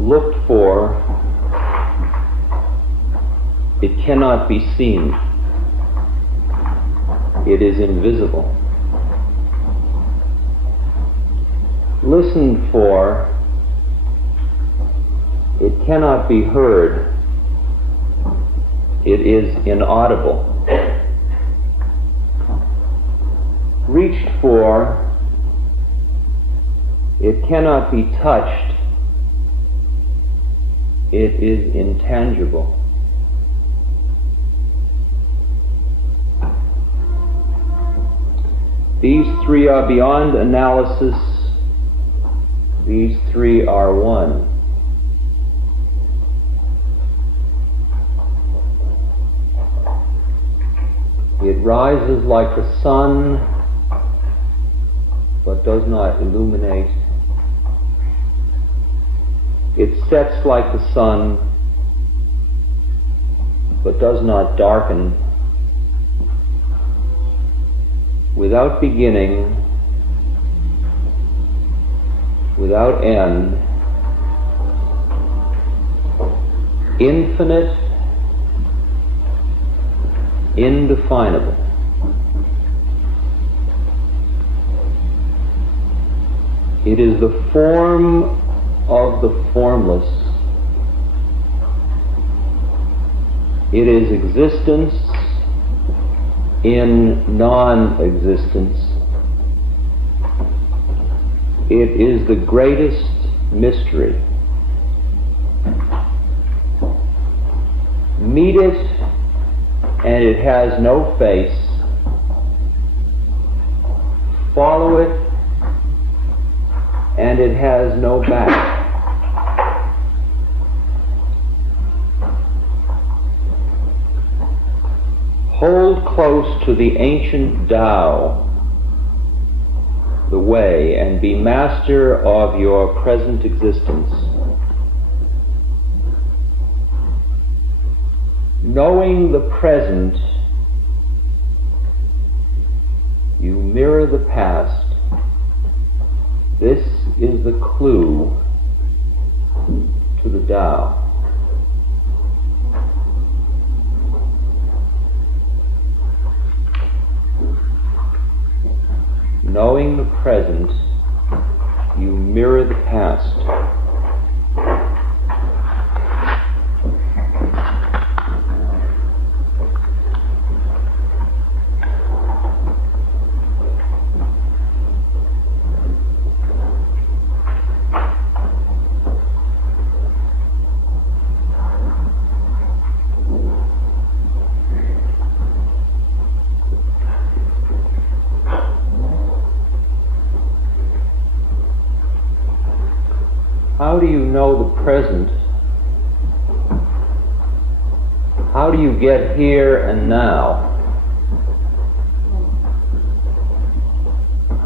looked for, it cannot be seen. It is invisible. Listened for, it cannot be heard. It is inaudible. Reached for, it cannot be touched. It is intangible. These three are beyond analysis. These three are one. It rises like the sun, but does not illuminate. It sets like the sun, but does not darken. Without beginning, without end, infinite, indefinable. It is the form of the formless. It is existence in non-existence. It is the greatest mystery. Meet it, and it has no face. Follow it, and it has no back. Hold close to the ancient Tao, the way, and be master of your present existence. Knowing the present, you mirror the past. This is the clue to the Tao. Knowing the present, you mirror the past. How do you know the present? How do you get here and now?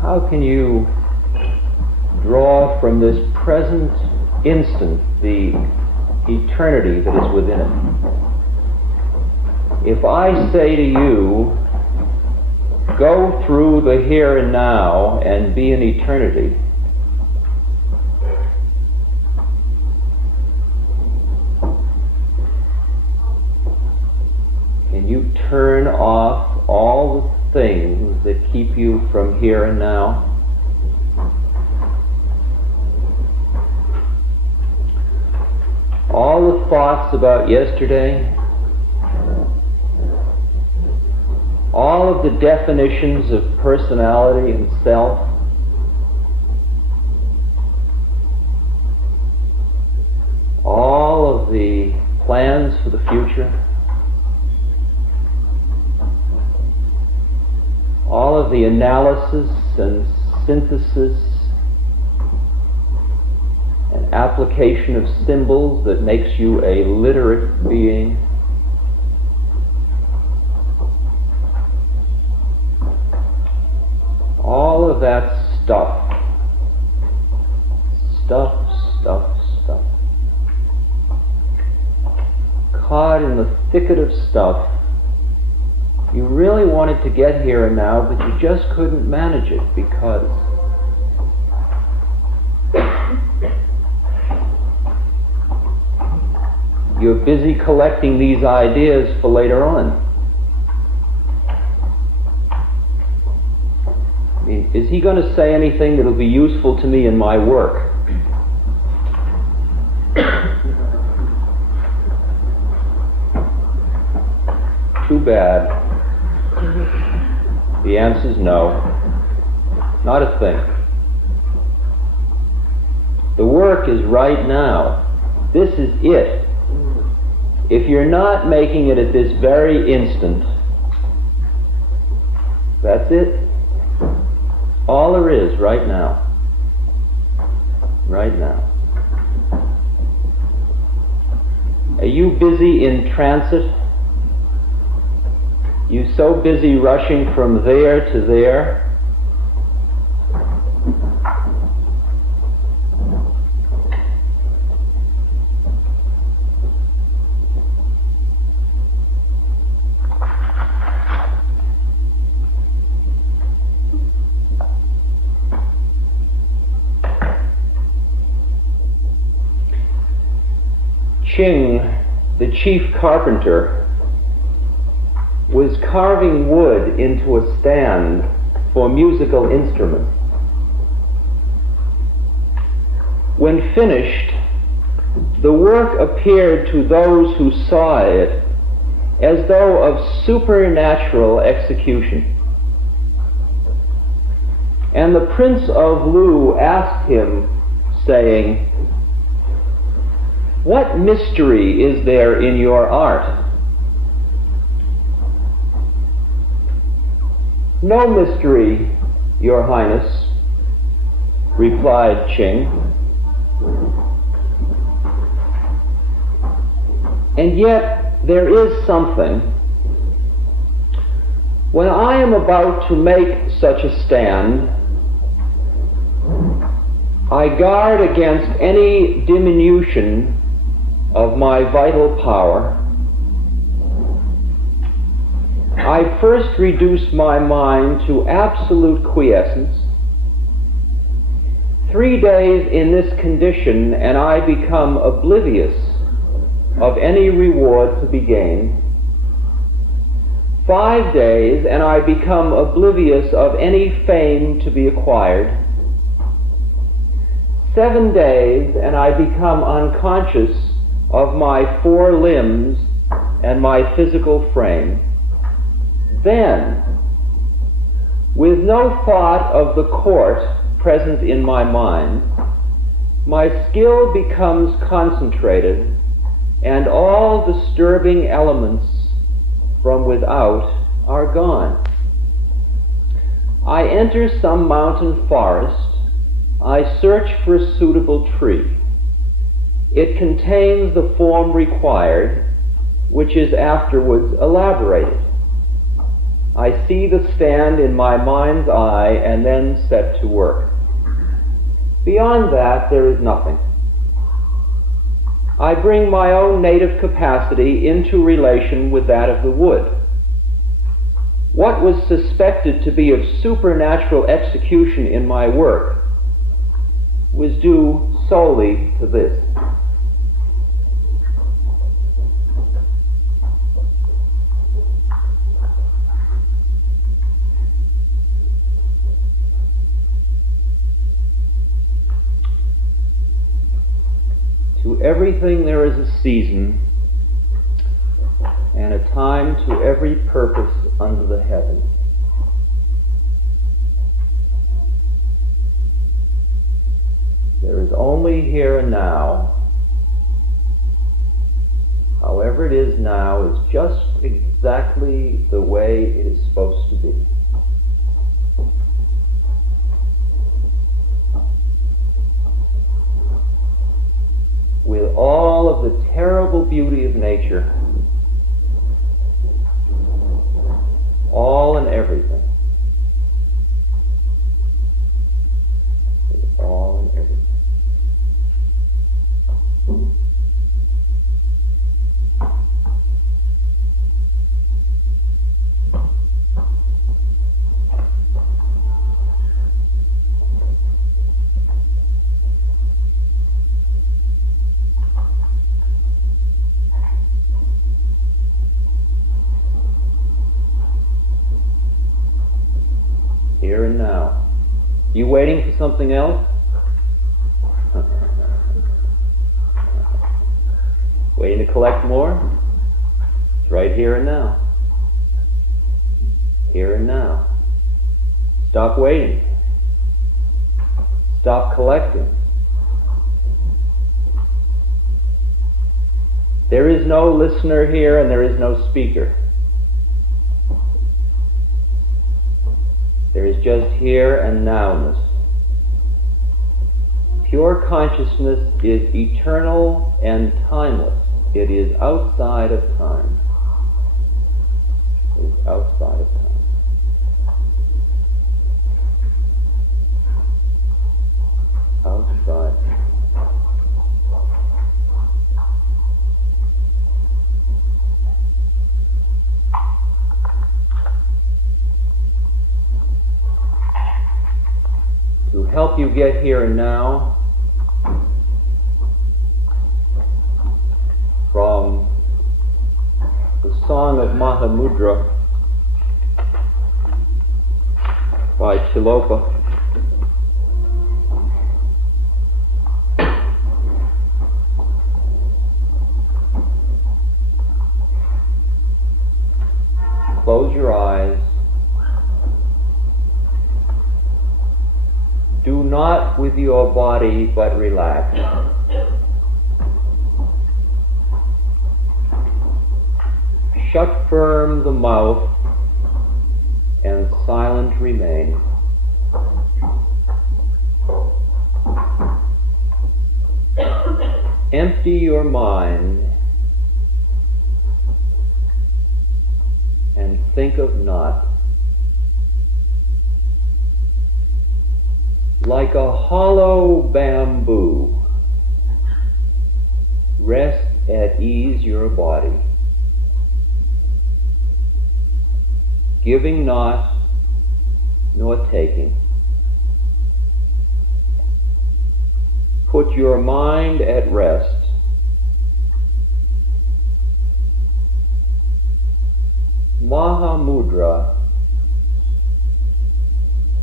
How can you draw from this present instant the eternity that is within it? If I say to you, go through the here and now and be an eternity, you turn off all the things that keep you from here and now? All the thoughts about yesterday, all of the definitions of personality and self, all of the plans for the future, all of the analysis and synthesis and application of symbols that makes you a literate being. All of that stuff. Caught in the thicket of stuff. You really wanted to get here and now, but you just couldn't manage it because You're busy collecting these ideas for later on. I mean, is he going to say anything that will be useful to me in my work? Too bad. The answer's no. Not a thing. The work is right now. This is it. If you're not making it at this very instant, that's it. All there is right now. Right now. Are you busy in transit? You so busy rushing from there to there? Ching, the chief carpenter, was carving wood into a stand for musical instruments. When finished, the work appeared to those who saw it as though of supernatural execution. And the Prince of Lu asked him, saying, "What mystery is there in your art?" "No mystery, Your Highness," replied Ching. "And yet there is something. When I am about to make such a stand, I guard against any diminution of my vital power. I first reduce my mind to absolute quiescence. 3 days in this condition, and I become oblivious of any reward to be gained. 5 days, and I become oblivious of any fame to be acquired. 7 days, and I become unconscious of my 4 limbs and my physical frame. Then, with no thought of the court present in my mind, my skill becomes concentrated, and all disturbing elements from without are gone. I enter some mountain forest. I search for a suitable tree. It contains the form required, which is afterwards elaborated. I see the stand in my mind's eye and then set to work. Beyond that, there is nothing. I bring my own native capacity into relation with that of the wood. What was suspected to be of supernatural execution in my work was due solely to this. To everything there is a season, and a time to every purpose under the heaven. There is only here and now. However it is now is just exactly the way it is supposed to be. With all of the terrible beauty of nature, all and everything. With all and everything. You waiting for something else? Waiting to collect more? It's right here and now. Here and now. Stop waiting. Stop collecting. There is no listener here and there is no speaker. There is just here and nowness. Pure consciousness is eternal and timeless. It is outside of time. It is outside of time. Outside. To help you get here and now, from the Song of Mahamudra by Tilopa. Close your eyes. Do not with your body, but relax. Shut firm the mouth and silent remain. Empty your mind and think of naught. Like a hollow bamboo, rest at ease your body, giving not nor taking. Put your mind at rest. Mahamudra,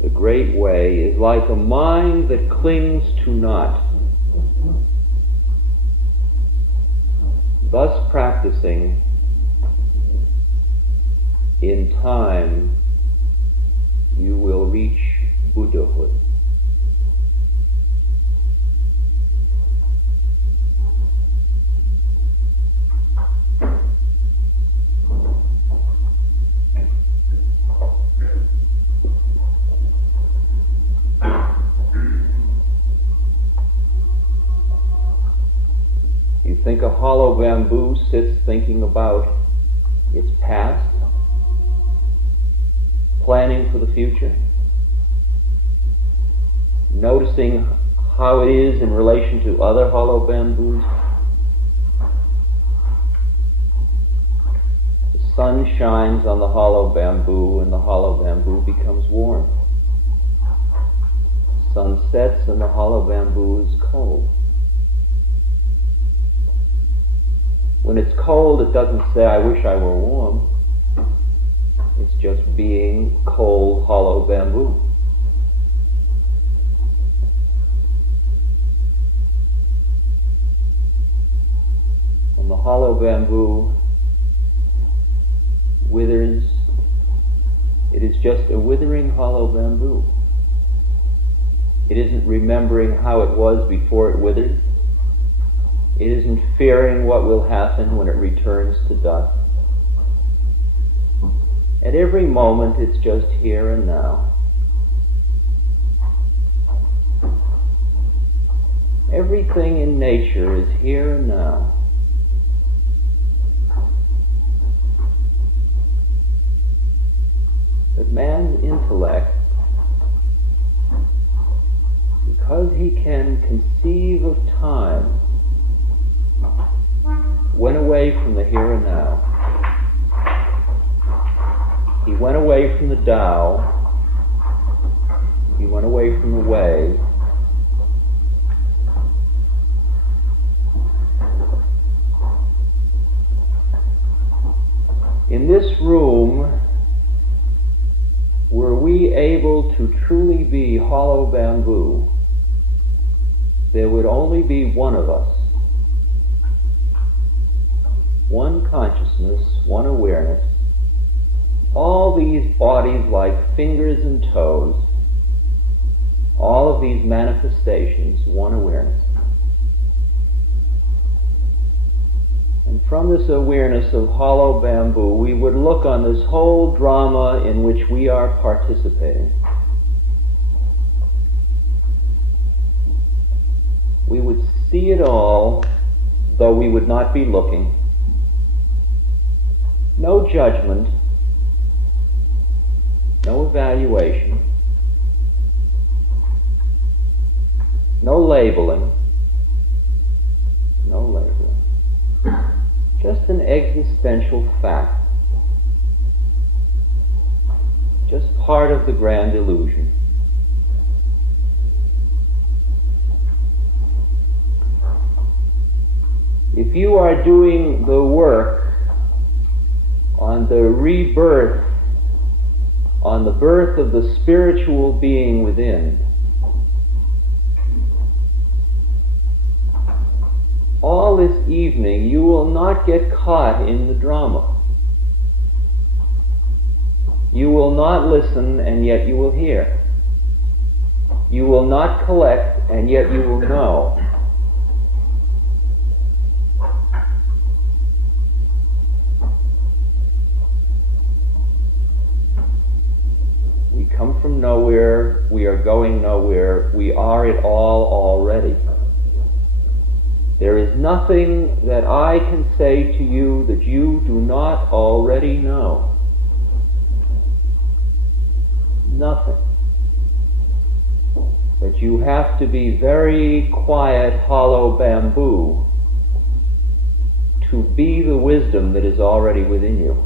the great way, is like a mind that clings to naught. Thus practicing, in time, you will reach Buddhahood. You think a hollow bamboo sits thinking about its past, planning for the future, noticing how it is in relation to other hollow bamboos. The sun shines on the hollow bamboo and the hollow bamboo becomes warm. The sun sets and the hollow bamboo is cold. When it's cold, it doesn't say, I wish I were warm. It's just being cold, hollow bamboo. When the hollow bamboo withers, it is just a withering hollow bamboo. It isn't remembering how it was before it withered. It isn't fearing what will happen when it returns to dust. At every moment, it's just here and now. Everything in nature is here and now. But man's intellect, because he can conceive of time, went away from the here and now. He went away from the Tao. He went away from the way. In this room, were we able to to truly be hollow bamboo, there would only be one of us, one consciousness, one awareness, all these bodies like fingers and toes, all of these manifestations, one awareness. And from this awareness of hollow bamboo, we would look on this whole drama in which we are participating. We would see it all, though we would not be looking. No judgment, no evaluation, no labeling, just an existential fact, just part of the grand illusion. If you are doing the work on the rebirth, on the birth of the spiritual being within, all this evening you will not get caught in the drama. You will not listen, and yet you will hear. You will not collect, and yet you will know. We come from nowhere, we are going nowhere, we are it all already. There is nothing that I can say to you that you do not already know. Nothing. But you have to be very quiet, hollow bamboo to be the wisdom that is already within you.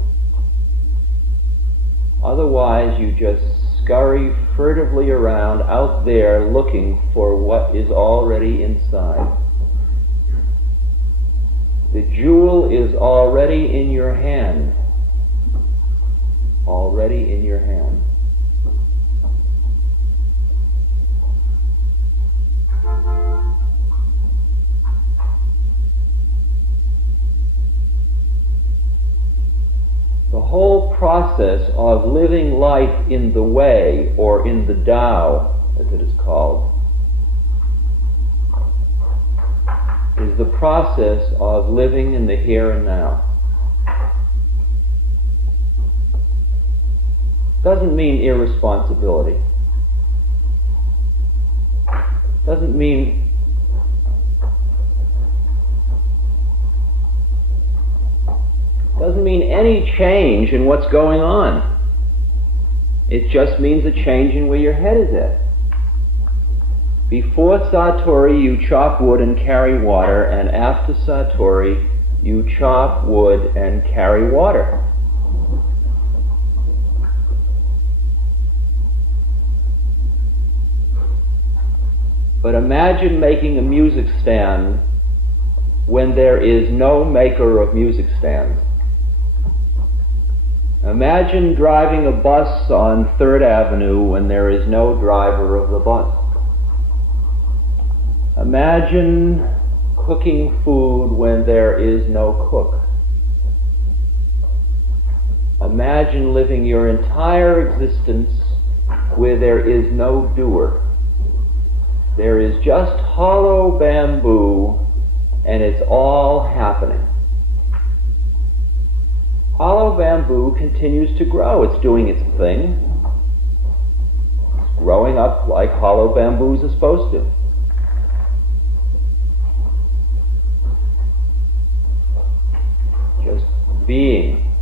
Otherwise, you just scurry furtively around out there looking for what is already inside. The jewel is already in your hand. Already in your hand. The whole process of living life in the way, or in the Tao, as it is called, is the process of living in the here and now. Doesn't mean irresponsibility. Doesn't mean any change in what's going on. It just means a change in where your head is at. Before Satori, you chop wood and carry water, and after Satori, you chop wood and carry water. But imagine making a music stand when there is no maker of music stands. Imagine driving a bus on 3rd Avenue when there is no driver of the bus. Imagine cooking food when there is no cook. Imagine living your entire existence where there is no doer. There is just hollow bamboo, and it's all happening. Hollow bamboo continues to grow. It's doing its thing. It's growing up like hollow bamboos are supposed to. Just being.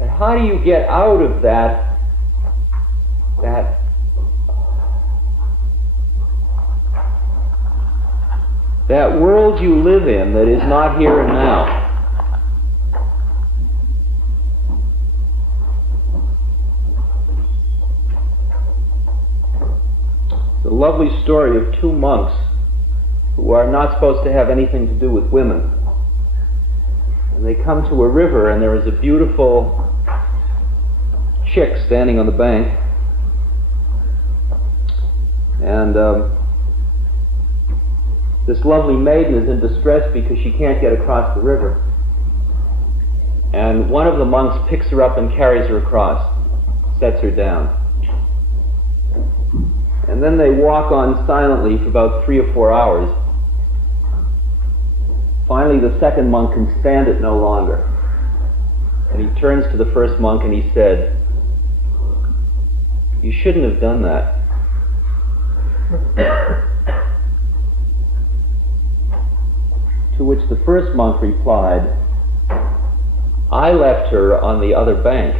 And how do you get out of that world you live in that is not here and now? It's a lovely story of two monks who are not supposed to have anything to do with women. And they come to a river, and there is a beautiful chick standing on the bank. And this lovely maiden is in distress because she can't get across the river. And one of the monks picks her up and carries her across, sets her down. And then they walk on silently for about 3 or 4 hours. Finally, the second monk can stand it no longer. And he turns to the first monk and he said, "You shouldn't have done that." To which the first monk replied, "I left her on the other bank."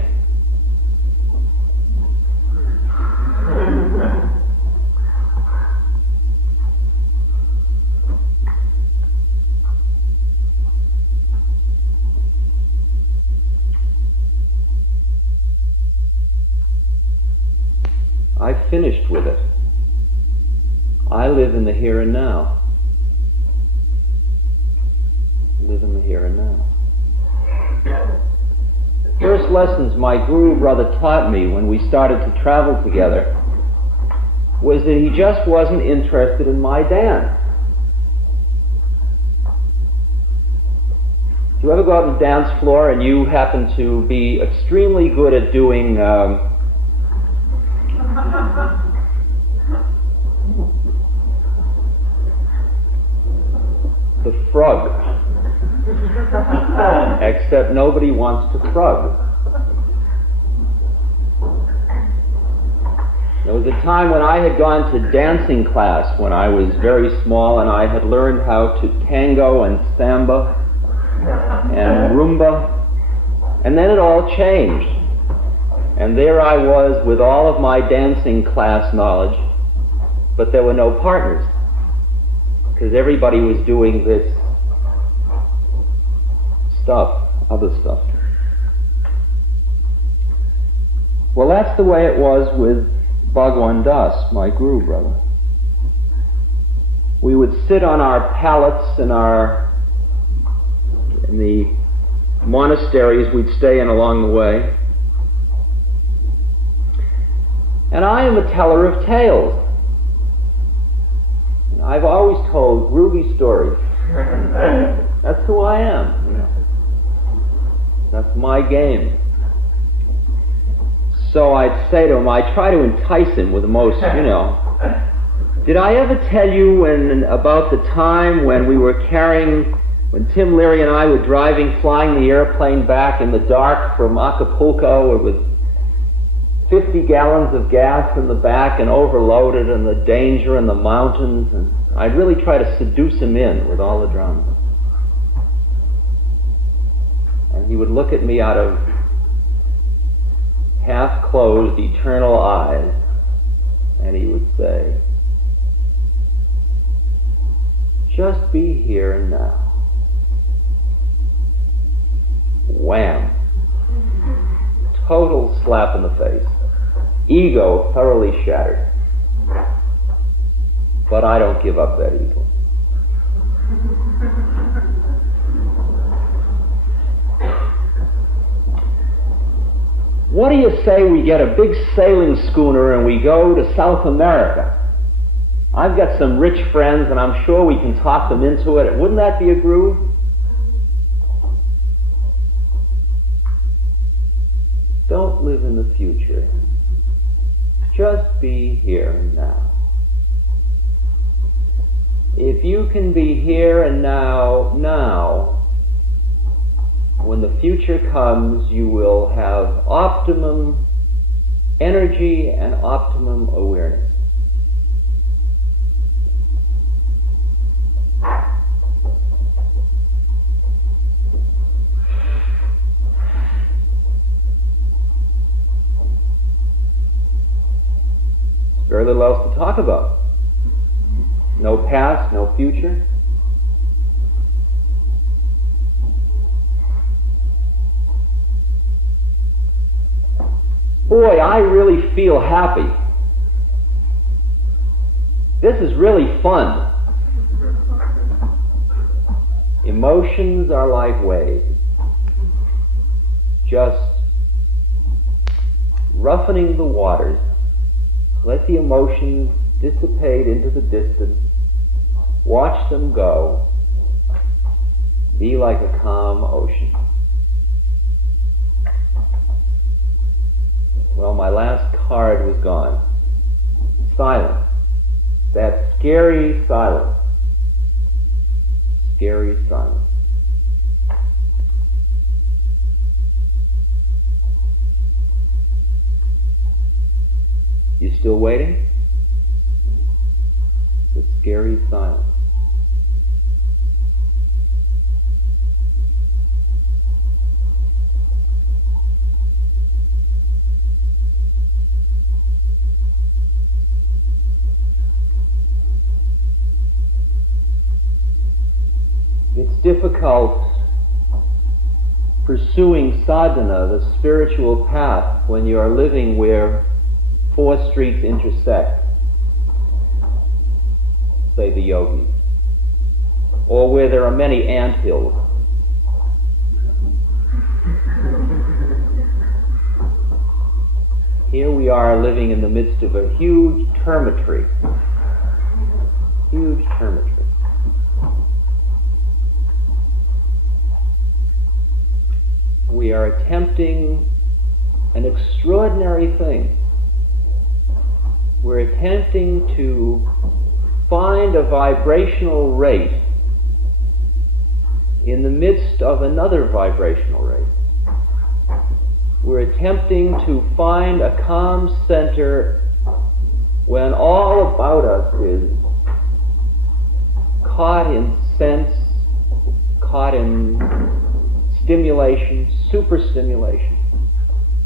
I finished with it. I live in the here and now. Live in the here and now. First lessons my guru brother taught me when we started to travel together was that he just wasn't interested in my dance. Do you ever go out on the dance floor and you happen to be extremely good at doing the frog? Except nobody wants to frog. There was a time when I had gone to dancing class when I was very small, and I had learned how to tango and samba and rumba, and then it all changed. And there I was with all of my dancing class knowledge, but there were no partners, because everybody was doing this stuff, other stuff. Well, that's the way it was with Bhagwan Das, my guru brother. We would sit on our pallets in the monasteries we'd stay in along the way. And I am a teller of tales. And I've always told groovy stories. That's who I am. You know. That's my game. So I'd say to him, I try to entice him with the most, did I ever tell you about the time when we were when Tim Leary and I were flying the airplane back in the dark from Acapulco with 50 gallons of gas in the back and overloaded, and the danger and the mountains, and I'd really try to seduce him in with all the drama. And he would look at me out of half-closed, eternal eyes, and he would say, "Just be here and now." Wham! Total slap in the face. Ego thoroughly shattered. But I don't give up that easily. What do you say we get a big sailing schooner and we go to South America? I've got some rich friends and I'm sure we can talk them into it. Wouldn't that be a groove? Don't live in the future. Just be here and now. If you can be here and now, when the future comes, you will have optimum energy and optimum awareness. Very little else to talk about. No past, no future. Boy, I really feel happy. This is really fun. Emotions are like waves, just roughening the waters. Let the emotions dissipate into the distance. Watch them go. Be like a calm ocean. Well, my last card was gone. Silence. That scary silence. Scary silence. You still waiting? The scary silence. It's difficult pursuing sadhana, the spiritual path, when you are living where 4 streets intersect, say the yogis, or where there are many anthills. Here we are living in the midst of a huge termitory. Huge termitory. We are attempting an extraordinary thing. We're attempting to find a vibrational rate in the midst of another vibrational rate. We're attempting to find a calm center when all about us is caught in sense, caught in stimulation, superstimulation.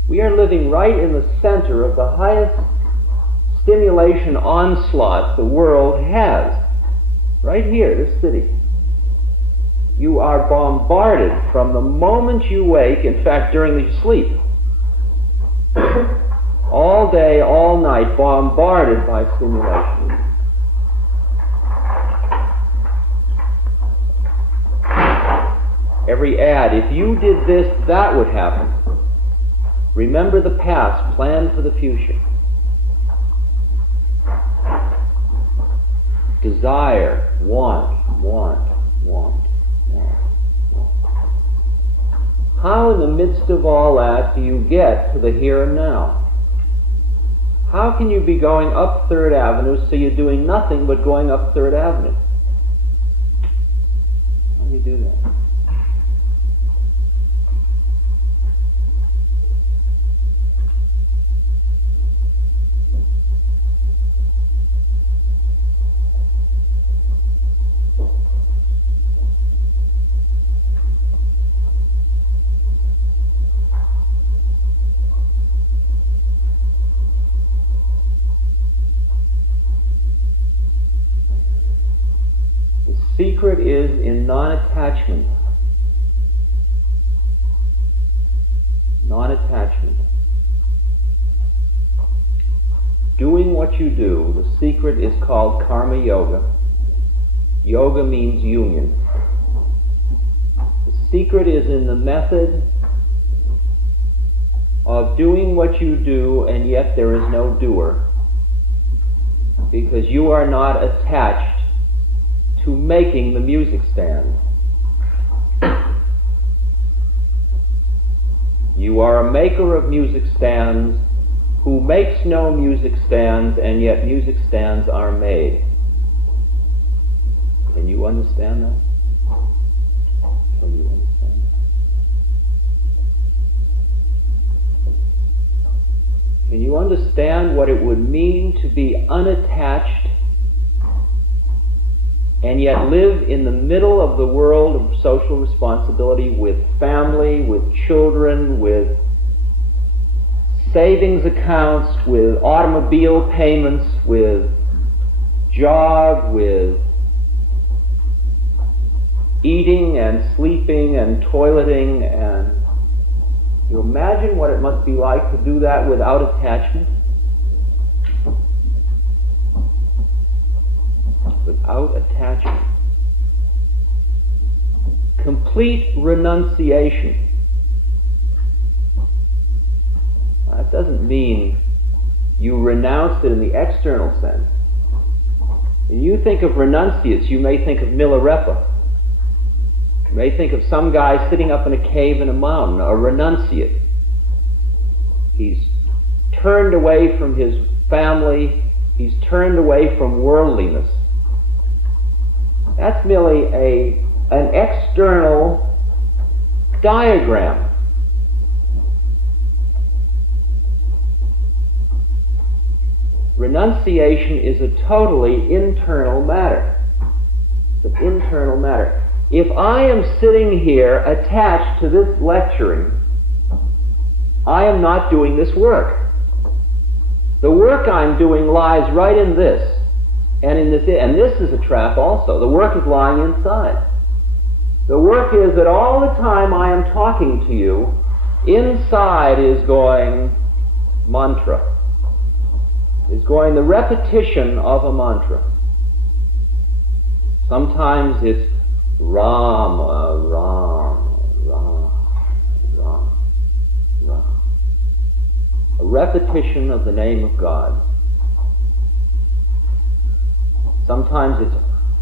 We are living right in the center of the highest stimulation onslaught the world has. Right here, this city. You are bombarded from the moment you wake, in fact during your sleep. All day, all night, bombarded by stimulation. Every ad, if you did this, that would happen. Remember the past, plan for the future. Desire, want. How in the midst of all that do you get to the here and now? How can you be going up 3rd Avenue so you're doing nothing but going up 3rd Avenue? How do you do that? Secret is in non-attachment. Non-attachment. Doing what you do, the secret is called karma yoga. Yoga means union. The secret is in the method of doing what you do and yet there is no doer, because you are not attached to making the music stand. You are a maker of music stands who makes no music stands, and yet music stands are made. Can you understand that? Can you understand that? Can you understand what it would mean to be unattached and yet live in the middle of the world of social responsibility, with family, with children, with savings accounts, with automobile payments, with job, with eating and sleeping and toileting, and you imagine what it must be like to do that without attachment? Without attachment. Complete renunciation. That doesn't mean you renounce it in the external sense. When you think of renunciates, you may think of Milarepa. You may think of some guy sitting up in a cave in a mountain, a renunciate. He's turned away from his family. He's turned away from worldliness. That's merely an external diagram. Renunciation is a totally internal matter. It's an internal matter. If I am sitting here attached to this lecturing, I am not doing this work. The work I'm doing lies right in this, and in this, and this is a trap also. The work is lying inside. The work is that all the time I am talking to you, inside is going mantra. Is going the repetition of a mantra. Sometimes it's Rama, Rama, Rama, Rama, Rama. A repetition of the name of God. Sometimes it's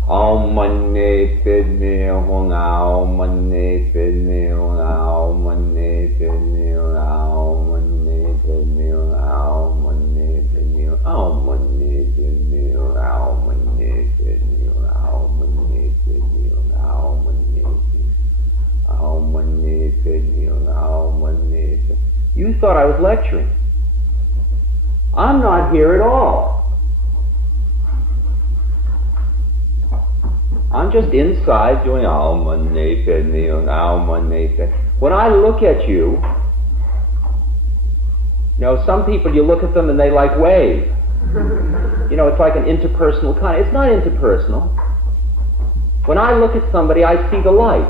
Aum Mane Padme Hum, Aum Mane Padme Hum, Aum Mane Padme Hum, Aum Mane Padme Hum, Aum Mane Padme Hum, Aum Mane Padme Hum, Aum Mane Padme Hum, Aum Mane Padme Hum, Aum Mane Padme Hum, Aum Mane Padme Hum, Aum Mane Padme Hum. You thought I was lecturing. I'm not here at all. I'm just inside doing Aum Mane Padme Hum, Aum Mane Padme Hum. When I look at you, some people, you look at them and they like wave. It's like an interpersonal kind. It's not interpersonal. When I look at somebody, I see the light.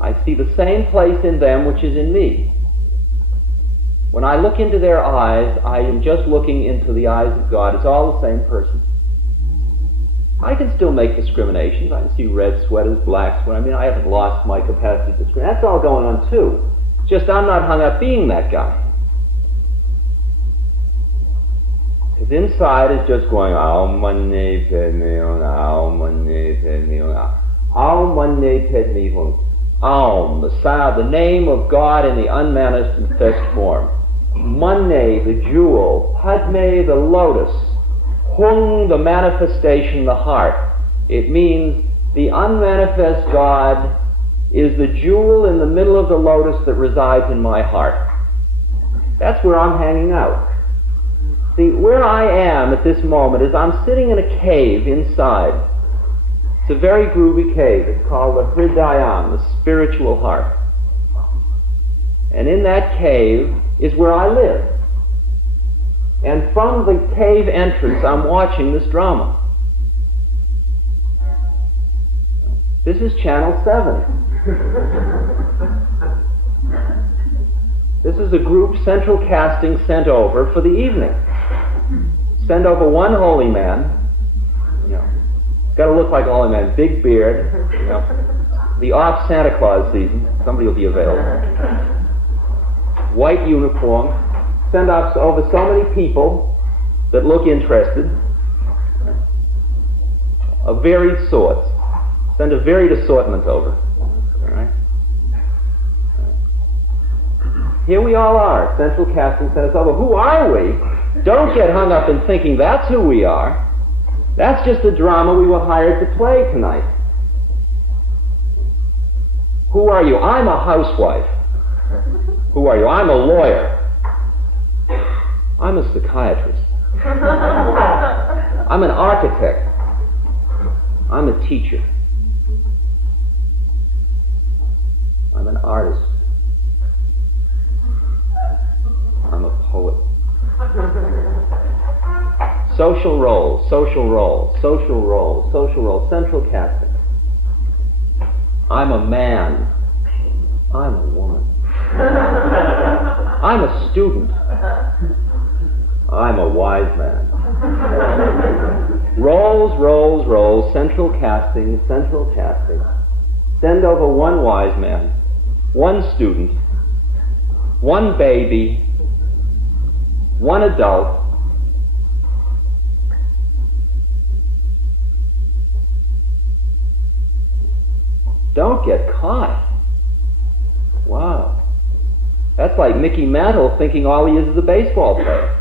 I see the same place in them which is in me. When I look into their eyes, I am just looking into the eyes of God. It's all the same person. I can still make discriminations. I can see red sweaters, black sweaters. I haven't lost my capacity to discriminate. That's all going on too. Just I'm not hung up being that guy. Because inside is just going, Aum Mane Padme Hum, Aum Mane Padme Hum, Aum Mane Padme Hum. Aum, the name of God in the unmanifest form. Mane, the jewel. Padme, the lotus. Hung, the manifestation, the heart. It means the unmanifest God is the jewel in the middle of the lotus that resides in my heart. That's where I'm hanging out. See, where I am at this moment is I'm sitting in a cave inside. It's a very groovy cave. It's called the Hridayam, the spiritual heart. And in that cave is where I live. And from the cave entrance, I'm watching this drama. This is Channel 7. This is a group Central Casting sent over for the evening. Send over one holy man. It's got to look like a holy man. Big beard. The off Santa Claus season. Somebody will be available. White uniform. Send off over so many people that look interested, of varied sorts. Send a varied assortment over. All right? Here we all are. Central Casting sent us over. Who are we? Don't get hung up in thinking that's who we are. That's just the drama we were hired to play tonight. Who are you? I'm a housewife. Who are you? I'm a lawyer. I'm a psychiatrist. I'm an architect. I'm a teacher. I'm an artist. I'm a poet. Social roles, social roles, social roles, social roles, central casting. I'm a man. I'm a woman. I'm a student. I'm a wise man. Roles, roles, roles, central casting, central casting. Send over one wise man, one student, one baby, one adult, Don't get caught. Wow. That's like Mickey Mantle thinking all he is a baseball player.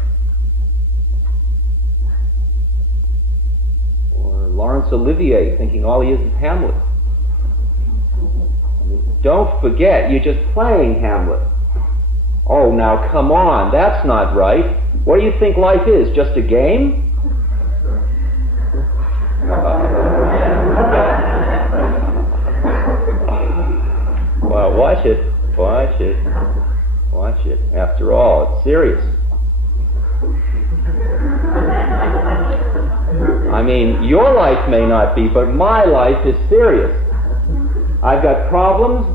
Or Laurence Olivier thinking all he is Hamlet. I mean, don't forget, you're just playing Hamlet. Oh, now come on, that's not right. What do you think life is, just a game? Well, watch it. After all, it's serious. I mean, your life may not be, but my life is serious. I've got problems.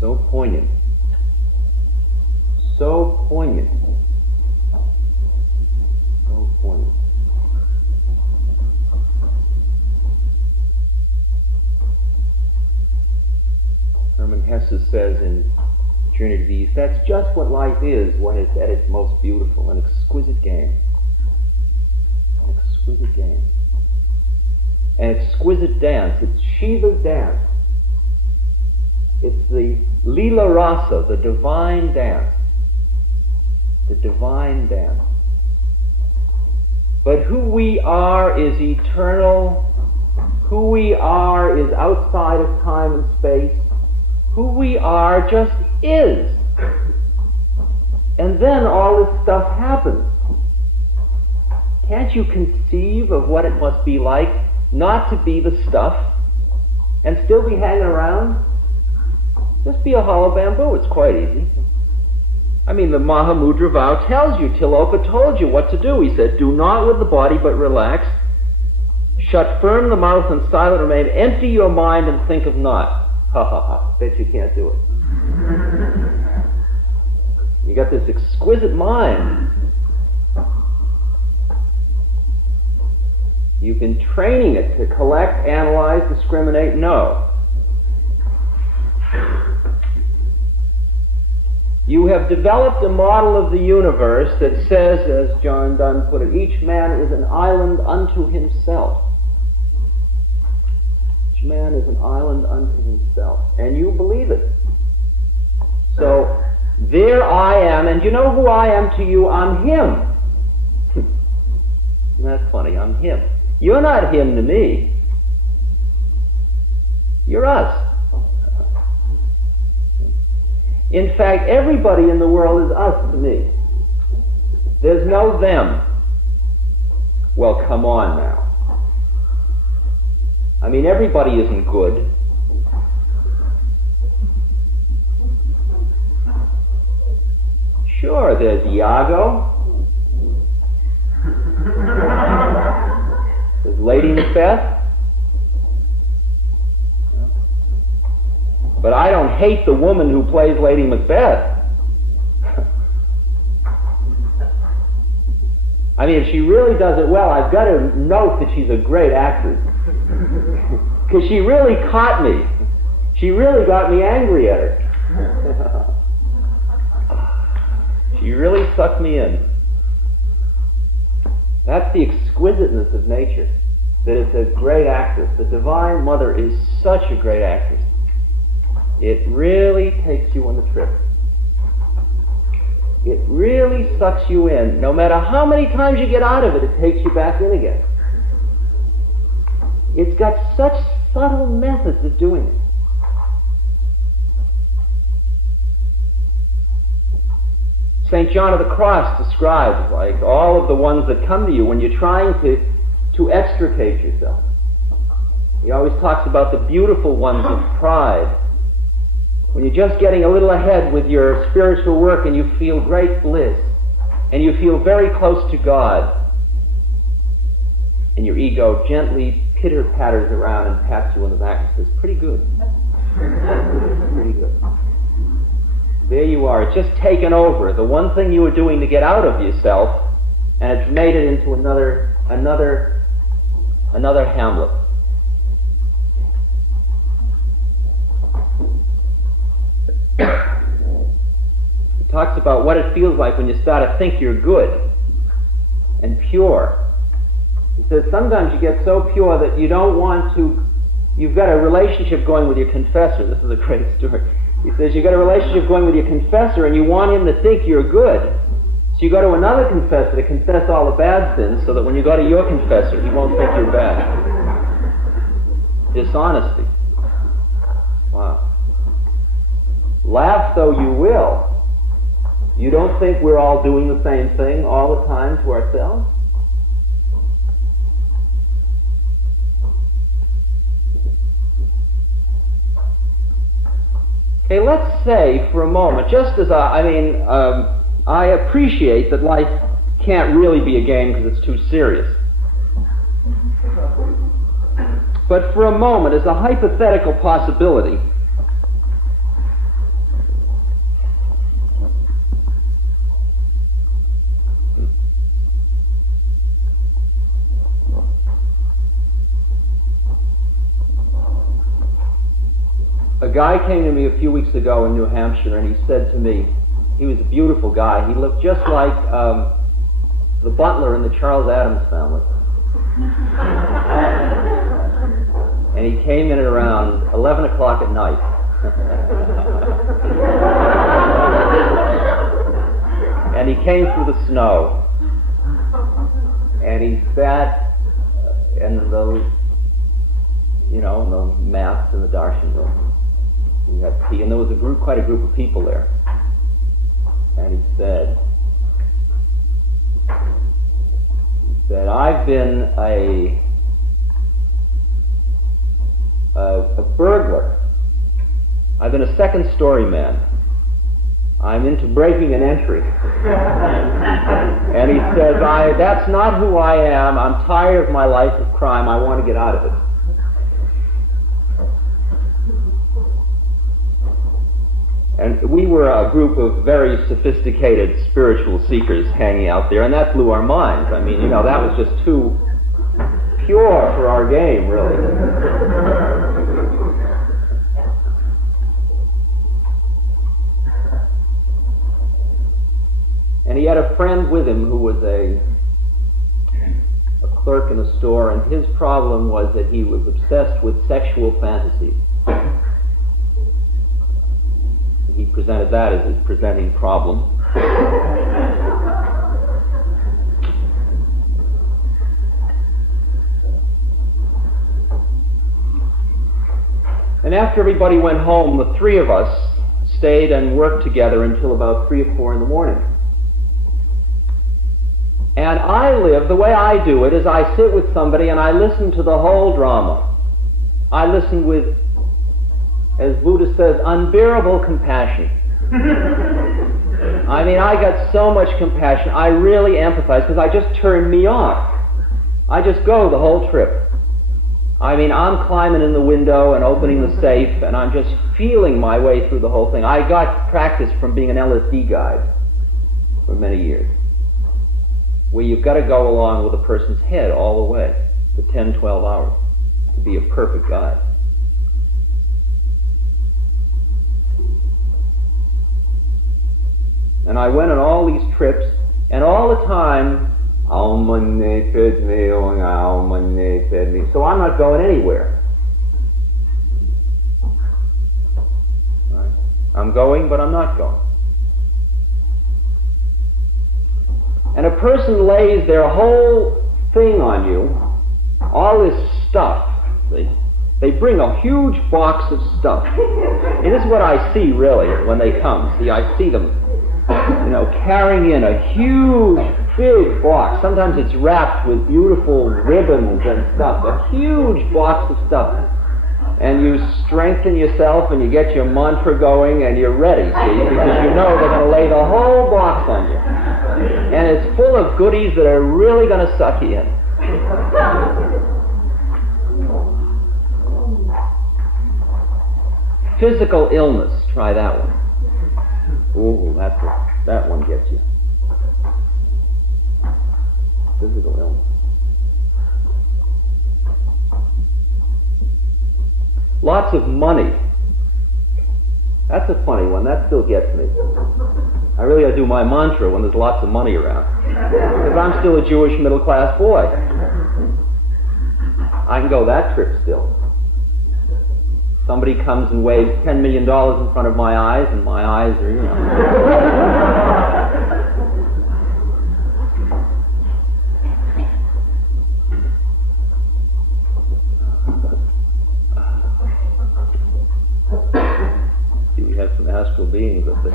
So poignant. So poignant. So poignant. Hermann Hesse says in Journey to the East, that's just what life is when it's at its most beautiful, an exquisite game. An exquisite game. An exquisite dance. It's Shiva's dance. It's the Lila Rasa, the divine dance. The divine dance. But who we are is eternal. Who we are is outside of time and space. Who we are just is. And then all this stuff happens. Can't you conceive of what it must be like not to be the stuff and still be hanging around? Just be a hollow bamboo. It's quite easy. I mean, the Mahamudra vow tells you, Tilopa told you what to do. He said, do not with the body, but relax. Shut firm the mouth and silent remain. Empty your mind and think of naught. Ha ha ha. Bet you can't do it. You got this exquisite mind. You've been training it to collect, analyze, discriminate, know. You have developed a model of the universe that says, as John Donne put it, each man is an island unto himself. Each man is an island unto himself. And you believe it. So, there I am, and you know who I am to you? I'm him. Isn't that funny? I'm him. You're not him to me. You're us. In fact, everybody in the world is us to me. There's no them. Well, come on now. I mean, everybody isn't good. Sure, there's Iago. There's Lady Macbeth. But I don't hate the woman who plays Lady Macbeth. I mean, if she really does it well, I've got to note that she's a great actress. Because she really caught me. She really got me angry at her. She really sucked me in. That's the exquisiteness of nature. That it's a great actress. The Divine Mother is such a great actress. It really takes you on the trip. It really sucks you in. No matter how many times you get out of it, it takes you back in again. It's got such subtle methods of doing it. St. John of the Cross describes, like, all of the ones that come to you when you're trying to extricate yourself. He always talks about the beautiful ones of pride. When you're just getting a little ahead with your spiritual work and you feel great bliss and you feel very close to God and your ego gently pitter-patters around and pats you on the back and says, pretty good. Pretty good. There you are. It's just taken over. The one thing you were doing to get out of yourself, and it's made it into another Hamlet. He talks about what it feels like when you start to think you're good and pure. He says sometimes you get so pure that you don't want to, you've got a relationship going with your confessor. This is a great story. He says you've got a relationship going with your confessor and you want him to think you're good. So you go to another confessor to confess all the bad sins so that when you go to your confessor, he won't think you're bad. Dishonesty. Wow. Laugh though you will. You don't think we're all doing the same thing all the time to ourselves? Okay, let's say for a moment, just as I appreciate that life can't really be a game because it's too serious. But for a moment, as a hypothetical possibility, a guy came to me a few weeks ago in New Hampshire and he said to me, he was a beautiful guy, he looked just like the butler in the Charles Addams Family. And he came in at around 11 o'clock at night. And he came through the snow. And he sat in those, the mats in the darshan room. We had tea, and there was quite a group of people there. And he said, I've been a burglar. I've been a second-story man. I'm into breaking and entering. And he says, that's not who I am. I'm tired of my life of crime. I want to get out of it. And we were a group of very sophisticated spiritual seekers hanging out there, and that blew our minds. I mean, that was just too pure for our game, really. And he had a friend with him who was a clerk in a store, and his problem was that he was obsessed with sexual fantasies. He presented that as his presenting problem. And after everybody went home, the three of us stayed and worked together until about 3 or 4 in the morning. And the way I do it is I sit with somebody and I listen to the whole drama. I listen with, as Buddha says, unbearable compassion. I mean, I got so much compassion. I really empathize because I just turned me off. I just go the whole trip. I mean, I'm climbing in the window and opening the safe, and I'm just feeling my way through the whole thing. I got practice from being an LSD guide for many years, where you've got to go along with a person's head all the way for 10, 12 hours to be a perfect guide. And I went on all these trips, and all the time, so I'm not going anywhere. Right? I'm going, but I'm not going. And a person lays their whole thing on you, all this stuff. They bring a huge box of stuff. And this is what I see, really, when they come. See, I see them carrying in a huge, big box. Sometimes it's wrapped with beautiful ribbons and stuff. A huge box of stuff. And you strengthen yourself and you get your mantra going and you're ready, see, because you know they're going to lay the whole box on you. And it's full of goodies that are really going to suck you in. Physical illness. Try that one. Ooh, that one gets you. Physical illness. Lots of money. That's a funny one. That still gets me. I really got to do my mantra when there's lots of money around. Because I'm still a Jewish middle-class boy. I can go that trip still. Somebody comes and waves $10 million in front of my eyes, and my eyes are, See, we have some astral beings up there.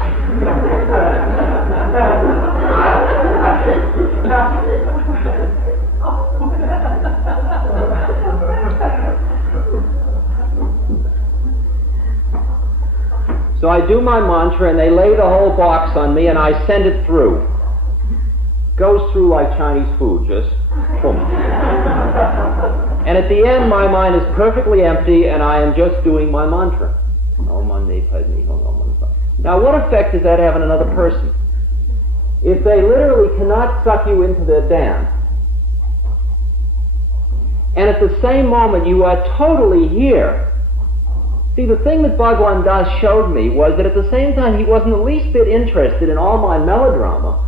So I do my mantra, and they lay the whole box on me, and I send it through. Goes through like Chinese food, just boom. And at the end, my mind is perfectly empty, and I am just doing my mantra. Now, what effect does that have on another person? If they literally cannot suck you into their dance, and at the same moment you are totally here. See, the thing that Bhagwan Das showed me was that at the same time he wasn't the least bit interested in all my melodrama.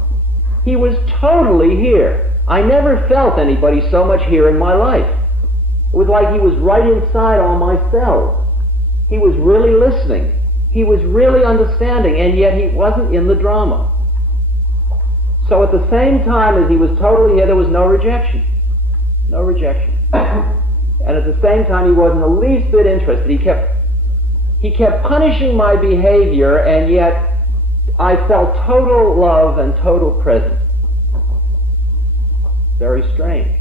He was totally here. I never felt anybody so much here in my life. It was like he was right inside all my cells. He was really listening. He was really understanding, and yet he wasn't in the drama. So at the same time as he was totally here, there was no rejection. No rejection. And at the same time, he wasn't the least bit interested. He kept punishing my behavior, and yet I felt total love and total presence. Very strange.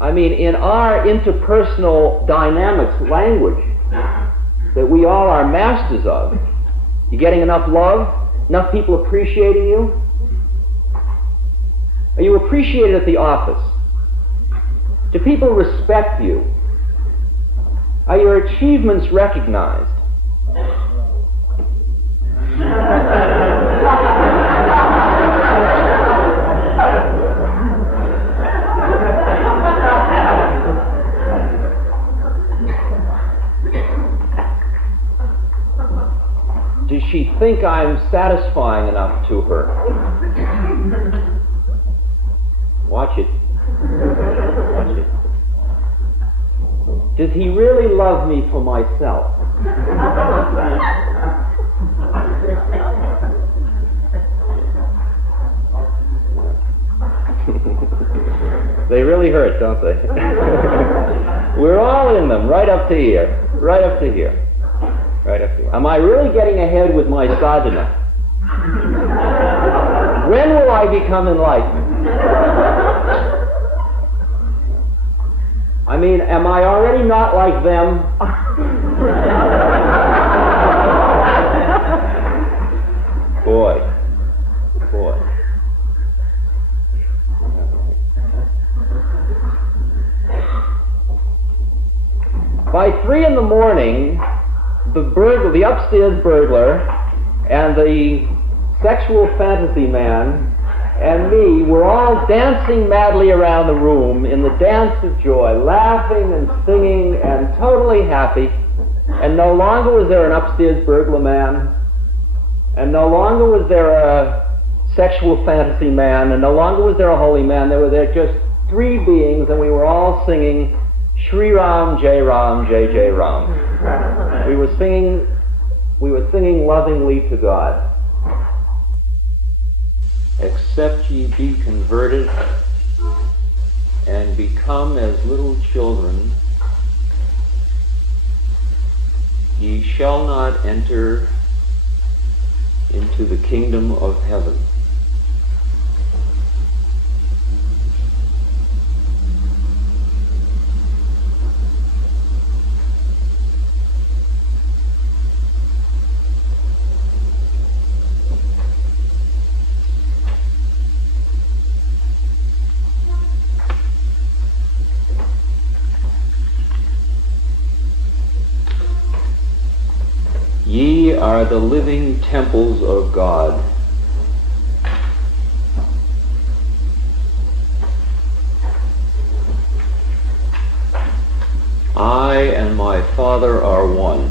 I mean, in our interpersonal dynamics language that we all are masters of, you getting enough love? Enough people appreciating you? Are you appreciated at the office? Do people respect you? Are your achievements recognized? Does she think I'm satisfying enough to her? Watch it. Watch it. Does he really love me for myself? They really hurt, don't they? We're all in them, right up to here. Right up to here. Right up here. Am I really getting ahead with my sadhana? When will I become enlightened? I mean, am I already not like them? Boy. By 3 in the morning, the upstairs burglar and the sexual fantasy man and me were all dancing madly around the room in the dance of joy, laughing and singing and totally happy. And no longer was there an upstairs burglar man, and no longer was there a sexual fantasy man, and no longer was there a holy man. There were just 3 beings, and we were all singing Shri Ram, Jai Ram, Jai Jai Ram. We were singing lovingly to God. Except ye be converted and become as little children, ye shall not enter into the kingdom of heaven. Ye are the living temples of God. I and my Father are one.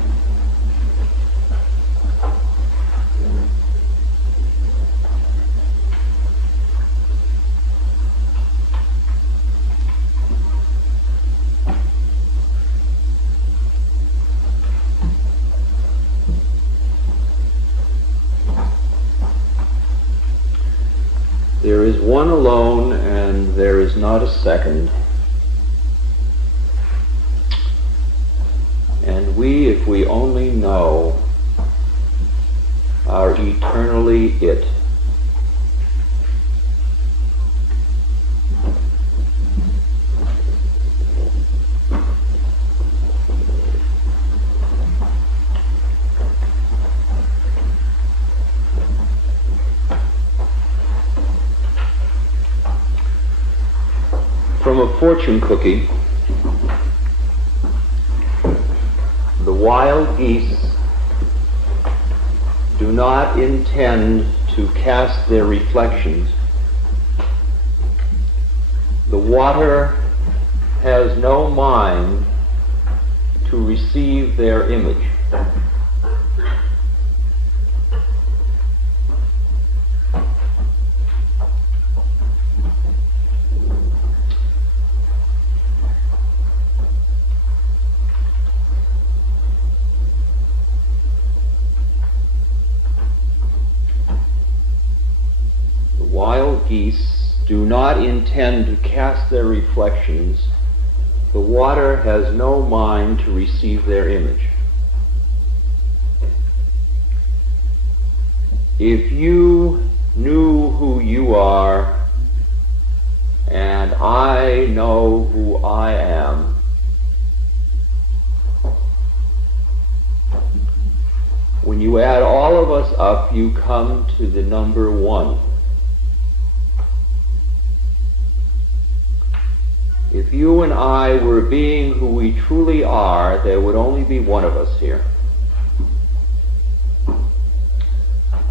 one alone, and there is not a second. And we, if we only know, are eternally it. From a fortune cookie, the wild geese do not intend to cast their reflections. The water has no mind to receive their image. Wild geese do not intend to cast their reflections. The water has no mind to receive their image. If you knew who you are, and I know who I am, when you add all of us up, you come to the number one. If you and I were being who we truly are, there would only be one of us here.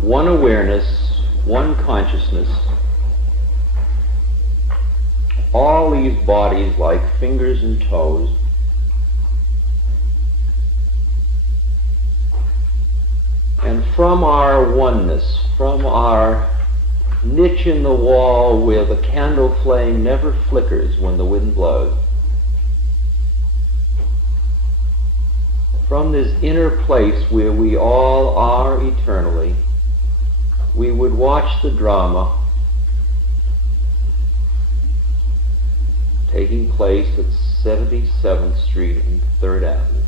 One awareness, one consciousness. All these bodies like fingers and toes. And from our oneness, from our niche in the wall where the candle flame never flickers when the wind blows, from this inner place where we all are eternally, we would watch the drama taking place at 77th Street and 3rd Avenue.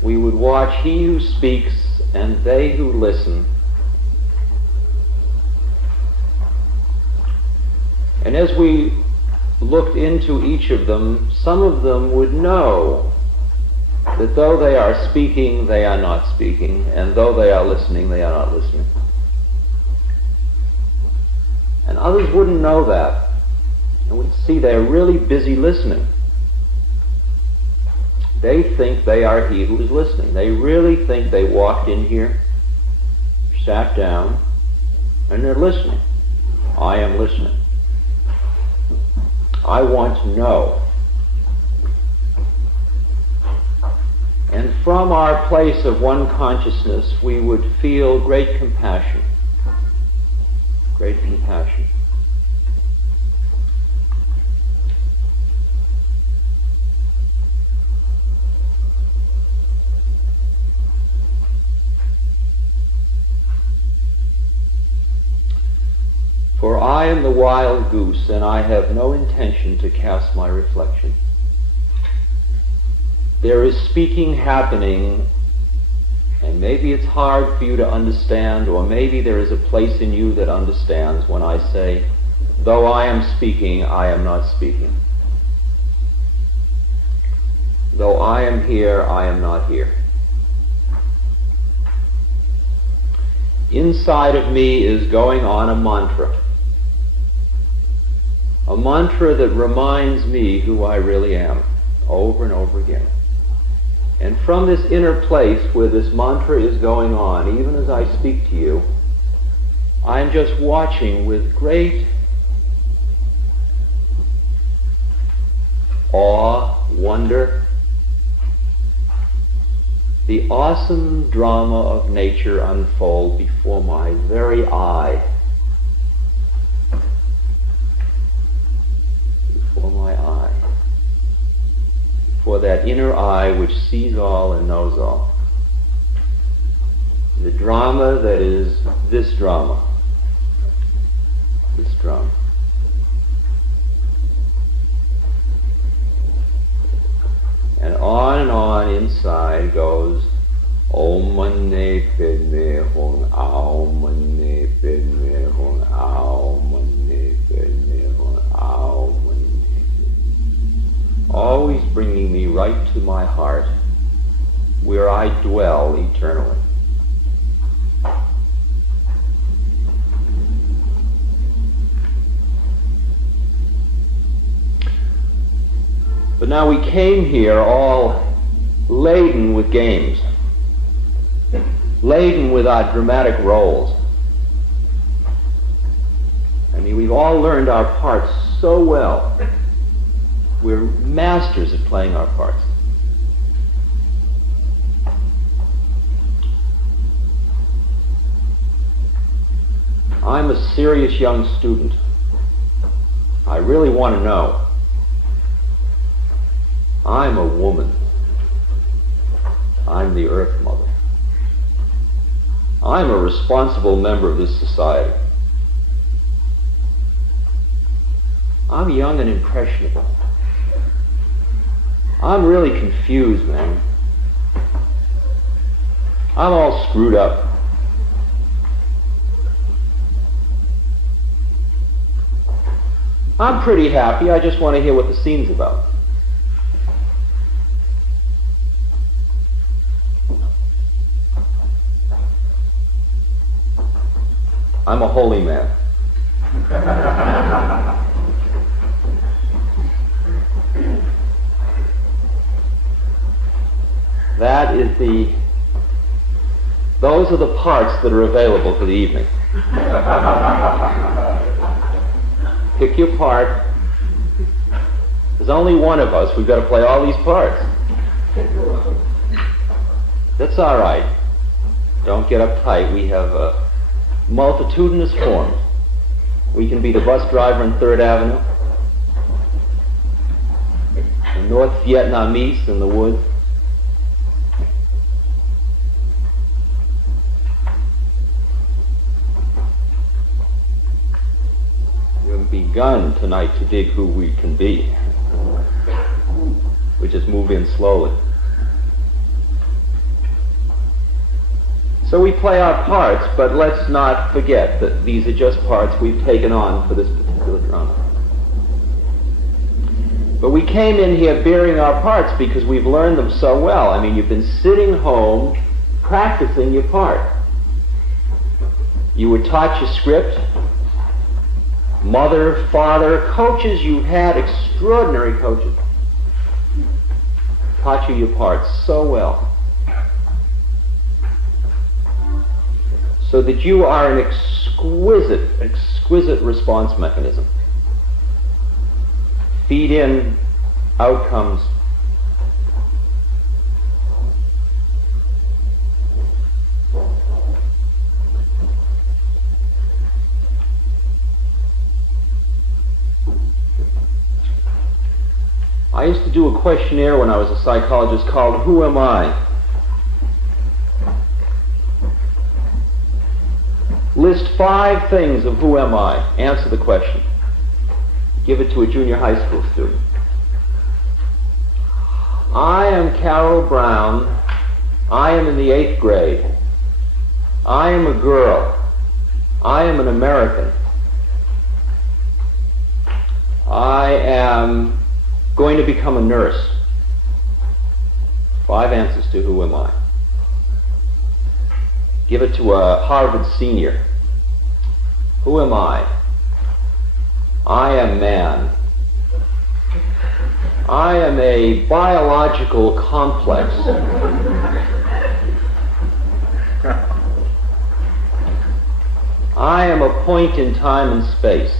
We would watch he who speaks and they who listen. And as we looked into each of them, some of them would know that though they are speaking, they are not speaking, and though they are listening, they are not listening. And others wouldn't know that, and would see they're really busy listening. They think they are he who is listening. They really think they walked in here, sat down, and they're listening. I am listening. I want to know. And from our place of one consciousness, we would feel great compassion. Great compassion. For I am the wild goose, and I have no intention to cast my reflection. There is speaking happening, and maybe it's hard for you to understand, or maybe there is a place in you that understands when I say, though I am speaking, I am not speaking. Though I am here, I am not here. Inside of me is going on a mantra. A mantra that reminds me who I really am, over and over again. And from this inner place where this mantra is going on, even as I speak to you, I'm just watching with great awe, wonder, the awesome drama of nature unfold before my very eye. for that inner eye which sees all and knows all. The drama that is this drama. This drama. And on inside goes Om Mani Padme Hum, Aum Mani Padme Hum, Aum Mani Padme Hum, Aum Mani Padme. Always bringing me right to my heart, where I dwell eternally. But now we came here all laden with games, laden with our dramatic roles. I mean, we've all learned our parts so well. We're masters at playing our parts. I'm a serious young student. I really want to know. I'm a woman. I'm the Earth Mother. I'm a responsible member of this society. I'm young and impressionable. I'm really confused, man. I'm all screwed up. I'm pretty happy. I just want to hear what the scene's about. I'm a holy man. Those are the parts that are available for the evening. Pick your part. There's only one of us. We've got to play all these parts. That's all right. Don't get uptight. We have multitudinous forms. We can be the bus driver on 3rd Avenue, the North Vietnamese in the woods, we haven't begun tonight to dig who we can be. We just move in slowly. So we play our parts, but let's not forget that these are just parts we've taken on for this particular drama. But we came in here bearing our parts because we've learned them so well. I mean, you've been sitting home practicing your part. You were taught your script. Mother, father, coaches, you've had extraordinary coaches. Taught you your parts so well. So that you are an exquisite response mechanism. Feed in outcomes. I used to do a questionnaire when I was a psychologist called Who Am I? List 5 things of who am I. Answer the question. Give it to a junior high school student. I am Carol Brown. I am in the 8th grade. I am a girl. I am an American. I am going to become a nurse. 5 answers to who am I. Give it to a Harvard senior. Who am I? I am man. I am a biological complex. I am a point in time and space.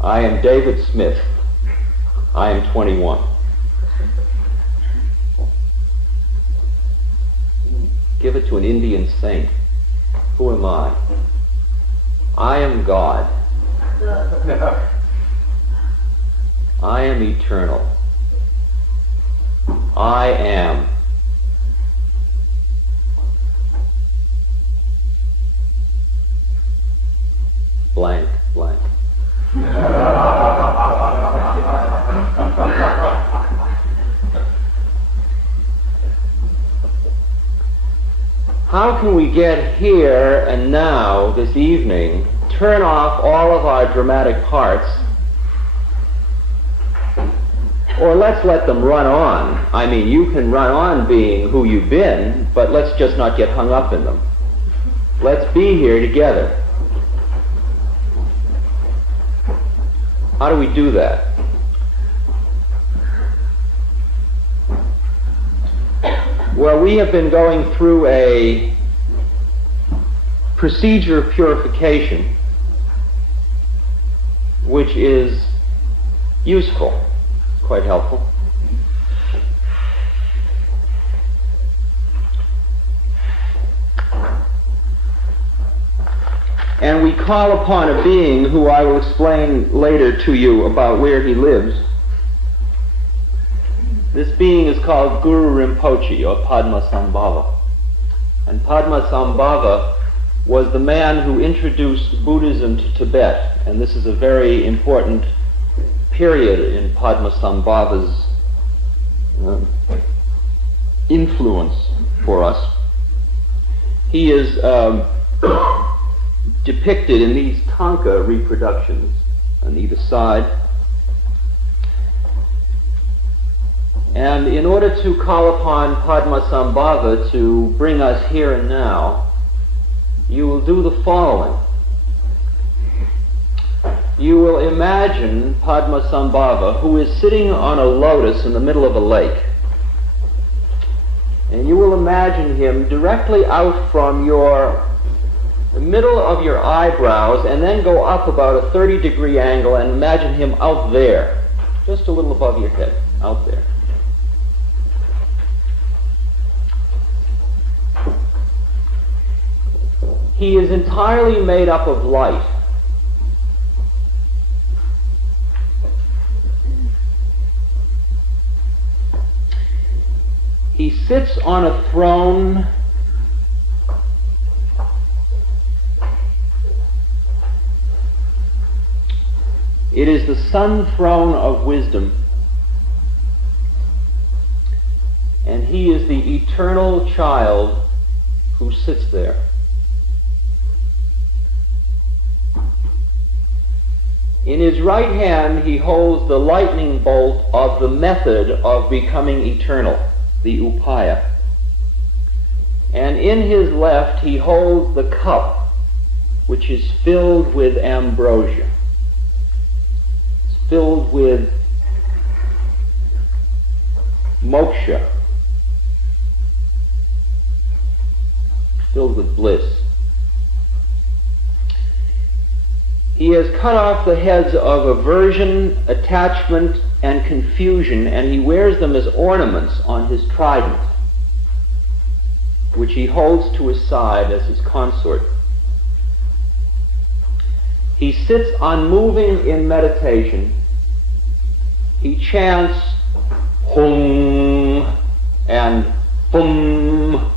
I am David Smith. I am 21. Give it to an Indian saint. Who am I? I am God. I am eternal. I am. Blank, blank. How can we get here and now, this evening, turn off all of our dramatic parts, or let's let them run on? I mean, you can run on being who you've been, but let's just not get hung up in them. Let's be here together. How do we do that? Well, we have been going through a procedure of purification, which is useful, quite helpful. And we call upon a being who I will explain later to you about where he lives. This being is called Guru Rinpoche, or Padmasambhava. And Padmasambhava was the man who introduced Buddhism to Tibet, and this is a very important period in Padmasambhava's influence for us. He is depicted in these tanka reproductions on either side. And in order to call upon Padmasambhava to bring us here and now, you will do the following. You will imagine Padmasambhava, who is sitting on a lotus in the middle of a lake. And you will imagine him directly out from the middle of your eyebrows, and then go up about a 30-degree angle, and imagine him out there, just a little above your head, out there. He is entirely made up of light. He sits on a throne It is the sun throne of wisdom, and he is the eternal child who sits there. In his right hand he holds the lightning bolt of the method of becoming eternal, the upaya. And in his left he holds the cup which is filled with ambrosia. It's filled with moksha, filled with bliss. He has cut off the heads of aversion, attachment, and confusion, and he wears them as ornaments on his trident, which he holds to his side as his consort. He sits unmoving in meditation. He chants Hum and Fum,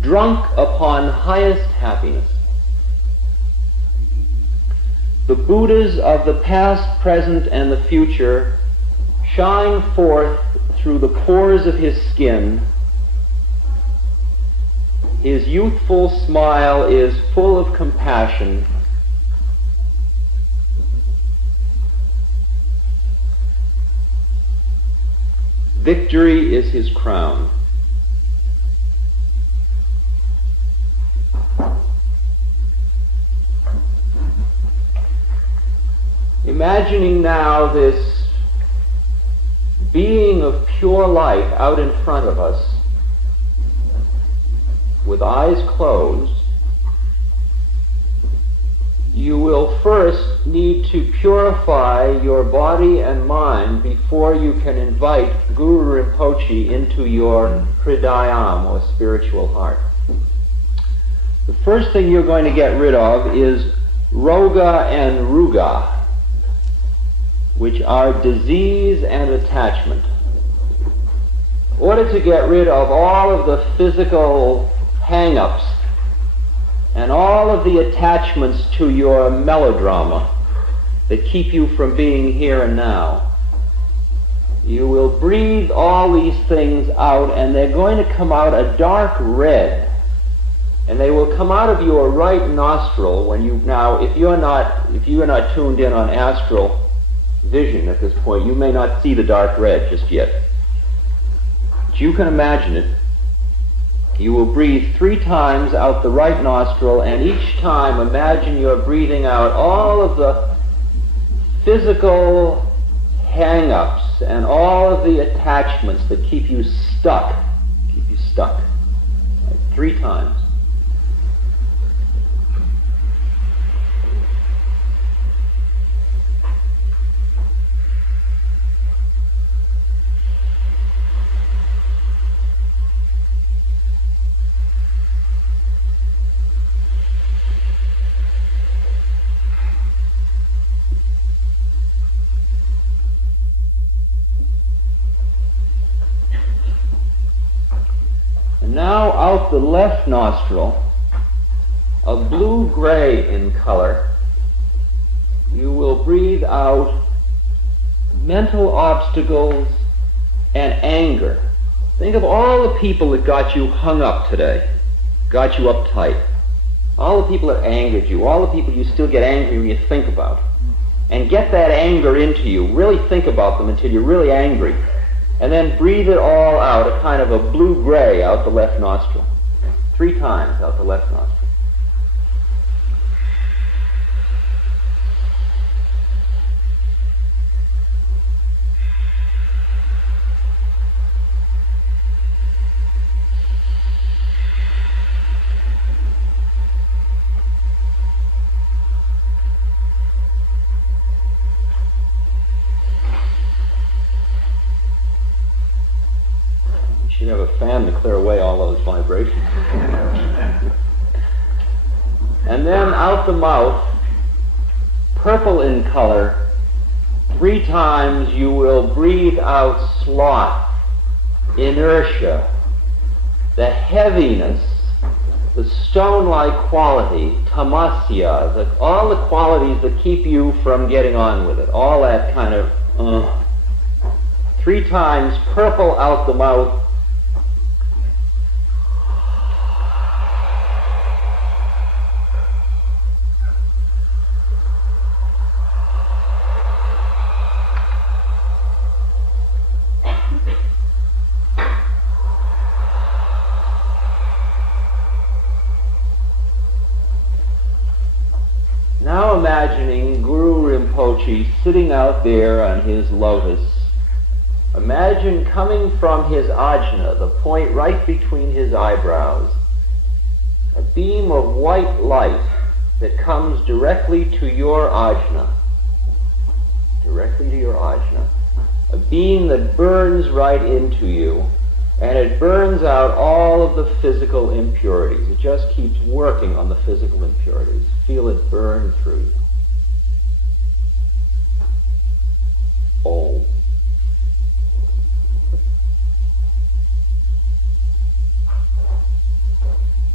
drunk upon highest happiness. The Buddhas of the past, present, and the future shine forth through the pores of his skin. His youthful smile is full of compassion. Victory is his crown. Imagining now this being of pure light out in front of us, with eyes closed, you will first need to purify your body and mind before you can invite Guru Rinpoche into your hridayam, or spiritual heart. The first thing you're going to get rid of is roga and ruga, which are disease and attachment. In order to get rid of all of the physical hang-ups and all of the attachments to your melodrama that keep you from being here and now, you will breathe all these things out, and they're going to come out a dark red, and they will come out of your right nostril. When you now, if you are not tuned in on astral vision at this point, you may not see the dark red just yet. But you can imagine it. You will breathe 3 times out the right nostril, and each time imagine you're breathing out all of the physical hang-ups and all of the attachments that keep you stuck. Right? 3 times. Now out the left nostril, a blue-gray in color, you will breathe out mental obstacles and anger. Think of all the people that got you hung up today, got you uptight, all the people that angered you, all the people you still get angry when you think about. And get that anger into you. Really think about them until you're really angry. And then breathe it all out, a kind of a blue-gray out the left nostril. 3 times out the left nostril. You have a fan to clear away all those vibrations. And then out the mouth, purple in color, 3 times you will breathe out sloth, inertia, the heaviness, the stone-like quality, tamasya, all the qualities that keep you from getting on with it, all that kind of 3 times purple out the mouth. Now imagining Guru Rinpoche sitting out there on his lotus. Imagine coming from his ajna, the point right between his eyebrows, a beam of white light that comes directly to your ajna. Directly to your ajna. A beam that burns right into you, and it burns out all of the physical impurities. It just keeps working on the physical impurities. Feel it burn through you. Om.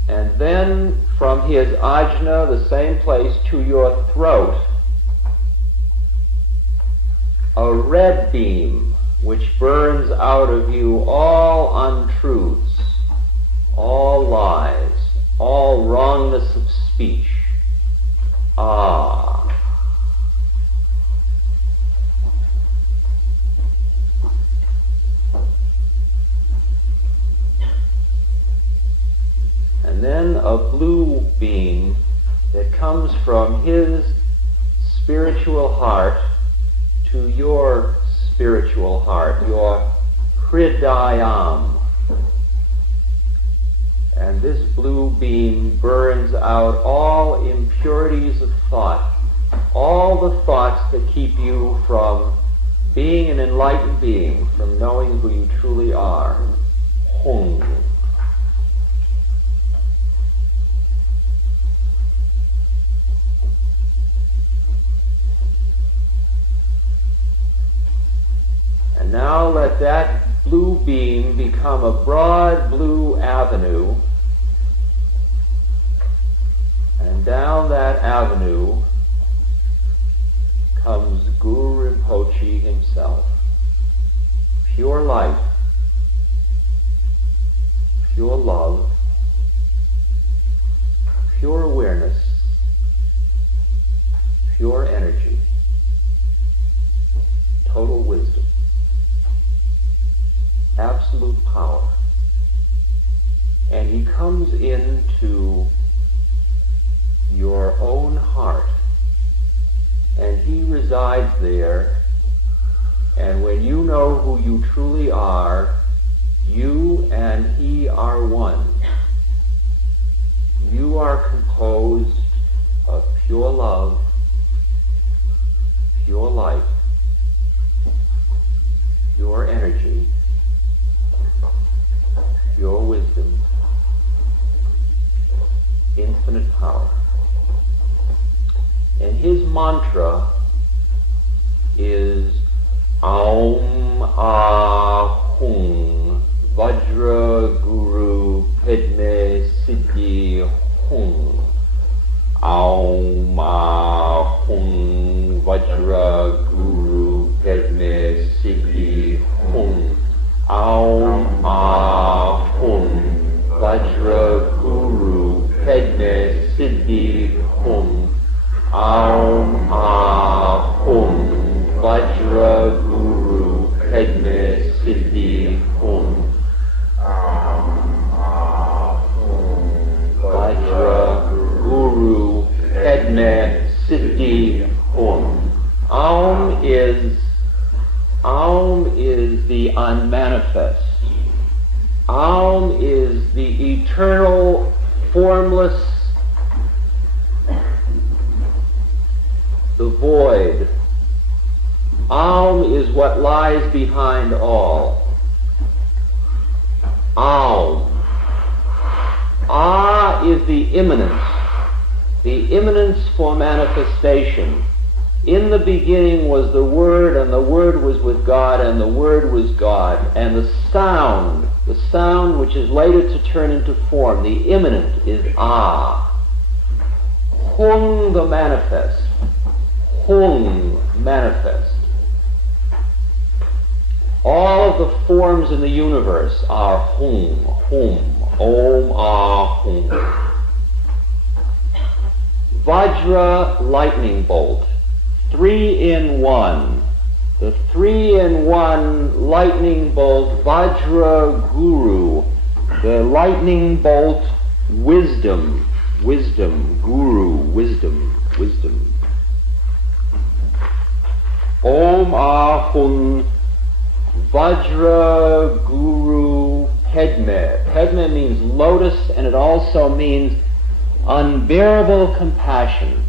And then from his ajna, the same place, to your throat, a red beam which burns out of you all untruths, all lies, all wrongness of speech. Ah. And then a blue beam that comes from his spiritual heart to your spiritual heart, your hridayam. And this blue beam burns out all impurities of thought, all the thoughts that keep you from being an enlightened being, from knowing who you truly are. Hong. become a broad blue avenue, and down that avenue comes Guru Rinpoche himself. Pure light, pure love, pure awareness, pure energy, total wisdom, absolute power. And he comes into your own heart, and he resides there, and when you know who you truly are, you and he are one. You are composed of pure love, pure light, pure energy, pure wisdom, infinite power. And his mantra is Aum Ahung Vajra Guru Padme Siddhi Hung. Aum Ahung Vajra Guru Padme Siddhi Hung. Aum Ahung Vajra Guru Padme Siddhi Hung. Aum Ahung Vajra Guru Padme Siddhi Hum. Vajra Guru Padme Siddhi Hum. Aum is the unmanifest. Aum is the eternal, formless, the void. Aum is what lies behind all. Aum. Ah is the imminence for manifestation. In the beginning was the Word, and the Word was with God, and the Word was God. And the sound which is later to turn into form, the imminent, is Ah. Hung, the manifest. Hung, manifest. All of the forms in the universe are Hum, Om, Ah, Hum. Vajra, lightning bolt. 3 in 1. The 3-in-1 lightning bolt, Vajra Guru. The lightning bolt, wisdom, Guru, wisdom. Om Ahung Vajra Guru Padme. Padme means lotus, and it also means unbearable compassion.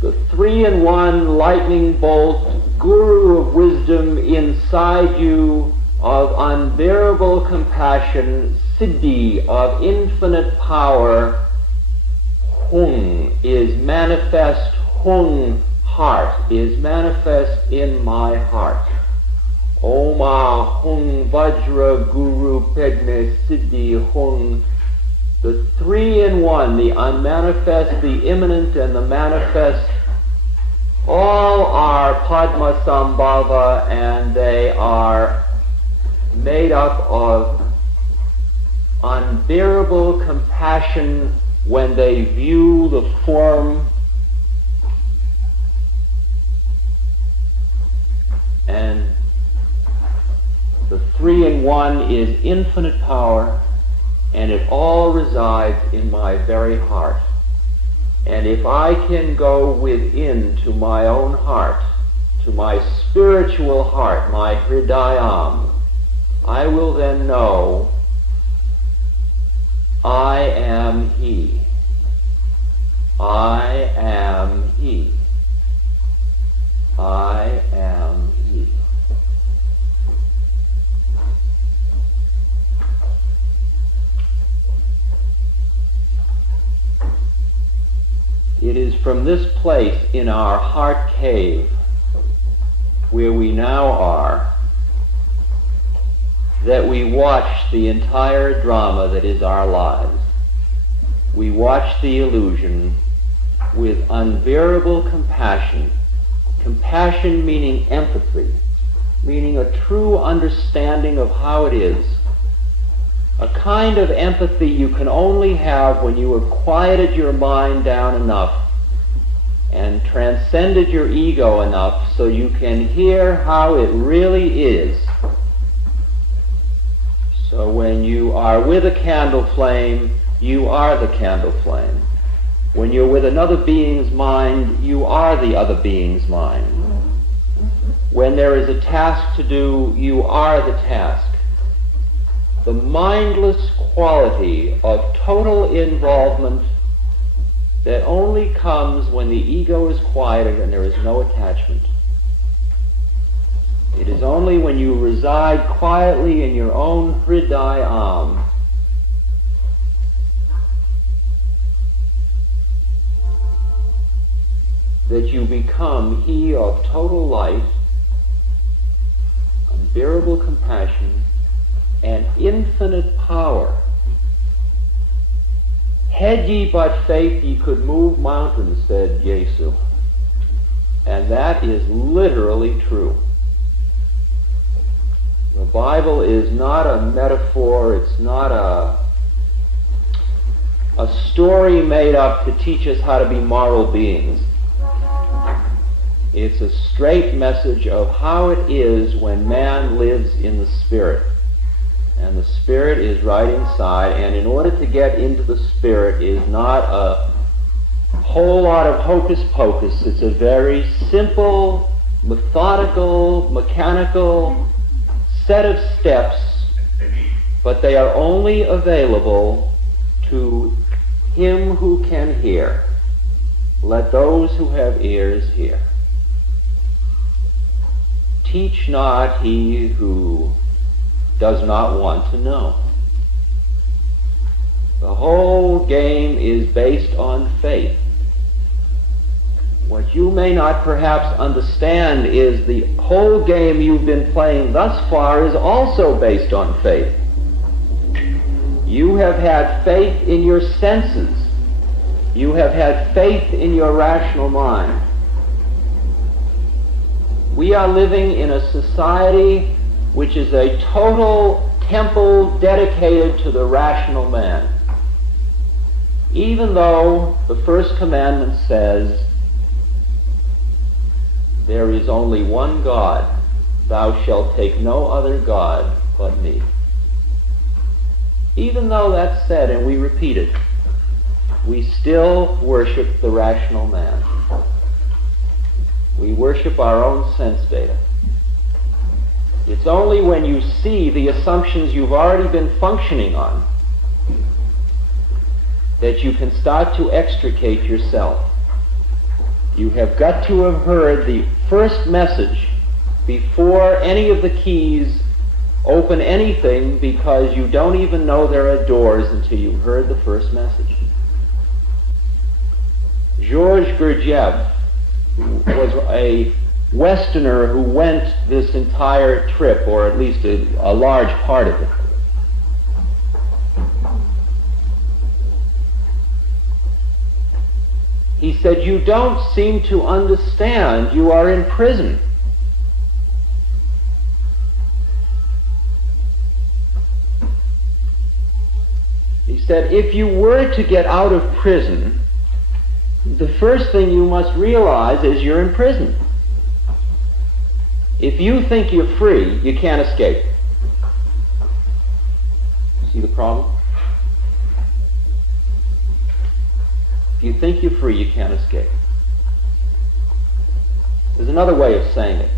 The 3-in-1 lightning bolt, Guru of wisdom inside you, of unbearable compassion, Siddhi, of infinite power. Hung is manifest, Hung, heart, is manifest in my heart. Om Ahung Vajra Guru Padme Siddhi Hung. The 3-in-1, the unmanifest, the immanent, and the manifest, all are Padma Sambhava, and they are made up of unbearable compassion when they view the form and the 3-in-1 is infinite power, and it all resides in my very heart. And if I can go within to my own heart, to my spiritual heart, my Hridayam, I will then know I am He. I am He. I am He. It is from this place in our heart cave, where we now are, that we watch the entire drama that is our lives. We watch the illusion with unbearable compassion. Compassion meaning empathy, meaning a true understanding of how it is. A kind of empathy you can only have when you have quieted your mind down enough and transcended your ego enough so you can hear how it really is. So when you are with a candle flame, you are the candle flame. When you're with another being's mind, you are the other being's mind. When there is a task to do, you are the task. The mindless quality of total involvement that only comes when the ego is quieted and there is no attachment. It is only when you reside quietly in your own Hridayam that you become he of total light, unbearable compassion, and infinite power. Had ye but faith, ye could move mountains, said Yesu. And that is literally true. The Bible is not a metaphor, it's not a story made up to teach us how to be moral beings. It's a straight message of how it is when man lives in the Spirit. And the Spirit is right inside, and in order to get into the Spirit is not a whole lot of hocus pocus. It's a very simple, methodical, mechanical set of steps, but they are only available to him who can hear. Let those who have ears hear. Teach not he who does not want to know. The whole game is based on faith. What you may not perhaps understand is the whole game you've been playing thus far is also based on faith. You have had faith in your senses. You have had faith in your rational mind. We are living in a society which is a total temple dedicated to the rational man. Even though the first commandment says, there is only one God, thou shalt take no other God but me. Even though that's said and we repeat it, we still worship the rational man. We worship our own sense data. It's only when you see the assumptions you've already been functioning on that you can start to extricate yourself. You have got to have heard the first message before any of the keys open anything, because you don't even know there are doors until you've heard the first message. Georges Gurdjieff, who was a Westerner who went this entire trip, or at least a large part of it. He said, you don't seem to understand. You are in prison. He said, if you were to get out of prison, the first thing you must realize is you're in prison. If you think you're free, you can't escape. See the problem? If you think you're free, you can't escape. There's another way of saying it.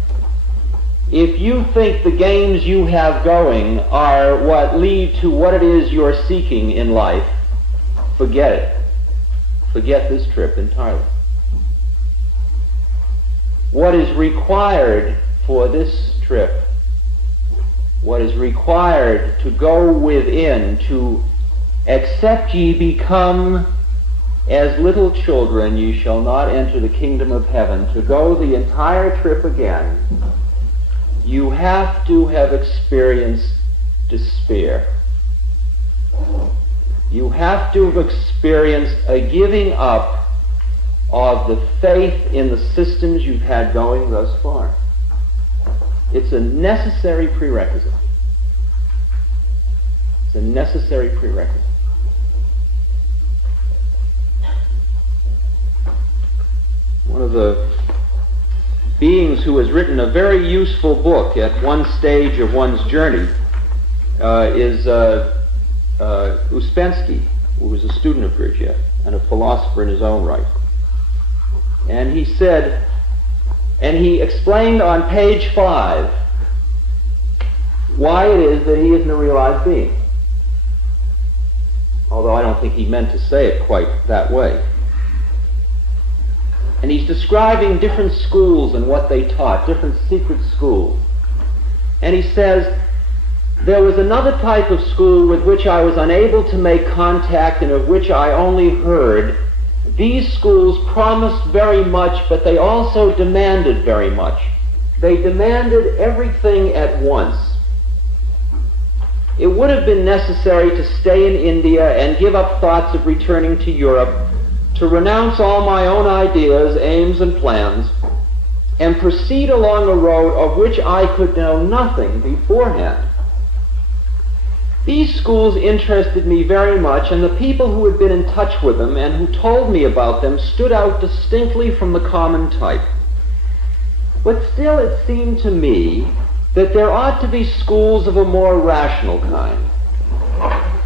If you think the games you have going are what lead to what it is you're seeking in life, forget it. Forget this trip entirely. What is required for this trip, what is required to go within, to except ye become as little children, ye shall not enter the kingdom of heaven, to go the entire trip again, you have to have experienced despair. You have to have experienced a giving up of the faith in the systems you've had going thus far. It's a necessary prerequisite. It's a necessary prerequisite. One of the beings who has written a very useful book at one stage of one's journey is Ouspensky, who was a student of Gurdjieff and a philosopher in his own right. And he said, and he explained on page 5 why it is that he isn't a realized being. Although I don't think he meant to say it quite that way. And he's describing different schools and what they taught, different secret schools. And he says, there was another type of school with which I was unable to make contact and of which I only heard. These schools promised very much, but they also demanded very much. They demanded everything at once. It would have been necessary to stay in India and give up thoughts of returning to Europe, to renounce all my own ideas, aims, and plans, and proceed along a road of which I could know nothing beforehand. These schools interested me very much, and the people who had been in touch with them and who told me about them stood out distinctly from the common type. But still it seemed to me that there ought to be schools of a more rational kind,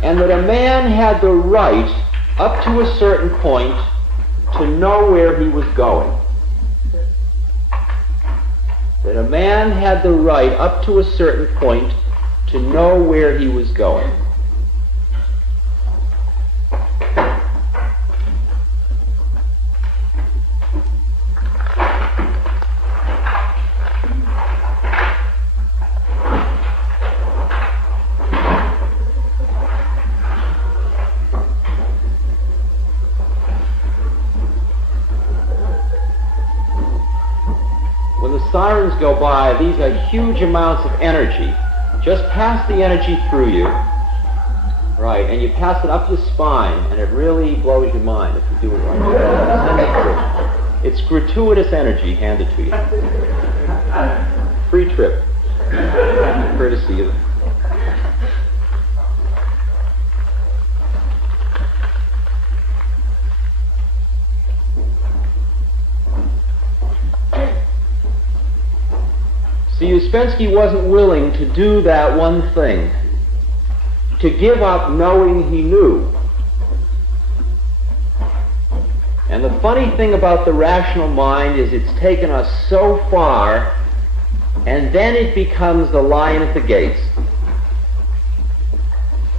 and that a man had the right, up to a certain point, to know where he was going. That a man had the right, up to a certain point, to know where he was going. When the sirens go by, these are huge amounts of energy. Just pass the energy through you, right, and you pass it up your spine, and it really blows your mind if you do it right. It's gratuitous energy handed to you. Free trip, courtesy of. See, Ouspensky wasn't willing to do that one thing, to give up knowing he knew. And the funny thing about the rational mind is it's taken us so far, and then it becomes the lion at the gates.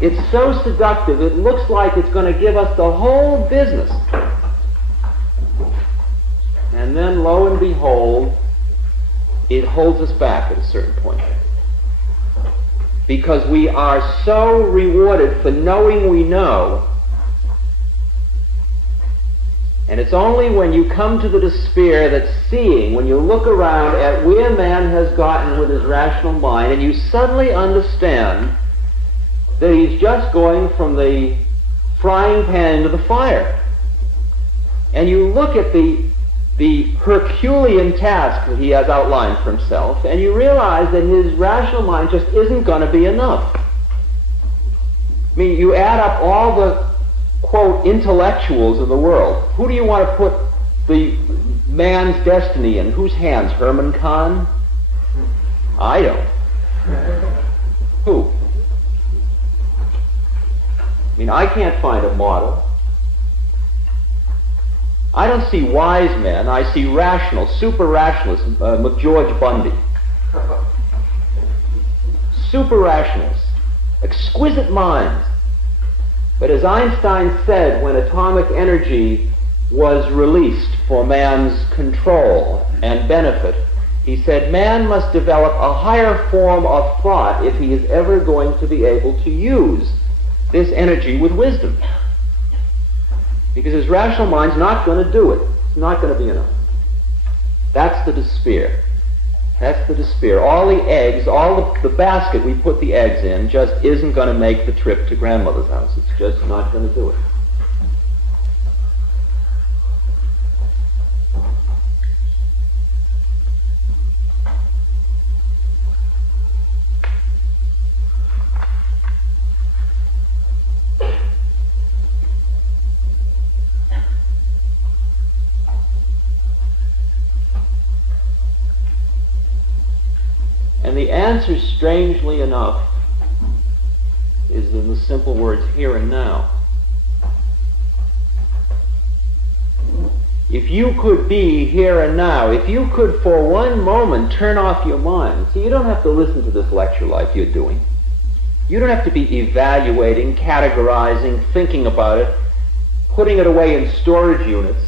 It's so seductive, it looks like it's going to give us the whole business. And then, lo and behold, it holds us back at a certain point. Because we are so rewarded for knowing we know. And it's only when you come to the despair that seeing, when you look around at where man has gotten with his rational mind, and you suddenly understand that he's just going from the frying pan into the fire. And you look at the Herculean task that he has outlined for himself, and you realize that his rational mind just isn't going to be enough. I mean, you add up all the, quote, intellectuals of the world. Who do you want to put the man's destiny in? Whose hands? Herman Kahn? I don't. Who? I mean, I can't find a model. I don't see wise men, I see rational, super rationalists, McGeorge Bundy. Super rationalists, exquisite minds. But as Einstein said when atomic energy was released for man's control and benefit, he said man must develop a higher form of thought if he is ever going to be able to use this energy with wisdom. Because his rational mind's not going to do it. It's not going to be enough. That's the despair. That's the despair. All the eggs, all the basket we put the eggs in just isn't going to make the trip to grandmother's house. It's just not going to do it. And the answer, strangely enough, is in the simple words here and now. If you could be here and now, if you could for one moment turn off your mind, see, you don't have to listen to this lecture like you're doing. You don't have to be evaluating, categorizing, thinking about it, putting it away in storage units,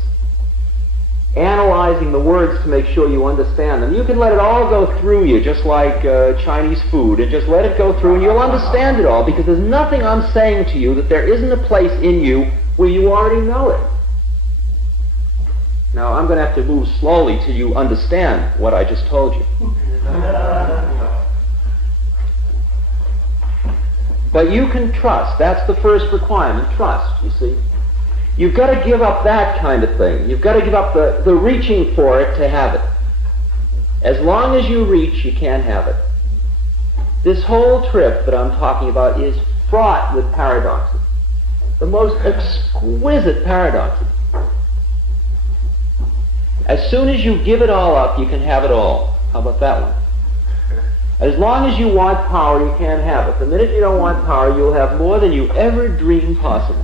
analyzing the words to make sure you understand them. You can let it all go through you, just like Chinese food, and just let it go through and you'll understand it all, because there's nothing I'm saying to you that there isn't a place in you where you already know it. Now, I'm going to have to move slowly till you understand what I just told you. But you can trust. That's the first requirement, trust, you see. You've got to give up that kind of thing. You've got to give up the reaching for it to have it. As long as you reach, you can't have it. This whole trip that I'm talking about is fraught with paradoxes. The most exquisite paradoxes. As soon as you give it all up, you can have it all. How about that one? As long as you want power, you can't have it. The minute you don't want power, you'll have more than you ever dreamed possible.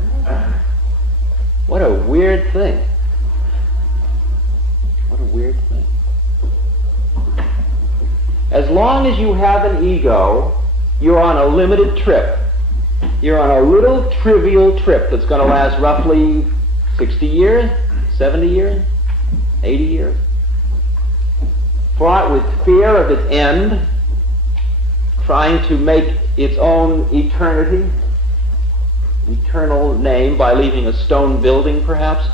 What a weird thing. What a weird thing. As long as you have an ego, you're on a limited trip. You're on a little trivial trip that's going to last roughly 60 years, 70 years, 80 years. Fraught with fear of its end, trying to make its own eternity, eternal name by leaving a stone building, perhaps.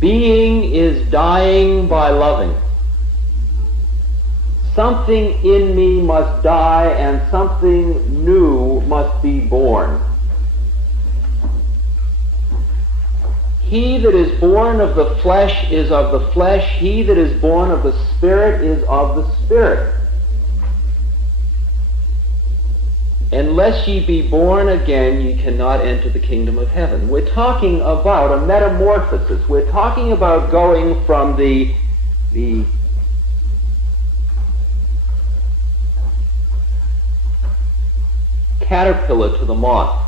Being is dying by loving. Something in me must die and something new must be born. He that is born of the flesh is of the flesh. He that is born of the Spirit is of the Spirit. Unless ye be born again, ye cannot enter the kingdom of heaven. We're talking about a metamorphosis. We're talking about going from the caterpillar to the moth.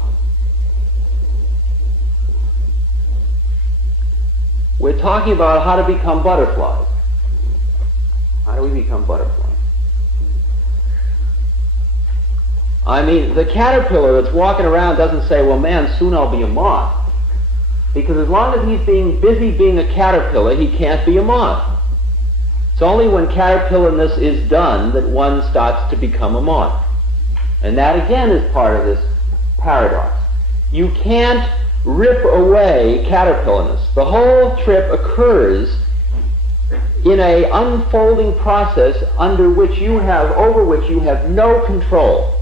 We're talking about how to become butterflies. How do we become butterflies? I mean, the caterpillar that's walking around doesn't say, well, man, soon I'll be a moth. Because as long as he's being busy being a caterpillar, he can't be a moth. It's only when caterpillarness is done that one starts to become a moth. And that, again, is part of this paradox. You can't rip away caterpillarness. The whole trip occurs in an unfolding process over which you have no control.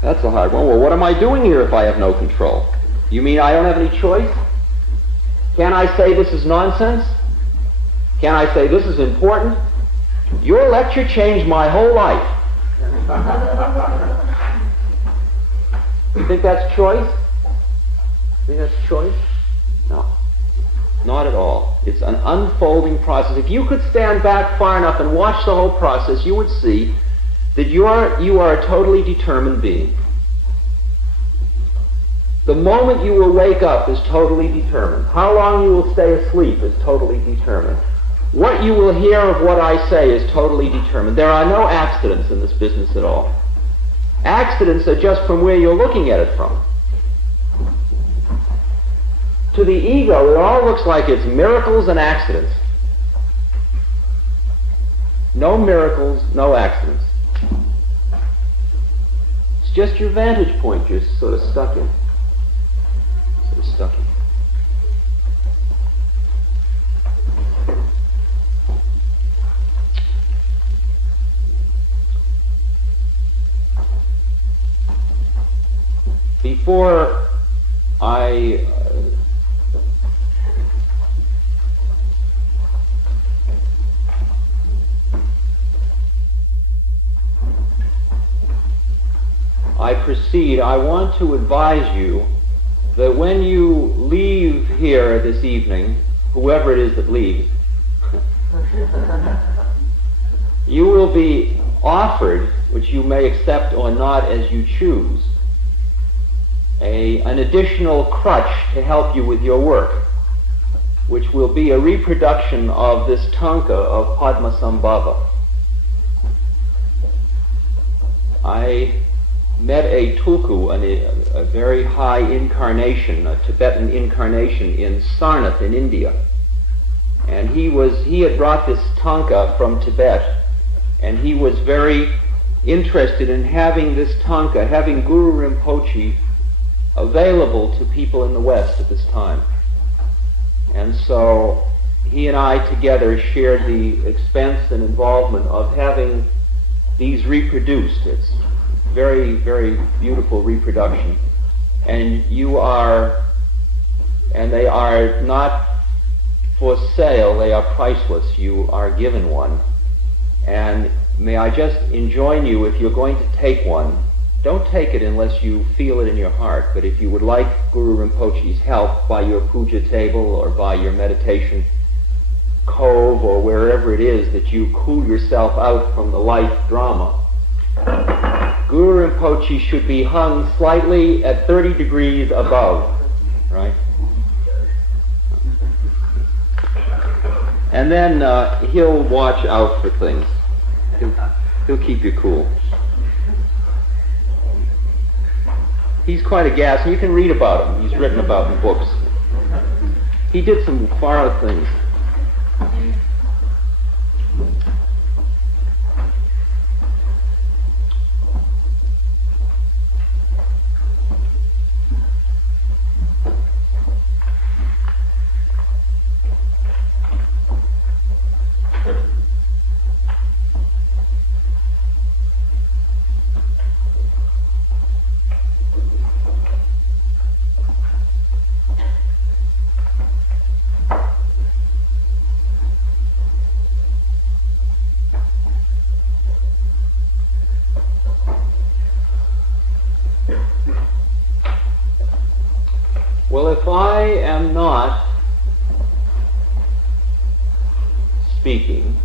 That's a hard one. Well, what am I doing here if I have no control? You mean I don't have any choice? Can I say this is nonsense? Can I say this is important? Your lecture changed my whole life. You think that's choice? You think that's choice? No. Not at all. It's an unfolding process. If you could stand back far enough and watch the whole process, you would see that you are a totally determined being. The moment you will wake up is totally determined. How long you will stay asleep is totally determined. What you will hear of what I say is totally determined. There are no accidents in this business at all. Accidents are just from where you're looking at it from. To the ego, it all looks like it's miracles and accidents. No miracles, no accidents. It's just your vantage point you're sort of stuck in. Before I proceed, I want to advise you that when you leave here this evening, whoever it is that leaves, you will be offered, which you may accept or not as you choose, an additional crutch to help you with your work, which will be a reproduction of this tanka of Padmasambhava. I met a tulku, a very high incarnation, a Tibetan incarnation in Sarnath in India. And he had brought this tanka from Tibet, and he was very interested in having this tanka, having Guru Rinpoche available to people in the West at this time. And so he and I together shared the expense and involvement of having these reproduced. It's very, very beautiful reproduction. And they are not for sale, they are priceless. You are given one. And may I just enjoin you, if you're going to take one, don't take it unless you feel it in your heart, but if you would like Guru Rinpoche's help by your puja table or by your meditation cove or wherever it is that you cool yourself out from the life drama, Guru Rinpoche should be hung slightly at 30 degrees above, right? And then he'll watch out for things. He'll keep you cool. He's quite a gas, and you can read about him. He's written about in books. He did some far out things. Well, if I am not speaking,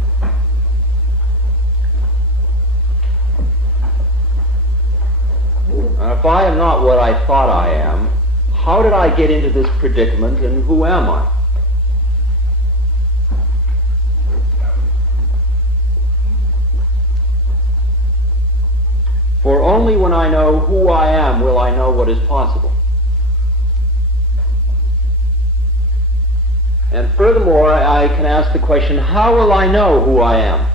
if I am not what I thought I am, how did I get into this predicament, and who am I? For only when I know who I am will I know what is possible. And furthermore, I can ask the question, how will I know who I am?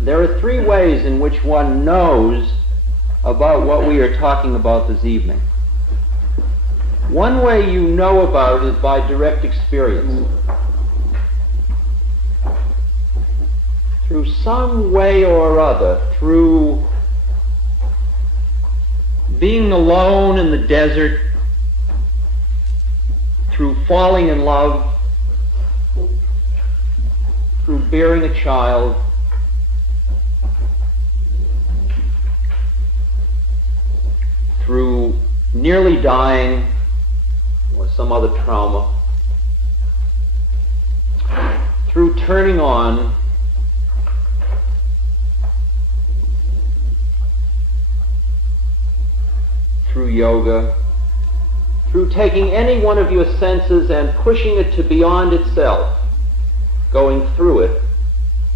There are three ways in which one knows about what we are talking about this evening. One way you know about is by direct experience. Through some way or other, through being alone in the desert, through falling in love, through bearing a child, through nearly dying or some other trauma, through turning on, through yoga, through taking any one of your senses and pushing it to beyond itself, going through it,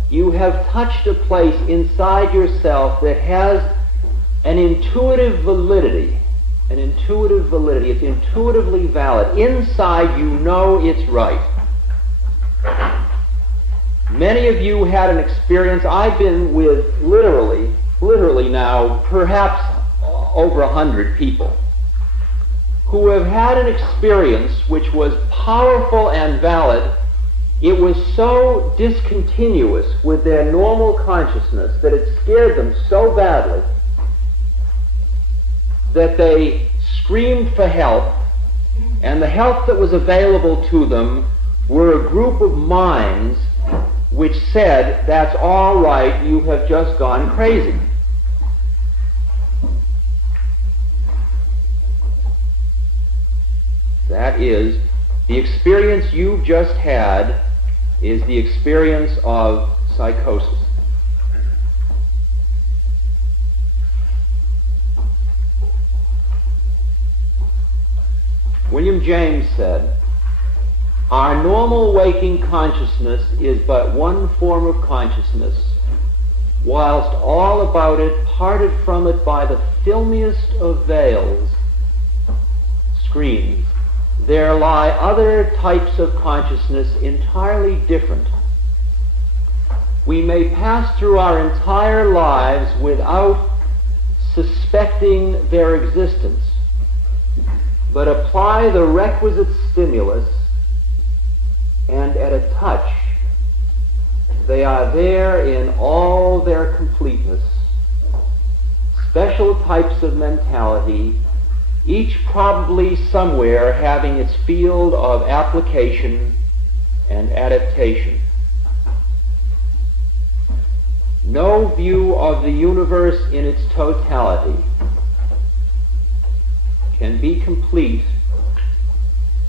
you have touched a place inside yourself that has an intuitive validity an intuitive validity. It's intuitively valid. Inside, you know it's right. Many of you had an experience. I've been with literally now, perhaps over 100 people who have had an experience which was powerful and valid. It was so discontinuous with their normal consciousness that it scared them so badly that they screamed for help, and the help that was available to them were a group of minds which said, "That's all right, you have just gone crazy." That is, the experience you've just had is the experience of psychosis. William James said, "Our normal waking consciousness is but one form of consciousness, whilst all about it, parted from it by the filmiest of veils, screens, there lie other types of consciousness entirely different. We may pass through our entire lives without suspecting their existence, but apply the requisite stimulus, and at a touch, they are there in all their completeness. Special types of mentality, each probably somewhere having its field of application and adaptation. No view of the universe in its totality can be complete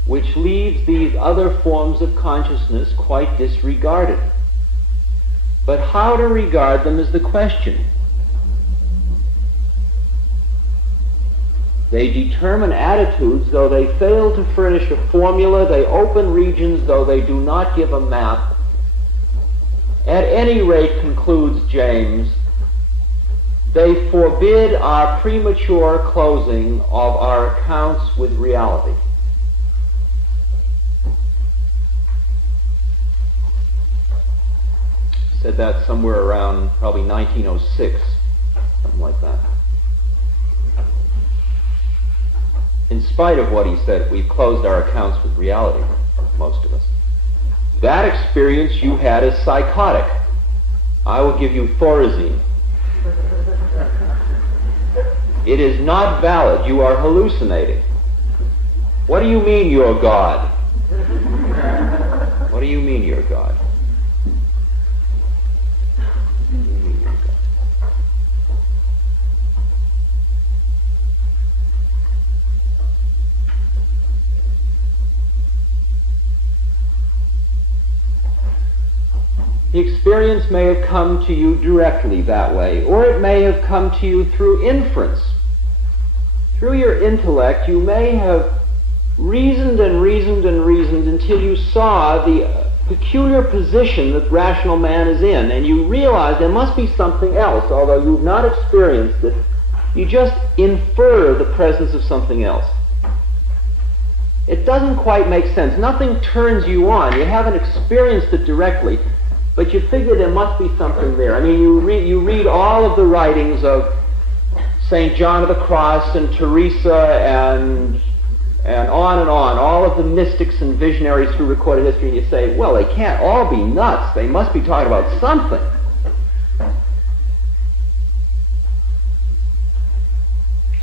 which leaves these other forms of consciousness quite disregarded. But how to regard them is the question. They determine attitudes, though they fail to furnish a formula. They open regions, though they do not give a map. At any rate, concludes James, they forbid our premature closing of our accounts with reality. Said that somewhere around probably 1906, something like that. In spite of what he said, we've closed our accounts with reality, most of us. That experience you had is psychotic. I will give you Thorazine. It is not valid. You are hallucinating. What do you mean you're God? What do you mean you're God? The experience may have come to you directly that way, or it may have come to you through inference. Through your intellect, you may have reasoned and reasoned and reasoned until you saw the peculiar position that rational man is in, and you realize there must be something else. Although you've not experienced it, you just infer the presence of something else. It doesn't quite make sense. Nothing turns you on. You haven't experienced it directly, but you figure there must be something there. I mean, you read all of the writings of St. John of the Cross and Teresa and on, all of the mystics and visionaries through recorded history, and you say, well, they can't all be nuts. They must be talking about something.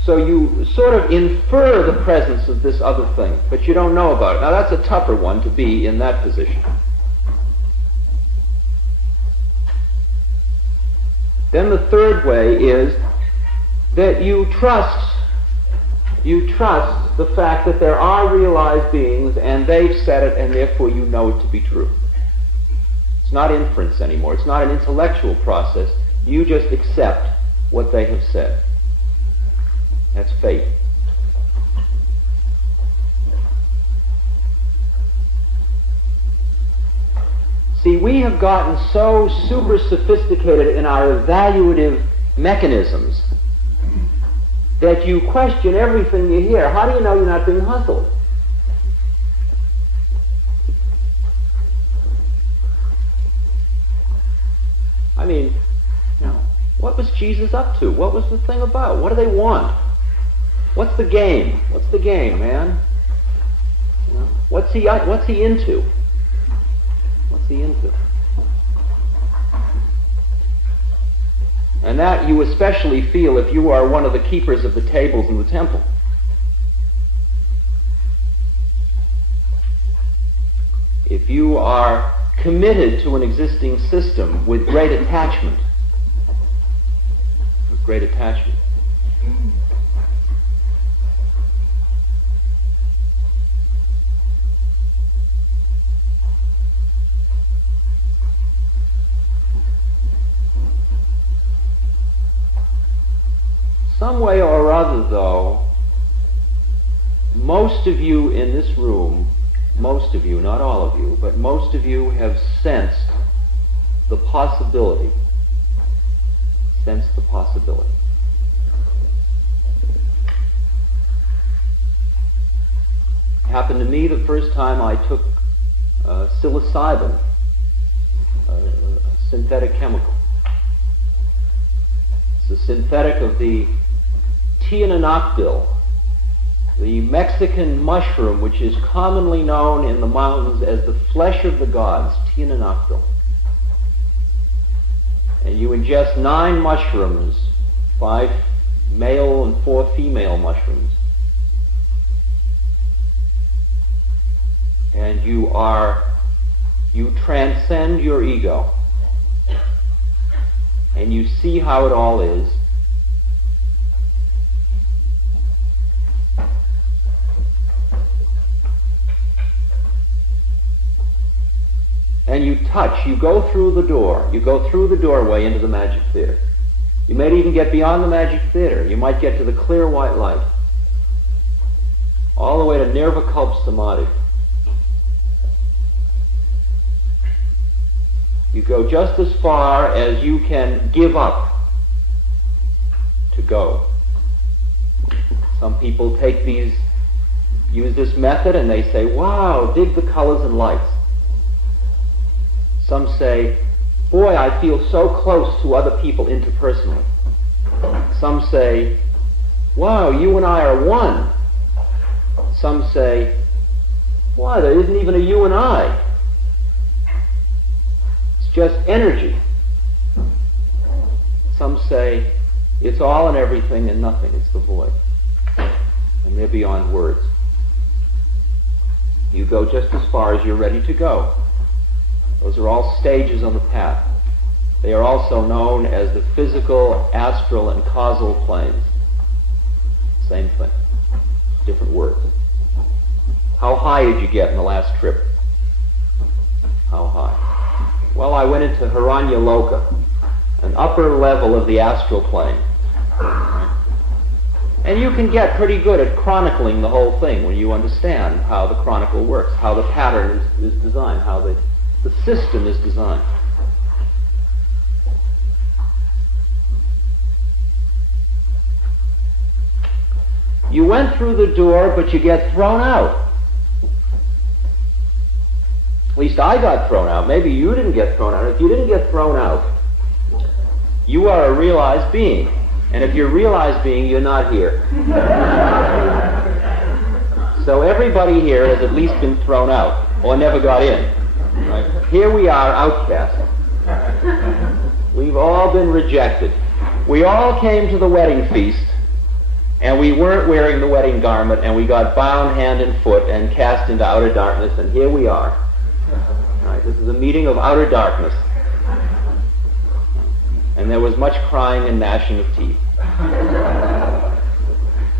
So you sort of infer the presence of this other thing, but you don't know about it. Now, that's a tougher one to be in that position. Then the third way is that you trust the fact that there are realized beings and they've said it, and therefore you know it to be true. It's not inference anymore. It's not an intellectual process. You just accept what they have said. That's faith. See, we have gotten so super sophisticated in our evaluative mechanisms that you question everything you hear. How do you know you're not being hustled? I mean, what was Jesus up to? What was the thing about? What do they want? What's the game? What's the game, man? What's he into? What's he into? And that you especially feel if you are one of the keepers of the tables in the temple. If you are committed to an existing system with great attachment. With great attachment. Some way or other, though, most of you in this room, most of you, not all of you, but most of you have sensed the possibility. Sensed the possibility. It happened to me the first time I took psilocybin, a synthetic chemical. It's a synthetic of the tiananactil, the Mexican mushroom which is commonly known in the mountains as the flesh of the gods, tiananactil. And you ingest 9 mushrooms, 5 male and 4 female mushrooms. And you transcend your ego. And you see how it all is. And you touch, you go through the door, you go through the doorway into the magic theater. You may even get beyond the magic theater. You might get to the clear white light. All the way to Nirvikalpa Samadhi. You go just as far as you can give up to go. Some people use this method and they say, wow, dig the colors and lights. Some say, boy, I feel so close to other people interpersonally. Some say, wow, you and I are one. Some say, why, there isn't even a you and I. It's just energy. Some say, it's all and everything and nothing. It's the void. And they're beyond words. You go just as far as you're ready to go. Those are all stages on the path. They are also known as the physical, astral, and causal planes. Same thing. Different words. How high did you get in the last trip? How high? Well, I went into Hiranyaloka, an upper level of the astral plane. And you can get pretty good at chronicling the whole thing when you understand how the chronicle works, how the pattern is designed, how the system is designed. You went through the door, but you get thrown out. At least I got thrown out. Maybe you didn't get thrown out. If you didn't get thrown out, you are a realized being. And if you're a realized being, you're not here. So everybody here has at least been thrown out, or never got in. Right? Here we are, outcasts. We've all been rejected. We all came to the wedding feast, and we weren't wearing the wedding garment, and we got bound hand and foot and cast into outer darkness, and here we are. Right? This is a meeting of outer darkness. And there was much crying and gnashing of teeth.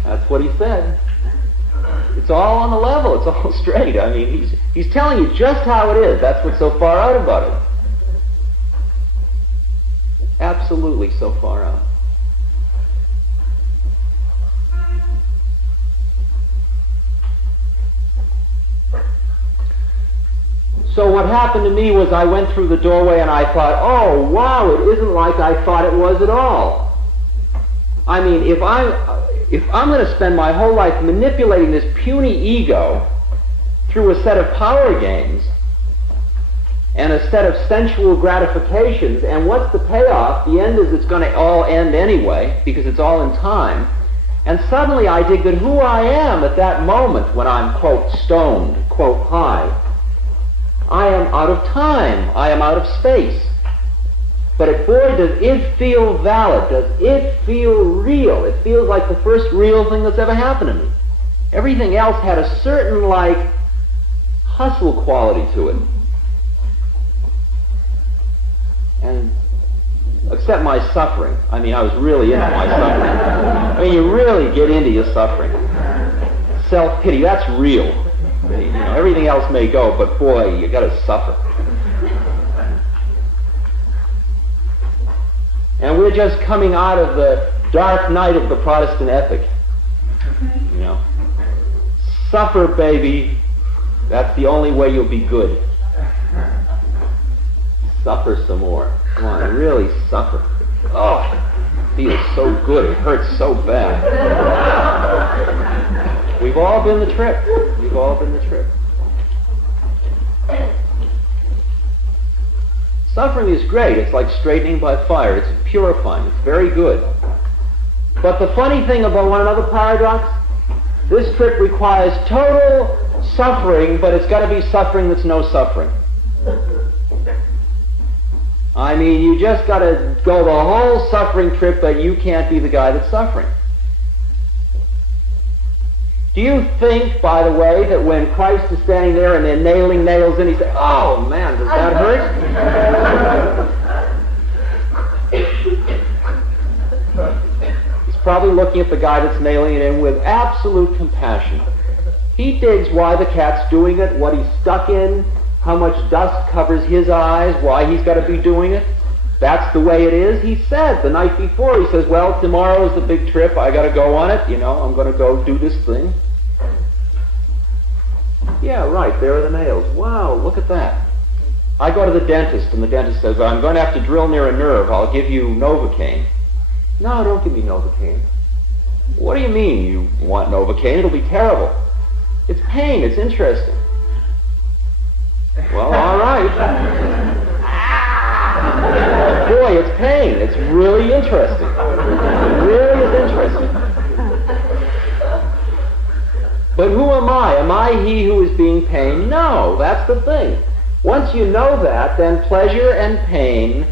That's what he said. It's all on the level. It's all straight. I mean, he's telling you just how it is. That's what's so far out about it. Absolutely so far out. So what happened to me was I went through the doorway and I thought, oh, wow, it isn't like I thought it was at all. I mean, if I'm going to spend my whole life manipulating this puny ego through a set of power games and a set of sensual gratifications, and what's the payoff? The end is it's going to all end anyway, because it's all in time. And suddenly I dig that who I am at that moment when I'm, quote, stoned, quote, high, I am out of time, I am out of space. But boy, does it feel valid, does it feel real. It feels like the first real thing that's ever happened to me. Everything else had a certain, like, hustle quality to it. And except my suffering. I mean, I was really into my suffering. I mean, you really get into your suffering. Self-pity, that's real. You know, everything else may go, but boy, you got to suffer. And we're just coming out of the dark night of the Protestant ethic. You know, suffer, baby. That's the only way you'll be good. Suffer some more. Come on, really suffer. Oh, it feels so good. It hurts so bad. We've all been the trip. We've all been the trip. Suffering is great. It's like straightening by fire. It's purifying. It's very good. But the funny thing about one another paradox, this trip requires total suffering, but it's got to be suffering that's no suffering. I mean, you just got to go the whole suffering trip, but you can't be the guy that's suffering. Do you think, by the way, that when Christ is standing there and they're nailing nails in, he says, "Oh man, does that hurt?" He's probably looking at the guy that's nailing it in with absolute compassion. He digs why the cat's doing it, what he's stuck in, how much dust covers his eyes, why he's got to be doing it. That's the way it is. He said the night before, he says, well, tomorrow is the big trip. I got to go on it. You know, I'm going to go do this thing. Yeah, right, there are the nails. Wow, look at that. I go to the dentist, and the dentist says, I'm going to have to drill near a nerve. I'll give you Novocaine. No, don't give me Novocaine. What do you mean you want Novocaine? It'll be terrible. It's pain. It's interesting. Well, all right. Boy, it's pain. It's really interesting. It really is interesting. But who am I? Am I he who is being pained? No, that's the thing. Once you know that, then pleasure and pain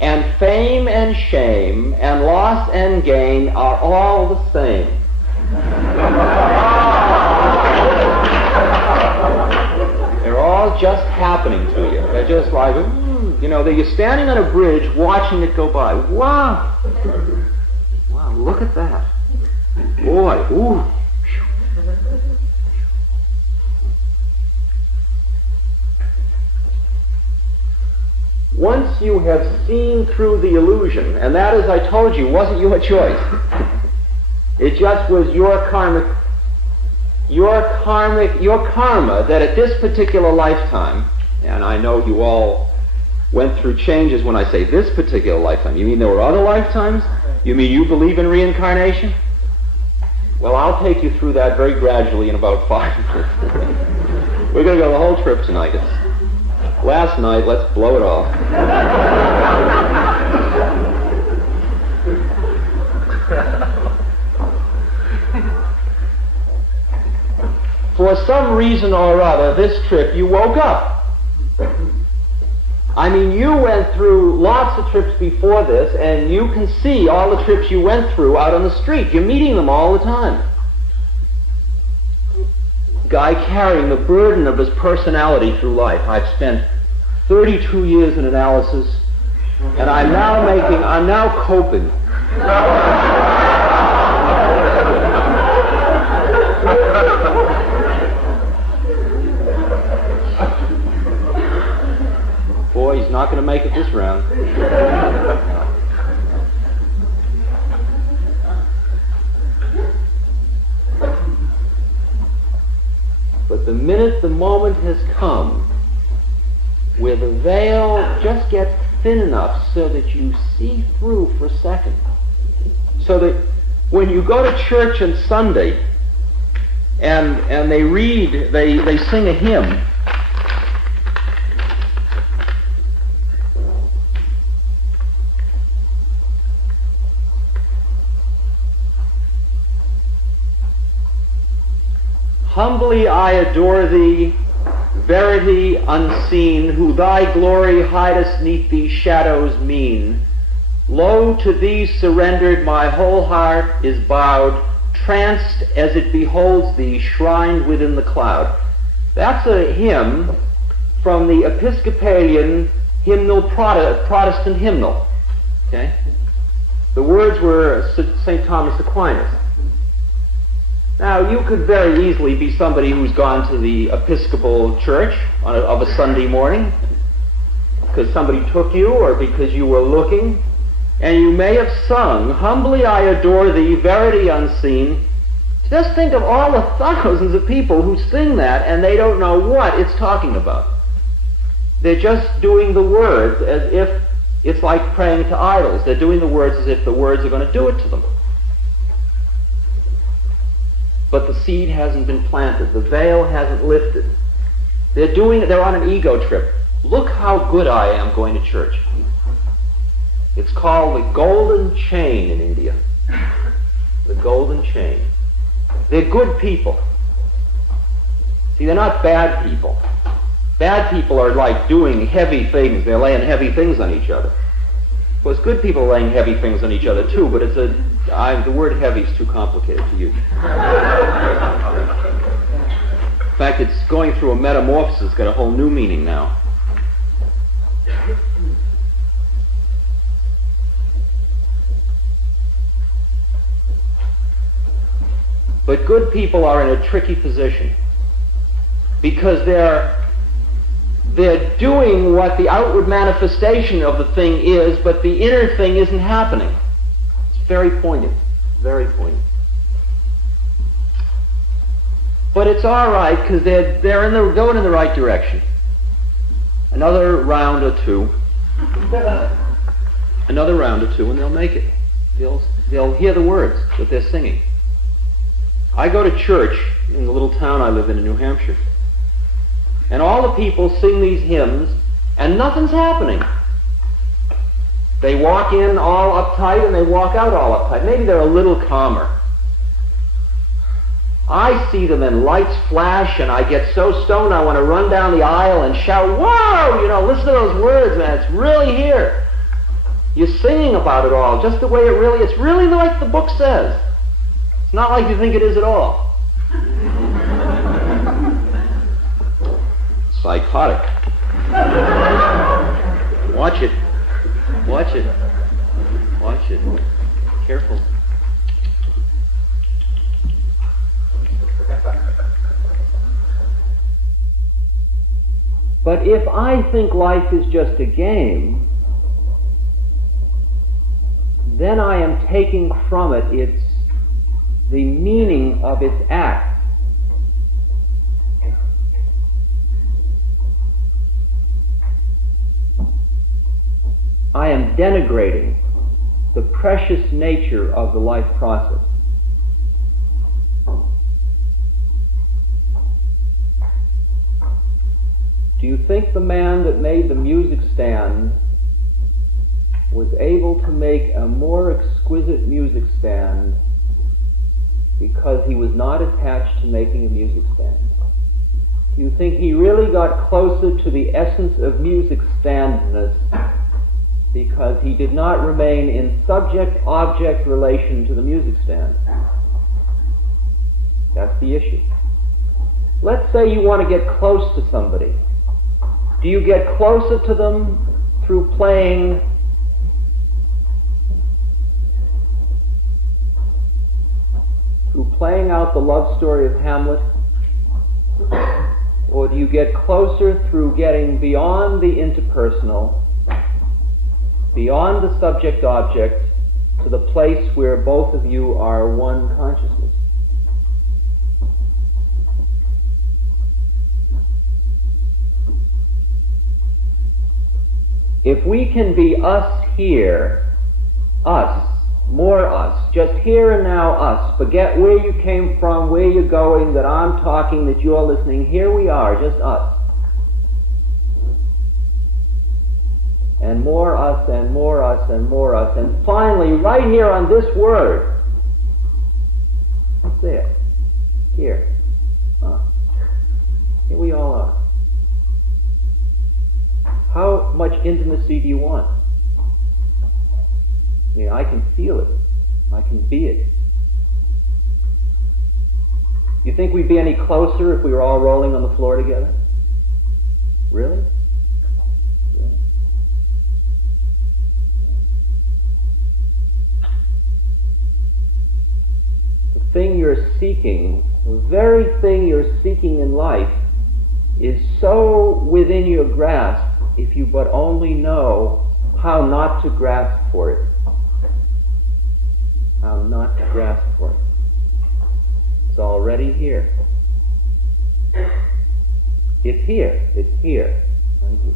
and fame and shame and loss and gain are all the same. They're all just happening to you. They're just like, you know, you're standing on a bridge watching it go by. Wow. Wow, look at that. Boy, ooh. Once you have seen through the illusion, and that, as I told you, wasn't your choice. It just was your karma that at this particular lifetime, and I know you all went through changes when I say this particular lifetime. You mean there were other lifetimes? You mean you believe in reincarnation? Well, I'll take you through that very gradually in about 5 minutes. We're going to go the whole trip tonight. It's last night, let's blow it off. For some reason or other, this trip, you woke up. I mean, you went through lots of trips before this, and you can see all the trips you went through out on the street. You're meeting them all the time. Guy carrying the burden of his personality through life. I've spent 32 years in analysis, and I'm now coping. Boy, he's not going to make it this round. But the minute the moment has come where the veil just gets thin enough so that you see through for a second, So that when you go to church on Sunday and they read, they sing a hymn, humbly I adore thee, verity unseen, who thy glory hidest neath these shadows mean. Lo, to thee surrendered my whole heart is bowed, tranced as it beholds thee shrined within the cloud. That's a hymn from the Episcopalian hymnal, Protestant hymnal. Okay? The words were St. Thomas Aquinas. Now, you could very easily be somebody who's gone to the Episcopal church of a Sunday morning because somebody took you or because you were looking, and you may have sung, humbly I adore thee, verity unseen. Just think of all the thousands of people who sing that and they don't know what it's talking about. They're just doing the words as if it's like praying to idols. They're doing the words as if the words are going to do it to them. But the seed hasn't been planted. The veil hasn't lifted. They're on an ego trip. Look how good I am going to church. It's called the golden chain in India. The golden chain. They're good people. See, they're not bad people. Bad people are like doing heavy things. They're laying heavy things on each other. Of course, good people are laying heavy things on each other too, but the word heavy is too complicated to use. In fact, it's going through a metamorphosis. It's got a whole new meaning now. But good people are in a tricky position because they're doing what the outward manifestation of the thing is, but the inner thing isn't happening. It's very poignant, very poignant. But it's all right because they're going in the right direction. Another round or two, and they'll make it. They'll hear the words that they're singing. I go to church in the little town I live in New Hampshire, and all the people sing these hymns, and nothing's happening. They walk in all uptight, and they walk out all uptight. Maybe they're a little calmer. I see them, and lights flash, and I get so stoned I want to run down the aisle and shout, whoa, listen to those words, man, it's really here. You're singing about it all, just the way it's really like the book says. It's not like you think it is at all. Psychotic. Watch it. Watch it. Watch it. Careful. But if I think life is just a game, then I am taking from it the meaning of its act. I am denigrating the precious nature of the life process. Do you think the man that made the music stand was able to make a more exquisite music stand because he was not attached to making a music stand? Do you think he really got closer to the essence of music standness because he did not remain in subject-object relation to the music stand? That's the issue. Let's say you want to get close to somebody. Do you get closer to them through playing out the love story of Hamlet? Or do you get closer through getting beyond the interpersonal, beyond the subject-object, to the place where both of you are one consciousness? If we can be us here, us, More us. Just here and now us. Forget where you came from, where you're going, that I'm talking, that you're listening. Here we are, just us. And more us, and more us, and more us. And finally, right here on this word, what's there? Here. Here we all are. How much intimacy do you want? I mean, I can feel it. I can be it. You think we'd be any closer if we were all rolling on the floor together? Really? Really? The thing you're seeking, the very thing you're seeking in life, is so within your grasp if you but only know how not to grasp for it. How not to grasp for it. It's already here. It's here. It's here. Right here.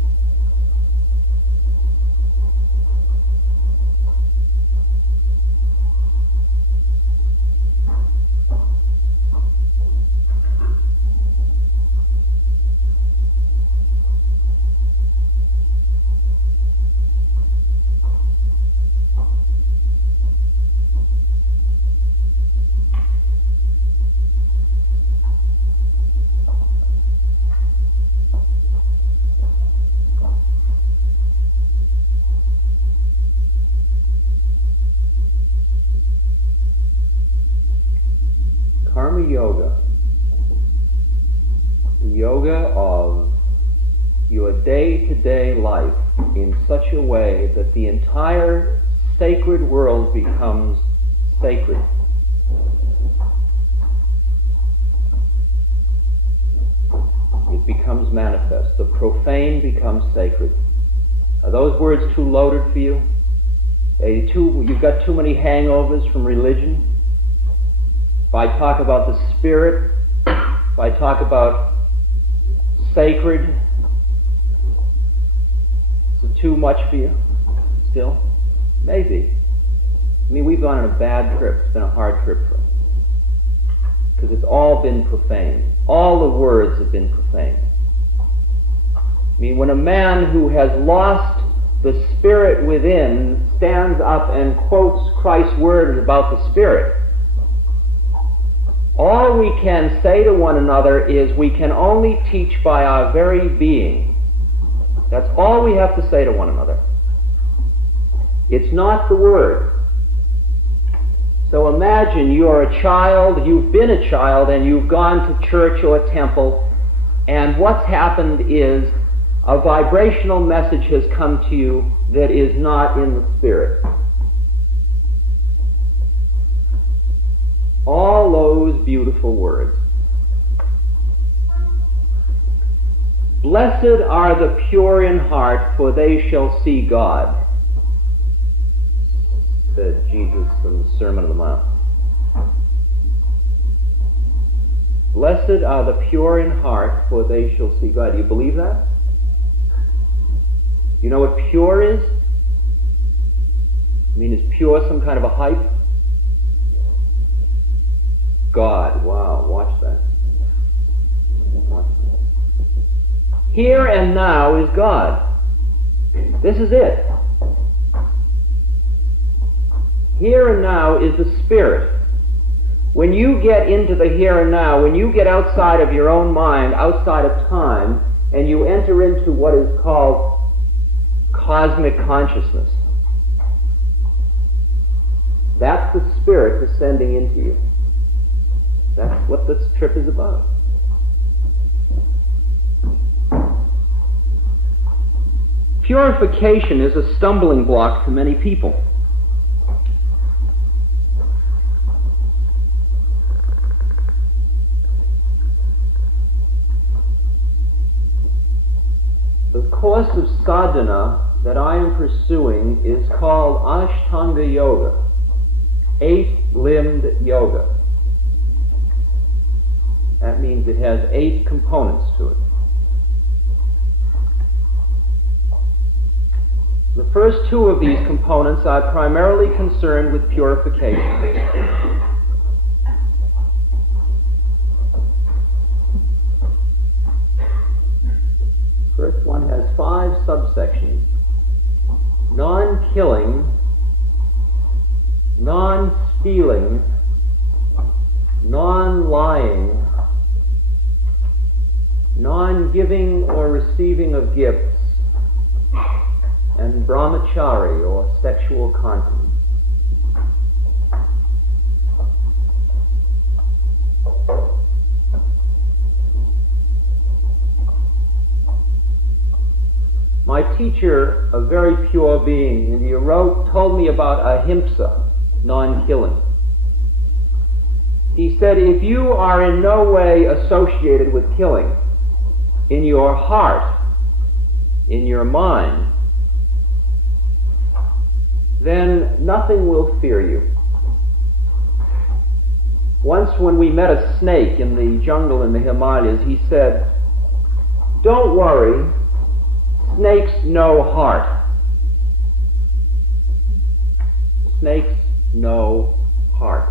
Karma Yoga, the yoga of your day-to-day life in such a way that the entire sacred world becomes sacred. It becomes manifest. The profane becomes sacred. Are those words too loaded for you? You've got too many hangovers from religion? If I talk about the spirit, if I talk about sacred, is it too much for you still? Maybe. I mean, we've gone on a bad trip. It's been a hard trip for us. Because it's all been profane. All the words have been profane. I mean, when a man who has lost the spirit within stands up and quotes Christ's words about the spirit, all we can say to one another is we can only teach by our very being. That's all we have to say to one another. It's not the word. So imagine you're a child, you've been a child, and you've gone to church or temple, and what's happened is a vibrational message has come to you that is not in the spirit. All those beautiful words. Blessed are the pure in heart, for they shall see God, said Jesus in the Sermon on the Mount. Blessed are the pure in heart, for they shall see God. Do you believe that? You know what pure is? I mean, is pure some kind of a hype? God. Wow, watch that. Watch that. Here and now is God. This is it. Here and now is the Spirit. When you get into the here and now, when you get outside of your own mind, outside of time, and you enter into what is called cosmic consciousness, that's the Spirit descending into you. That's what this trip is about. Purification is a stumbling block to many people. The course of sadhana that I am pursuing is called Ashtanga Yoga, 8-limbed yoga. That means it has 8 components to it. The first two of these components are primarily concerned with purification. First one has 5 subsections: non-killing, non-stealing, non-lying, non-giving or receiving of gifts, and brahmachari, or sexual continence. My teacher, a very pure being, and he told me about ahimsa, non-killing. He said, if you are in no way associated with killing, in your heart, in your mind, then nothing will fear you. Once when we met a snake in the jungle in the Himalayas, he said, don't worry, snakes know heart. Snakes know heart.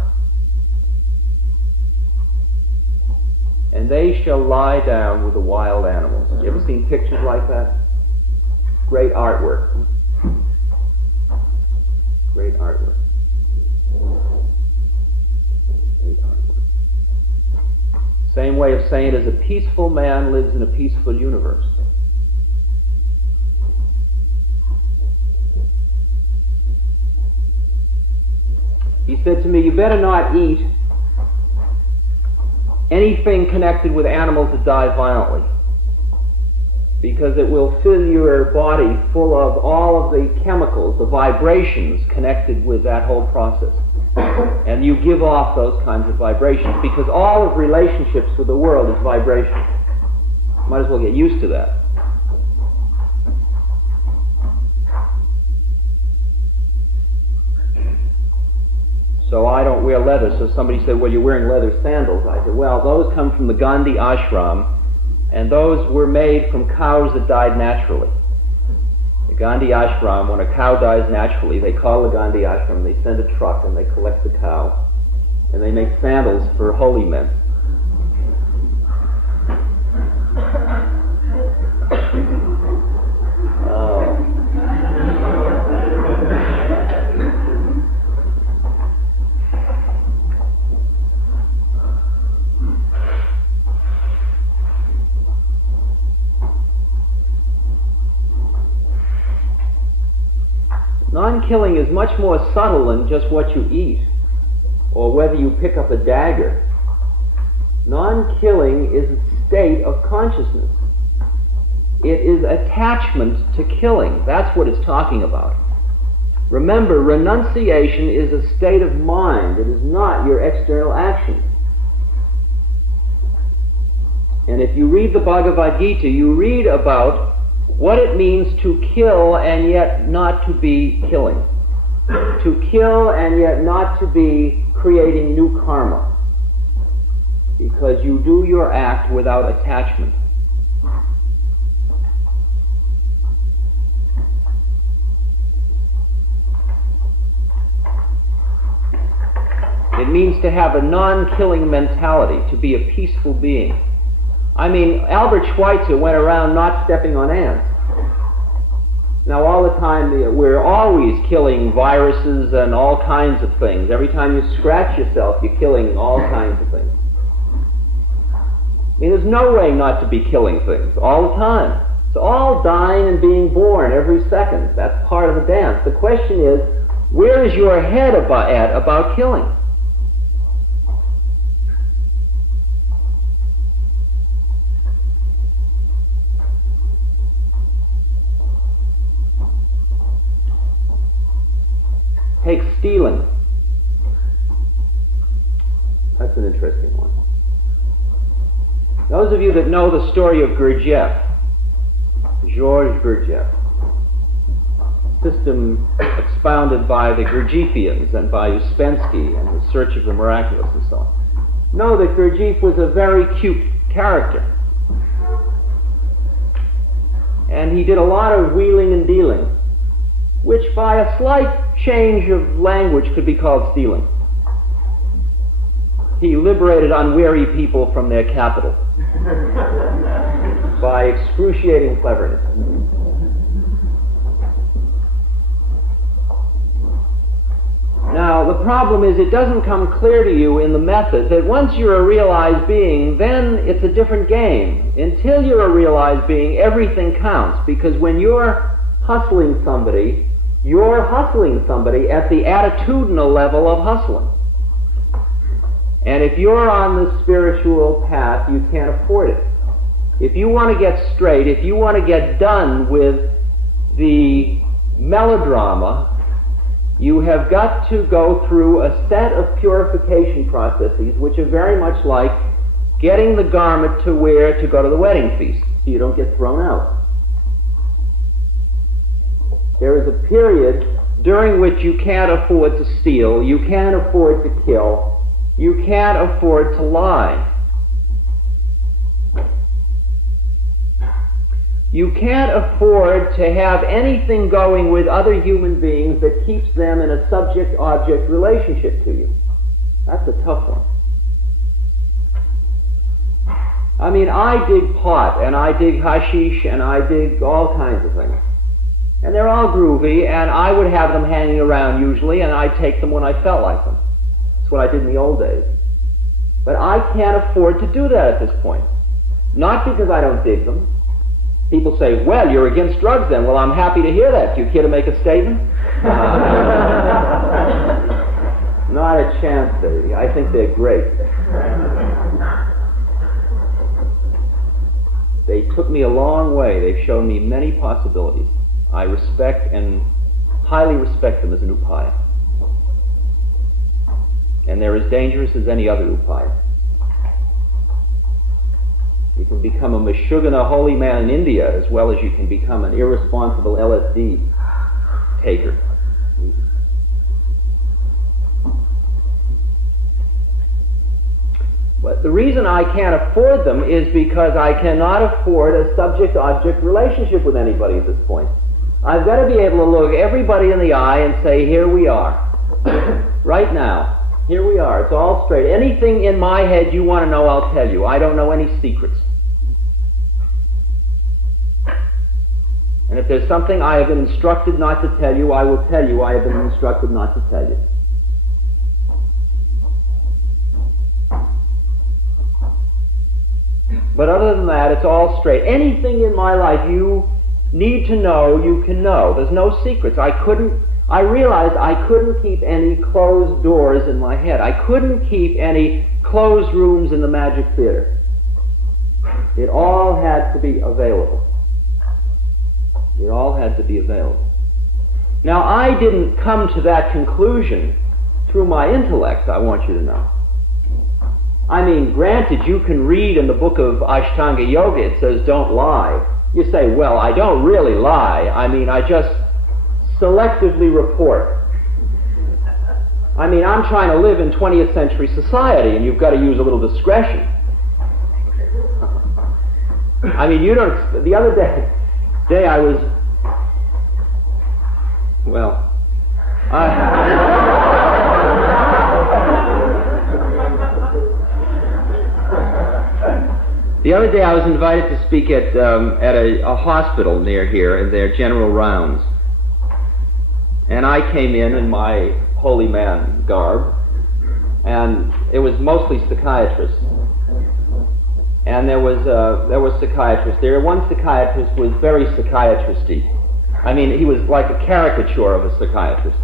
And they shall lie down with the wild animals. You ever seen pictures like that? Great artwork. Great artwork. Great artwork. Same way of saying it is, a peaceful man lives in a peaceful universe. He said to me, you better not eat anything connected with animals that die violently, because it will fill your body full of all of the chemicals, the vibrations connected with that whole process. And you give off those kinds of vibrations, because all of relationships with the world is vibration. Might as well get used to that. So I don't wear leather. So somebody said, well, you're wearing leather sandals. I said, well, those come from the Gandhi ashram, and those were made from cows that died naturally. The Gandhi ashram, when a cow dies naturally, they call the Gandhi ashram, they send a truck and they collect the cow, and they make sandals for holy men. Non-killing is much more subtle than just what you eat, or whether you pick up a dagger. Non-killing is a state of consciousness. It is attachment to killing. That's what it's talking about. Remember, renunciation is a state of mind. It is not your external action. And if you read the Bhagavad Gita, you read about what it means to kill and yet not to be killing. To kill and yet not to be creating new karma. Because you do your act without attachment. It means to have a non-killing mentality, to be a peaceful being. I mean, Albert Schweitzer went around not stepping on ants. Now all the time, we're always killing viruses and all kinds of things. Every time you scratch yourself, you're killing all kinds of things. I mean, there's no way not to be killing things all the time. It's all dying and being born every second. That's part of the dance. The question is, where is your head about killing? Take stealing. That's an interesting one. Those of you that know the story of Gurdjieff, Georges Gurdjieff, system expounded by the Gurdjieffians and by Uspensky and the Search of the Miraculous and so on, know that Gurdjieff was a very cute character. And he did a lot of wheeling and dealing. which by a slight change of language could be called stealing. He liberated unwary people from their capital by excruciating cleverness. Now, the problem is it doesn't come clear to you in the method that once you're a realized being, then it's a different game. Until you're a realized being, everything counts, because when you're hustling somebody at the attitudinal level of hustling. And if you're on the spiritual path, you can't afford it. If you want to get straight, if you want to get done with the melodrama, you have got to go through a set of purification processes which are very much like getting the garment to wear to go to the wedding feast so you don't get thrown out. There is a period during which you can't afford to steal, you can't afford to kill, you can't afford to lie. You can't afford to have anything going with other human beings that keeps them in a subject-object relationship to you. That's a tough one. I mean, I dig pot, and I dig hashish, and I dig all kinds of things. And they're all groovy, and I would have them hanging around usually, and I'd take them when I felt like them. That's what I did in the old days. But I can't afford to do that at this point. Not because I don't dig them. People say, well, you're against drugs then. Well, I'm happy to hear that. Do you care to make a statement? Not a chance, baby. I think they're great. They took me a long way. They've shown me many possibilities. I respect and highly respect them as an upaya. And they're as dangerous as any other upaya. You can become a Meshuggah holy man in India as well as you can become an irresponsible LSD taker. But the reason I can't afford them is because I cannot afford a subject-object relationship with anybody at this point. I've got to be able to look everybody in the eye and say, here we are. Right now. Here we are. It's all straight. Anything in my head you want to know, I'll tell you. I don't know any secrets. And if there's something I have been instructed not to tell you, I will tell you I have been instructed not to tell you. But other than that, it's all straight. Anything in my life you need to know, you can know. There's no secrets. I realized I couldn't keep any closed doors in my head. I couldn't keep any closed rooms in the Magic Theater. It all had to be available. It all had to be available. Now, I didn't come to that conclusion through my intellect, I want you to know. I mean, granted, you can read in the book of Ashtanga Yoga, it says, don't lie. You say, well, I don't really lie. I mean, I just selectively report. I mean, I'm trying to live in 20th century society, and you've got to use a little discretion. I mean, you don't... The other day I was... Well... The other day I was invited to speak at a hospital near here in their general rounds. And I came in my holy man garb, and it was mostly psychiatrists. And there was psychiatrists there. One psychiatrist was very psychiatristy. I mean, he was like a caricature of a psychiatrist.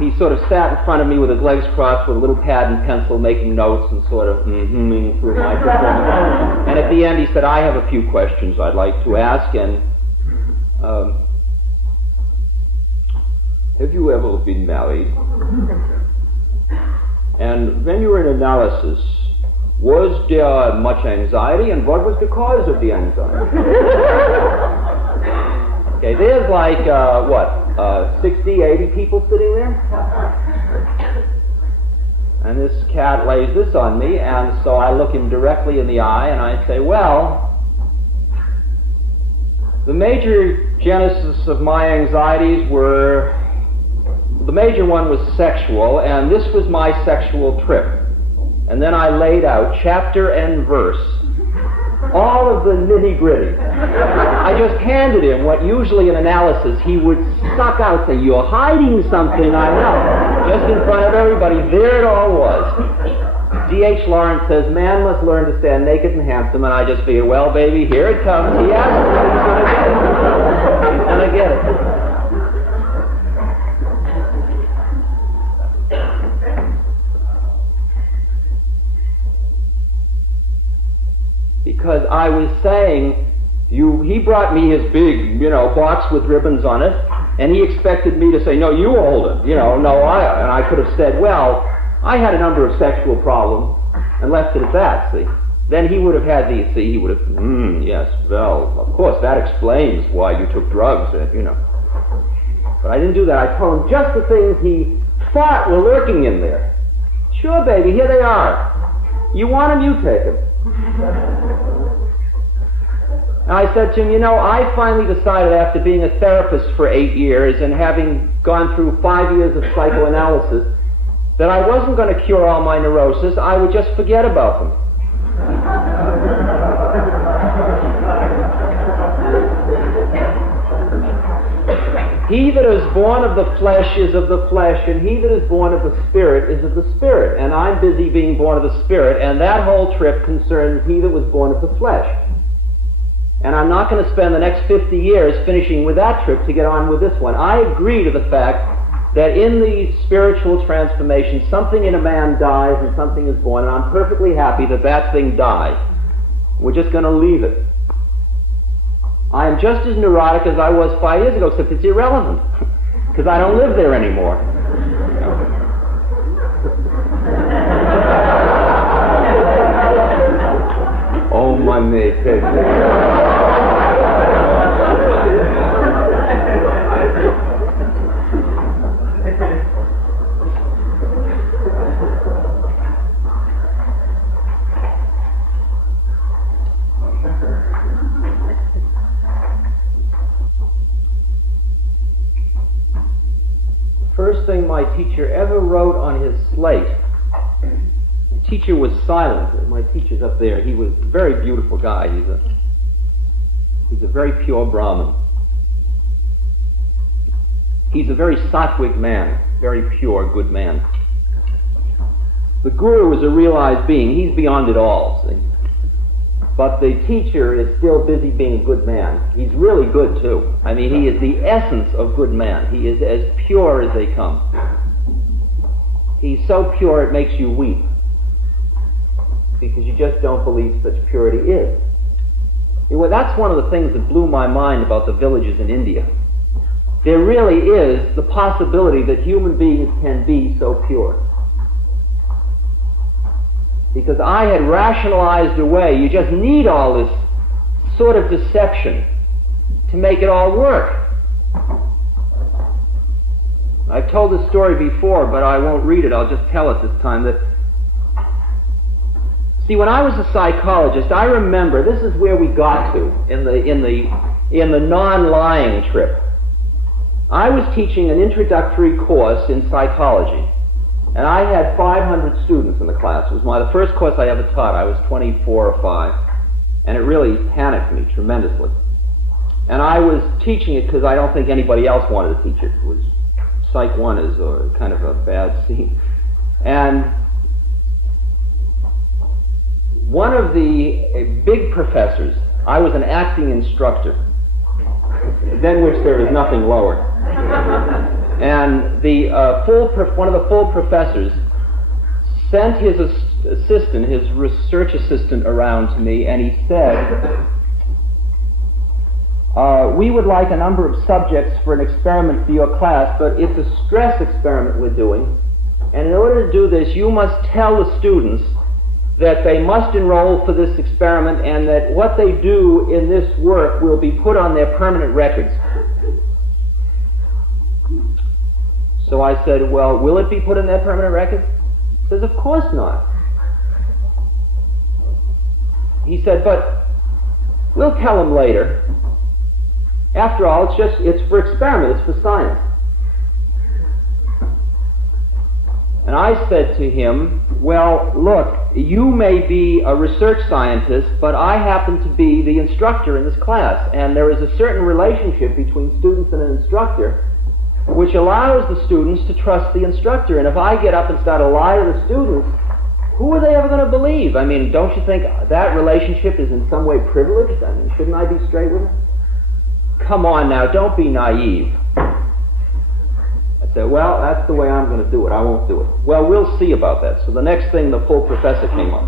He sort of sat in front of me with his legs crossed with a little pad and pencil, making notes and sort of through a microphone. And at the end he said, I have a few questions I'd like to ask, and have you ever been married? And when you were in analysis, was there much anxiety, and what was the cause of the anxiety? Okay, there's like, 60, 80 people sitting there? And this cat lays this on me, and so I look him directly in the eye, and I say, well, The major genesis of my anxieties were, the major one was sexual, and this was my sexual trip. And then I laid out chapter and verse, all of the nitty-gritty. I just handed him what usually in analysis he would suck out, say, "You're hiding something, I know." Just in front of everybody, there it all was. D.H. Lawrence says, "Man must learn to stand naked and handsome," and I just figured, well, baby, here it comes. He asked me, he's going to get it. He's going to get it. Because I was saying, he brought me his big, box with ribbons on it, and he expected me to say, "No, you hold it." And I could have said, well, I had a number of sexual problems, and left it at that, see. Then he would have had he would have, yes, well, of course, that explains why you took drugs, But I didn't do that. I told him just the things he thought were lurking in there. "Sure, baby, here they are. You want them, you take them." And I said to him, I finally decided after being a therapist for 8 years and having gone through 5 years of psychoanalysis that I wasn't going to cure all my neurosis, I would just forget about them. He that is born of the flesh is of the flesh, and he that is born of the Spirit is of the Spirit. And I'm busy being born of the Spirit, and that whole trip concerns he that was born of the flesh. And I'm not going to spend the next 50 years finishing with that trip to get on with this one. I agree to the fact that in the spiritual transformation, something in a man dies and something is born, and I'm perfectly happy that that thing died. We're just going to leave it. I am just as neurotic as I was 5 years ago, except it's irrelevant, because I don't live there anymore. Oh, my mate. First thing my teacher ever wrote on his slate. The teacher was silent. My teacher's up there. He was a very beautiful guy. He's a very pure Brahmin. He's a very sattvic man, very pure, good man. The guru is a realized being. He's beyond it all, see? But the teacher is still busy being a good man. He's really good, too. I mean, he is the essence of good man. He is as pure as they come. He's so pure it makes you weep, because you just don't believe such purity is. Well, that's one of the things that blew my mind about the villages in India. There really is the possibility that human beings can be so pure. Because I had rationalized away, you just need all this sort of deception to make it all work. I've told this story before, but I won't read it, I'll just tell it this time. See, when I was a psychologist, I remember, this is where we got to in the non-lying trip. I was teaching an introductory course in psychology. And I had 500 students in the class. It was the first course I ever taught. I was 24 or 5. And it really panicked me tremendously. And I was teaching it because I don't think anybody else wanted to teach it. It was Psych 1 is kind of a bad scene. And one of the big professors, I was an acting instructor, than which there is nothing lower. And one of the full professors sent his assistant, his research assistant, around to me, and he said, we would like a number of subjects for an experiment for your class, but it's a stress experiment we're doing, and in order to do this, you must tell the students that they must enroll for this experiment and that what they do in this work will be put on their permanent records. So I said, well, will it be put in their permanent record? He says, of course not. He said, but we'll tell them later. After all, it's for experiment, it's for science. And I said to him, well, look, you may be a research scientist, but I happen to be the instructor in this class, and there is a certain relationship between students and an instructor which allows the students to trust the instructor. And if I get up and start to lie to the students, who are they ever going to believe? I mean, don't you think that relationship is in some way privileged? I mean, shouldn't I be straight with them? Come on now, don't be naive. I said, well, that's the way I'm going to do it. I won't do it. Well, we'll see about that. So the next thing, the full professor came up.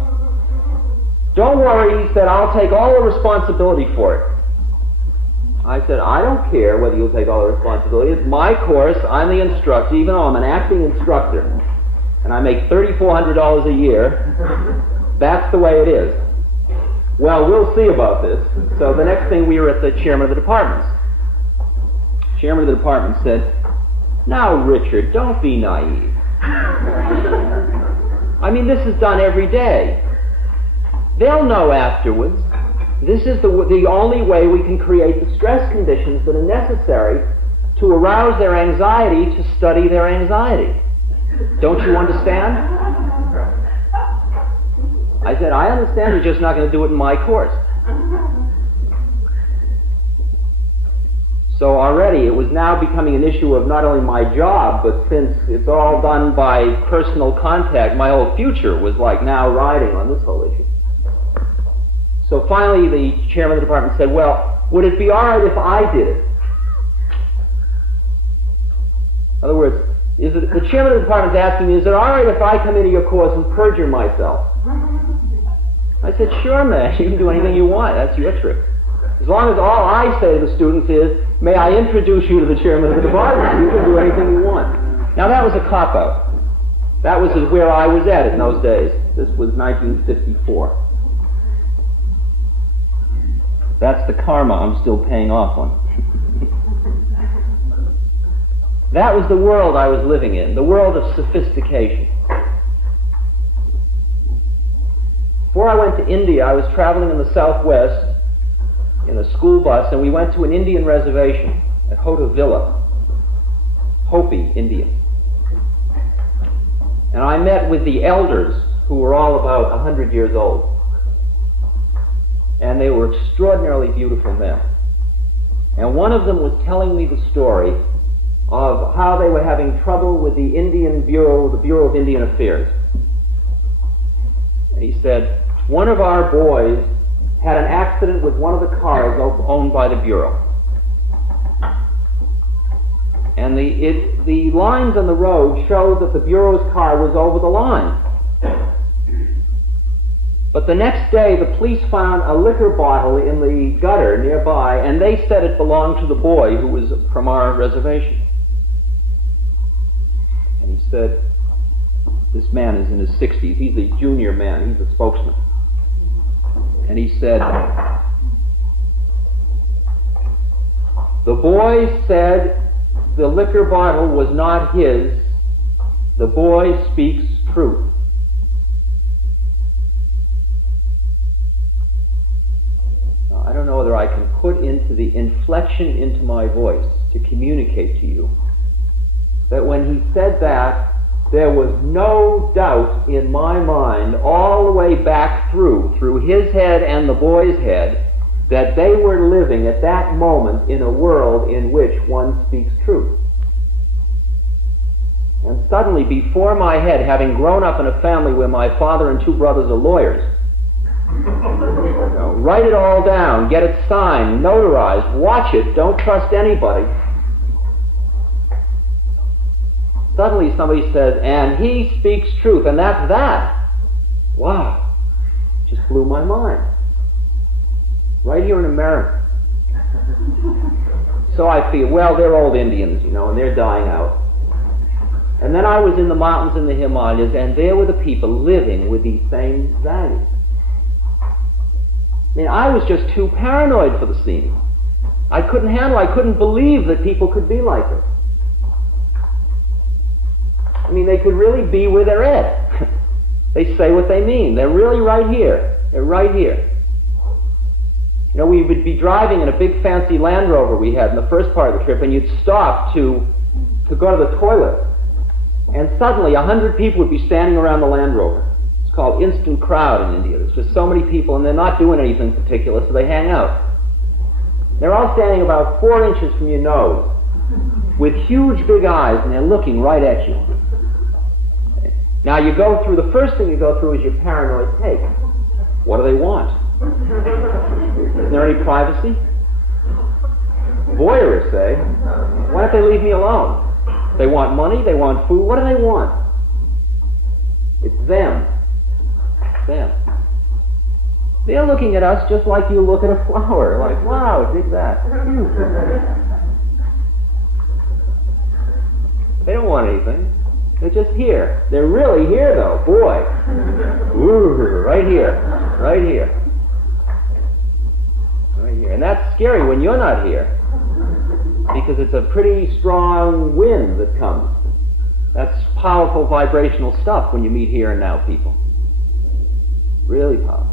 Don't worry, he said, I'll take all the responsibility for it. I said, I don't care whether you'll take all the responsibility. It's my course. I'm the instructor, even though I'm an acting instructor, and I make $3,400 a year. That's the way it is. Well, we'll see about this. So the next thing, we were at the chairman of the department. Chairman of the department said, now, Richard, don't be naive. I mean, this is done every day. They'll know afterwards. This is the only way we can create the stress conditions that are necessary to arouse their anxiety, to study their anxiety. Don't you understand? I said, I understand, you're just not going to do it in my course. So already it was now becoming an issue of not only my job, but since it's all done by personal contact, my whole future was like now riding on this whole issue. So finally the chairman of the department said, well, would it be all right if I did it? In other words, the chairman of the department is asking me, is it all right if I come into your course and perjure myself? I said, sure, man, you can do anything you want. That's your trick. As long as all I say to the students is, may I introduce you to the chairman of the department, you can do anything you want. Now that was a cop-out. That was where I was at in those days. This was 1954. That's the karma I'm still paying off on. That was the world I was living in, the world of sophistication. Before I went to India, I was traveling in the Southwest in a school bus, and we went to an Indian reservation at Hota Villa, Hopi Indians. And I met with the elders, who were all about 100 years old. And they were extraordinarily beautiful men. And one of them was telling me the story of how they were having trouble with the Indian Bureau, the Bureau of Indian Affairs. And he said, one of our boys had an accident with one of the cars owned by the Bureau. And the lines on the road showed that the Bureau's car was over the line. But the next day, the police found a liquor bottle in the gutter nearby, and they said it belonged to the boy who was from our reservation. And he said, this man is in his 60s. He's a junior man. He's a spokesman. And he said, the boy said the liquor bottle was not his. The boy speaks truth. Now, I don't know whether I can put into the inflection into my voice to communicate to you that when he said that, there was no doubt in my mind all the way back through his head and the boy's head, that they were living at that moment in a world in which one speaks truth. And suddenly, before my head, having grown up in a family where my father and two brothers are lawyers, write it all down, get it signed, notarized, watch it, don't trust anybody. Suddenly somebody says, and he speaks truth, and that's that. Wow. Just blew my mind. Right here in America. So I feel, well, they're old Indians, and they're dying out. And then I was in the mountains in the Himalayas, and there were the people living with these same values. I mean, I was just too paranoid for the scene. I couldn't believe that people could be like it. I mean, they could really be where they're at. They say what they mean. They're really right here. They're right here. You know, we would be driving in a big fancy Land Rover we had in the first part of the trip, and you'd stop to go to the toilet, and suddenly 100 people would be standing around the Land Rover. It's called instant crowd in India. There's just so many people, and they're not doing anything particular, so they hang out. They're all standing about 4 inches from your nose, with huge big eyes, and they're looking right at you. Now you go through, the first thing you go through is your paranoid take. What do they want? Isn't there any privacy? Voyeurists, eh? Why don't they leave me alone? They want money, they want food, what do they want? It's them. It's them. They're looking at us just like you look at a flower, like, wow, dig that. They don't want anything. They're just here. They're really here, though. Boy. Ooh, right here. Right here. Right here. And that's scary when you're not here, because it's a pretty strong wind that comes. That's powerful vibrational stuff when you meet here and now people. Really powerful.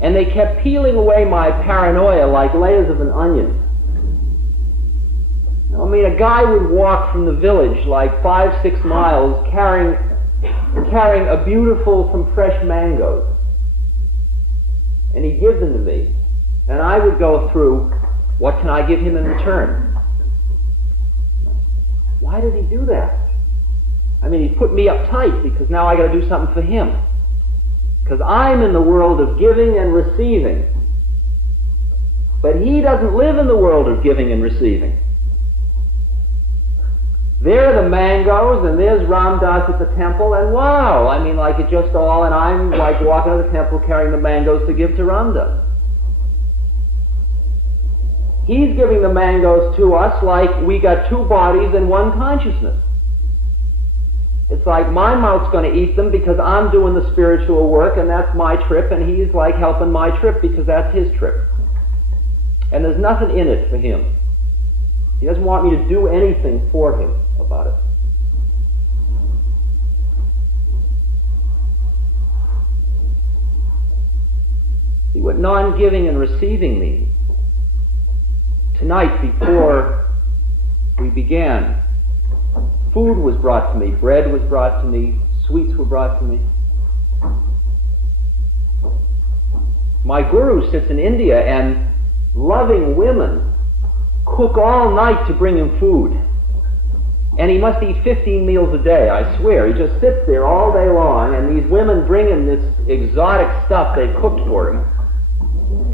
And they kept peeling away my paranoia like layers of an onion. I mean, a guy would walk from the village like 5-6 miles carrying a beautiful, some fresh mangoes. And he'd give them to me. And I would go through, what can I give him in return? Why did he do that? I mean, he put me up tight because now I got to do something for him. Because I'm in the world of giving and receiving. But he doesn't live in the world of giving and receiving. There are the mangoes, and there's Ram Dass at the temple, and wow, I mean, like it just all, and I'm like walking to the temple carrying the mangoes to give to Ram Dass. He's giving the mangoes to us like we got 2 bodies and 1 consciousness. It's like my mouth's going to eat them because I'm doing the spiritual work, and that's my trip, and he's like helping my trip because that's his trip. And there's nothing in it for him. He doesn't want me to do anything for him about it. See what non-giving and receiving means. Tonight, before we began, food was brought to me, bread was brought to me, sweets were brought to me. My guru sits in India, and loving women cook all night to bring him food. And he must eat 15 meals a day, I swear. He just sits there all day long, and these women bring him this exotic stuff they've cooked for him.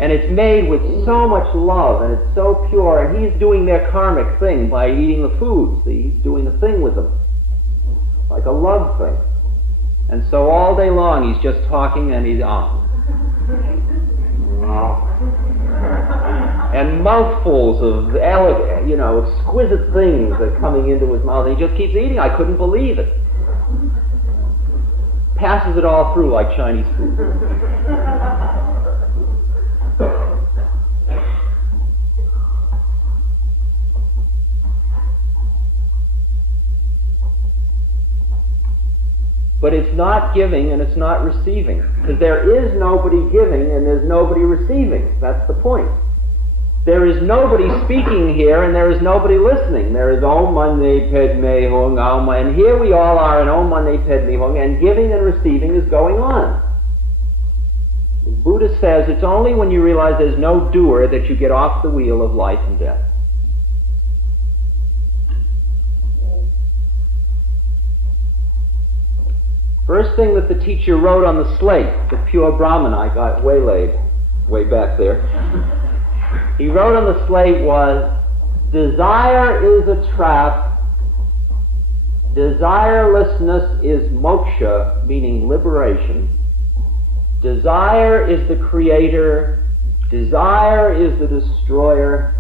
And it's made with so much love, and it's so pure, and he's doing their karmic thing by eating the food. See, he's doing a thing with them, like a love thing. And so all day long he's just talking, and he's and mouthfuls of exquisite things are coming into his mouth, and he just keeps eating. I couldn't believe it. Passes it all through like Chinese food. But it's not giving and it's not receiving, because there is nobody giving and there's nobody receiving. That's the point. There is nobody speaking here, and there is nobody listening. There is Om Mani Padme Hum, and here we all are in Om Mani Padme Hum, and giving and receiving is going on. The Buddha says it's only when you realize there's no doer that you get off the wheel of life and death. First thing that the teacher wrote on the slate, the pure Brahman I got waylaid way back there, he wrote on the slate was, desire is a trap, desirelessness is moksha, meaning liberation, desire is the creator, desire is the destroyer,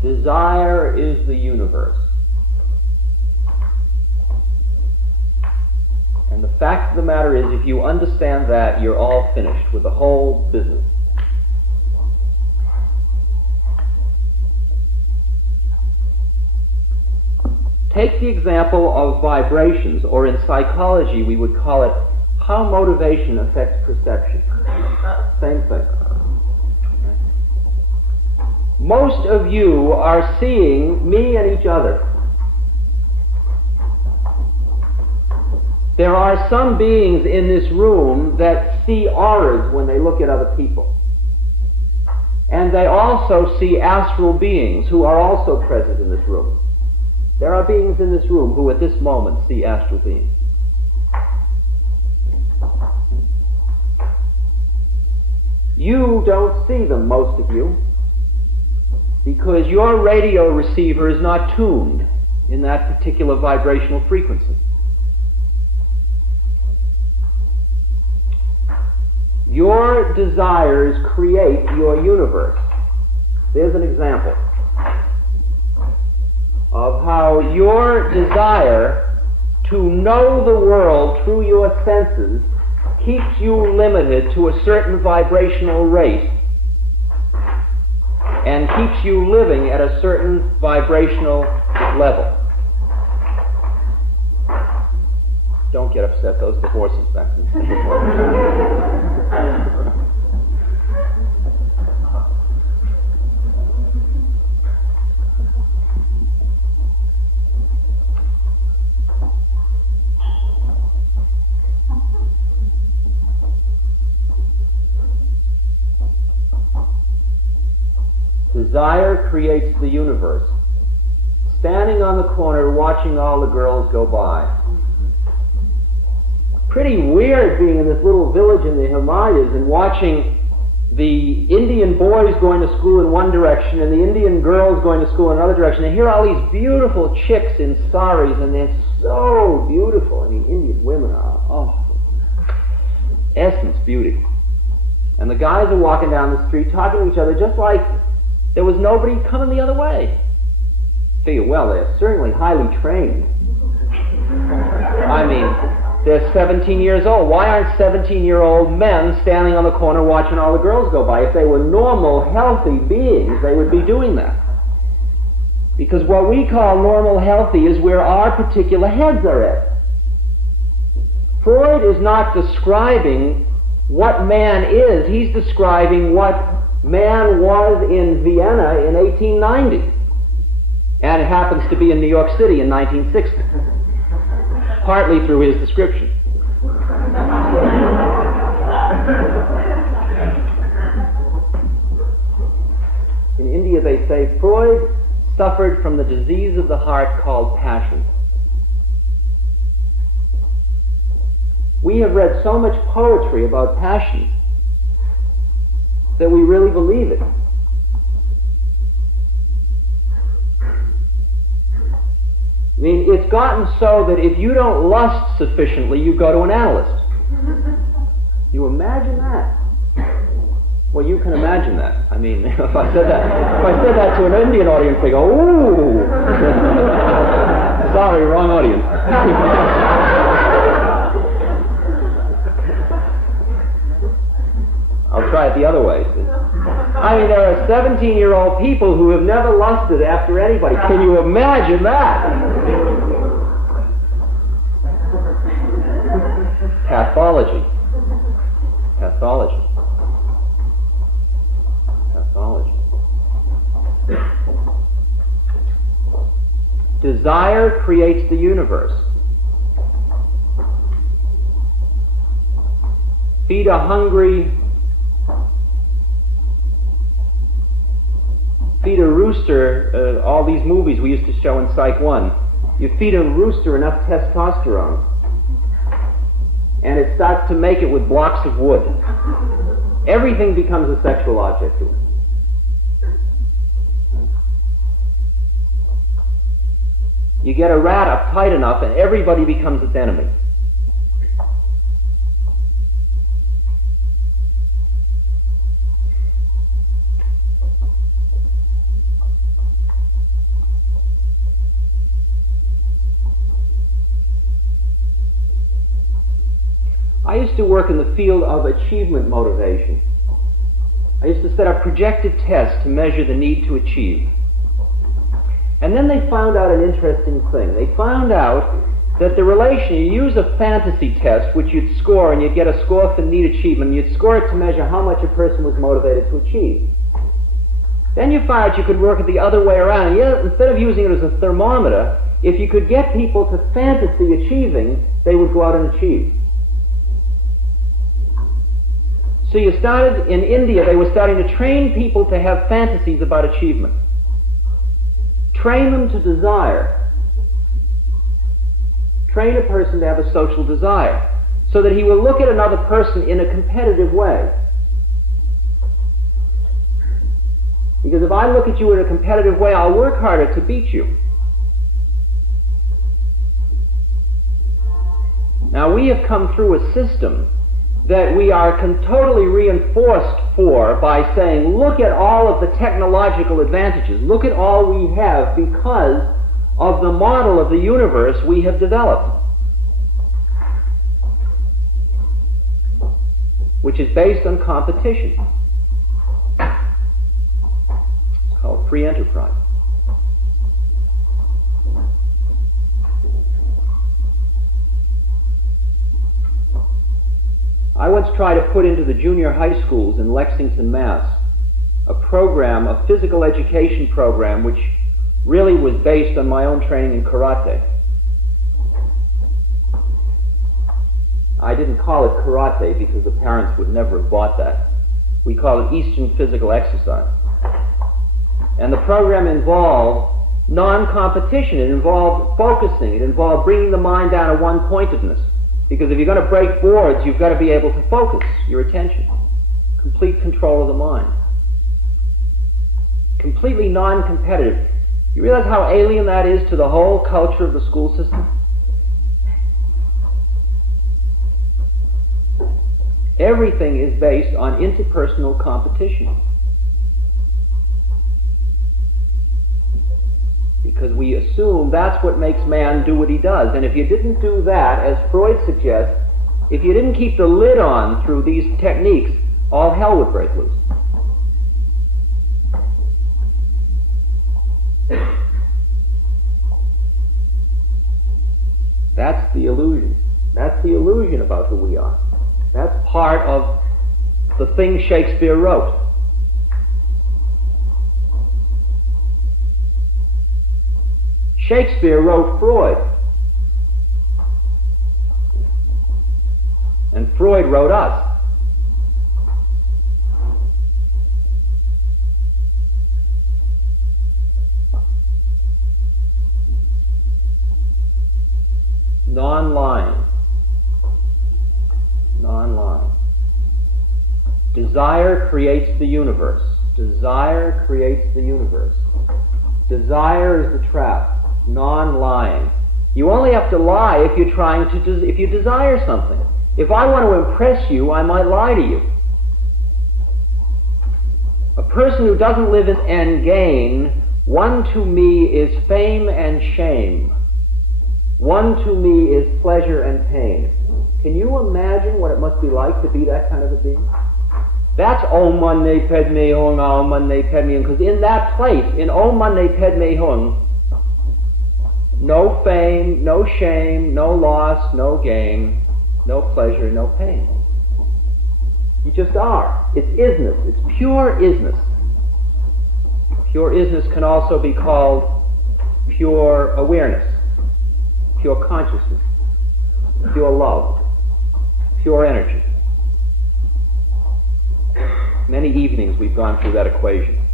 desire is the universe. And the fact of the matter is, if you understand that, you're all finished with the whole business. Take the example of vibrations, or in psychology we would call it how motivation affects perception. Same thing. Most of you are seeing me and each other. There are some beings in this room that see auras when they look at other people. And they also see astral beings who are also present in this room. There are beings in this room who at this moment see astral beings. You don't see them, most of you, because your radio receiver is not tuned in that particular vibrational frequency. Your desires create your universe. There's an example of how your desire to know the world through your senses keeps you limited to a certain vibrational rate and keeps you living at a certain vibrational level. Don't get upset, those are the horses back there. Desire creates the universe. Standing on the corner watching all the girls go by. Pretty weird being in this little village in the Himalayas and watching the Indian boys going to school in one direction and the Indian girls going to school in another direction. And here are all these beautiful chicks in saris, and they're so beautiful. I mean, Indian women are, essence beauty. And the guys are walking down the street talking to each other just like there was nobody coming the other way. Figure, well, they're certainly highly trained. I mean, they're 17 years old. Why aren't 17-year-old men standing on the corner watching all the girls go by? If they were normal, healthy beings, they would be doing that. Because what we call normal, healthy is where our particular heads are at. Freud is not describing what man is. He's describing what man was in Vienna in 1890. And it happens to be in New York City in 1960. Partly through his description. In India they say Freud suffered from the disease of the heart called passion. We have read so much poetry about passion that we really believe it. I mean, it's gotten so that if you don't lust sufficiently, you go to an analyst. You imagine that? Well, you can imagine that. I mean, if I said that to an Indian audience, they go, ooh! Sorry, wrong audience. I'll try it the other way. I mean, there are 17-year-old people who have never lusted after anybody. Can you imagine that? Pathology. Pathology. Pathology. Desire creates the universe. Feed a rooster, all these movies we used to show in Psych 1. You feed a rooster enough testosterone, and it starts to make it with blocks of wood. Everything becomes a sexual object to it. You get a rat up tight enough, and everybody becomes its enemy. I used to work in the field of achievement motivation. I used to set up projective tests to measure the need to achieve. And then they found out an interesting thing. They found out that the relation, you use a fantasy test, which you'd score, and you'd get a score for need achievement, and you'd score it to measure how much a person was motivated to achieve. Then you find out you could work it the other way around, and yet, instead of using it as a thermometer, if you could get people to fantasy achieving, they would go out and achieve. So you started, in India, they were starting to train people to have fantasies about achievement. Train them to desire. Train a person to have a social desire, so that he will look at another person in a competitive way. Because if I look at you in a competitive way, I'll work harder to beat you. Now, we have come through a system that we are totally reinforced for by saying, look at all of the technological advantages, look at all we have because of the model of the universe we have developed, which is based on competition. It's called free enterprise. I once tried to put into the junior high schools in Lexington, Mass, a program, a physical education program, which really was based on my own training in karate. I didn't call it karate because the parents would never have bought that. We call it Eastern Physical Exercise. And the program involved non-competition. It involved focusing. It involved bringing the mind down to one-pointedness. Because if you're going to break boards, you've got to be able to focus your attention. Complete control of the mind. Completely non-competitive. You realize how alien that is to the whole culture of the school system? Everything is based on interpersonal competition. Because we assume that's what makes man do what he does. And if you didn't do that, as Freud suggests, if you didn't keep the lid on through these techniques, all hell would break loose. That's the illusion. That's the illusion about who we are. That's part of the thing Shakespeare wrote. Shakespeare wrote Freud. And Freud wrote us. Non-lying. Non-lying. Desire creates the universe. Desire creates the universe. Desire is the trap. Non-lying. You only have to lie if you're trying to, if you desire something. If I want to impress you, I might lie to you. A person who doesn't live in end gain, one to me is fame and shame. One to me is pleasure and pain. Can you imagine what it must be like to be that kind of a being? That's Om Mani Padme Hum, Om Mani Padme Hum. Because in that place, in Om Mani Padme Hum, no fame, no shame, no loss, no gain, no pleasure, no pain. You just are. It's isness. It's pure isness. Pure isness can also be called pure awareness, pure consciousness, pure love, pure energy. Many evenings we've gone through that equation.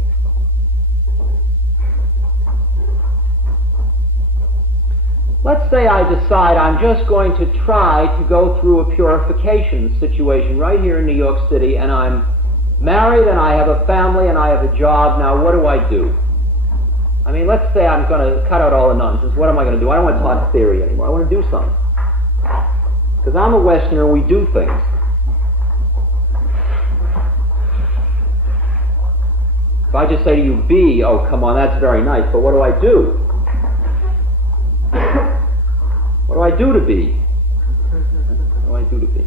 Let's say I decide I'm just going to try to go through a purification situation right here in New York City, and I'm married and I have a family and I have a job. Now what do I do? I mean, let's say I'm going to cut out all the nonsense. What am I going to do? I don't want to talk theory anymore. I want to do something. Because I'm a Westerner and we do things. If I just say to you, be, oh, come on, that's very nice, but what do I do? What do I do to be? What do I do to be?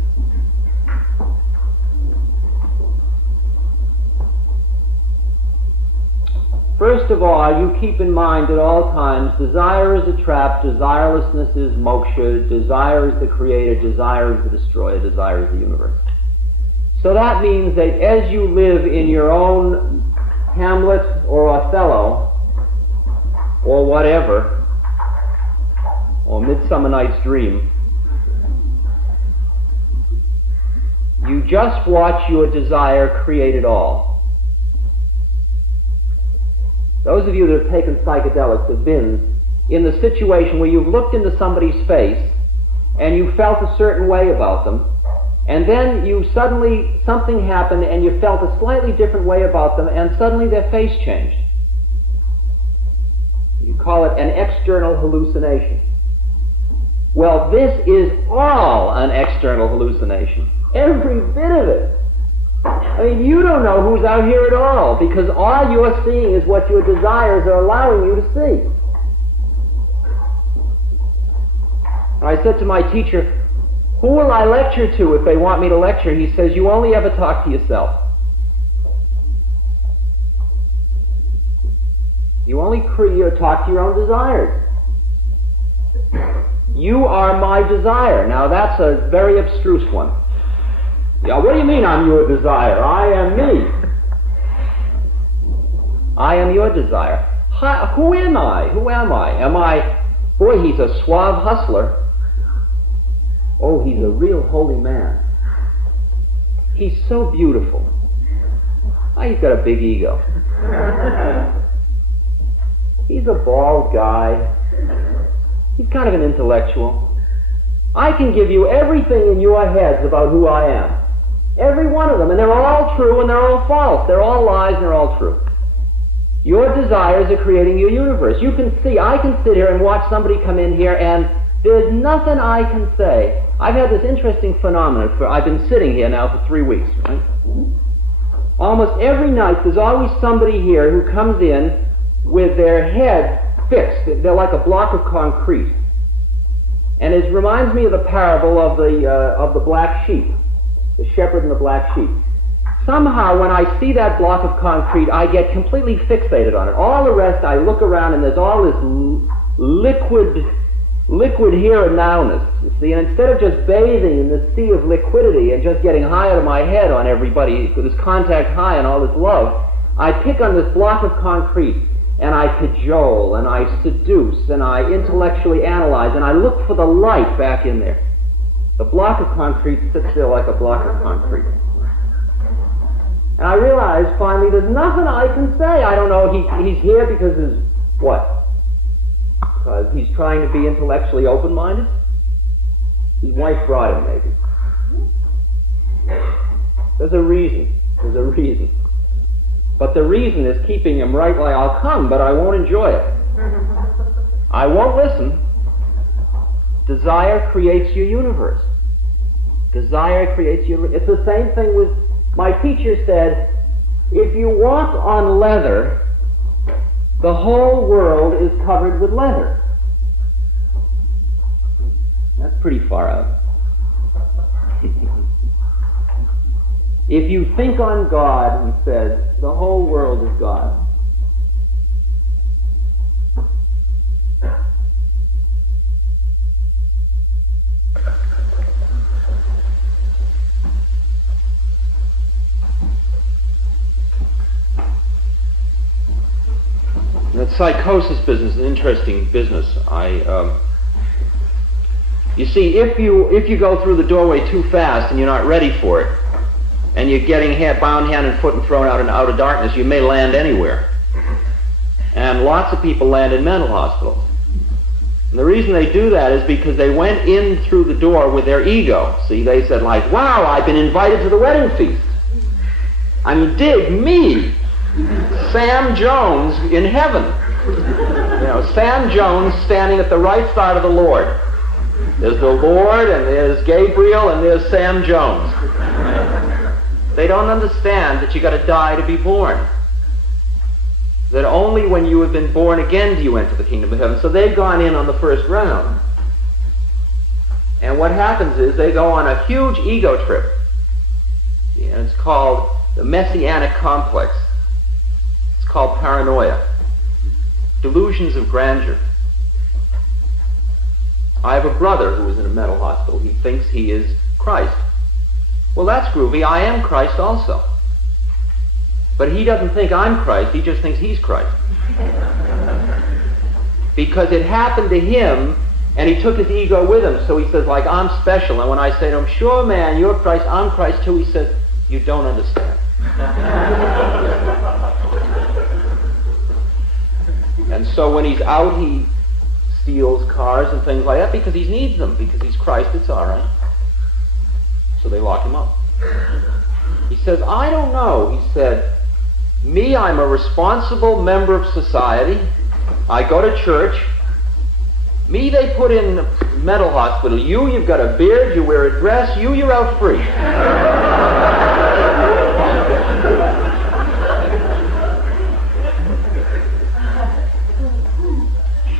First of all, you keep in mind at all times, desire is a trap, desirelessness is moksha, desire is the creator, desire is the destroyer, desire is the universe. So that means that as you live in your own Hamlet or Othello, or whatever, or Midsummer Night's Dream, you just watch your desire create it all. Those of you that have taken psychedelics have been in the situation where you've looked into somebody's face and you felt a certain way about them, and then you suddenly, something happened and you felt a slightly different way about them, and suddenly their face changed. You call it an external hallucination. Well, this is all an external hallucination. Every bit of it. I mean, you don't know who's out here at all, because all you're seeing is what your desires are allowing you to see. I said to my teacher, who will I lecture to if they want me to lecture? He says, you only ever talk to yourself. You only talk to your own desires. You are my desire. Now that's a very abstruse one. Yeah, what do you mean I'm your desire? I am me. I am your desire. Who am I? Who am I? Am I, boy, he's a suave hustler. Oh, he's a real holy man. He's so beautiful. Oh, he's got a big ego. He's a bald guy. He's kind of an intellectual. I can give you everything in your heads about who I am. Every one of them. And they're all true and they're all false. They're all lies and they're all true. Your desires are creating your universe. You can see, I can sit here and watch somebody come in here and there's nothing I can say. I've had this interesting phenomenon. I've been sitting here now for 3 weeks, right? Almost every night there's always somebody here who comes in with their head fixed. They're like a block of concrete. And it reminds me of the parable of the black sheep, the shepherd and the black sheep. Somehow when I see that block of concrete, I get completely fixated on it. All the rest, I look around and there's all this liquid here and nowness, you see, and instead of just bathing in this sea of liquidity and just getting high out of my head on everybody, this contact high and all this love, I pick on this block of concrete and I cajole and I seduce and I intellectually analyze and I look for the light back in there. The block of concrete sits there like a block of concrete. And I realize finally there's nothing I can say. I don't know, he's here because there's what? Because he's trying to be intellectually open-minded? His wife brought him, maybe. There's a reason. There's a reason. But the reason is keeping him right like, I'll come, but I won't enjoy it. I won't listen. Desire creates your universe. Desire creates your... It's the same thing with... My teacher said, if you walk on leather, the whole world is covered with leather. That's pretty far out. If you think on God, he said, the whole world is God. That psychosis business is an interesting business. You see, if you go through the doorway too fast and you're not ready for it, and you're getting bound hand and foot and thrown out into outer darkness, you may land anywhere. And lots of people land in mental hospitals. And the reason they do that is because they went in through the door with their ego. See, they said like, wow, I've been invited to the wedding feast. I mean, dig me, Sam Jones in heaven. You know, Sam Jones standing at the right side of the Lord. There's the Lord, and there's Gabriel, and there's Sam Jones. They don't understand that you got to die to be born. That only when you have been born again do you enter the kingdom of heaven. So they've gone in on the first round. And what happens is they go on a huge ego trip. And it's called the Messianic complex. It's called paranoia. Delusions of grandeur. I have a brother who is in a mental hospital. He thinks he is Christ. Well, that's groovy. I am Christ also. But he doesn't think I'm Christ. He just thinks he's Christ. Because it happened to him, and he took his ego with him. So he says, like, I'm special. And when I say to him, sure, man, you're Christ, I'm Christ too, he says, you don't understand. And so when he's out, he steals cars and things like that because he needs them. Because he's Christ, it's all right. So they lock him up. He says, I don't know. He said, me, I'm a responsible member of society. I go to church. Me, they put in a mental hospital. You've got a beard, you wear a dress, you're out free.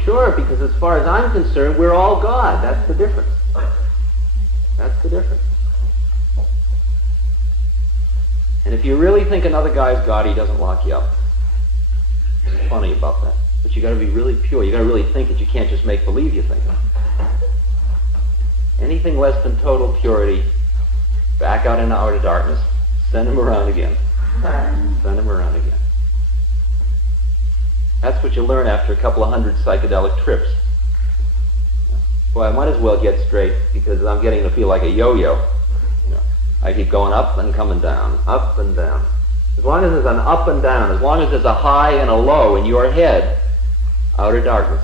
Sure, because as far as I'm concerned, we're all God. That's the difference. That's the difference. And if you really think another guy's God, he doesn't lock you up. It's funny about that. But you got to be really pure. You got to really think it. You can't just make believe you think it. Anything less than total purity, back out into outer darkness. Send him around again. Send him around again. That's what you learn after a couple of hundred psychedelic trips. Boy, I might as well get straight because I'm getting to feel like a yo-yo. I keep going up and coming down, up and down. As long as there's an up and down, as long as there's a high and a low in your head, outer darkness.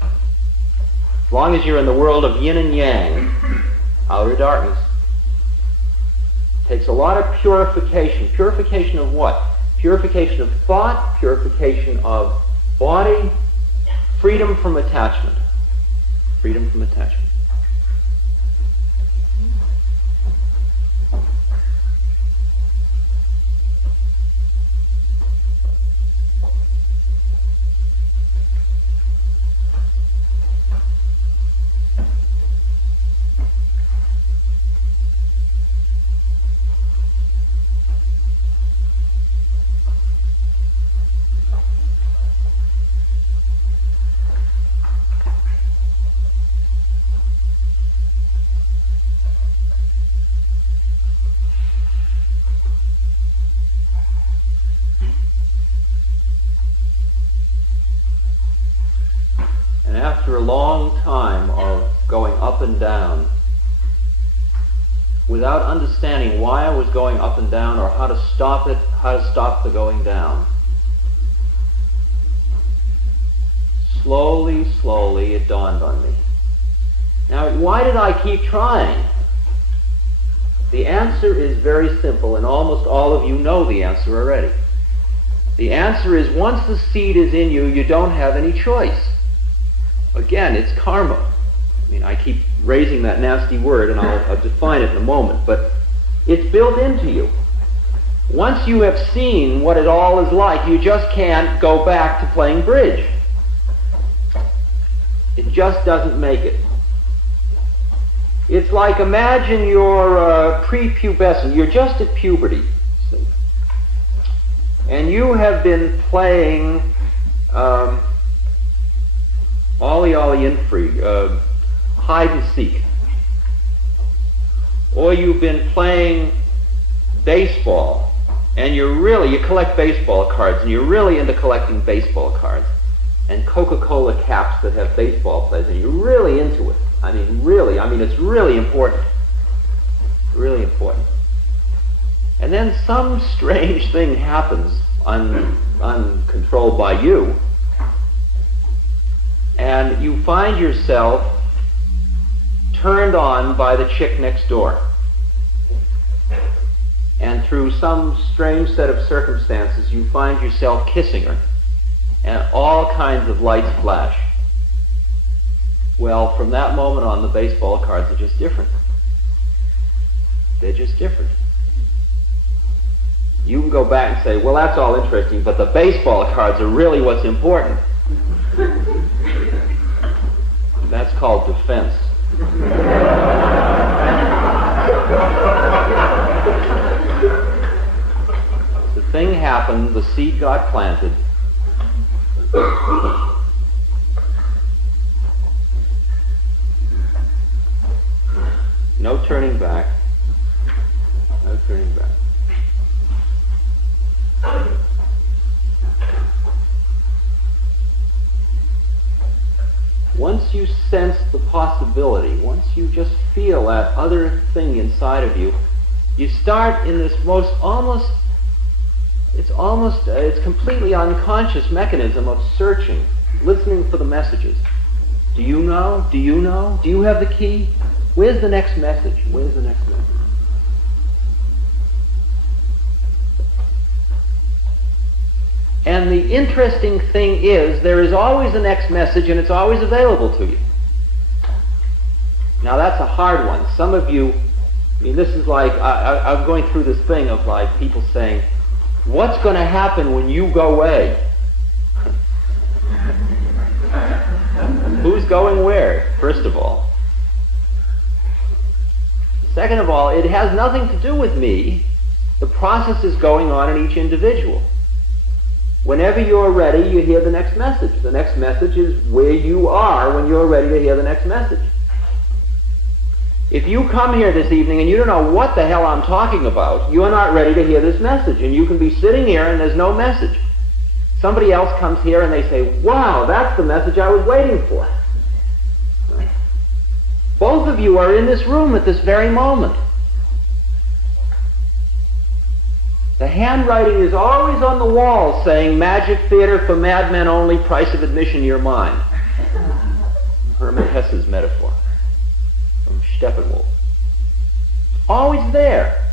As long as you're in the world of yin and yang, outer darkness. It takes a lot of purification. Purification of what? Purification of thought, purification of body, freedom from attachment. Freedom from attachment. After a long time of going up and down, without understanding why I was going up and down or how to stop it, how to stop the going down, slowly, slowly it dawned on me. Now, why did I keep trying? The answer is very simple, and almost all of you know the answer already. The answer is once the seed is in you, you don't have any choice. Again, it's karma. I mean, I keep raising that nasty word, and I'll define it in a moment, but it's built into you. Once you have seen what it all is like, you just can't go back to playing bridge. It just doesn't make it. It's like, imagine you're prepubescent, you're just at puberty, see? And you have been playing ollie ollie infrig, hide and seek. Or you've been playing baseball, and you collect baseball cards, and you're really into collecting baseball cards, and Coca-Cola caps that have baseball players, and you're really into it. It's really important. Really important. And then some strange thing happens, uncontrolled by you, and you find yourself turned on by the chick next door. And through some strange set of circumstances, you find yourself kissing her. And all kinds of lights flash. Well, from that moment on, the baseball cards are just different. They're just different. You can go back and say, well, that's all interesting, but the baseball cards are really what's important. That's called defense. It's a thing happened, the seed got planted. No turning back. No turning back. Once you sense the possibility, once you just feel that other thing inside of you, you start in this it's completely unconscious mechanism of searching, listening for the messages. Do you know? Do you know? Do you have the key? Where's the next message? Where's the next message? And the interesting thing is, there is always a next message, and it's always available to you. Now that's a hard one. Some of you, this is like, I'm going through this thing of like people saying, what's going to happen when you go away? Who's going where, first of all? Second of all, it has nothing to do with me. The process is going on in each individual. Whenever you're ready, you hear the next message. The next message is where you are when you're ready to hear the next message. If you come here this evening and you don't know what the hell I'm talking about, you're not ready to hear this message. And you can be sitting here and there's no message. Somebody else comes here and they say, wow, that's the message I was waiting for. Both of you are in this room at this very moment. The handwriting is always on the wall saying, Magic Theater for madmen only, price of admission your mind. Hermann Hesse's metaphor from Steppenwolf. Always there.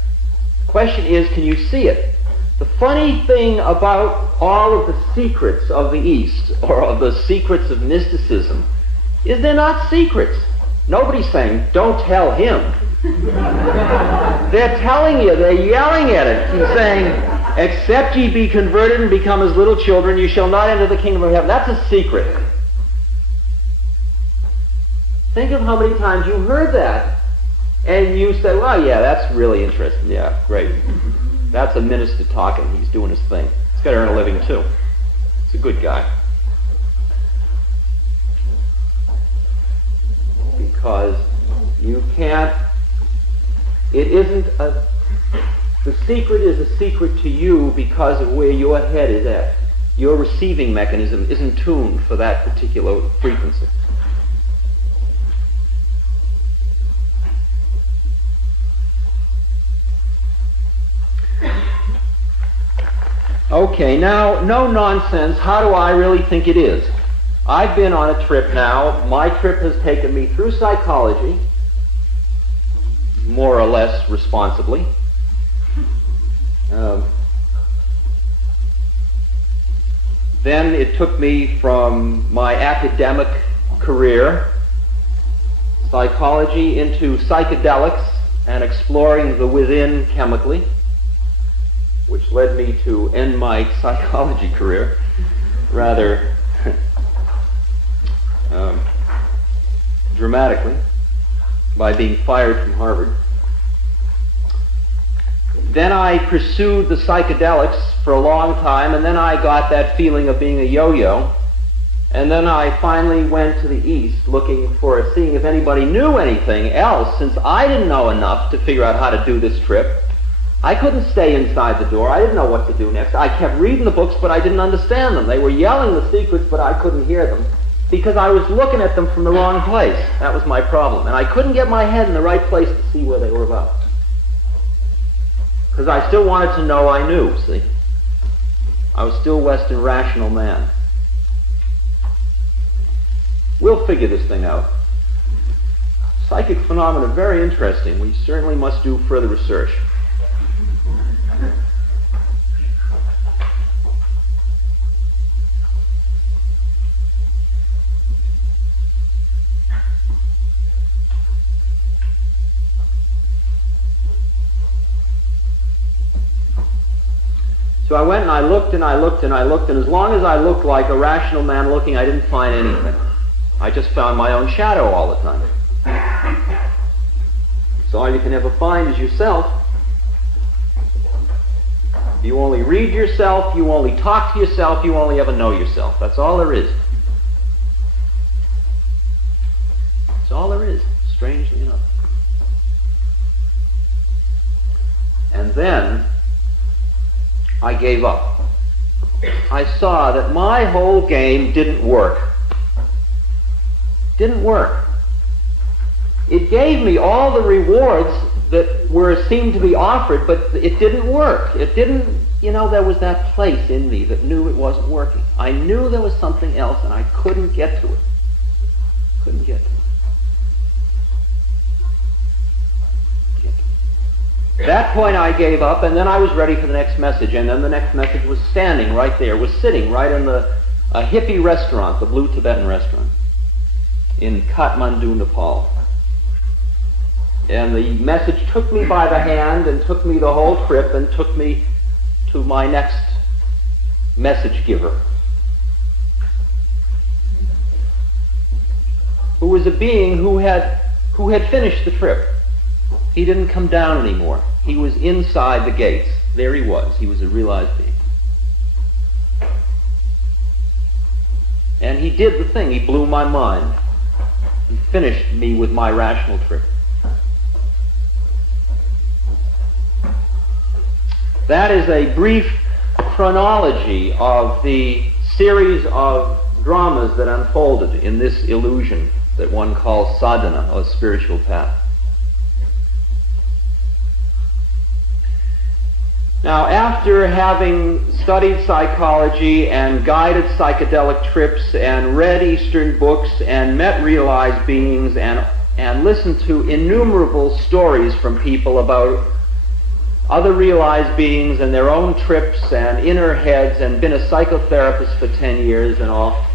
The question is, can you see it? The funny thing about all of the secrets of the East, or of the secrets of mysticism, is they're not secrets. Nobody's saying, don't tell him. They're telling you, they're yelling at it. He's saying, except ye be converted and become as little children, you shall not enter the kingdom of heaven. That's a secret. Think of how many times you heard that, and you say, well, yeah, that's really interesting. Yeah, great. That's a minister talking. He's doing his thing. He's got to earn a living, too. He's a good guy. Because you can't, the secret is a secret to you because of where your head is at. Your receiving mechanism isn't tuned for that particular frequency. Okay, now, no nonsense. How do I really think it is? I've been on a trip now. My trip has taken me through psychology, more or less responsibly. Then it took me from my academic career, psychology, into psychedelics and exploring the within chemically, which led me to end my psychology career rather dramatically by being fired from Harvard. Then I pursued the psychedelics for a long time, and then I got that feeling of being a yo-yo, and then I finally went to the East seeing if anybody knew anything else, since I didn't know enough to figure out how to do this trip. I couldn't stay inside the door. I didn't know what to do next. I kept reading the books, but I didn't understand them. They were yelling the secrets, but I couldn't hear them because I was looking at them from the wrong place. That was my problem. And I couldn't get my head in the right place to see where they were about. Because I still wanted to know I knew, see? I was still Western rational man. We'll figure this thing out. Psychic phenomena are very interesting. We certainly must do further research. So I went and I looked and I looked and I looked, and as long as I looked like a rational man looking, I didn't find anything. I just found my own shadow all the time. So all you can ever find is yourself. You only read yourself, you only talk to yourself, you only ever know yourself. That's all there is. That's all there is, strangely enough. And then I gave up. I saw that my whole game didn't work. Didn't work. It gave me all the rewards that seemed to be offered, but it didn't work. It didn't, there was that place in me that knew it wasn't working. I knew there was something else, and I couldn't get to it. Couldn't get to it. At that point I gave up, and then I was ready for the next message, and then the next message was standing right there, was sitting right in a hippie restaurant, the Blue Tibetan restaurant, in Kathmandu, Nepal. And the message took me by the hand and took me the whole trip and took me to my next message giver, who was a being who had finished the trip. He didn't come down anymore. He was inside the gates. There he was. He was a realized being. And he did the thing. He blew my mind. He finished me with my rational trip. That is a brief chronology of the series of dramas that unfolded in this illusion that one calls sadhana, or spiritual path. Now, after having studied psychology and guided psychedelic trips and read Eastern books and met realized beings and listened to innumerable stories from people about other realized beings and their own trips and inner heads, and been a psychotherapist for 10 years and all,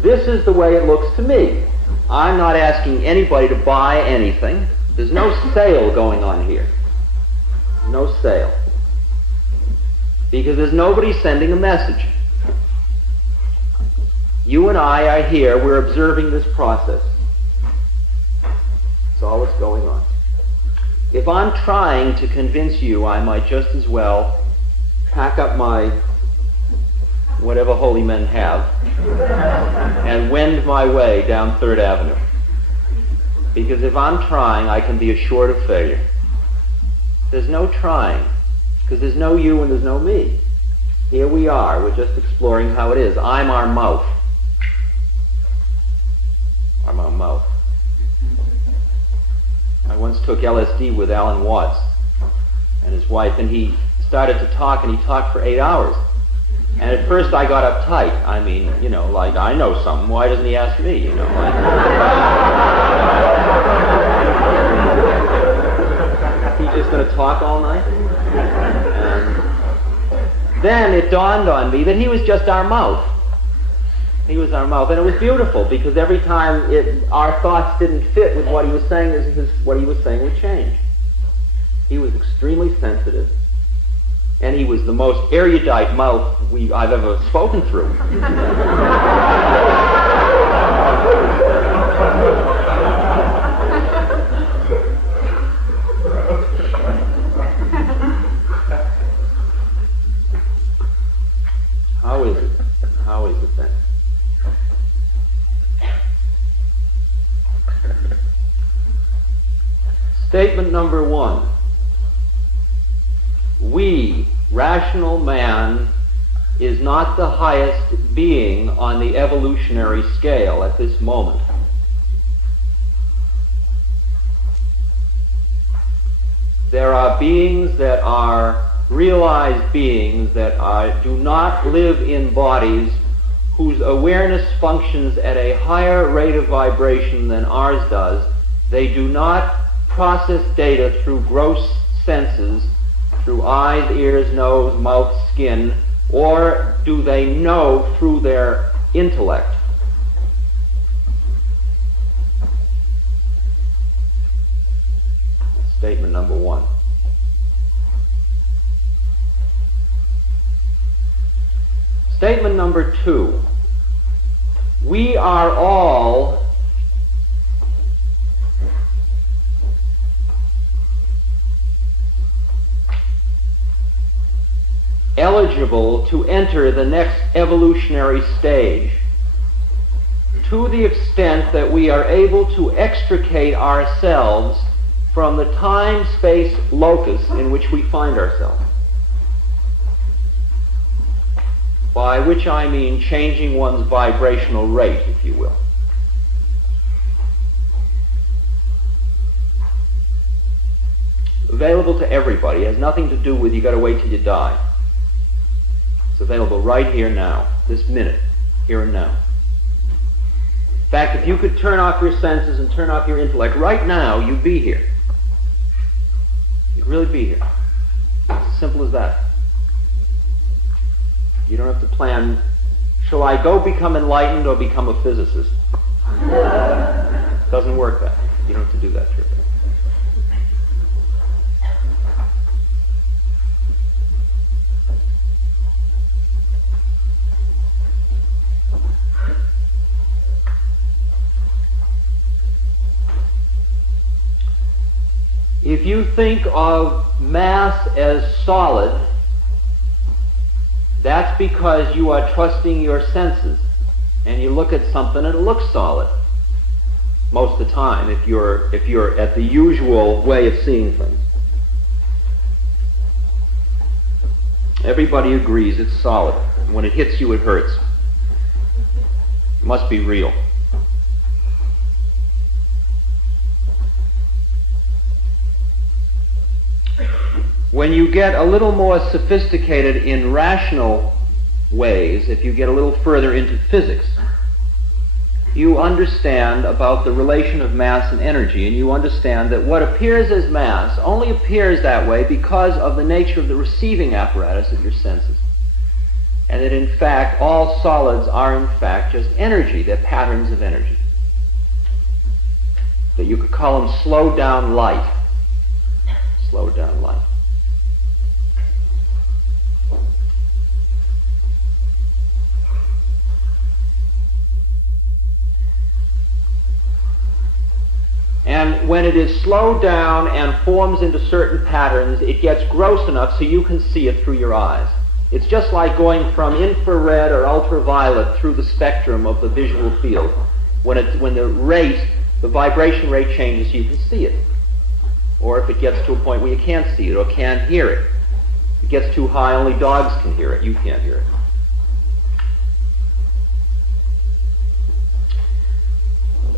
this is the way it looks to me. I'm not asking anybody to buy anything. There's no sale going on here. No sale. Because there's nobody sending a message. You and I are here, we're observing this process. That's all that's going on. If I'm trying to convince you, I might just as well pack up my whatever holy men have and wend my way down 3rd Avenue. Because if I'm trying, I can be assured of failure. There's no trying. Because there's no you and there's no me. Here we are. We're just exploring how it is. I'm our mouth. I'm our mouth. I once took LSD with Alan Watts and his wife, and he started to talk, and he talked for 8 hours. And at first I got uptight. I mean, like, I know something. Why doesn't he ask me? He's just going to talk all night? Then it dawned on me that he was just our mouth. He was our mouth. And it was beautiful, because every time our thoughts didn't fit with what he was saying, what he was saying would change. He was extremely sensitive. And he was the most erudite mouth I've ever spoken through. How is it? How is it then? Statement number 1. We, rational man, is not the highest being on the evolutionary scale at this moment. There are beings that are realized beings that do not live in bodies, whose awareness functions at a higher rate of vibration than ours does. They do not process data through gross senses, through eyes, ears, nose, mouth, skin, or do they know through their intellect. That's statement number 1. Statement number 2. We are all eligible to enter the next evolutionary stage to the extent that we are able to extricate ourselves from the time-space locus in which we find ourselves. By which I mean changing one's vibrational rate, if you will. Available to everybody. It has nothing to do with you got to wait till you die. It's available right here now, this minute, here and now. In fact, if you could turn off your senses and turn off your intellect right now, you'd be here. You'd really be here. It's as simple as that. You don't have to plan, shall I go become enlightened or become a physicist? It doesn't work that way. You don't have to do that trip. If you think of mass as solid, that's because you are trusting your senses. And you look at something and it looks solid. Most of the time, if you're at the usual way of seeing things. Everybody agrees it's solid. When it hits you, it hurts. It must be real. When you get a little more sophisticated in rational ways, if you get a little further into physics, you understand about the relation of mass and energy, and you understand that what appears as mass only appears that way because of the nature of the receiving apparatus of your senses. And that in fact all solids are in fact just energy, they're patterns of energy. That you could call them slowed down light. Slowed down light. And when it is slowed down and forms into certain patterns, it gets gross enough so you can see it through your eyes. It's just like going from infrared or ultraviolet through the spectrum of the visual field. When the vibration rate changes, you can see it. Or if it gets to a point where you can't see it or can't hear it. If it gets too high, only dogs can hear it. You can't hear it.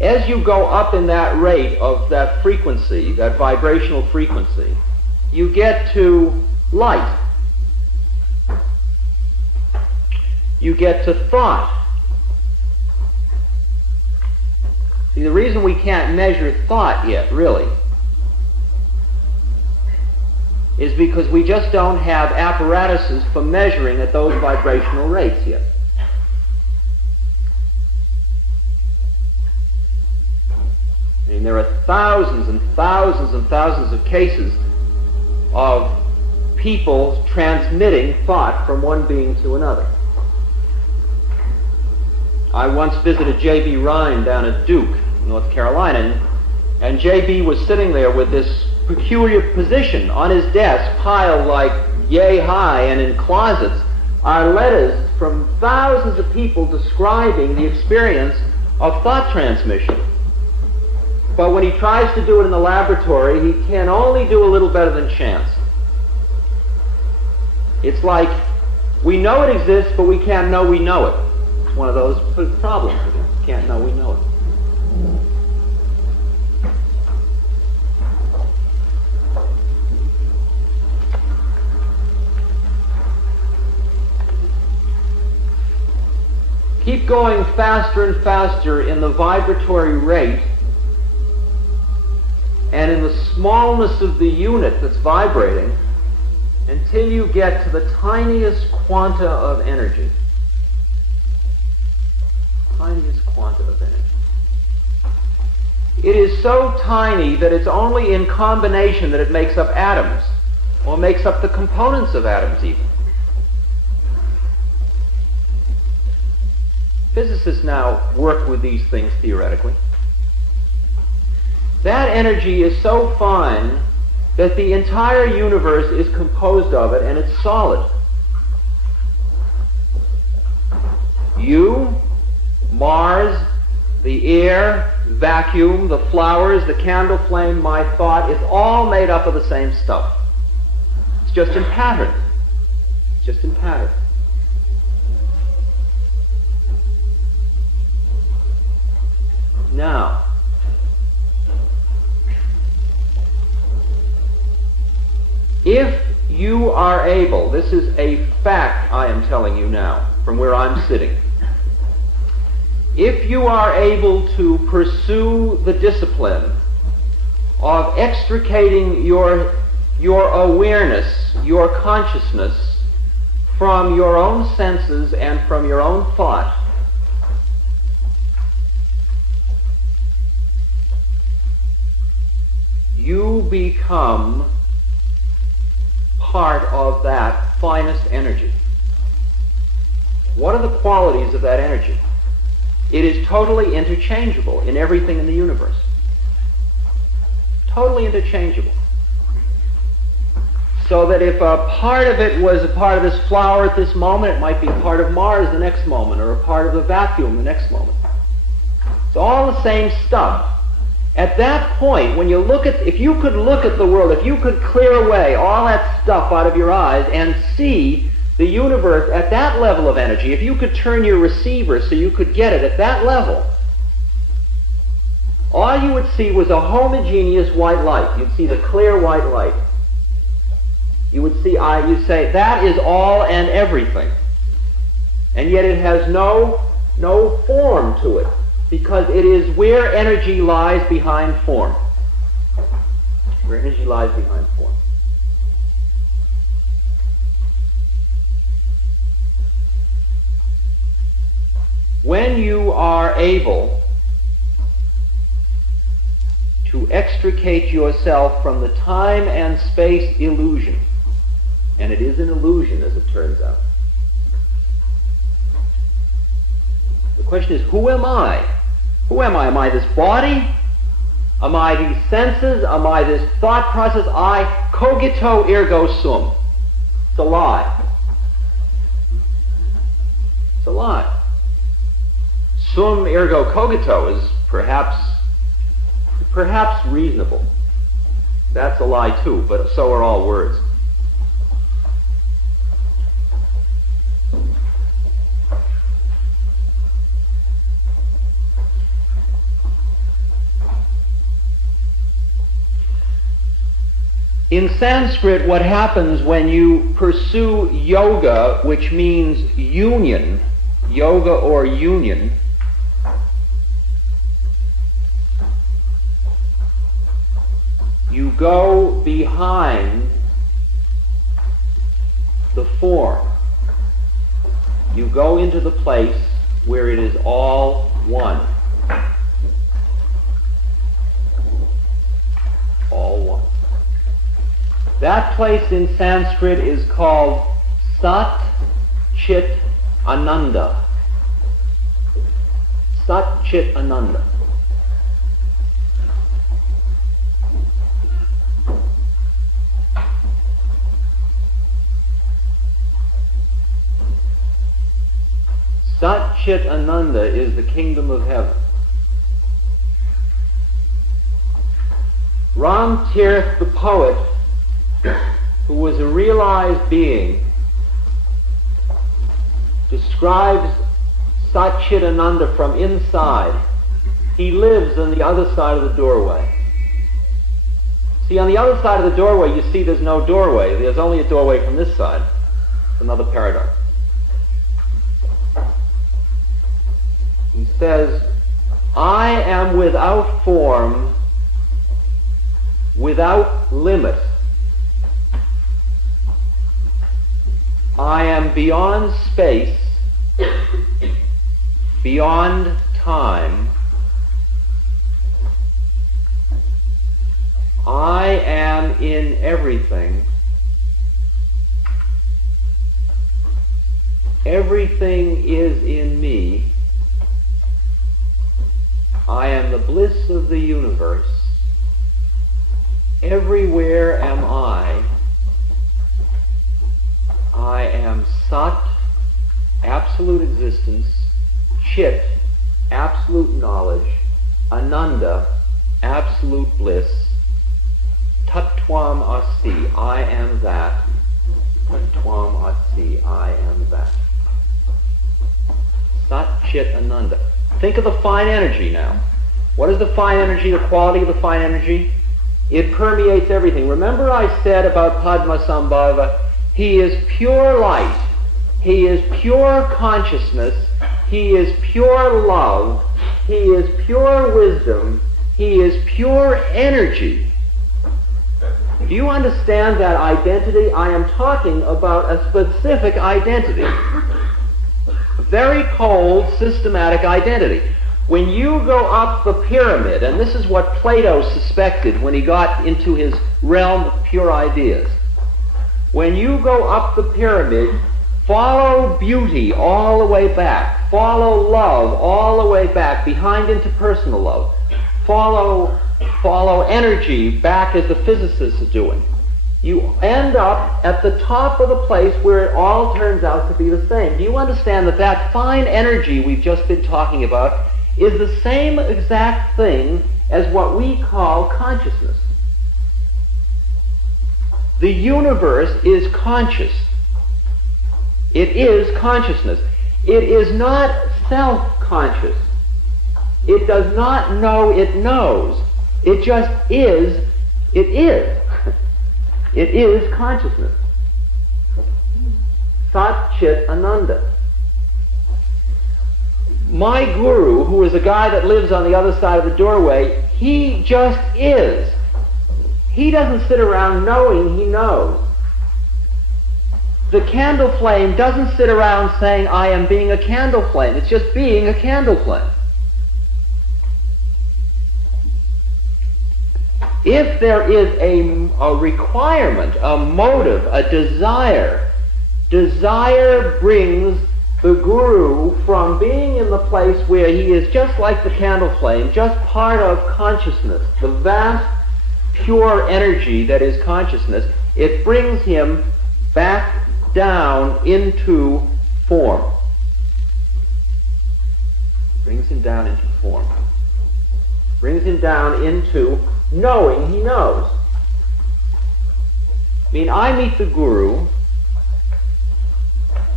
As you go up in that rate of that frequency, that vibrational frequency, you get to light. You get to thought. See, the reason we can't measure thought yet, really, is because we just don't have apparatuses for measuring at those vibrational rates yet. I mean, there are thousands and thousands and thousands of cases of people transmitting thought from one being to another. I once visited J.B. Rhine down at Duke, North Carolina, and J.B. was sitting there with this peculiar position on his desk, piled like yay high, and in closets are letters from thousands of people describing the experience of thought transmission. But when he tries to do it in the laboratory, he can only do a little better than chance. It's like, we know it exists, but we can't know we know it. It's one of those problems. We can't know we know it. Keep going faster and faster in the vibratory rate, and in the smallness of the unit that's vibrating, until you get to the tiniest quanta of energy. Tiniest quanta of energy. It is so tiny that it's only in combination that it makes up atoms, or makes up the components of atoms even. Physicists now work with these things theoretically. That energy is so fine that the entire universe is composed of it, and it's solid. You, Mars, the air, vacuum, the flowers, the candle flame, my thought, is all made up of the same stuff. It's just in pattern. It's just in pattern. Now, if you are able, this is a fact I am telling you now, from where I'm sitting. If you are able to pursue the discipline of extricating your awareness, your consciousness, from your own senses and from your own thought, you become part of that finest energy. What are the qualities of that energy? It is totally interchangeable in everything in the universe. Totally interchangeable. So that if a part of it was a part of this flower at this moment, it might be part of Mars the next moment, or a part of the vacuum the next moment. It's all the same stuff. At that point, when you look at, if you could look at the world, if you could clear away all that stuff out of your eyes and see the universe at that level of energy, if you could turn your receiver so you could get it at that level, all you would see was a homogeneous white light. You'd see the clear white light. You would see, you'd say, that is all and everything. And yet it has no form to it, because it is where energy lies behind form. Where energy lies behind form. When you are able to extricate yourself from the time and space illusion, and it is an illusion as it turns out. The question is, who am I? Who am I? Am I this body? Am I these senses? Am I this thought process? I cogito ergo sum. It's a lie. It's a lie. Sum ergo cogito is perhaps reasonable. That's a lie too, but so are all words. In Sanskrit, what happens when you pursue yoga, which means union, yoga or union, you go behind the form. You go into the place where it is all one. All one. That place in Sanskrit is called Sat Chit Ananda. Sat Chit Ananda. Sat Chit Ananda is the kingdom of heaven. Ram Tirth, the poet, who was a realized being, describes Sat Chit Ananda from inside. He lives on the other side of the doorway. See, on the other side of the doorway, you see there's no doorway. There's only a doorway from this side. It's another paradigm. He says, I am without form, without limit. I am beyond space, beyond time. I am in everything. Everything is in me. I am the bliss of the universe. Everywhere am I. I am Sat, absolute existence, Chit, absolute knowledge, Ananda, absolute bliss, Tattvam Asti, I am that, Tattvam Asti, I am that. Sat Chit Ananda. Think of the fine energy now. What is the fine energy, the quality of the fine energy? It permeates everything. Remember I said about Padmasambhava, he is pure light, he is pure consciousness, he is pure love, he is pure wisdom, he is pure energy. Do you understand that identity? I am talking about a specific identity. Very cold, systematic identity. When you go up the pyramid, and this is what Plato suspected when he got into his realm of pure ideas. When you go up the pyramid, follow beauty all the way back. Follow love all the way back, behind interpersonal love. Follow energy back as the physicists are doing. You end up at the top of the place where it all turns out to be the same. Do you understand that that fine energy we've just been talking about is the same exact thing as what we call consciousness? The universe is conscious. It is consciousness. It is not self-conscious. It does not know it knows. It just is. It is. It is consciousness. Sat Chit Ananda. My guru, who is a guy that lives on the other side of the doorway, he just is. He doesn't sit around knowing he knows. The candle flame doesn't sit around saying, I am being a candle flame. It's just being a candle flame. If there is a requirement, a motive, a desire brings the guru from being in the place where he is just like the candle flame, just part of consciousness, the vast, pure energy that is consciousness. It brings him back down into form. Brings him down into form. Brings him down into knowing he knows. I mean, I meet the guru,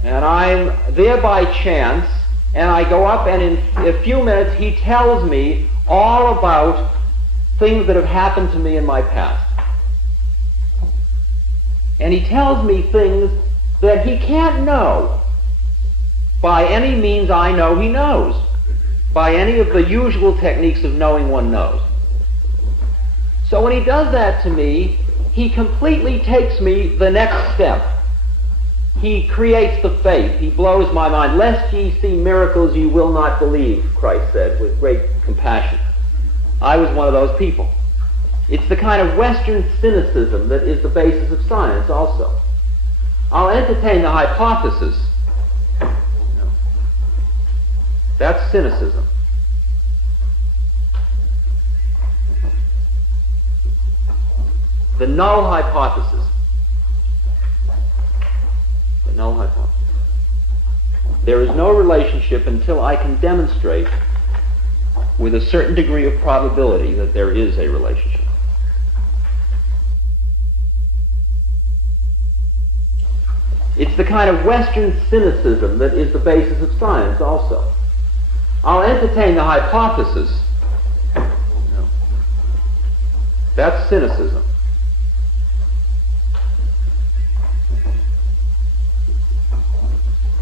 and I'm there by chance, and I go up, and in a few minutes he tells me all about things that have happened to me in my past. And he tells me things that he can't know by any means I know he knows, by any of the usual techniques of knowing one knows. So when he does that to me, he completely takes me the next step. He creates the faith. He blows my mind. Lest ye see miracles ye will not believe, Christ said with great compassion. I was one of those people. It's the kind of Western cynicism that is the basis of science also. I'll entertain the hypothesis. That's cynicism. The null hypothesis. The null hypothesis. There is no relationship until I can demonstrate with a certain degree of probability that there is a relationship. It's the kind of Western cynicism that is the basis of science also. I'll entertain the hypothesis. That's cynicism.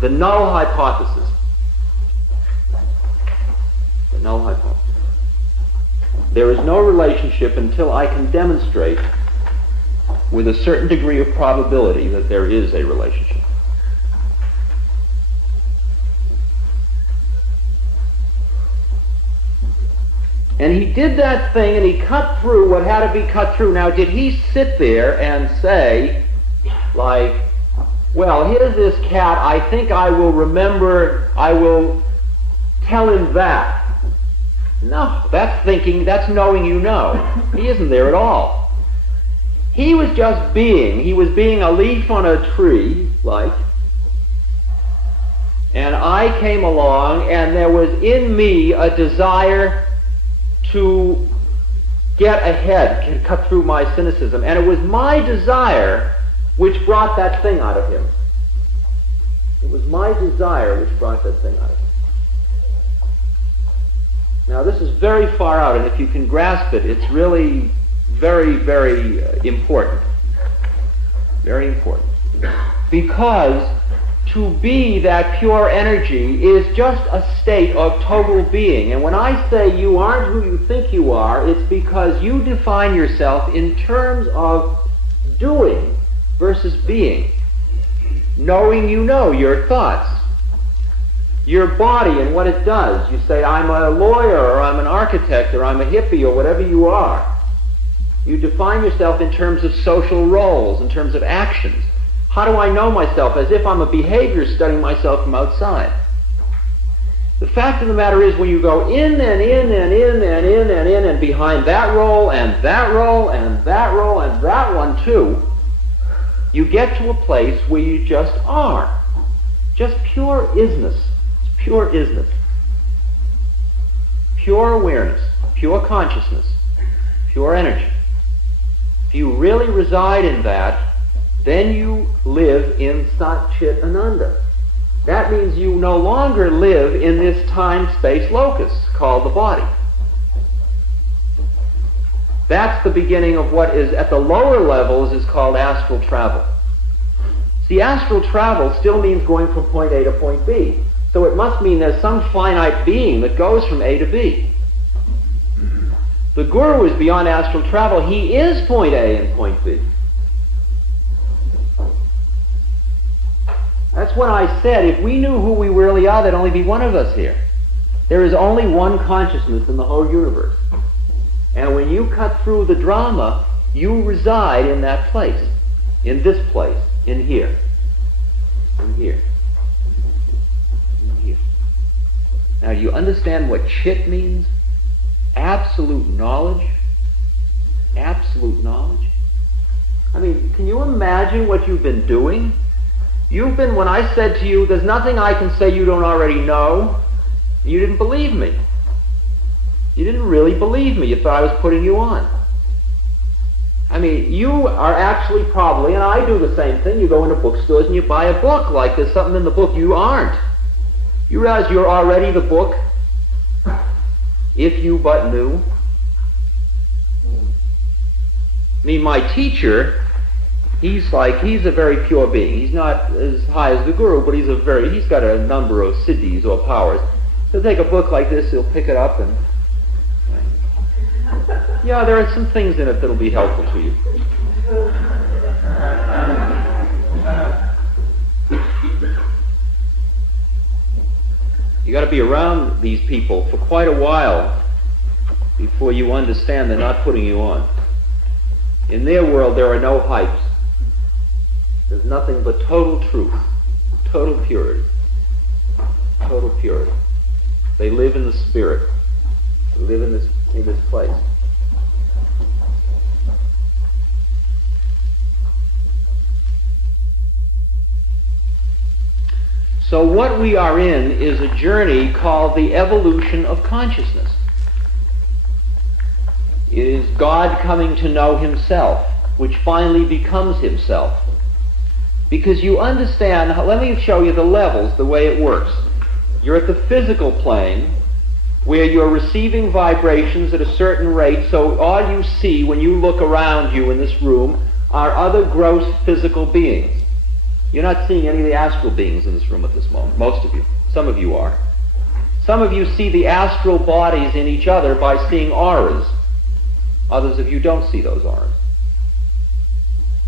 The null hypothesis. The null hypothesis. There is no relationship until I can demonstrate with a certain degree of probability that there is a relationship. And he did that thing, and he cut through what had to be cut through. Now, did he sit there and say, like, well, here's this cat, I think I will remember, I will tell him that. No, that's thinking, that's knowing you know. He isn't there at all. He was just being. He was being a leaf on a tree, like, And I came along, and there was in me a desire to get ahead, cut through my cynicism. And it was my desire which brought that thing out of him. It was my desire which brought that thing out of him. Now, this is very far out, and if you can grasp it, it's really very, very important. Very important. Because to be that pure energy is just a state of total being. And when I say you aren't who you think you are, it's because you define yourself in terms of doing versus being. Knowing you know your thoughts, your body and what it does. You say, I'm a lawyer, or I'm an architect, or I'm a hippie, or whatever you are. You define yourself in terms of social roles, in terms of actions. How do I know myself? As if I'm a behavior studying myself from outside. The fact of the matter is, when you go in and in and in and in and in and behind that role and that role and that role and that one too, you get to a place where you just are. Just pure isness. It's pure isness. Pure awareness. Pure consciousness. Pure energy. If you really reside in that, then you live in Sat Chit Ananda. That means you no longer live in this time-space locus called the body. That's the beginning of what is at the lower levels is called astral travel. See, astral travel still means going from point A to point B. So it must mean there's some finite being that goes from A to B. The Guru is beyond astral travel. He is point A and point B. That's when I said, if we knew who we really are, there'd only be one of us here. There is only one consciousness in the whole universe. And when you cut through the drama, you reside in that place, in this place, in here, in here, in here. Now, you understand what chit means? Absolute knowledge. Absolute knowledge. I mean, can you imagine what you've been doing? You've been, when I said to you, there's nothing I can say you don't already know, you didn't believe me. You didn't really believe me. You thought I was putting you on. I mean, you are actually probably, and I do the same thing, you go into bookstores and you buy a book like there's something in the book. You aren't. You realize you're already the book, if you but knew. I mean, my teacher, he's a very pure being. He's not as high as the Guru, but he's got a number of siddhis or powers. He'll take a book like this, he'll pick it up and, yeah, there are some things in it that'll be helpful to you. You got to be around these people for quite a while before you understand they're not putting you on. In their world, there are no hypes. There's nothing but total truth, total purity, total purity. They live in the spirit. They live in this place. So what we are in is a journey called the evolution of consciousness. It is God coming to know himself, which finally becomes himself. Because you understand, let me show you the levels, the way it works. You're at the physical plane, where you're receiving vibrations at a certain rate, so all you see when you look around you in this room are other gross physical beings. You're not seeing any of the astral beings in this room at this moment, most of you. Some of you are. Some of you see the astral bodies in each other by seeing auras. Others of you don't see those auras.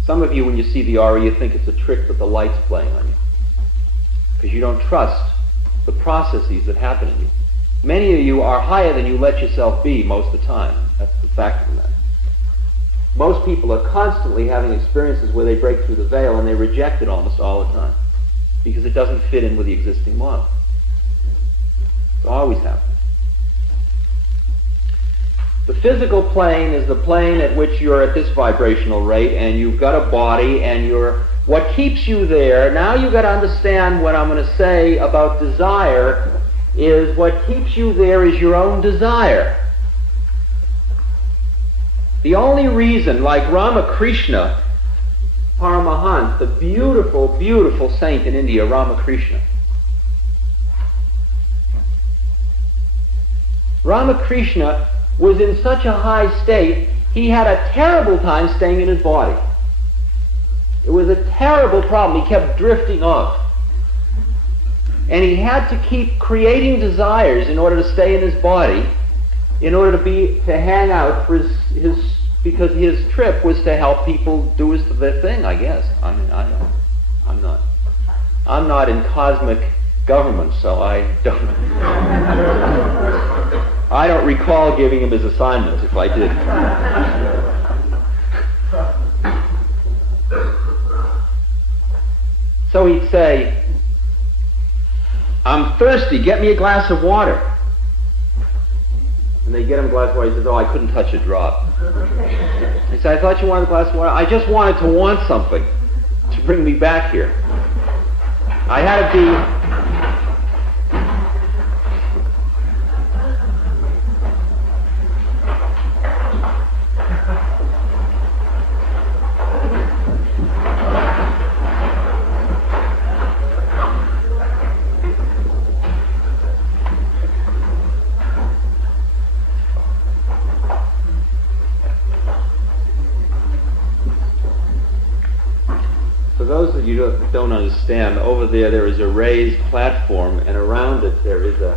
Some of you, when you see the aura, you think it's a trick that the light's playing on you, because you don't trust the processes that happen in you. Many of you are higher than you let yourself be most of the time. That's the fact of the matter. Most people are constantly having experiences where they break through the veil and they reject it almost all the time because it doesn't fit in with the existing model. It's always happening. The physical plane is the plane at which you're at this vibrational rate and you've got a body and you're What keeps you there, now you've got to understand what I'm going to say about desire, is what keeps you there is your own desire. The only reason, like Ramakrishna Paramahans, the beautiful, beautiful saint in India, Ramakrishna. Ramakrishna was in such a high state, he had a terrible time staying in his body. It was a terrible problem. He kept drifting off. And he had to keep creating desires in order to stay in his body, in order to hang out for his because his trip was to help people do their thing, I guess. I mean, I'm not in cosmic government, so I don't recall giving him his assignment if I did. So he'd say, "I'm thirsty, get me a glass of water." And they get him a glass of water. He says, "Oh, I couldn't touch a drop." He said, "I thought you wanted a glass of water." "I just wanted to want something to bring me back here. I had to be..." For those of you that don't understand, over there is a raised platform, and around it there is a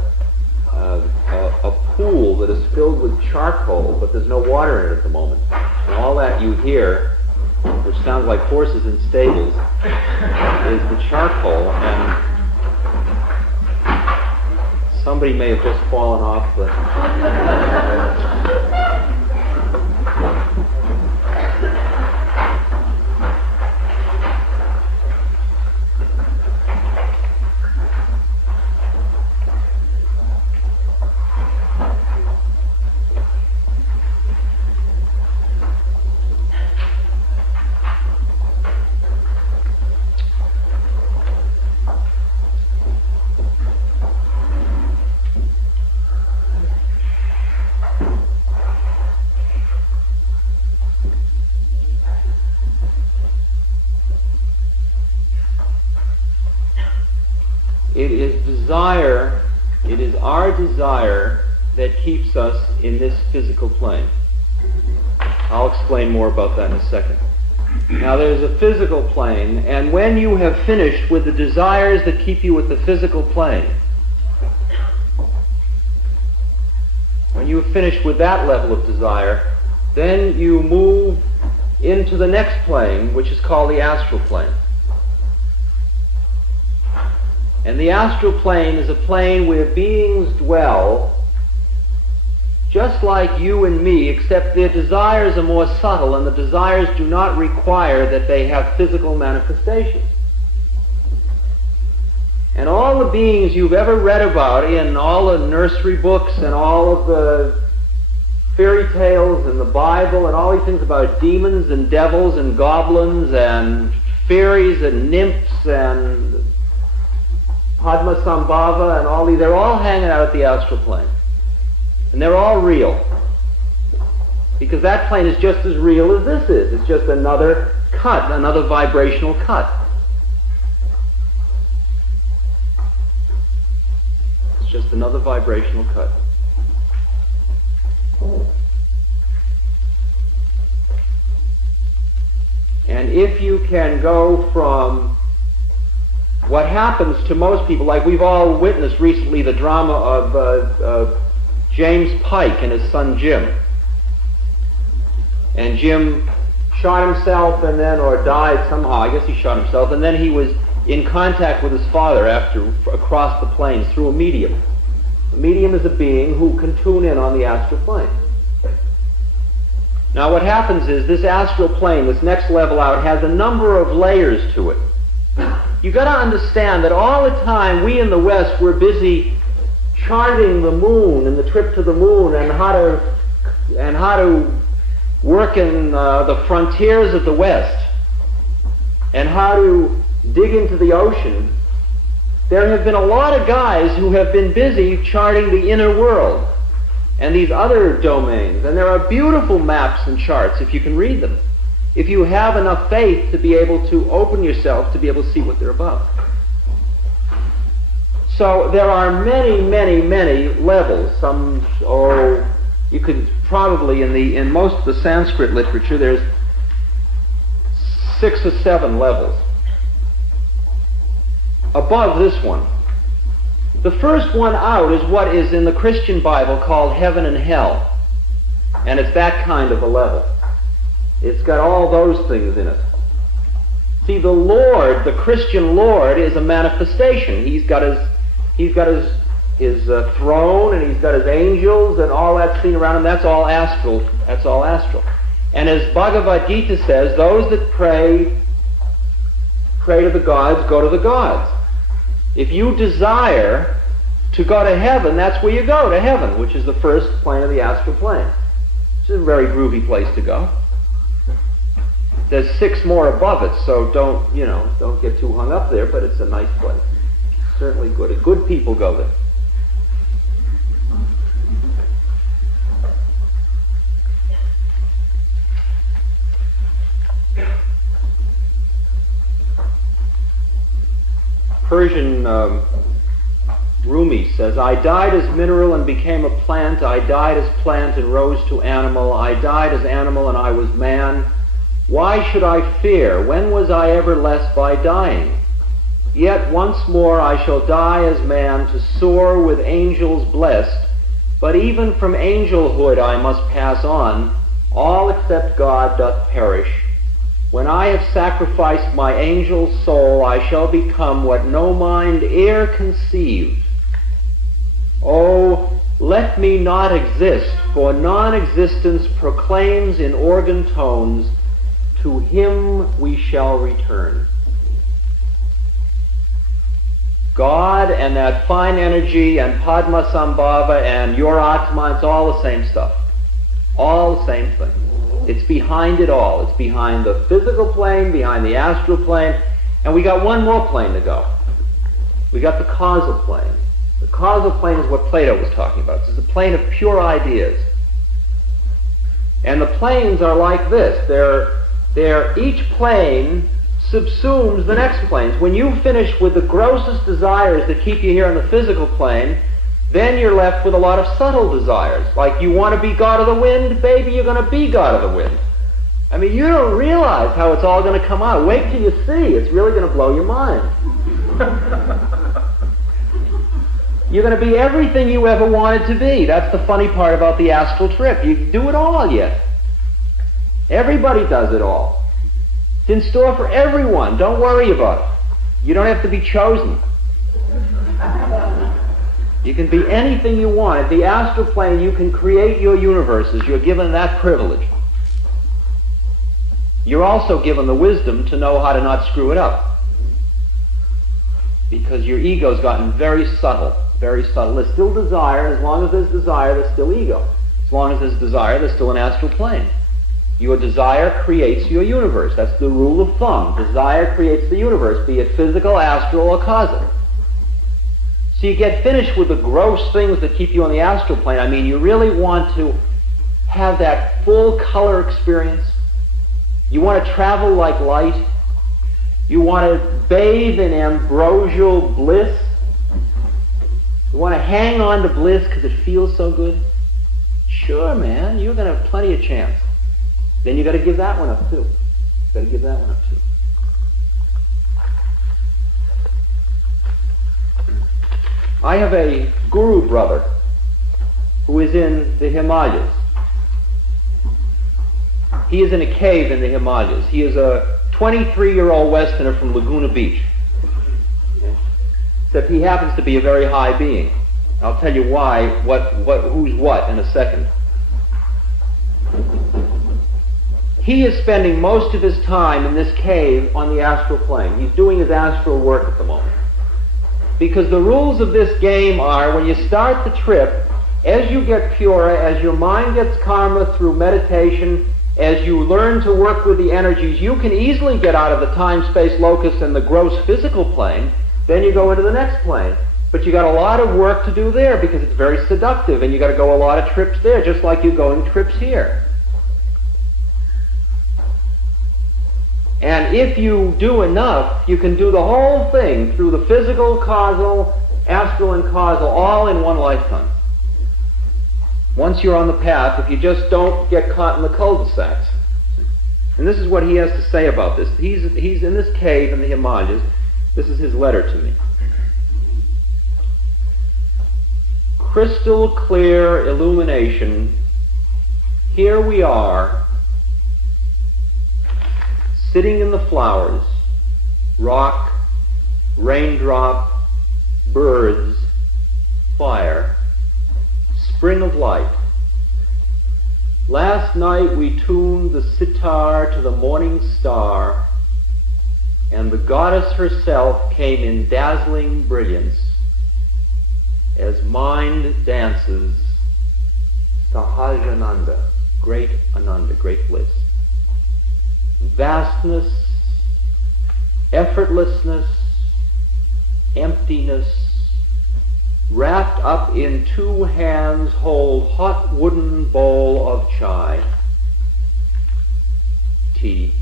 pool that is filled with charcoal, but there's no water in it at the moment. And all that you hear, which sounds like horses in stables, is the charcoal, and somebody may have just fallen off the... It is our desire that keeps us in this physical plane. I'll explain more about that in a second. Now there's a physical plane, and when you have finished with the desires that keep you with the physical plane, when you have finished with that level of desire, then you move into the next plane, which is called the astral plane. And the astral plane is a plane where beings dwell just like you and me, except their desires are more subtle, and the desires do not require that they have physical manifestations. And all the beings you've ever read about in all the nursery books and all of the fairy tales and the Bible and all these things about demons and devils and goblins and fairies and nymphs and Padmasambhava and all these, they're all hanging out at the astral plane. And they're all real. Because that plane is just as real as this is. It's just another cut, another vibrational cut. It's just another vibrational cut. And if you can go from what happens to most people, like we've all witnessed recently the drama of James Pike and his son Jim. And Jim shot himself and then, or died somehow, I guess he shot himself, and then he was in contact with his father across the plains through a medium. A medium is a being who can tune in on the astral plane. Now what happens is this astral plane, this next level out, has a number of layers to it. You've got to understand that all the time we in the West were busy charting the moon and the trip to the moon and how to work in the frontiers of the West. and how to dig into the ocean, there have been a lot of guys who have been busy charting the inner world and these other domains. And there are beautiful maps and charts if you can read them, if you have enough faith to be able to open yourself to be able to see what they're about. So there are many, many, many levels. You could probably, in most of the Sanskrit literature, there's 6 or 7 levels above this one. The first one out is what is in the Christian Bible called heaven and hell. And it's that kind of a level. It's got all those things in it. See, the Lord, the Christian Lord, is a manifestation. He's got his throne, and he's got his angels, and all that scene around him. That's all astral. That's all astral. And as Bhagavad Gita says, those that pray to the gods, go to the gods. If you desire to go to heaven, that's where you go, to heaven, which is the first plane of the astral plane. It's a very groovy place to go. There's 6 more above it, so don't get too hung up there, but it's a nice place. Certainly good. Good people go there. Persian Rumi says, I died as mineral and became a plant. I died as plant and rose to animal. I died as animal and I was man. Why should I fear? When was I ever less by dying? Yet once more I shall die as man to soar with angels blessed. But even from angelhood I must pass on. All except God doth perish. When I have sacrificed my angel soul, I shall become what no mind e'er conceived. Oh, let me not exist, for non-existence proclaims in organ tones, to him we shall return. God and that fine energy and Padmasambhava and your Atma, it's all the same stuff. All the same thing. It's behind it all. It's behind the physical plane, behind the astral plane, and we got one more plane to go. We got the causal plane. The causal plane is what Plato was talking about. It's the plane of pure ideas. And the planes are like this. Each plane subsumes the next planes. When you finish with the grossest desires that keep you here on the physical plane, then you're left with a lot of subtle desires. Like, you want to be God of the wind, baby, you're going to be God of the wind. I mean, you don't realize how it's all going to come out. Wait till you see. It's really going to blow your mind. You're going to be everything you ever wanted to be. That's the funny part about the astral trip. You do it all yet. Everybody does it all. It's in store for everyone. Don't worry about it. You don't have to be chosen. You can be anything you want. At the astral plane, you can create your universes. You're given that privilege. You're also given the wisdom to know how to not screw it up. Because your ego's gotten very subtle, very subtle. There's still desire. As long as there's desire, there's still ego. As long as there's desire, there's still an astral plane. Your desire creates your universe. That's the rule of thumb. Desire creates the universe, be it physical, astral, or causal. So you get finished with the gross things that keep you on the astral plane. I mean, you really want to have that full color experience. You want to travel like light. You want to bathe in ambrosial bliss. You want to hang on to bliss because it feels so good. Sure, man, you're going to have plenty of chance. Then you got to give that one up too. Got to give that one up too. I have a guru brother who is in the Himalayas. He is in a cave in the Himalayas. He is a 23-year-old Westerner from Laguna Beach. Except he happens to be a very high being. I'll tell you why, who's what in a second. He is spending most of his time in this cave on the astral plane. He's doing his astral work at the moment. Because the rules of this game are, when you start the trip, as you get purer, as your mind gets calmer through meditation, as you learn to work with the energies, you can easily get out of the time-space locus and the gross physical plane. Then you go into the next plane. But you got a lot of work to do there because it's very seductive, and you got to go a lot of trips there, just like you're going trips here. And if you do enough, you can do the whole thing through the physical, causal, astral, and causal, all in one lifetime. Once you're on the path, if you just don't get caught in the cul-de-sacs. And this is what he has to say about this. He's in this cave in the Himalayas. This is his letter to me. Crystal clear illumination. Here we are, sitting in the flowers, rock, raindrop, birds, fire, spring of light. Last night we tuned the sitar to the morning star, and the goddess herself came in dazzling brilliance as mind dances Sahajananda, great Ananda, great bliss. Vastness, effortlessness, emptiness, wrapped up in two hands hold hot wooden bowl of chai, tea,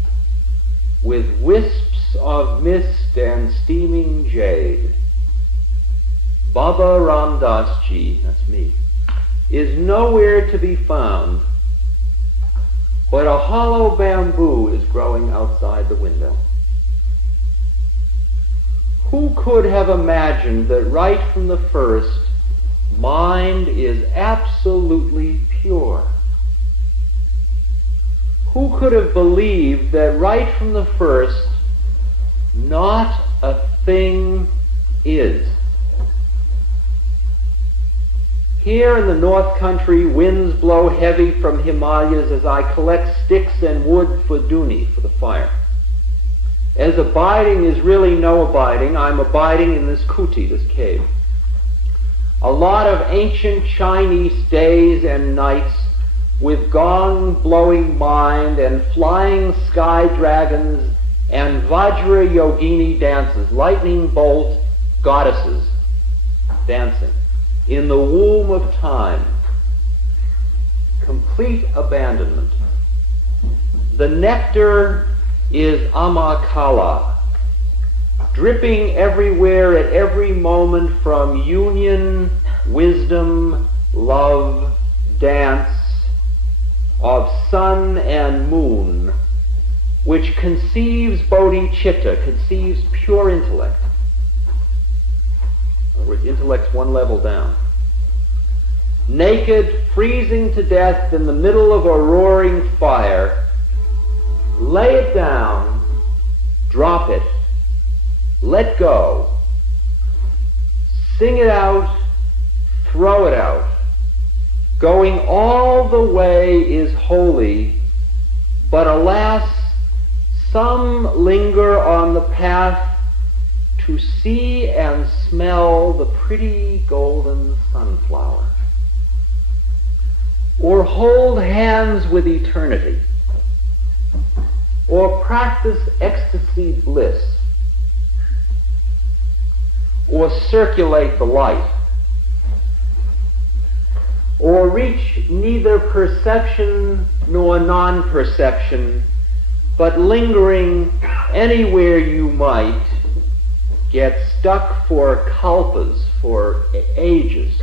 with wisps of mist and steaming jade. Baba Ram Das Ji, that's me, is nowhere to be found, but a hollow bamboo is growing outside the window. Who could have imagined that right from the first, mind is absolutely pure? Who could have believed that right from the first, not a thing is? Here in the North Country, winds blow heavy from Himalayas as I collect sticks and wood for duni, for the fire. As abiding is really no abiding, I'm abiding in this kuti, this cave. A lot of ancient Chinese days and nights with gong-blowing mind and flying sky dragons and Vajra Yogini dances, lightning bolt goddesses dancing in the womb of time. Complete abandonment. The nectar is amakala, dripping everywhere at every moment from union, wisdom, love, dance of sun and moon, which conceives bodhicitta, conceives pure intellect. In other words, intellect's one level down. Naked, freezing to death in the middle of a roaring fire, lay it down, drop it, let go, sing it out, throw it out. Going all the way is holy, but alas, some linger on the path to see and smell the pretty golden sunflower, or hold hands with eternity, or practice ecstasy bliss, or circulate the light, or reach neither perception nor non-perception, but lingering anywhere you might, get stuck for kalpas, for ages.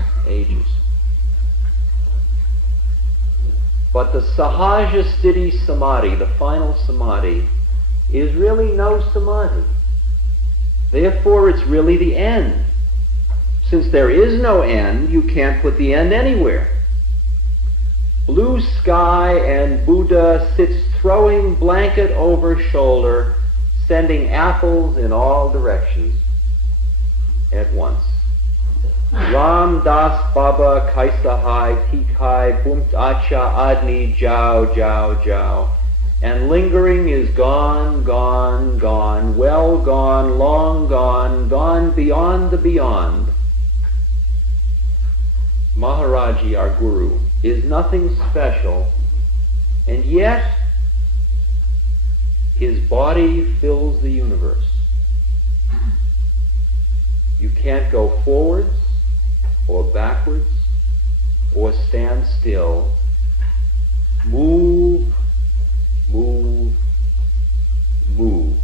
But the Sahaja Sthiti Samadhi, the final Samadhi, is really no Samadhi. Therefore, it's really the end. Since there is no end, you can't put the end anywhere. Blue sky and Buddha sits throwing blanket over shoulder, sending apples in all directions at once. Ram Das Baba Kaisahai Tikai Bumt Acha Adni Jiao Jiao Jiao. And lingering is gone, gone, gone, well gone, long gone, gone beyond the beyond. Maharaji, our guru, is nothing special, and yet His body fills the universe. You can't go forwards or backwards or stand still. Move, move, move.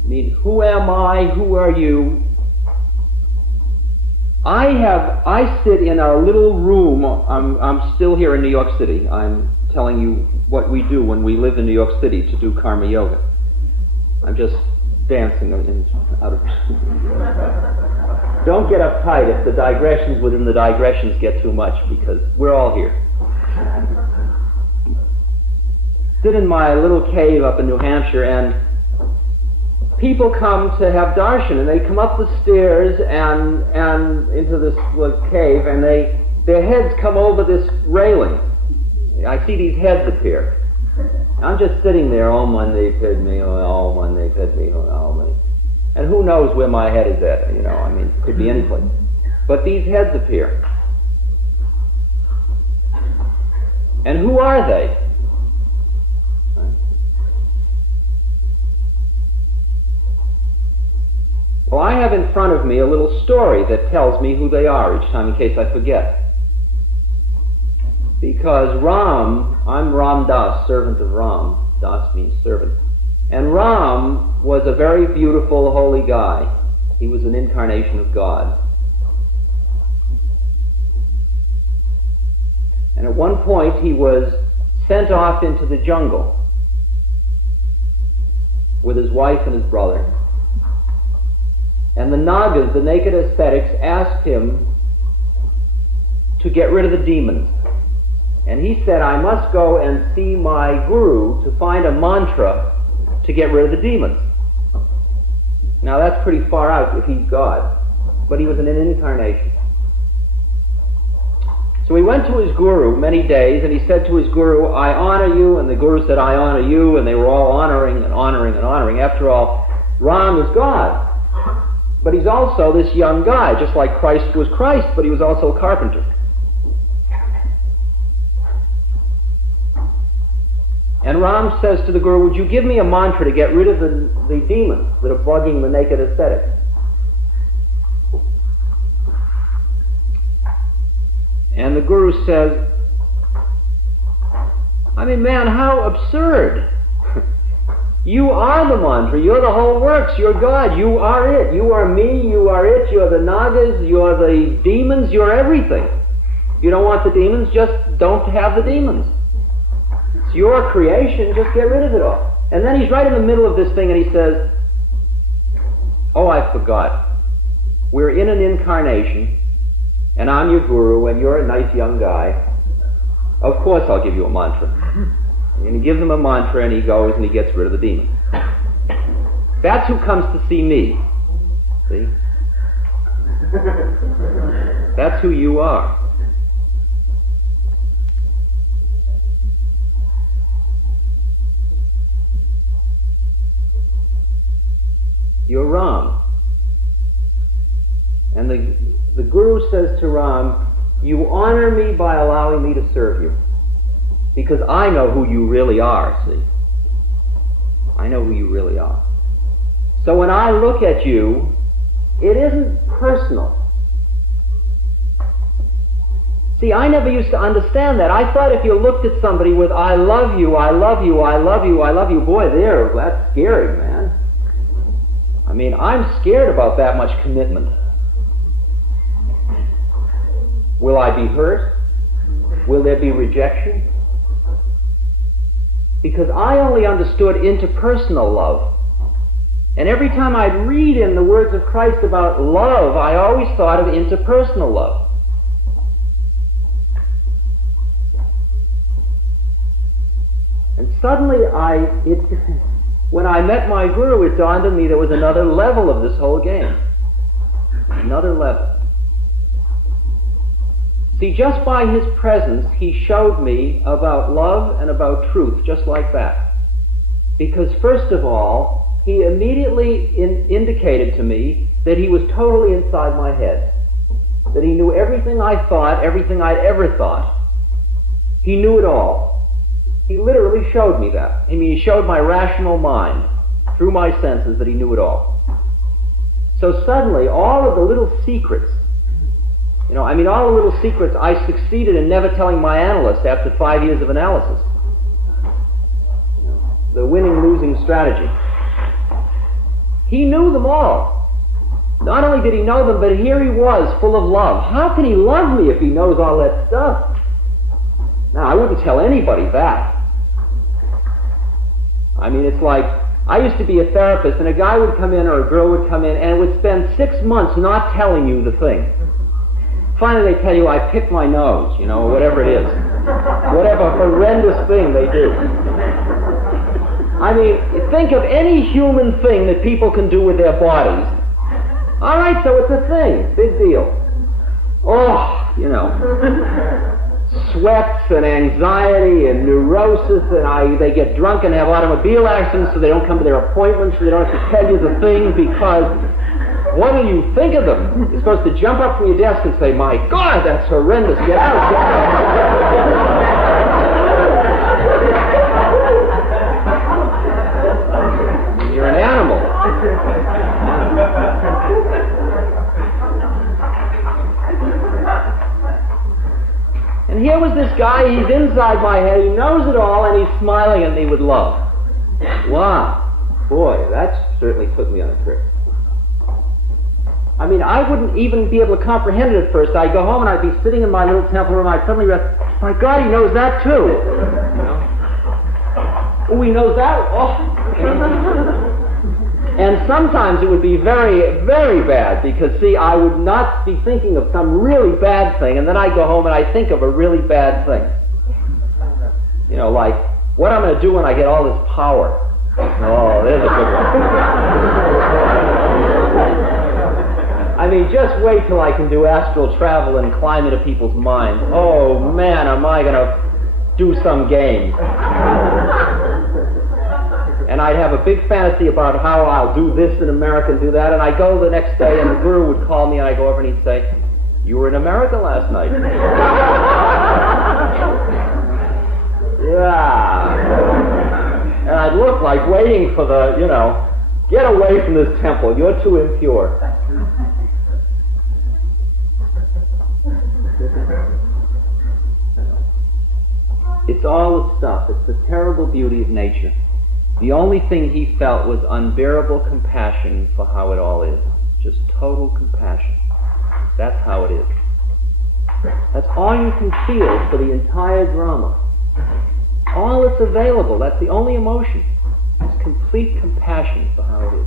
I mean, who am I? Who are you? I sit in our little room. I'm still here in New York City. I'm telling you what we do when we live in New York City to do karma yoga. I'm just dancing out of. Don't get uptight if the digressions within the digressions get too much, because we're all here. Sit in my little cave up in New Hampshire, and people come to have darshan, and they come up the stairs and into this cave, and their heads come over this railing. I see these heads appear. I'm just sitting there, Om Mani Padme, Om Mani Padme, Om Mani. And who knows where my head is at, I mean, it could be any place. But these heads appear. And who are they? Well, I have in front of me a little story that tells me who they are each time in case I forget. Because I'm Ram Das, servant of Ram. Das means servant. And Ram was a very beautiful, holy guy. He was an incarnation of God. And at one point he was sent off into the jungle with his wife and his brother. And the Nagas, the naked ascetics, asked him to get rid of the demons. And he said, I must go and see my guru to find a mantra to get rid of the demons. Now that's pretty far out if he's God, but he was in an incarnation. So he went to his guru many days, and he said to his guru, I honor you, and the guru said, I honor you, and they were all honoring and honoring and honoring. After all, Ram is God. But he's also this young guy, just like Christ was Christ, but he was also a carpenter. And Ram says to the guru, would you give me a mantra to get rid of the demons that are bugging the naked ascetic? And the guru says, I mean, man, how absurd. You are the mantra, you're the whole works, you're God, you are it, you are me, you are it, you're the Nagas, you're the demons, you're everything. If you don't want the demons, just don't have the demons. It's your creation, just get rid of it all. And then he's right in the middle of this thing and he says, oh, I forgot. We're in an incarnation, and I'm your guru, and you're a nice young guy. Of course I'll give you a mantra. And he gives him a mantra, and he goes and he gets rid of the demon. That's who comes to see me. See? That's who you are. You're Ram. And the guru says to Ram, you honor me by allowing me to serve you. Because I know who you really are, see? I know who you really are. So when I look at you, it isn't personal. See, I never used to understand that. I thought if you looked at somebody with, I love you, I love you, I love you, I love you, boy, that's scary, man. I mean, I'm scared about that much commitment. Will I be hurt? Will there be rejection? Because I only understood interpersonal love. And every time I'd read in the words of Christ about love, I always thought of interpersonal love. And suddenly when I met my guru, it dawned on me there was another level of this whole game. Another level. See, just by his presence, he showed me about love and about truth, just like that. Because first of all, he immediately indicated to me that he was totally inside my head, that he knew everything I thought, everything I'd ever thought. He knew it all. He literally showed me that. I mean, he showed my rational mind through my senses that he knew it all. So suddenly, all of the little secrets, all the little secrets I succeeded in never telling my analyst after 5 years of analysis. The winning-losing strategy. He knew them all. Not only did he know them, but here he was, full of love. How can he love me if he knows all that stuff? Now, I wouldn't tell anybody that. I mean, it's like, I used to be a therapist, and a guy would come in or a girl would come in, and would spend 6 months not telling you the thing. Finally, they tell you, I picked my nose, or whatever it is. Whatever horrendous thing they do. I mean, think of any human thing that people can do with their bodies. All right, so it's a thing. Big deal. Sweats and anxiety and neurosis, and they get drunk and have automobile accidents, so they don't come to their appointments, so they don't have to tell you the thing, because what do you think of them? You're supposed to jump up from your desk and say, my God, that's horrendous. Get out. Get out. You're an animal. And here was this guy, he's inside my head, he knows it all, and he's smiling at me with love. Wow. Boy, that certainly took me on a trip. I mean, I wouldn't even be able to comprehend it at first. I'd go home and I'd be sitting in my little temple room, I'd suddenly realize, my God, he knows that too. Oh, he knows that? Oh. And sometimes it would be very, very bad, because, see, I would not be thinking of some really bad thing, and then I'd go home and I'd think of a really bad thing. Like, what I'm going to do when I get all this power. Oh, there's a good one. I mean, just wait till I can do astral travel and climb into people's minds. Oh, man, am I going to do some game. And I'd have a big fantasy about how I'll do this in America and do that, and I'd go the next day and the guru would call me and I'd go over and he'd say, you were in America last night. Yeah. And I'd look like waiting for the, get away from this temple, you're too impure. It's all the stuff, it's the terrible beauty of nature. The only thing he felt was unbearable compassion for how it all is. Just total compassion. That's how it is. That's all you can feel for the entire drama. All that's available, that's the only emotion. It's complete compassion for how it is.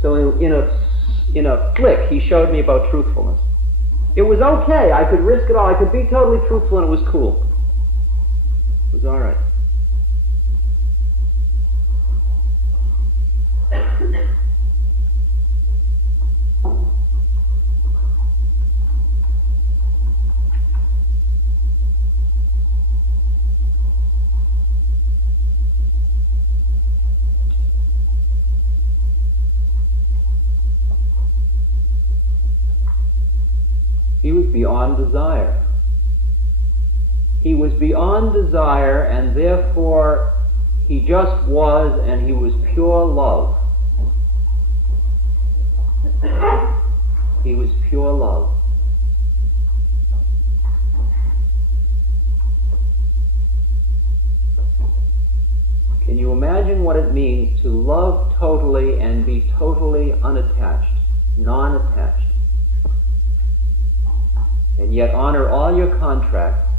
So in a flick, he showed me about truthfulness. It was okay. I could risk it all. I could be totally truthful and it was cool. It was all right. He was beyond desire. He was beyond desire, and therefore he just was, and he was pure love. He was pure love. Can you imagine what it means to love totally and be totally unattached, non-attached? And yet honor all your contracts,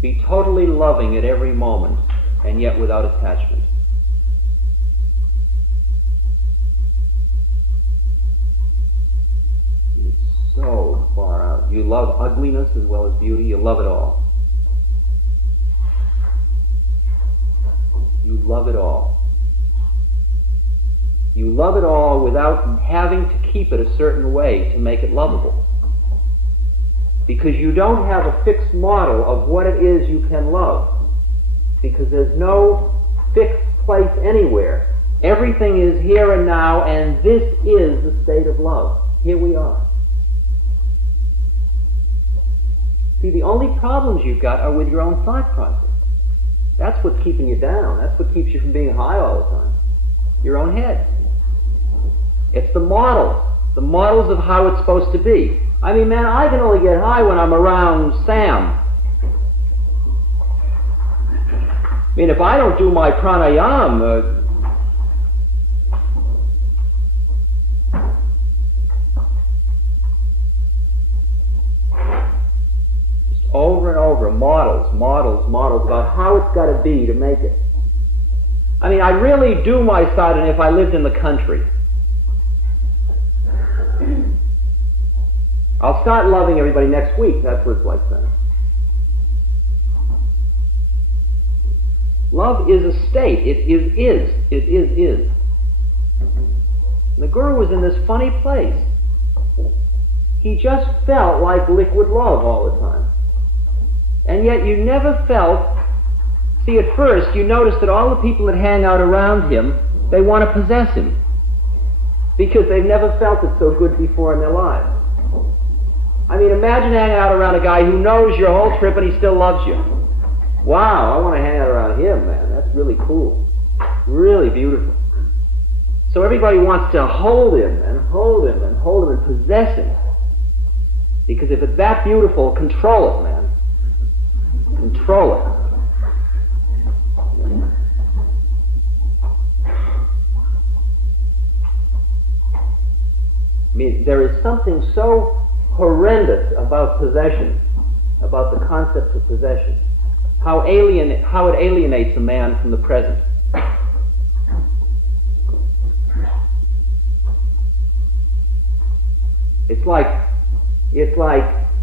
be totally loving at every moment, and yet without attachment. It's so far out. You love ugliness as well as beauty. You love it all. You love it all. You love it all without having to keep it a certain way to make it lovable. because you don't have a fixed model of what it is you can love, because there's no fixed place anywhere. Everything is here and now, and this is the state of love. Here we are. See, the only problems you've got are with your own thought process. That's what's keeping you down. That's what keeps you from being high all the time. Your own head. It's the models of how it's supposed to be. I mean, man, I can only get high when I'm around Sam. I mean, if I don't do my pranayama, over and over, models about how it's got to be to make it. I mean, I'd really do my sadhana if I lived in the country. I'll start loving everybody next week. That's what it's like then. Love is a state. It is. The Guru was in this funny place. He just felt like liquid love all the time. And yet you never felt, see, at first you notice that all the people that hang out around him, they want to possess him, because they've never felt it so good before in their lives. I mean, imagine hanging out around a guy who knows your whole trip and he still loves you. Wow, I want to hang out around him, man. That's really cool. Really beautiful. So everybody wants to hold him and possess him. Because if it's that beautiful, control it, man. Control it. I mean, there is something so horrendous about possession, about the concept of possession, how it alienates a man from the present. It's like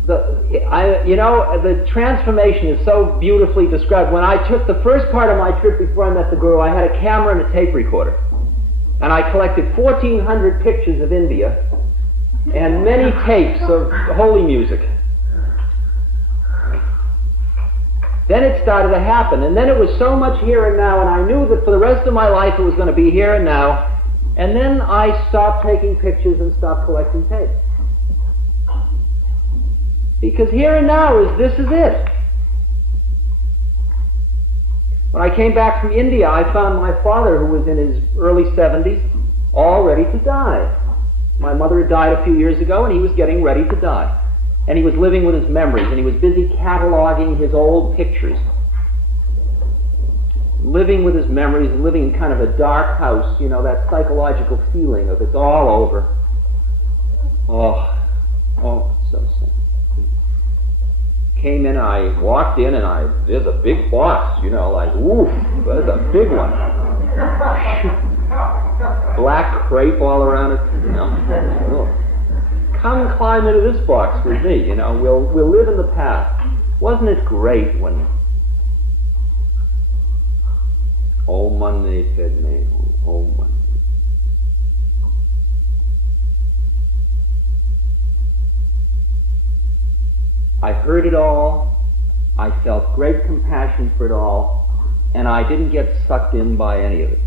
the transformation is so beautifully described. When I took the first part of my trip before I met the Guru, I had a camera and a tape recorder, and I collected 1,400 pictures of India and many tapes of holy music. Then it started to happen, and then it was so much here and now, and I knew that for the rest of my life it was going to be here and now, and then I stopped taking pictures and stopped collecting tapes. Because here and now this is it. When I came back from India, I found my father, who was in his early 70s, all ready to die. My mother had died a few years ago, and he was getting ready to die. And he was living with his memories, and he was busy cataloging his old pictures. Living with his memories, and living in kind of a dark house, that psychological feeling of it's all over. Oh, so sad. Came in, I walked in, and there's a big box, like, oof, there's a big one. Black crepe all around it. Come climb into this box with me, we'll live in the past. Wasn't it great when Om Mani Padme Om Mani. I heard it all, I felt great compassion for it all, and I didn't get sucked in by any of it.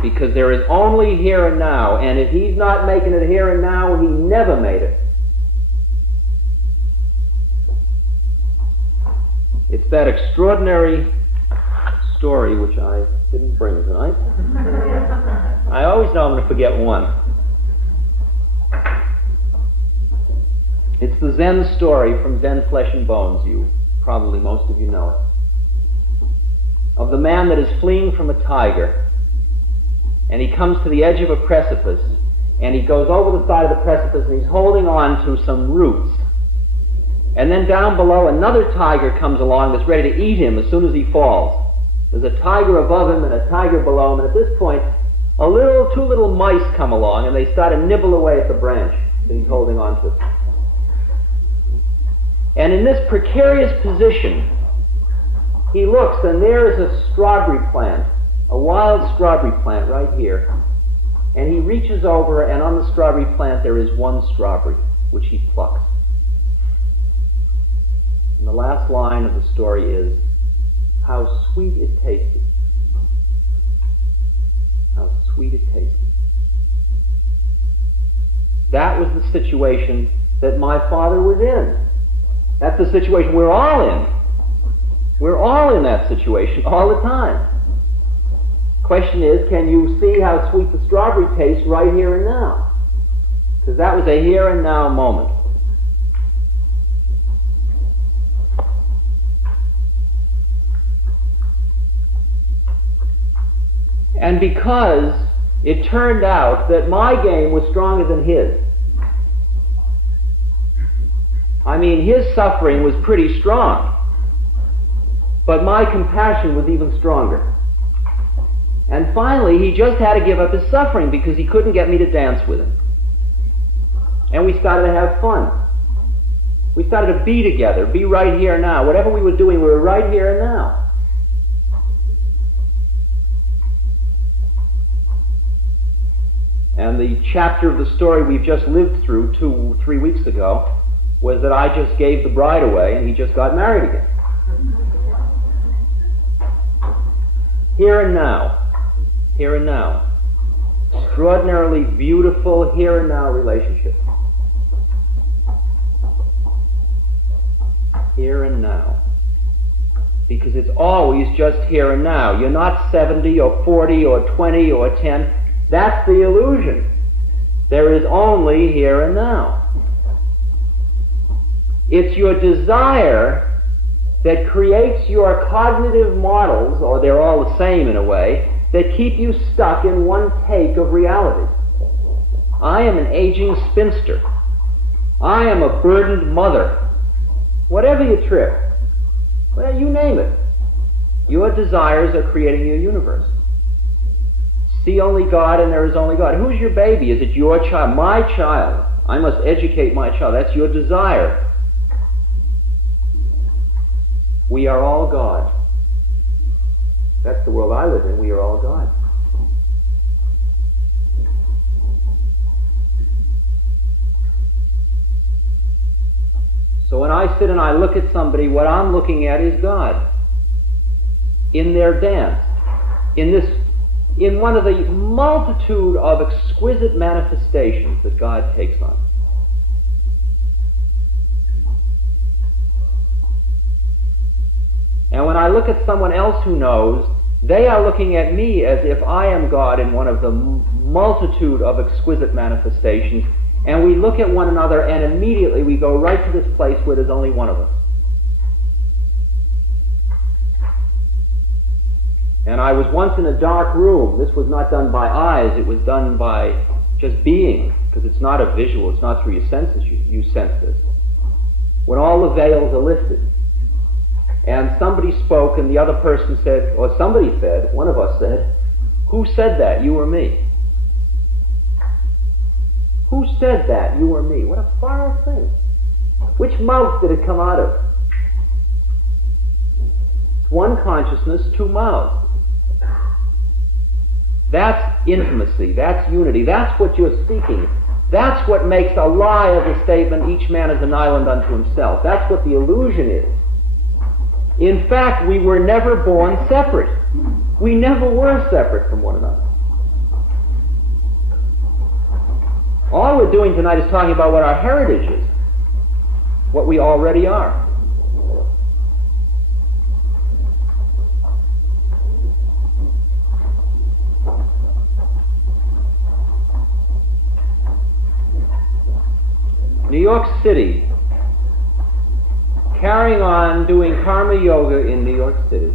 Because there is only here and now, and if he's not making it here and now, he never made it. It's that extraordinary story which I didn't bring tonight. I always know I'm going to forget one. It's the Zen story from Zen Flesh and Bones. Probably most of you know it. Of the man that is fleeing from a tiger, and he comes to the edge of a precipice, and he goes over the side of the precipice, and he's holding on to some roots. And then down below, another tiger comes along that's ready to eat him as soon as he falls. There's a tiger above him and a tiger below him, and at this point, two little mice come along, and they start to nibble away at the branch that he's holding on to. And in this precarious position, he looks, and there is a strawberry plant, a wild strawberry plant right here. And he reaches over, and on the strawberry plant there is one strawberry. which he plucks. And the last line of the story is, how sweet it tasted. How sweet it tasted. That was the situation that my father was in. That's the situation we're all in. We're all in that situation all the time. Question is, can you see how sweet the strawberry tastes right here and now? Because that was a here and now moment. And because it turned out that my game was stronger than his. I mean, his suffering was pretty strong, but my compassion was even stronger. And finally, he just had to give up his suffering because he couldn't get me to dance with him. And we started to have fun. We started to be together, be right here and now. Whatever we were doing, we were right here and now. And the chapter of the story we've just lived through 2-3 weeks ago was that I just gave the bride away and he just got married again. Here and now. Here and now. Extraordinarily beautiful here and now relationship. Here and now. Because it's always just here and now. You're not 70 or 40 or 20 or 10. That's the illusion. There is only here and now. It's your desire that creates your cognitive models, or they're all the same in a way, that keep you stuck in one take of reality. I am an aging spinster. I am a burdened mother. Whatever you trip, well, you name it. Your desires are creating your universe. See only God and there is only God. Who's your baby? Is it your child? My child. I must educate my child. That's your desire. We are all God. That's the world I live in. We are all God. So when I sit and I look at somebody, what I'm looking at is God. In their dance. In one of the multitude of exquisite manifestations that God takes on. And when I look at someone else who knows, they are looking at me as if I am God in one of the multitude of exquisite manifestations, and we look at one another and immediately we go right to this place where there's only one of us. And I was once in a dark room. This was not done by eyes, it was done by just being, because it's not a visual, it's not through your senses, you sense this. When all the veils are lifted, and somebody spoke and the other person said, or somebody said, one of us said, who said that, you or me? Who said that, you or me? What a far thing. Which mouth did it come out of? One consciousness, two mouths. That's intimacy, that's unity, that's what you're seeking. That's what makes a lie of the statement, each man is an island unto himself. That's what the illusion is. In fact, we were never born separate. We never were separate from one another. All we're doing tonight is talking about what our heritage is, what we already are. New York City, carrying on doing karma yoga in New York City.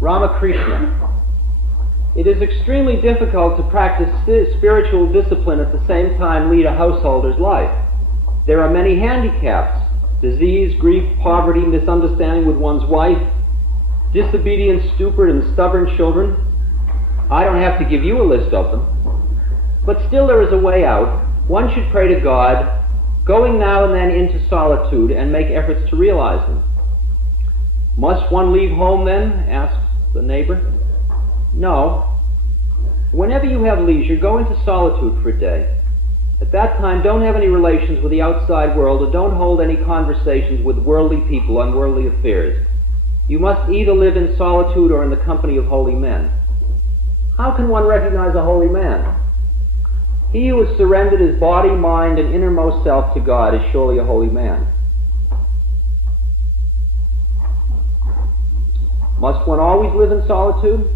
Ramakrishna. It is extremely difficult to practice spiritual discipline at the same time lead a householder's life. There are many handicaps: disease, grief, poverty, misunderstanding with one's wife, disobedient, stupid, and stubborn children. I don't have to give you a list of them. But still there is a way out. One should pray to God, going now and then into solitude, and make efforts to realize them. Must one leave home then? Asks the neighbor. No. Whenever you have leisure, go into solitude for a day. At that time, don't have any relations with the outside world, or don't hold any conversations with worldly people on worldly affairs. You must either live in solitude or in the company of holy men. How can one recognize a holy man? He who has surrendered his body, mind, and innermost self to God is surely a holy man. Must one always live in solitude?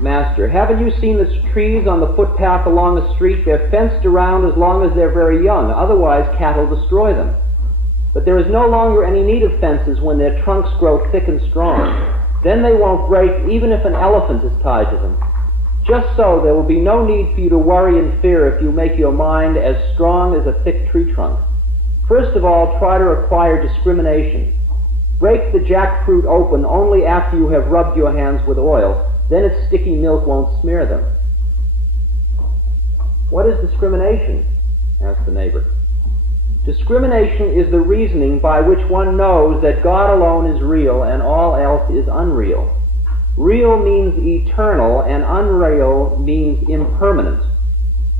Master, haven't you seen the trees on the footpath along the street? They're fenced around as long as they're very young, otherwise cattle destroy them. But there is no longer any need of fences when their trunks grow thick and strong. Then they won't break even if an elephant is tied to them. Just so, there will be no need for you to worry and fear if you make your mind as strong as a thick tree trunk. First of all, try to acquire discrimination. Break the jackfruit open only after you have rubbed your hands with oil. Then its sticky milk won't smear them. What is discrimination? Asked the neighbor. Discrimination is the reasoning by which one knows that God alone is real and all else is unreal. Real means eternal and unreal means impermanent.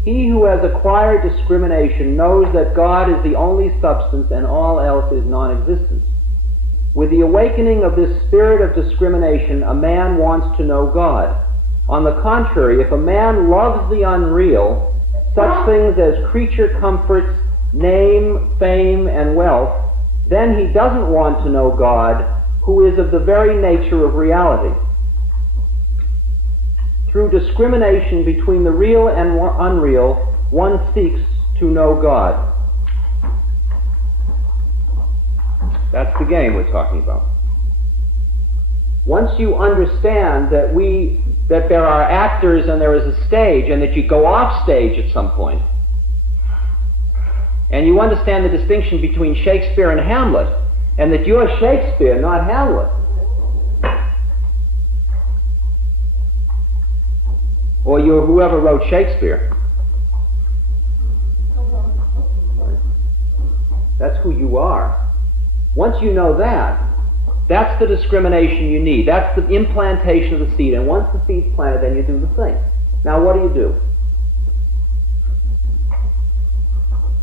He who has acquired discrimination knows that God is the only substance and all else is non-existent. With the awakening of this spirit of discrimination, a man wants to know God. On the contrary, if a man loves the unreal, such things as creature comforts, name, fame, and wealth, then he doesn't want to know God, who is of the very nature of reality. Through discrimination between the real and unreal, one seeks to know God. That's the game we're talking about. Once you understand that there are actors and there is a stage, and that you go off stage at some point, and you understand the distinction between Shakespeare and Hamlet, and that you're Shakespeare, not Hamlet, or you're whoever wrote Shakespeare. That's who you are. Once you know that, that's the discrimination you need. That's the implantation of the seed. And once the seed's planted, then you do the thing. Now, what do?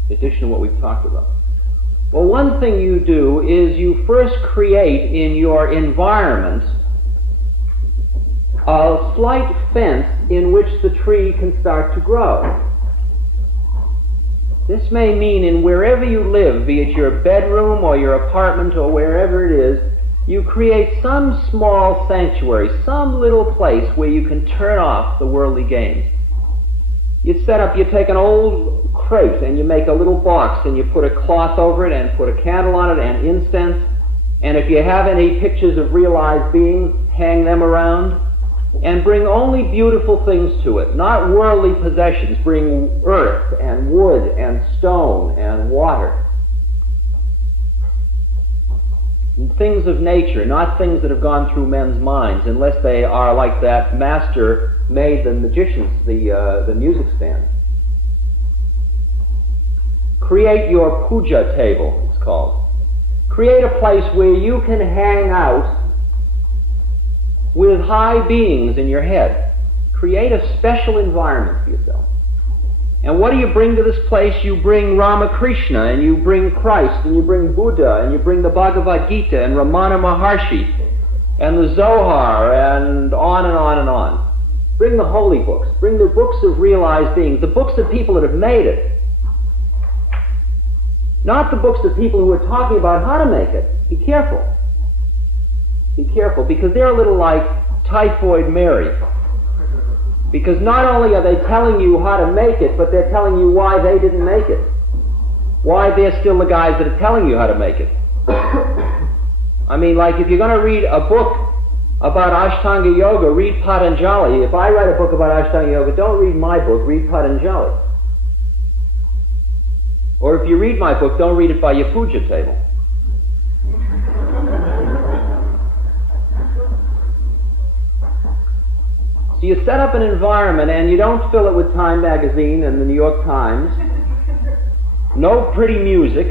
In addition to what we've talked about. Well, one thing you do is you first create in your environment a slight fence in which the tree can start to grow. This may mean in wherever you live, be it your bedroom or your apartment or wherever it is, you create some small sanctuary, some little place where you can turn off the worldly games. You take an old crate and you make a little box and you put a cloth over it and put a candle on it and incense, and if you have any pictures of realized beings, hang them around, and bring only beautiful things to it, not worldly possessions. Bring earth and wood and stone and water. And things of nature, not things that have gone through men's minds, unless they are like that master made the magicians, the music stand. Create your puja table, it's called. Create a place where you can hang out with high beings in your head. Create a special environment for yourself. And what do you bring to this place? You bring Ramakrishna, and you bring Christ, and you bring Buddha, and you bring the Bhagavad Gita, and Ramana Maharshi, and the Zohar, and on and on and on. Bring the holy books. Bring the books of realized beings, the books of people that have made it. Not the books of people who are talking about how to make it. Be careful. Be careful, because they're a little like Typhoid Mary. Because not only are they telling you how to make it, but they're telling you why they didn't make it. Why they're still the guys that are telling you how to make it. I mean, like if you're going to read a book about Ashtanga Yoga, read Patanjali. If I write a book about Ashtanga Yoga, don't read my book, read Patanjali. Or if you read my book, don't read it by your puja table. So So you set up an environment and you don't fill it with Time magazine and the New York Times. No pretty music.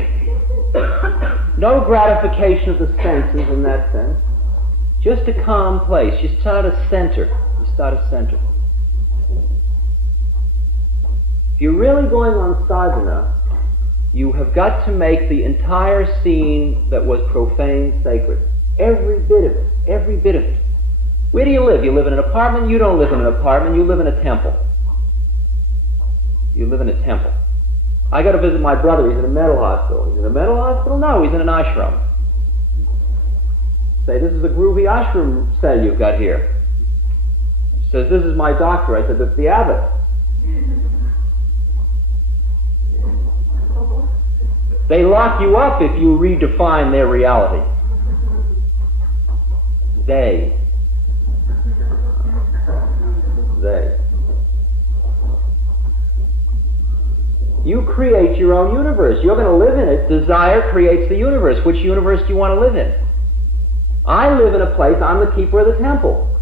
No gratification of the senses in that sense. Just a calm place. You start a center. If you're really going on sadhana, you have got to make the entire scene that was profane sacred. Every bit of it. Where do you live? You live in an apartment? You don't live in an apartment, you live in a temple. I got to visit my brother, he's in a mental hospital. He's in a mental hospital? No, he's in an ashram. Say, this is a groovy ashram cell you've got here. He says, this is my doctor. I said, that's the abbot. They lock you up if you redefine their reality. They. You create your own universe. You're going to live in it. Desire creates the universe. Which universe do you want to live in? I live in a place, I'm the keeper of the temple.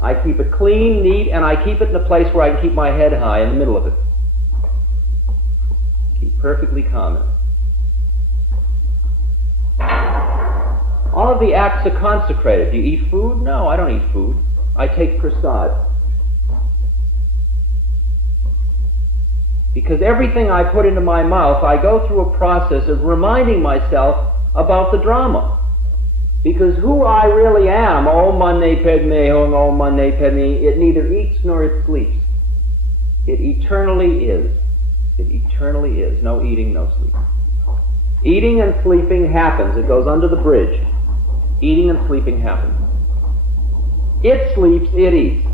I keep it clean, neat, and I keep it in a place where I can keep my head high in the middle of it. Keep perfectly calm. All of the acts are consecrated. Do you eat food? No, I don't eat food. I take prasad. Because everything I put into my mouth, I go through a process of reminding myself about the drama. Because who I really am, Om Mani Padme Hum, Om Mani Padme, it neither eats nor it sleeps. It eternally is. No eating, no sleeping. Eating and sleeping happens. It goes under the bridge. Eating and sleeping happens. It sleeps, it eats.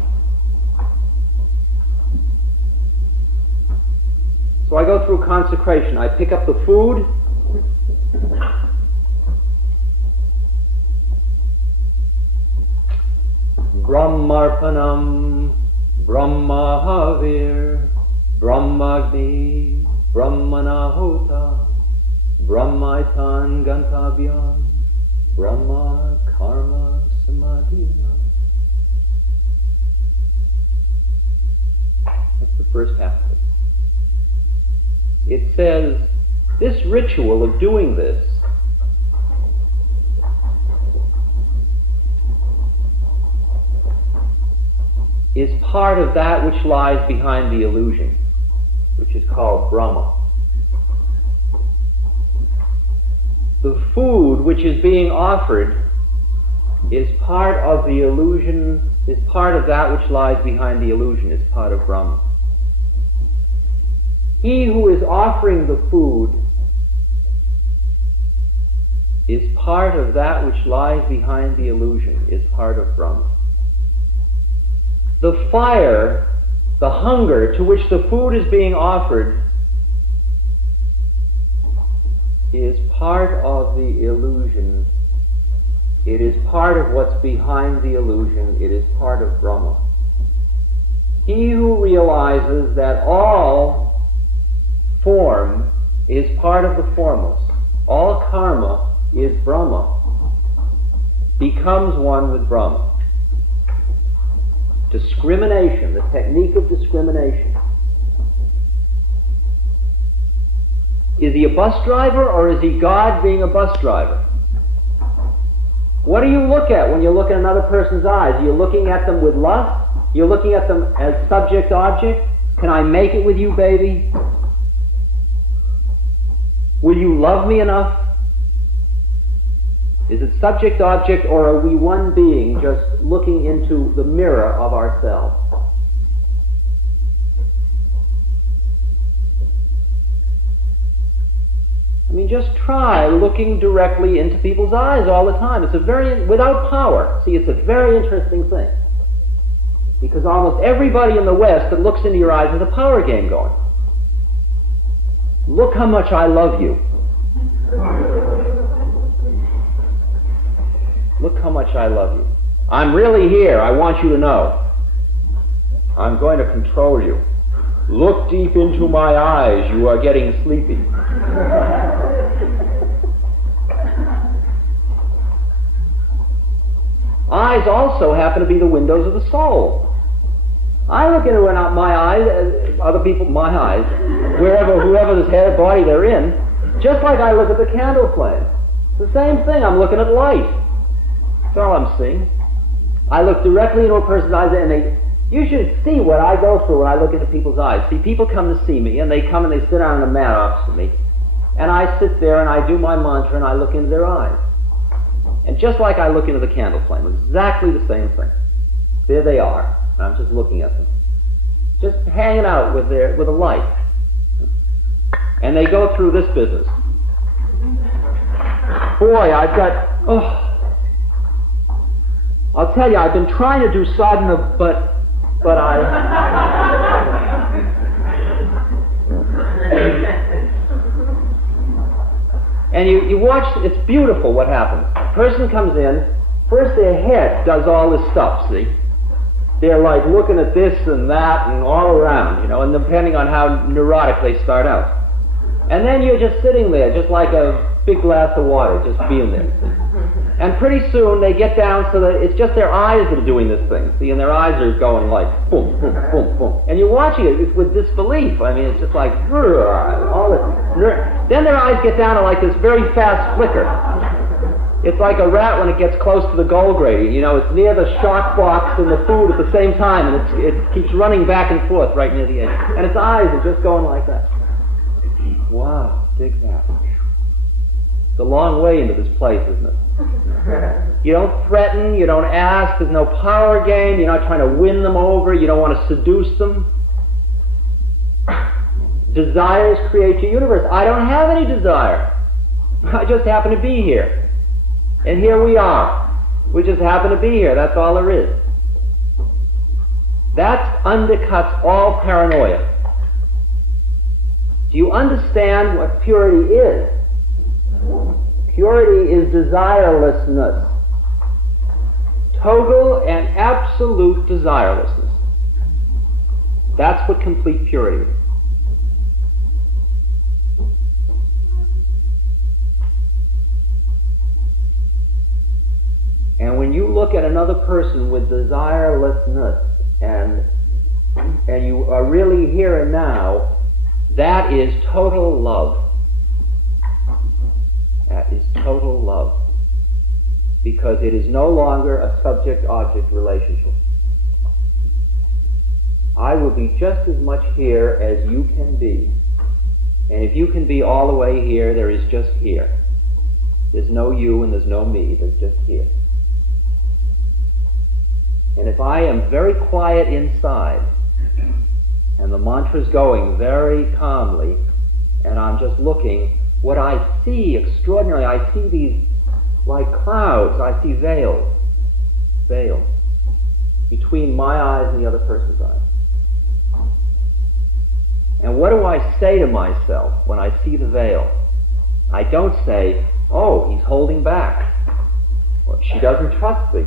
So I go through consecration. I pick up the food. Brahmarpanam, Brahmahavir, Brahmagni, Brahmanahota, Brahmaitan Gantabhyam, Brahma Karma Samadhina. That's the first half of it. It says, this ritual of doing this is part of that which lies behind the illusion, which is called Brahma. The food which is being offered is part of the illusion, is part of that which lies behind the illusion, is part of Brahma. He who is offering the food is part of that which lies behind the illusion, is part of Brahma. The fire, the hunger to which the food is being offered is part of the illusion. It is part of what's behind the illusion. It is part of Brahma. He who realizes that all form is part of the formless, all karma is Brahma, becomes one with Brahma. Discrimination, the technique of discrimination. Is he a bus driver or is he God being a bus driver? What do you look at when you look at another person's eyes? Are you looking at them with lust? You're looking at them as subject-object? Can I make it with you, baby? Will you love me enough? Is it subject-object, or are we one being just looking into the mirror of ourselves? I mean, just try looking directly into people's eyes all the time. It's without power. See, it's a very interesting thing. Because almost everybody in the West that looks into your eyes has a power game going. Look how much I love you. Look how much I love you. I'm really here. I want you to know. I'm going to control you. Look deep into my eyes. You are getting sleepy. Eyes also happen to be the windows of the soul. I look into my eyes, other people, my eyes, whoever's head body they're in, just like I look at the candle flame. It's the same thing. I'm looking at light. That's all I'm seeing. I look directly into a person's eyes, and you should see what I go through when I look into people's eyes. See, people come to see me, and they come and they sit down on a mat opposite me, and I sit there and I do my mantra and I look into their eyes. And just like I look into the candle flame, exactly the same thing. There they are, and I'm just looking at them, just hanging out with a light. And they go through this business. Boy, I'll tell you, I've been trying to do sadhana, but and you watch, it's beautiful what happens. A person comes in, first their head does all this stuff, see? They're like looking at this and that and all around, and depending on how neurotic they start out. And then you're just sitting there, just like a big glass of water, just being there. And pretty soon they get down so that it's just their eyes that are doing this thing, see, and their eyes are going like boom, boom, boom, boom. And you're watching it with disbelief. I mean, it's just like, all this. Then their eyes get down to like this very fast flicker. It's like a rat when it gets close to the goal grating. It's near the shock box and the food at the same time, and it keeps running back and forth right near the edge. And its eyes are just going like that. Wow, dig that. It's a long way into this place, isn't it? You don't threaten, you don't ask, there's no power game, you're not trying to win them over, you don't want to seduce them. Desires create your universe. I don't have any desire. I just happen to be here. And here we are. We just happen to be here, that's all there is. That undercuts all paranoia. Do you understand what purity is? Purity is desirelessness. Total and absolute desirelessness. That's what complete purity is. And when you look at another person with desirelessness and you are really here and now, that is total love. That is total love. Because it is no longer a subject-object relationship. I will be just as much here as you can be. And if you can be all the way here, there is just here. There's no you and there's no me, there's just here. And if I am very quiet inside, and the mantra's going very calmly, and I'm just looking, what I see extraordinarily, I see these like clouds, I see veils between my eyes and the other person's eyes. And what do I say to myself when I see the veil? I don't say, oh, he's holding back, or she doesn't trust me.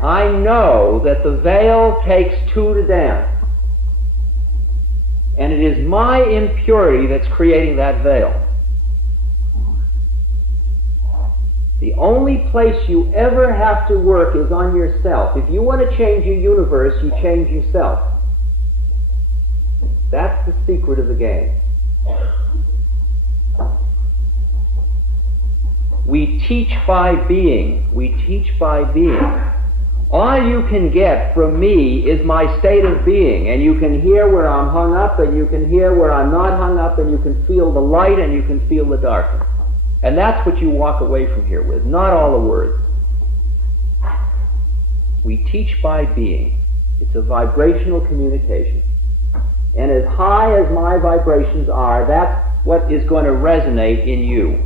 I know that the veil takes two to dance. And it is my impurity that's creating that veil. The only place you ever have to work is on yourself. If you want to change your universe, you change yourself. That's the secret of the game. We teach by being. We teach by being. All you can get from me is my state of being, and you can hear where I'm hung up, and you can hear where I'm not hung up, and you can feel the light, and you can feel the darkness. And that's what you walk away from here with, not all the words. We teach by being. It's a vibrational communication. And as high as my vibrations are, that's what is going to resonate in you.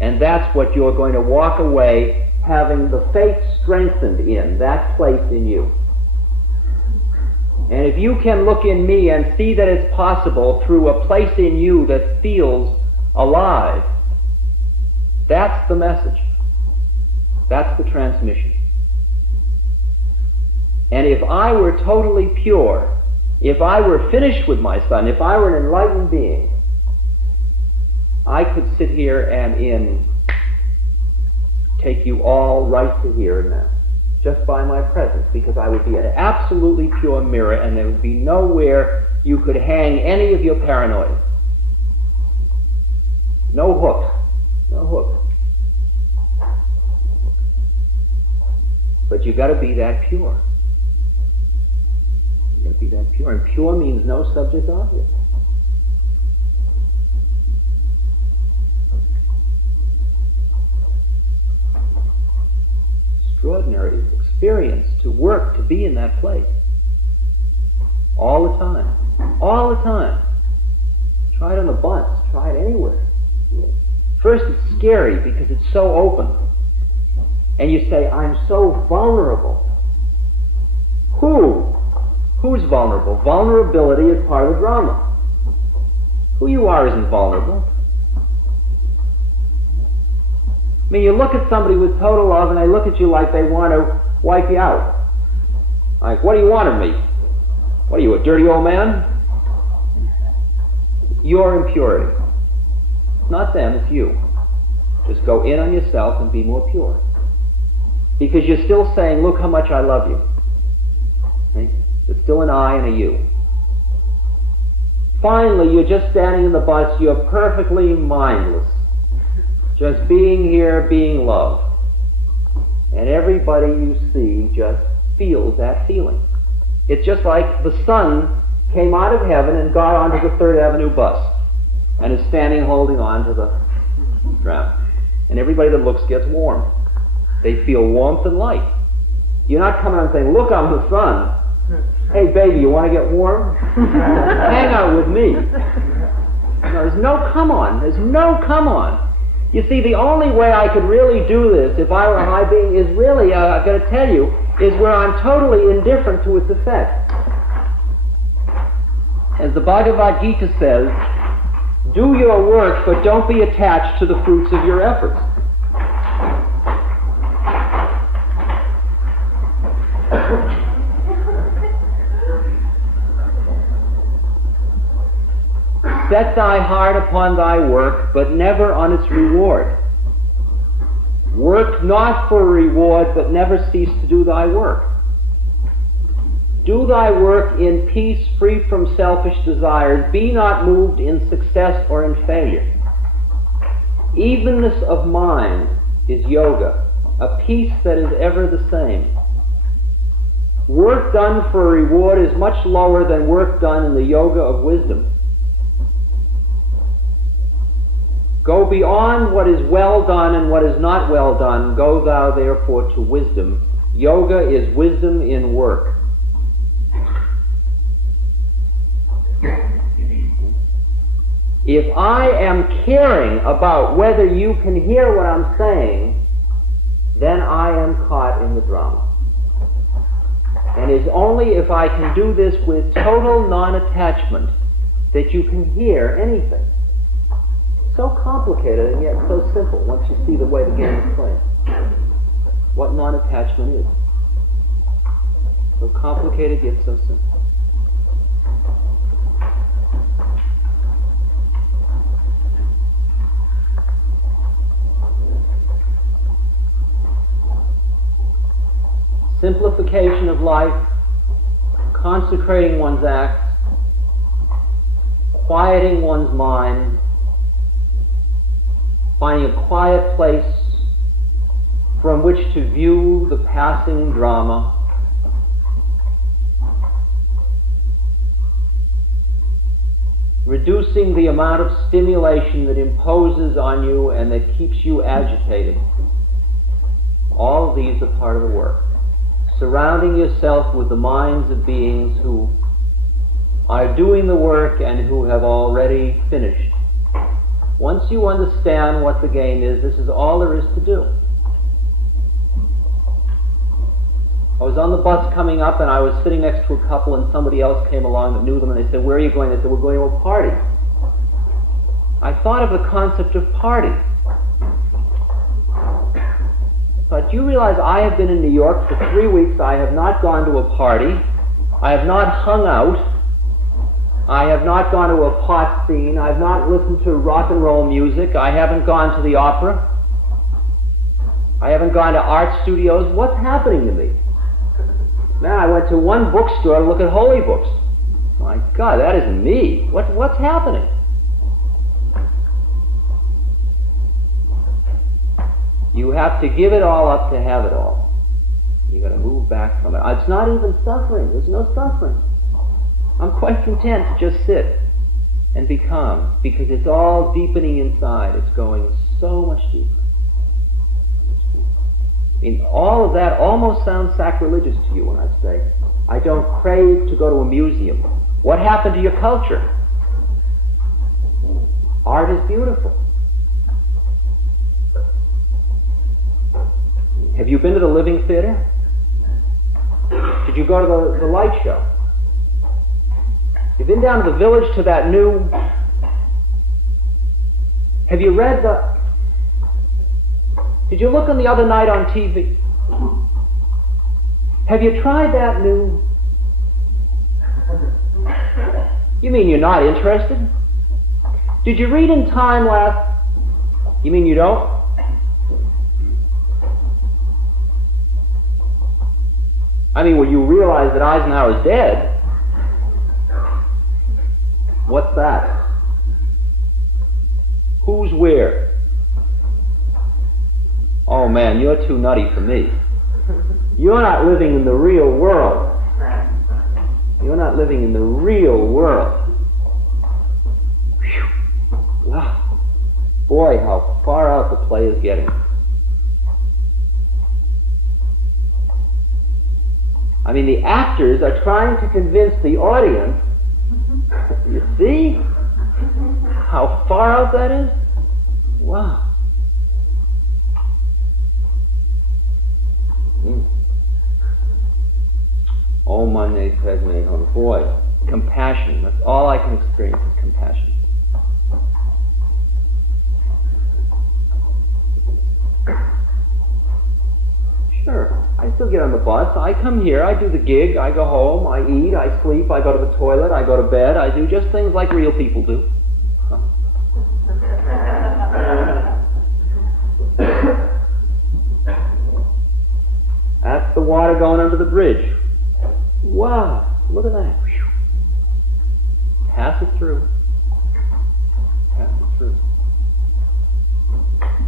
And that's what you're going to walk away having the faith strengthened in, that place in you. And if you can look in me and see that it's possible through a place in you that feels alive, that's the message. That's the transmission. And if I were totally pure, if I were finished with my son, if I were an enlightened being, I could sit here and take you all right to here and now. just by my presence, because I would be an absolutely pure mirror, and there would be nowhere you could hang any of your paranoia. No hooks. No hooks. But you've got to be that pure. You've got to be that pure. And pure means no subject object. Extraordinary experience to work, to be in that place. All the time. All the time. Try it on the bus. Try it anywhere. First it's scary because it's so open. And you say, I'm so vulnerable. Who's vulnerable? Vulnerability is part of the drama. Who you are isn't vulnerable. I mean, you look at somebody with total love and they look at you like they want to wipe you out. Like, what do you want of me? What are you, a dirty old man? Your impurity. It's not them, it's you. Just go in on yourself and be more pure. Because you're still saying, look how much I love you. See? It's still an I and a you. Finally, you're just standing in the bus, you're perfectly mindless. Just being here, being loved. And everybody you see just feels that feeling. It's just like the sun came out of heaven and got onto the 3rd Avenue bus and is standing holding on to the tram. And everybody that looks gets warm. They feel warmth and light. You're not coming out and saying, look, I'm the sun. Hey, baby, you want to get warm? Hang out with me. No, there's no come on. There's no come on. You see, the only way I could really do this, if I were a high being, is really, I've got to tell you, is where I'm totally indifferent to its effect. As the Bhagavad Gita says, do your work, but don't be attached to the fruits of your efforts. Set thy heart upon thy work, but never on its reward. Work not for reward, but never cease to do thy work. Do thy work in peace, free from selfish desires. Be not moved in success or in failure. Evenness of mind is yoga, a peace that is ever the same. Work done for reward is much lower than work done in the yoga of wisdom. Go beyond what is well done and what is not well done. Go thou therefore to wisdom. Yoga is wisdom in work. If I am caring about whether you can hear what I'm saying, then I am caught in the drama. And it's only if I can do this with total non-attachment that you can hear anything. So complicated and yet so simple once you see the way the game is played. What non-attachment is. So complicated yet so simple. Simplification of life, consecrating one's acts, quieting one's mind, finding a quiet place from which to view the passing drama, reducing the amount of stimulation that imposes on you and that keeps you agitated. All of these are part of the work. Surrounding yourself with the minds of beings who are doing the work and who have already finished. Once you understand what the game is, this is all there is to do. I was on the bus coming up and I was sitting next to a couple and somebody else came along that knew them and they said, where are you going? They said, we're going to a party. I thought of the concept of party. But you realize I have been in New York for 3 weeks. I have not gone to a party. I have not hung out. I have not gone to a pot scene. I have not listened to rock and roll music. I haven't gone to the opera. I haven't gone to art studios. What's happening to me? Man, I went to one bookstore to look at holy books. My God, that isn't me. What's happening? You have to give it all up to have it all. You've got to move back from it. It's not even suffering. There's no suffering. I'm quite content to just sit and be calm, because it's all deepening inside. It's going so much deeper. I mean, all of that almost sounds sacrilegious to you when I say, I don't crave to go to a museum. What happened to your culture? Art is beautiful. Have you been to the Living Theater? Did you go to the light show? You've been down to the village to that new... Have you read the... Did you look on the other night on TV? Have you tried that new... You mean you're not interested? Did you read in Time last... You mean you don't? I mean, when you realize that Eisenhower's dead, what's that? Who's where? Oh man, you're too nutty for me. You're not living in the real world. You're not living in the real world. Whew. Wow. Boy, how far out the play is getting. I mean, the actors are trying to convince the audience. You see how far out that is? Wow. Oh, Mane Padme Hum. Boy, compassion. That's all I can experience is compassion. Sure. I still get on the bus. I come here. I do the gig. I go home. I eat. I sleep. I go to the toilet. I go to bed. I do just things like real people do. That's the water going under the bridge. Wow. Look at that. Whew. Pass it through. Pass it through.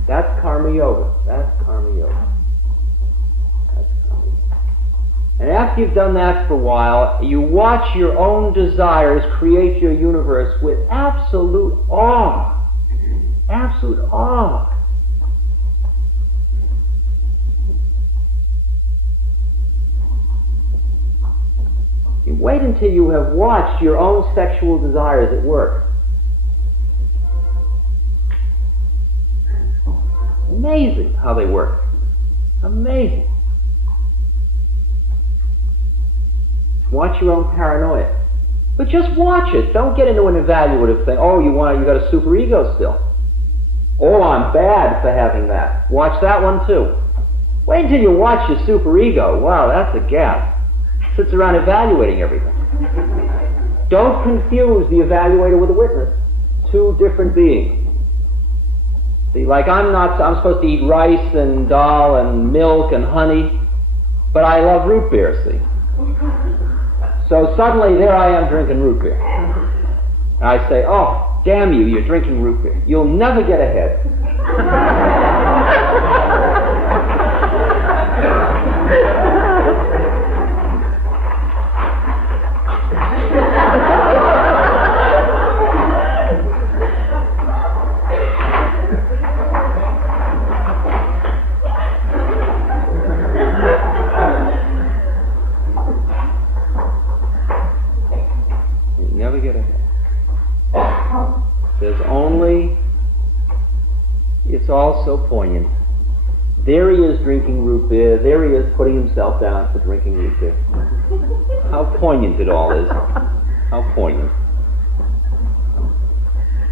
That's Karma Yoga. That's Karma Yoga. And after you've done that for a while, you watch your own desires create your universe with absolute awe. Absolute awe. You wait until you have watched your own sexual desires at work. Amazing how they work. Amazing. Watch your own paranoia. But just watch it. Don't get into an evaluative thing. Oh, you got a superego still. Oh, I'm bad for having that. Watch that one too. Wait until you watch your superego. Wow, that's a gas. Sits around evaluating everything. Don't confuse the evaluator with a witness. Two different beings. See, like I'm supposed to eat rice and dal and milk and honey, but I love root beer, see. So suddenly there I am drinking root beer. And I say, oh, damn you, you're drinking root beer. You'll never get ahead. It's all so poignant. There he is drinking root beer. There he is putting himself down for drinking root beer. How poignant it all is. How poignant.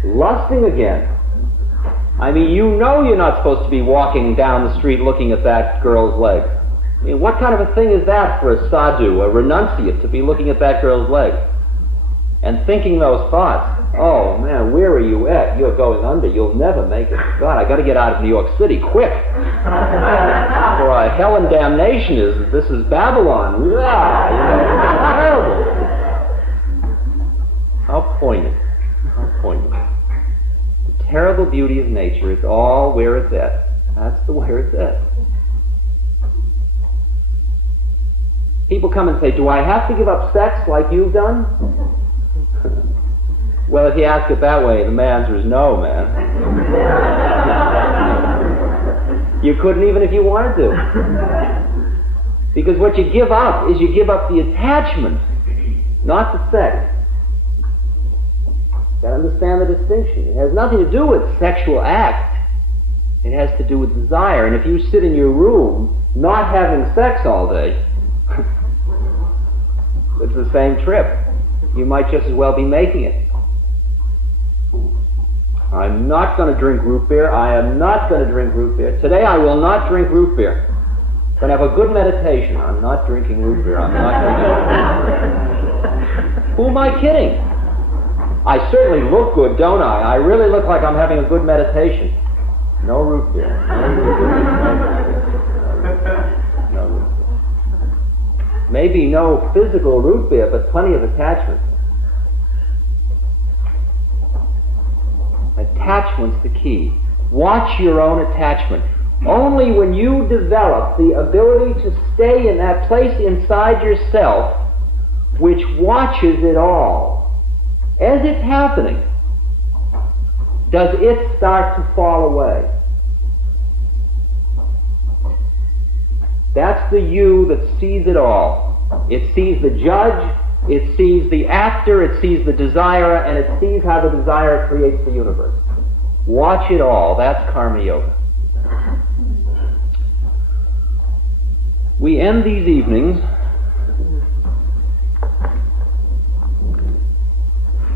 Lusting again. I mean, you know you're not supposed to be walking down the street looking at that girl's legs. I mean, what kind of a thing is that for a sadhu, a renunciate, to be looking at that girl's legs? and thinking those thoughts, oh man, where are you at? You're going under. You'll never make it. God, I got to get out of New York City quick. For hell and damnation this is Babylon. Yeah, terrible. How poignant. How poignant. The terrible beauty of nature, it's all where it's at. That's the where it's at. People come and say, do I have to give up sex like you've done? Well, if you ask it that way, the answer is no, man. You couldn't even if you wanted to. Because what you give up is you give up the attachment, not the sex. You've got to understand the distinction. It has nothing to do with sexual act. It has to do with desire. And if you sit in your room not having sex all day, it's the same trip. You might just as well be making it. I'm not going to drink root beer. I am not going to drink root beer. Today I will not drink root beer. I'm going to have a good meditation. I'm not drinking root beer. I'm not going to. Who am I kidding? I certainly look good, don't I? I really look like I'm having a good meditation. No root beer. No root beer. Maybe no physical root beer, but plenty of attachment. Attachment's the key. Watch your own attachment. Only when you develop the ability to stay in that place inside yourself which watches it all, as it's happening, does it start to fall away. That's the you that sees it all. It sees the judge, it sees the actor, it sees the desirer, and it sees how the desire creates the universe. Watch it all. That's Karma Yoga. We end these evenings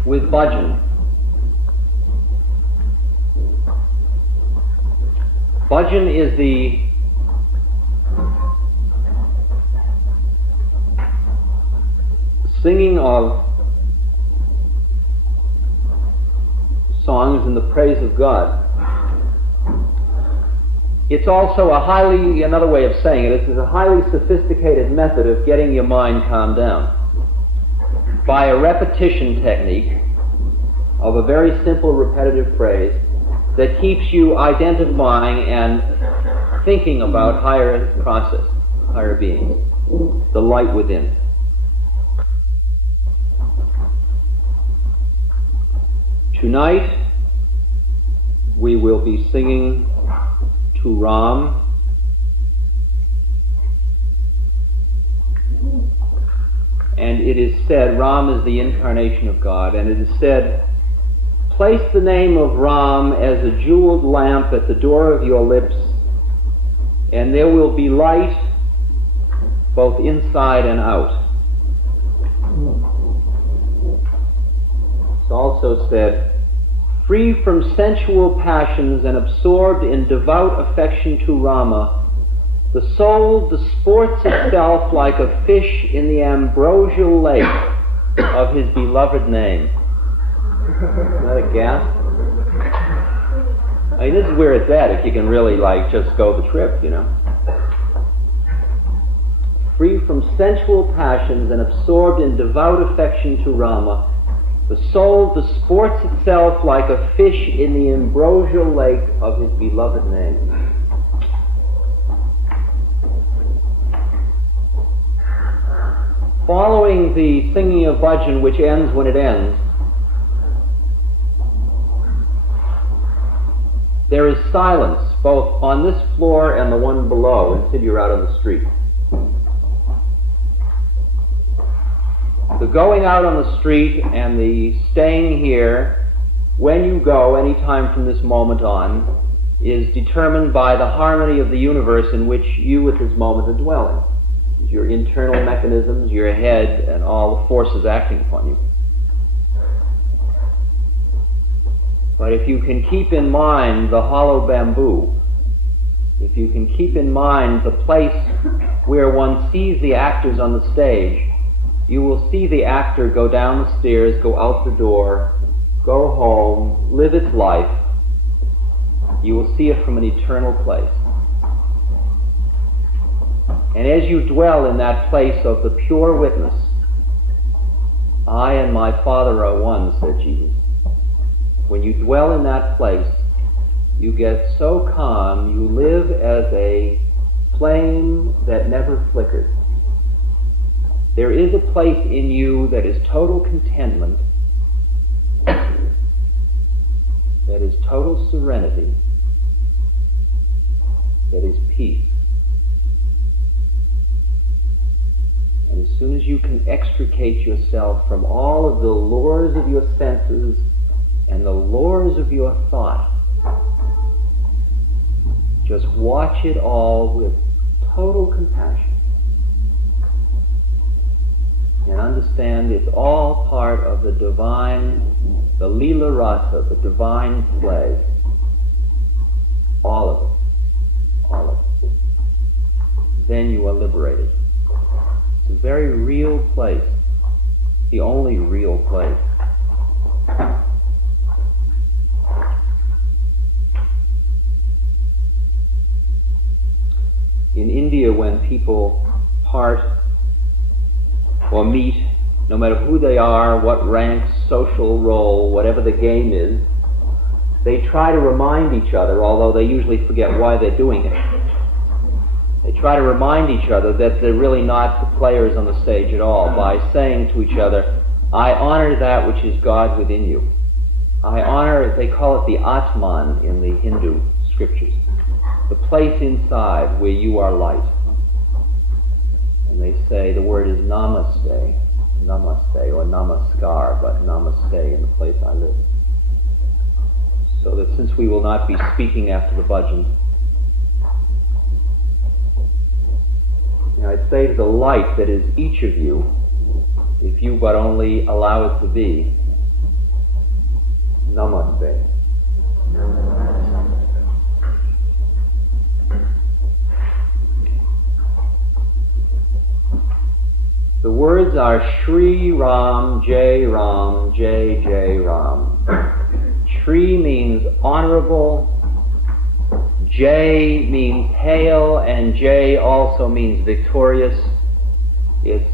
with bhajan. Bhajan is the singing of songs in the praise of God. It's also another way of saying it, it's a highly sophisticated method of getting your mind calmed down. By a repetition technique of a very simple repetitive phrase that keeps you identifying and thinking about higher process, higher beings, the light within. Tonight, we will be singing to Ram. And it is said, Ram is the incarnation of God, and it is said, place the name of Ram as a jeweled lamp at the door of your lips, and there will be light both inside and out. It's also said, free from sensual passions and absorbed in devout affection to Rama, the soul disports itself like a fish in the ambrosial lake of his beloved name. Isn't that a gasp? I mean, this is where it's at if you can really, just go the trip, Free from sensual passions and absorbed in devout affection to Rama, the soul disports itself like a fish in the ambrosial lake of his beloved name. Following the singing of bhajan, which ends when it ends, there is silence both on this floor and the one below until you're out on the street. The going out on the street and the staying here, when you go, any time from this moment on, is determined by the harmony of the universe in which you at this moment are dwelling. Your internal mechanisms, your head, and all the forces acting upon you. But if you can keep in mind the hollow bamboo, if you can keep in mind the place where one sees the actors on the stage, you will see the actor go down the stairs, go out the door, go home, live its life. You will see it from an eternal place. And as you dwell in that place of the pure witness, I and my Father are one, said Jesus. When you dwell in that place, you get so calm, you live as a flame that never flickers. There is a place in you that is total contentment, that is total serenity, that is peace. And as soon as you can extricate yourself from all of the lures of your senses and the lures of your thought, just watch it all with total compassion. And understand it's all part of the divine, the Lila Rasa, the divine play. All of it. All of it. Then you are liberated. It's a very real place. The only real place. In India, when people part or meet, no matter who they are, what rank, social role, whatever the game is, they try to remind each other, although they usually forget why they're doing it. They try to remind each other that they're really not the players on the stage at all by saying to each other, I honor that which is God within you. I honor, they call it the Atman in the Hindu scriptures, the place inside where you are light. And they say the word is namaste, namaste, or namaskar, but namaste in the place I live. So that since we will not be speaking after the bhajan, I'd say to the light that is each of you, if you but only allow it to be, namaste. The words are Shri Ram, Jai Ram, Jai Jai Ram. Shri means honorable, Jai means hail, and Jai also means victorious. It's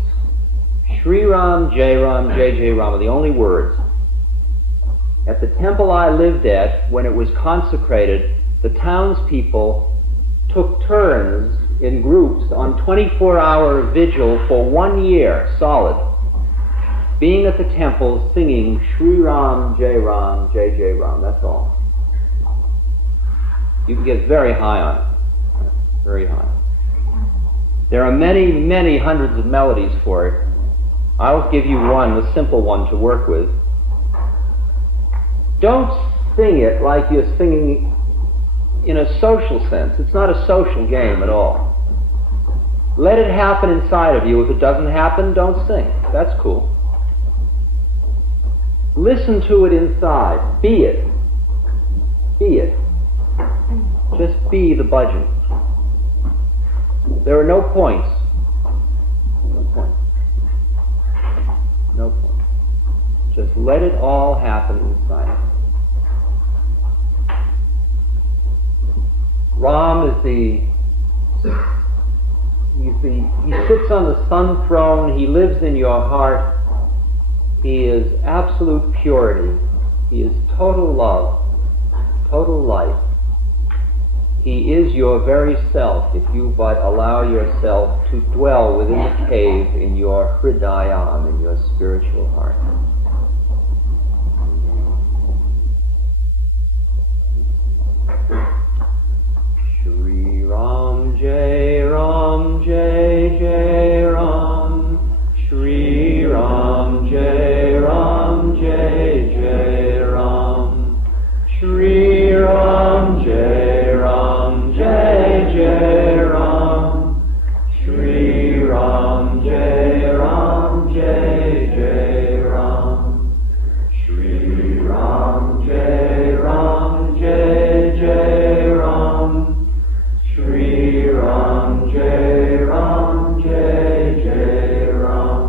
Shri Ram, Jai Ram, Jai Jai Ram are the only words. At the temple I lived at, when it was consecrated, the townspeople took turns in groups on 24-hour vigil for 1 year, solid, being at the temple singing Shri Ram, Jai Ram, Jai Jai Ram. That's all. You can get very high on it. Very high. There are many, many hundreds of melodies for it. I'll give you one, a simple one to work with. Don't sing it like you're singing in a social sense. It's not a social game at all. Let it happen inside of you. If it doesn't happen, don't sing. That's cool. Listen to it inside. Be it. Be it. Just be the bhajan. There are no points. No points. No points. Just let it all happen inside. Ram is he sits on the sun throne, he lives in your heart, he is absolute purity, he is total love, total light. He is your very self if you but allow yourself to dwell within the cave in your hridayam, in your spiritual heart. Shri Ram Jai Ram Jai Jai Ram Shri Ram Jai Ram Jai Jai Ram Shri Ram Jai Ram Jai Jai Ram Shri Ram Jai Ram Jai Jai Ram Shri Ram Jai Ram Jai Jai Ram Shri Ram Jai Ram Jai Jai Ram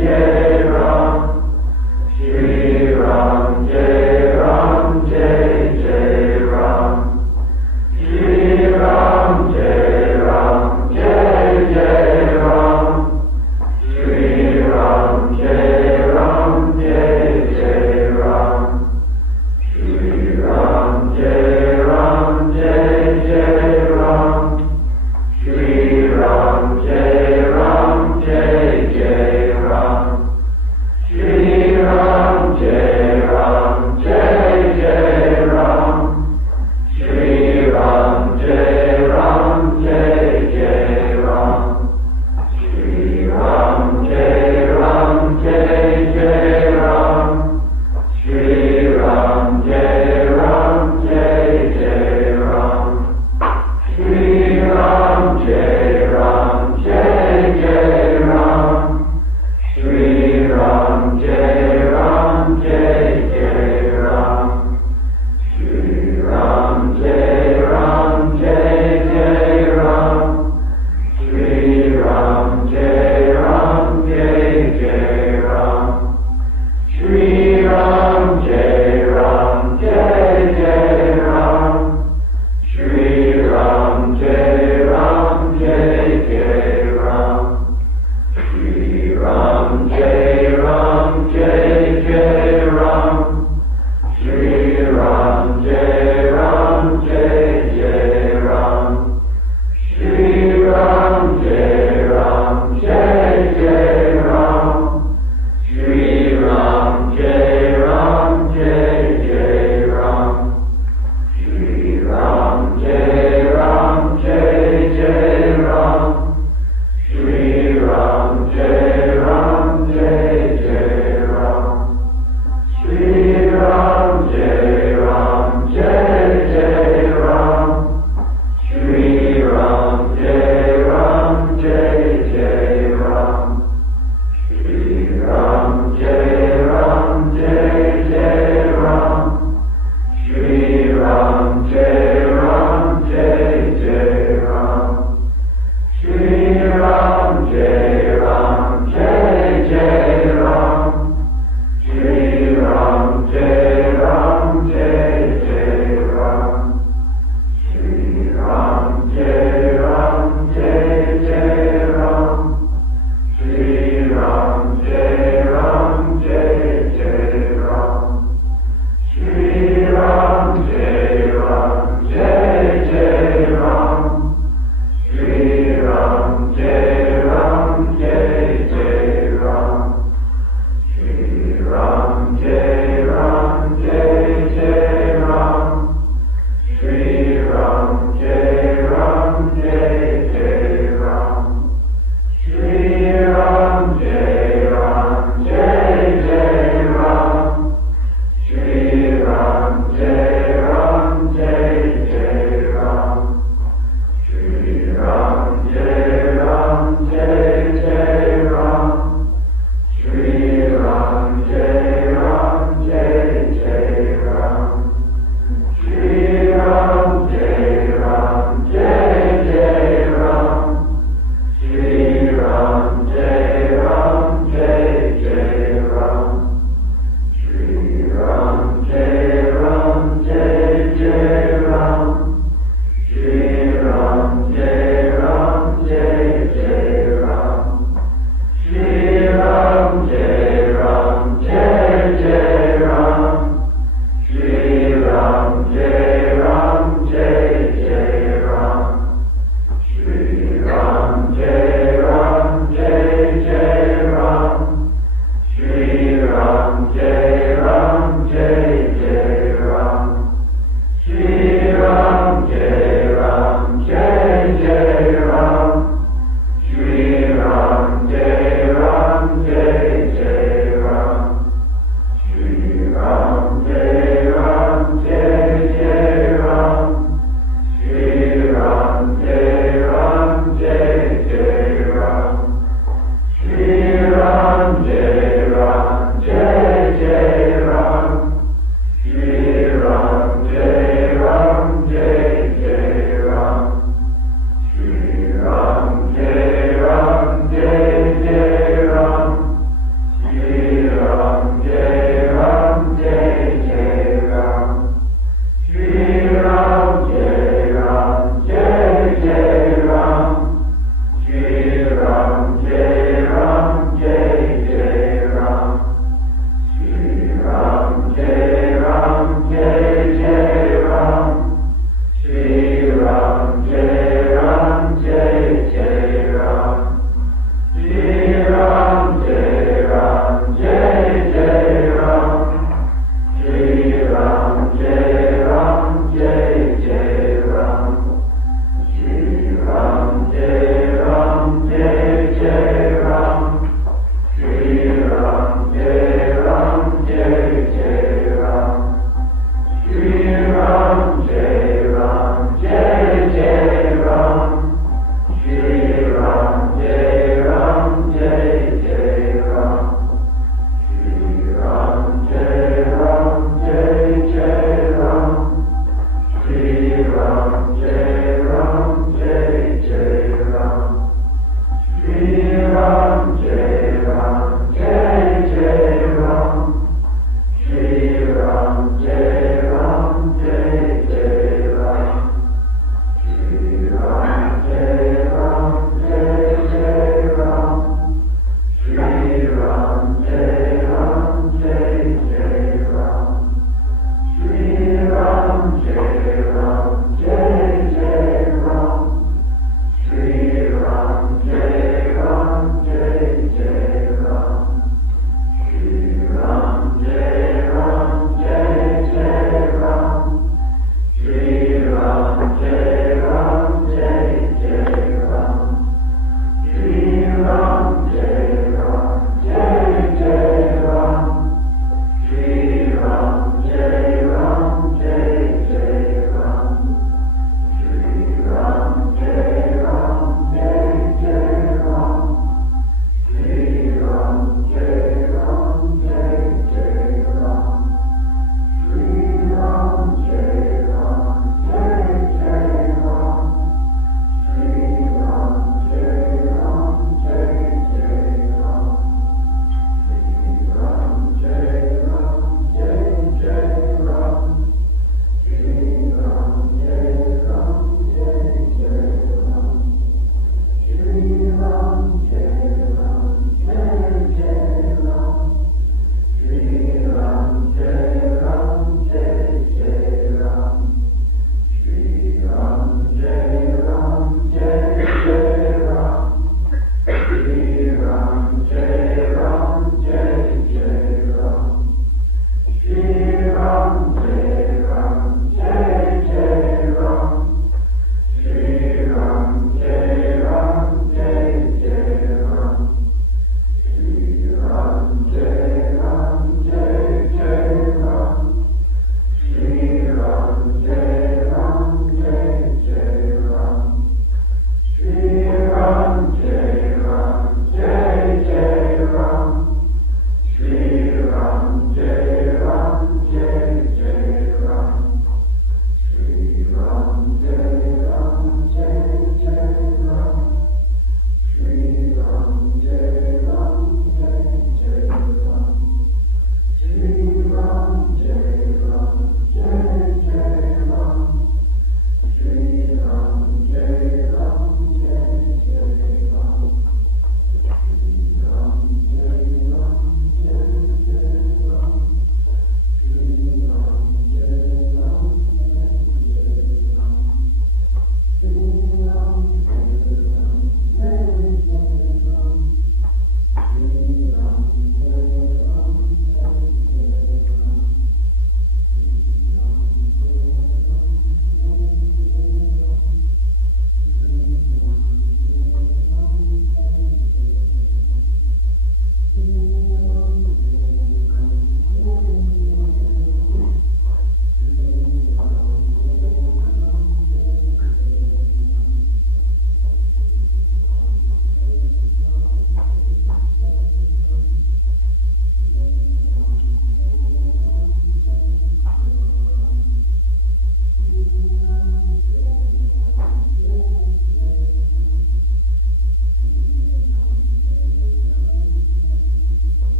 Jai Ram.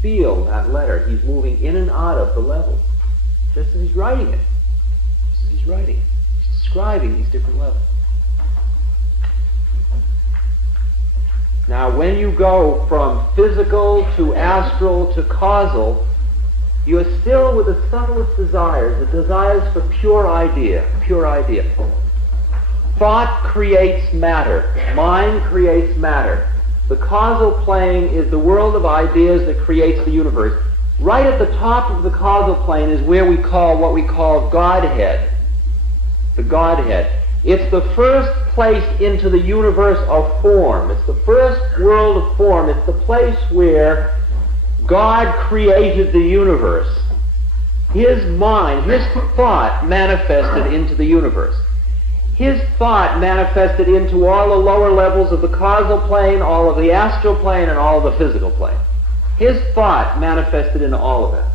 feel that letter. He's moving in and out of the levels, just as he's writing it. Just as he's writing it. He's describing these different levels. Now, when you go from physical to astral to causal, you are still with the subtlest desires, the desires for pure idea, pure idea. Thought creates matter. Mind creates matter. The causal plane is the world of ideas that creates the universe. Right at the top of the causal plane is where we call what we call Godhead. The Godhead. It's the first place into the universe of form. It's the first world of form. It's the place where God created the universe. His mind, his thought manifested into the universe. His thought manifested into all the lower levels of the causal plane, all of the astral plane, and all of the physical plane. His thought manifested into all of that.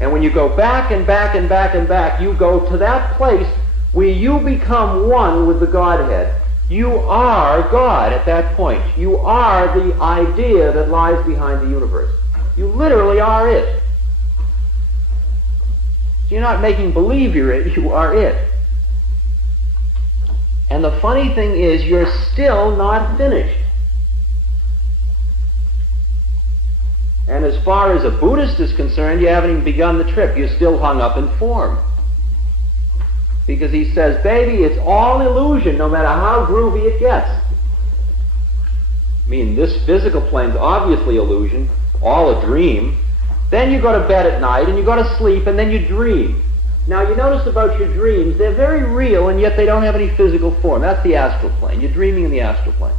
And when you go back and back and back and back, you go to that place where you become one with the Godhead. You are God at that point. You are the idea that lies behind the universe. You literally are it. You're not making believe you're it, you are it. And the funny thing is, you're still not finished. And as far as a Buddhist is concerned, you haven't even begun the trip. You're still hung up in form. Because he says, baby, it's all illusion, no matter how groovy it gets. I mean, this physical plane's obviously illusion, all a dream. Then you go to bed at night, and you go to sleep, and then you dream. Now, you notice about your dreams, they're very real, and yet they don't have any physical form. That's the astral plane. You're dreaming in the astral plane.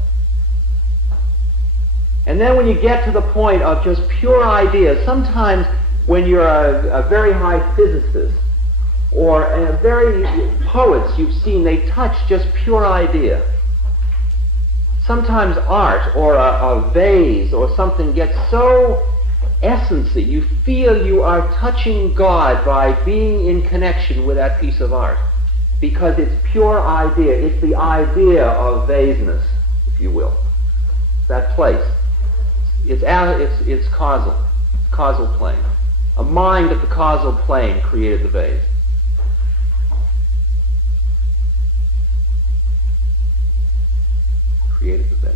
And then when you get to the point of just pure ideas, sometimes when you're a very high physicist, or poets you've seen, they touch just pure idea. Sometimes art or a vase or something gets so essency, you feel you are touching God by being in connection with that piece of art, because it's pure idea. It's the idea of vaseness, if you will. That place. It's causal plane. A mind at the causal plane created the vase. Created the vase.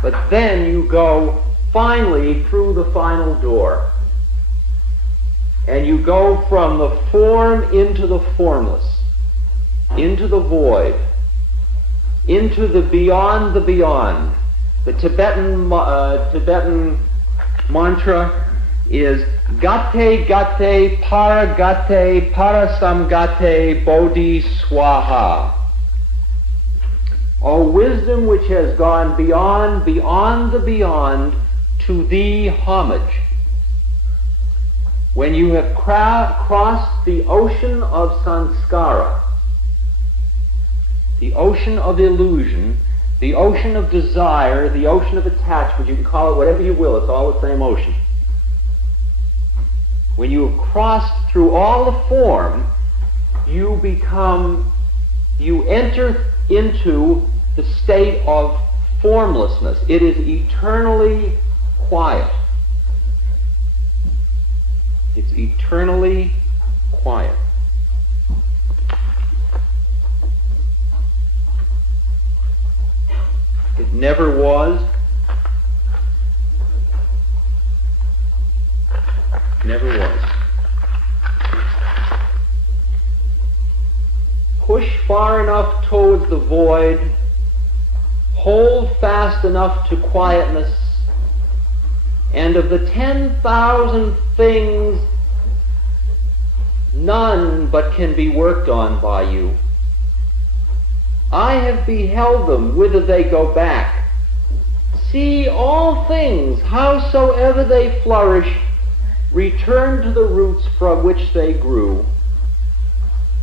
But then you go finally through the final door, and you go from the form into the formless, into the void, into the beyond the beyond. The Tibetan mantra is Gate Gate Paragate Parasamgate Bodhi Swaha. O wisdom which has gone beyond the beyond, to thee homage. When you have crossed the ocean of samskara, the ocean of illusion, the ocean of desire, the ocean of attachment, you can call it whatever you will, it's all the same ocean. When you have crossed through all the form, you enter into the state of formlessness. It is eternally quiet. It's eternally quiet. It never was. Never was. Push far enough towards the void, hold fast enough to quietness, and of the 10,000 things, none but can be worked on by you. I have beheld them whither they go back. See, all things, howsoever they flourish, return to the roots from which they grew.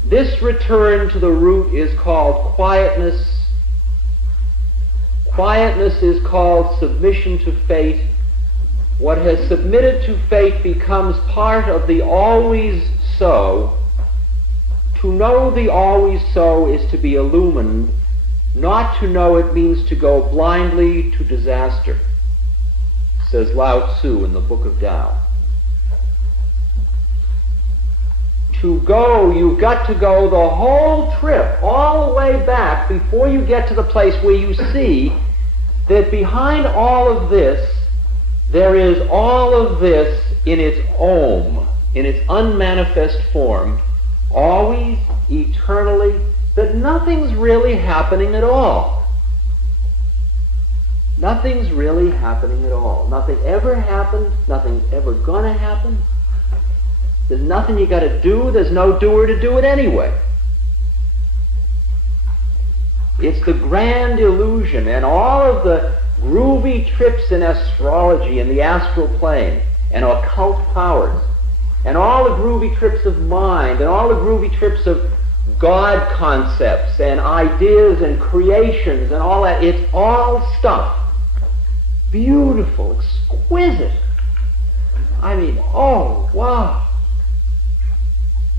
This return to the root is called quietness. Quietness is called submission to fate. What has submitted to fate becomes part of the always so. To know the always so is to be illumined. Not to know it means to go blindly to disaster. says Lao Tzu in the Book of Tao. To go, you've got to go the whole trip, all the way back, before you get to the place where you see that behind all of this, there is all of this in its Om, in its unmanifest form, always, eternally, that nothing's really happening at all. Nothing's really happening at all. Nothing ever happened, nothing's ever gonna happen. There's nothing you got to do. There's no doer to do it anyway. It's the grand illusion, and all of the groovy trips in astrology and the astral plane and occult powers, and all the groovy trips of mind, and all the groovy trips of God concepts and ideas and creations and all that. It's all stuff. Beautiful, exquisite. I mean, oh, wow.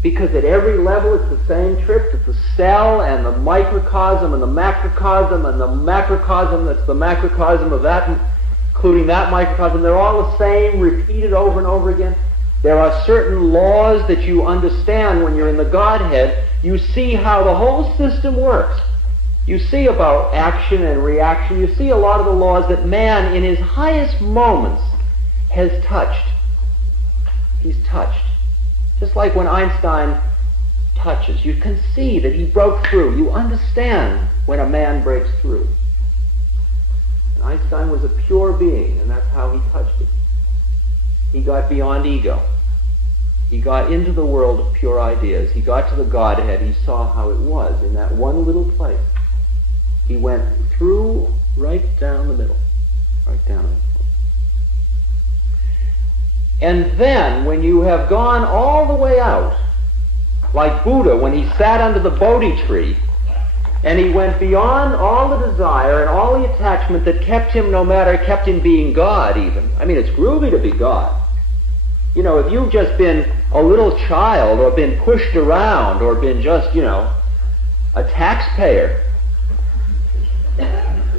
Because at every level it's the same trip. It's the cell and the microcosm and the macrocosm and the macrocosm that's the macrocosm of that, including that microcosm. They're all the same, repeated over and over again. There are certain laws that you understand when you're in the Godhead. You see how the whole system works. You see about action and reaction. You see a lot of the laws that man in his highest moments has touched. He's touched. Just like when Einstein touches, you can see that he broke through. You understand when a man breaks through. And Einstein was a pure being, and that's how he touched it. He got beyond ego. He got into the world of pure ideas. He got to the Godhead. He saw how it was in that one little place. He went through right down the middle. Right down the middle. And then, when you have gone all the way out, like Buddha, when he sat under the Bodhi tree, and he went beyond all the desire and all the attachment that kept him being God even. I mean, it's groovy to be God. You know, if you've just been a little child, or been pushed around, or been just, a taxpayer,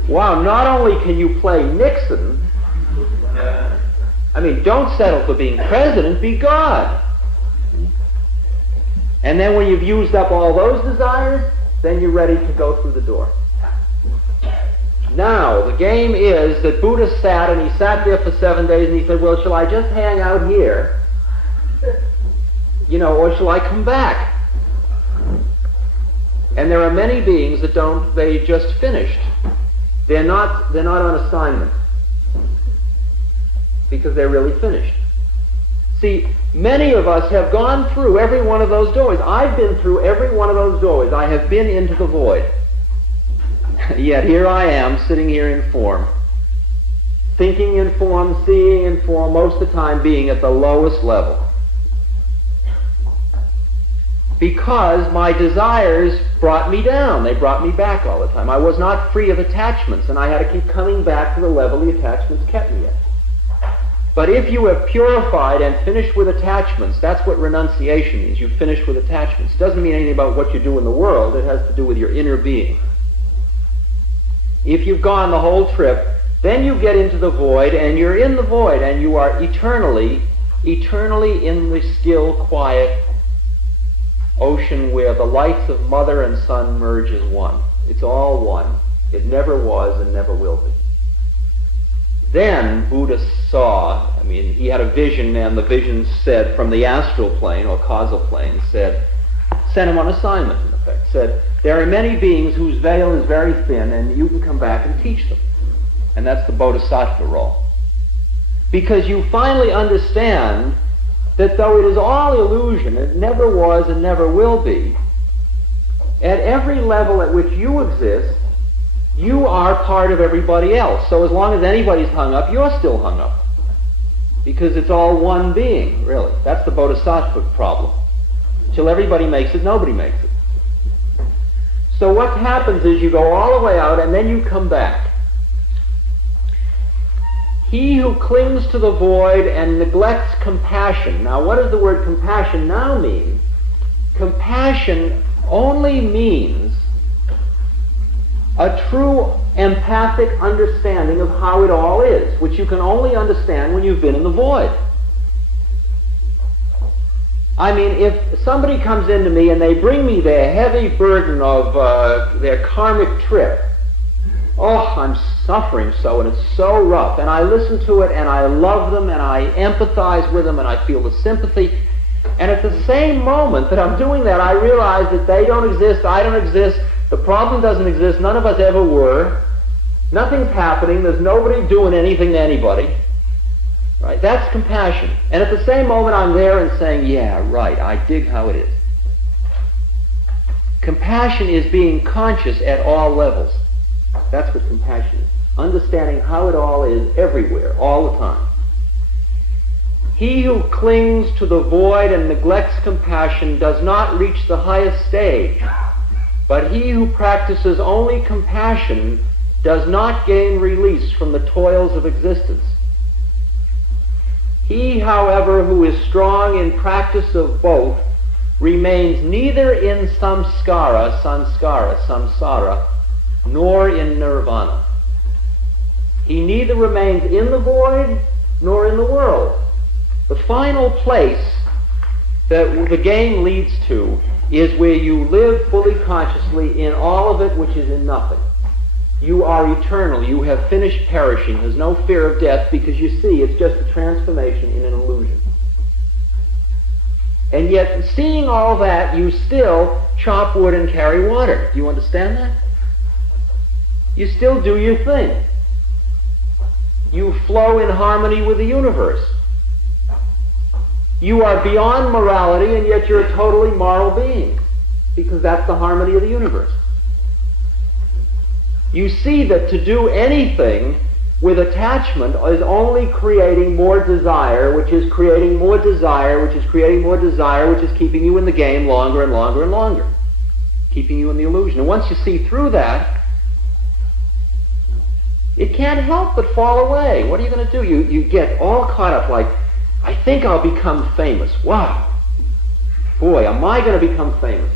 wow, not only can you play Nixon, I mean, don't settle for being president, be God. And then when you've used up all those desires, then you're ready to go through the door. Now, the game is that Buddha sat, and he sat there for 7 days, and he said, well, shall I just hang out here? Or shall I come back? And there are many beings that don't, they just finished. They're not on assignment. Because they're really finished. See, many of us have gone through every one of those doors. I've been through every one of those doors. I have been into the void. Yet here I am, sitting here in form. Thinking in form, seeing in form, most of the time being at the lowest level. Because my desires brought me down. They brought me back all the time. I was not free of attachments, and I had to keep coming back to the level the attachments kept me at. But if you have purified and finished with attachments, that's what renunciation means. You've finished with attachments. It doesn't mean anything about what you do in the world. It has to do with your inner being. If you've gone the whole trip, then you get into the void, and you're in the void, and you are eternally in the still, quiet ocean where the lights of mother and son merge as one. It's all one. It never was and never will be. Then Buddha saw, he had a vision, and the vision said, from the astral plane or causal plane, sent him on assignment, in effect. Said, there are many beings whose veil is very thin, and you can come back and teach them. And that's the bodhisattva role. Because you finally understand that though it is all illusion, it never was and never will be, at every level at which you exist, you are part of everybody else. So as long as anybody's hung up, you're still hung up. Because it's all one being, really. That's the bodhisattva problem. Till everybody makes it, nobody makes it. So what happens is you go all the way out, and then you come back. He who clings to the void and neglects compassion. Now, what does the word compassion now mean? Compassion only means a true empathic understanding of how it all is, which you can only understand when you've been in the void. I mean, if somebody comes into me and they bring me their heavy burden of their karmic trip, oh, I'm suffering so, and it's so rough, and I listen to it, and I love them, and I empathize with them, and I feel the sympathy, and at the same moment that I'm doing that, I realize that they don't exist, I don't exist, the problem doesn't exist, none of us ever were, nothing's happening, there's nobody doing anything to anybody. Right? That's compassion. And at the same moment I'm there and saying, yeah, right, I dig how it is. Compassion is being conscious at all levels. That's what compassion is. Understanding how it all is everywhere, all the time. He who clings to the void and neglects compassion does not reach the highest stage. But he who practices only compassion does not gain release from the toils of existence. He, however, who is strong in practice of both, remains neither in samsara, nor in nirvana. He neither remains in the void nor in the world. The final place that the game leads to is where you live fully consciously in all of it which is in nothing. You are eternal. You have finished perishing. There's no fear of death because you see it's just a transformation in an illusion. And yet, seeing all that, you still chop wood and carry water. Do you understand that? You still do your thing. You flow in harmony with the universe. You are beyond morality, and yet you're a totally moral being because that's the harmony of the universe. You see that to do anything with attachment is only creating more desire, which is creating more desire, which is creating more desire, which is keeping you in the game longer and longer and longer, keeping you in the illusion. And once you see through that, it can't help but fall away. What are you going to do? You get all caught up like, I think I'll become famous. Wow. Boy, am I going to become famous.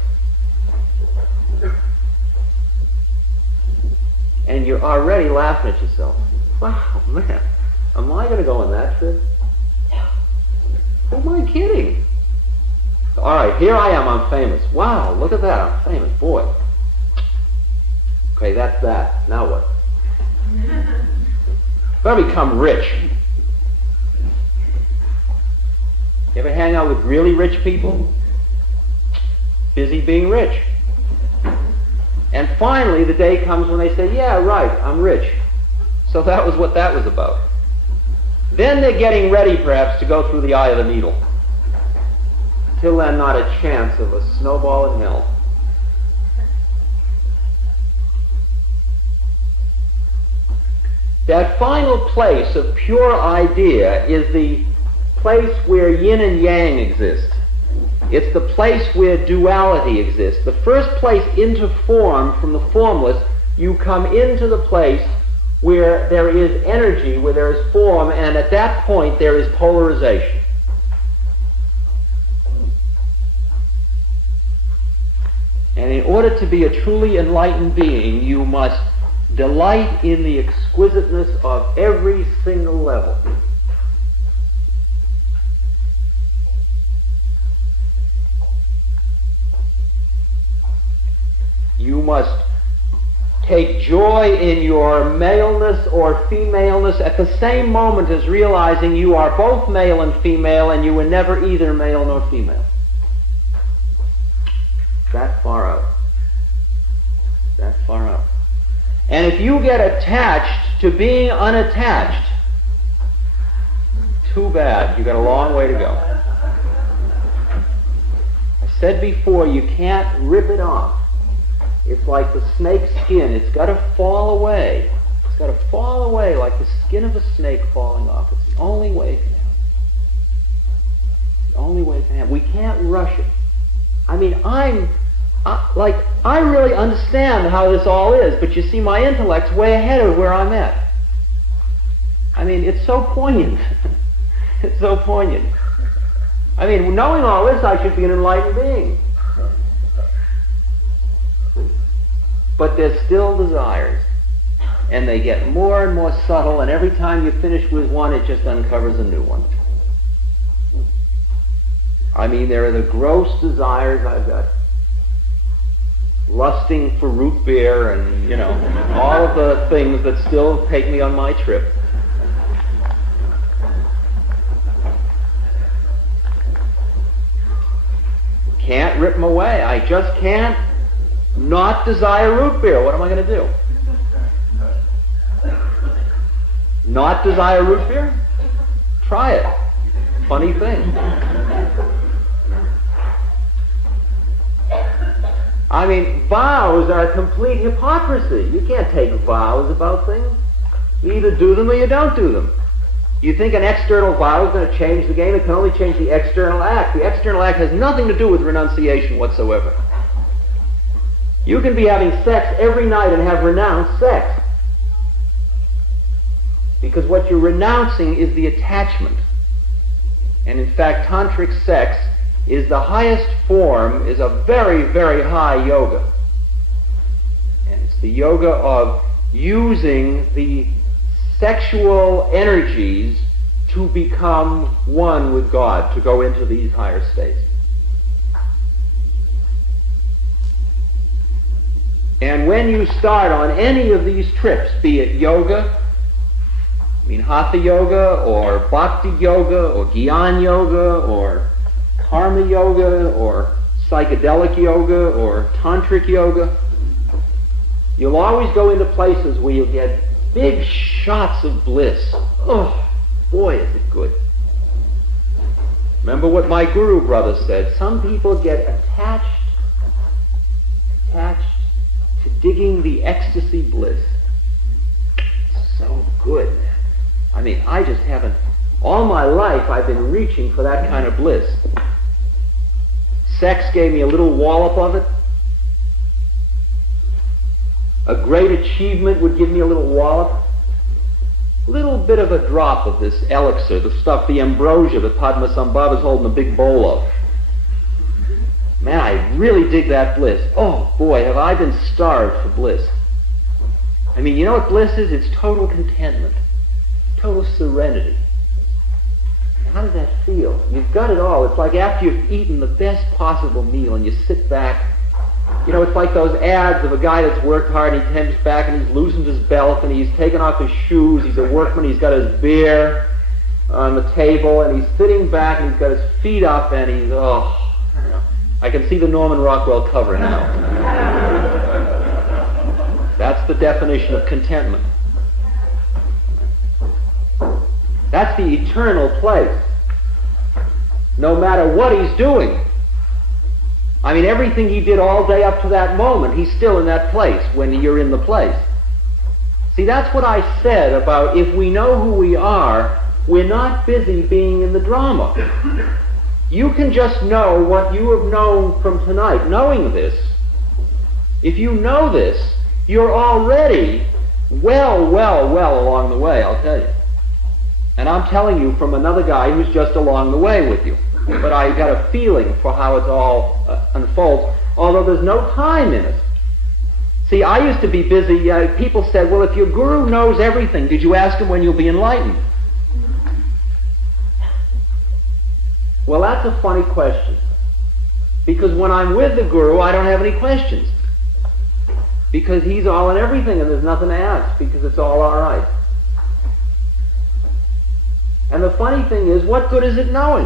And you're already laughing at yourself. Wow, man, am I going to go on that trip? Who am I kidding? All right, here I am, I'm famous. Wow, look at that, I'm famous, boy. Okay, that's that. Now what? Gotta become rich. You ever hang out with really rich people? Busy being rich. And finally, the day comes when they say, yeah, right, I'm rich. So that was what that was about. Then they're getting ready, perhaps, to go through the eye of the needle. Till then, not a chance of a snowball in hell. That final place of pure idea is the place where yin and yang exist. It's the place where duality exists. The first place into form from the formless, you come into the place where there is energy, where there is form, and at that point there is polarization. And in order to be a truly enlightened being, you must delight in the exquisiteness of every single level. You must take joy in your maleness or femaleness at the same moment as realizing you are both male and female and you were never either male nor female. That far out. That far out. And if you get attached to being unattached, too bad. You got a long way to go. I said before, you can't rip it off. It's like the snake's skin. It's got to fall away. It's got to fall away like the skin of a snake falling off. It's the only way it can happen. The only way it can happen. We can't rush it. I mean, I really understand how this all is, but you see, my intellect's way ahead of where I'm at. I mean, it's so poignant. It's so poignant. I mean, knowing all this, I should be an enlightened being. but they're still desires. And they get more and more subtle, and every time you finish with one, it just uncovers a new one. I mean, there are the gross desires I've got. Lusting for root beer and, all of the things that still take me on my trip. Can't rip them away. I just can't not desire root beer. What am I going to do? Not desire root beer? Try it. Funny thing. I mean, vows are complete hypocrisy. You can't take vows about things. You either do them or you don't do them. You think an external vow is going to change the game? It can only change the external act. The external act has nothing to do with renunciation whatsoever. You can be having sex every night and have renounced sex. Because what you're renouncing is the attachment. And in fact, tantric sex is the highest form, is a very, very high yoga. And it's the yoga of using the sexual energies to become one with God, to go into these higher states. And when you start on any of these trips, be it yoga, hatha yoga, or bhakti yoga, or gyan yoga, or karma yoga, or psychedelic yoga, or tantric yoga, you'll always go into places where you'll get big shots of bliss. Oh, boy, is it good. Remember what my guru brother said. Some people get attached to digging the ecstasy bliss. So good, man. I mean, I just haven't, all my life I've been reaching for that kind of bliss. Sex gave me a little wallop of it. A great achievement would give me a little wallop. A little bit of a drop of this elixir, the stuff, the ambrosia that Padmasambhava is holding a big bowl of. Man, I really dig that bliss. Oh boy, have I been starved for bliss. I mean, you know what bliss is? It's total contentment, total serenity. How does that feel? You've got it all. It's like after you've eaten the best possible meal and you sit back. It's like those ads of a guy that's worked hard and he comes back and he's loosened his belt and he's taken off his shoes. He's a workman. He's got his beer on the table and he's sitting back and he's got his feet up and he's, I can see the Norman Rockwell cover now. That's the definition of contentment. That's the eternal place. No matter what he's doing. I mean, everything he did all day up to that moment, he's still in that place when you're in the place. See, that's what I said about if we know who we are, we're not busy being in the drama. You can just know what you have known from tonight. Knowing this, if you know this, you're already well along the way, I'll tell you. And I'm telling you from another guy who's just along the way with you. But I got a feeling for how it all unfolds, although there's no time in it. See, I used to be busy. People said, well, if your guru knows everything, did you ask him when you'll be enlightened? Well, that's a funny question. Because when I'm with the guru, I don't have any questions. Because he's all in everything and there's nothing to ask, because it's all right. And the funny thing is, what good is it knowing?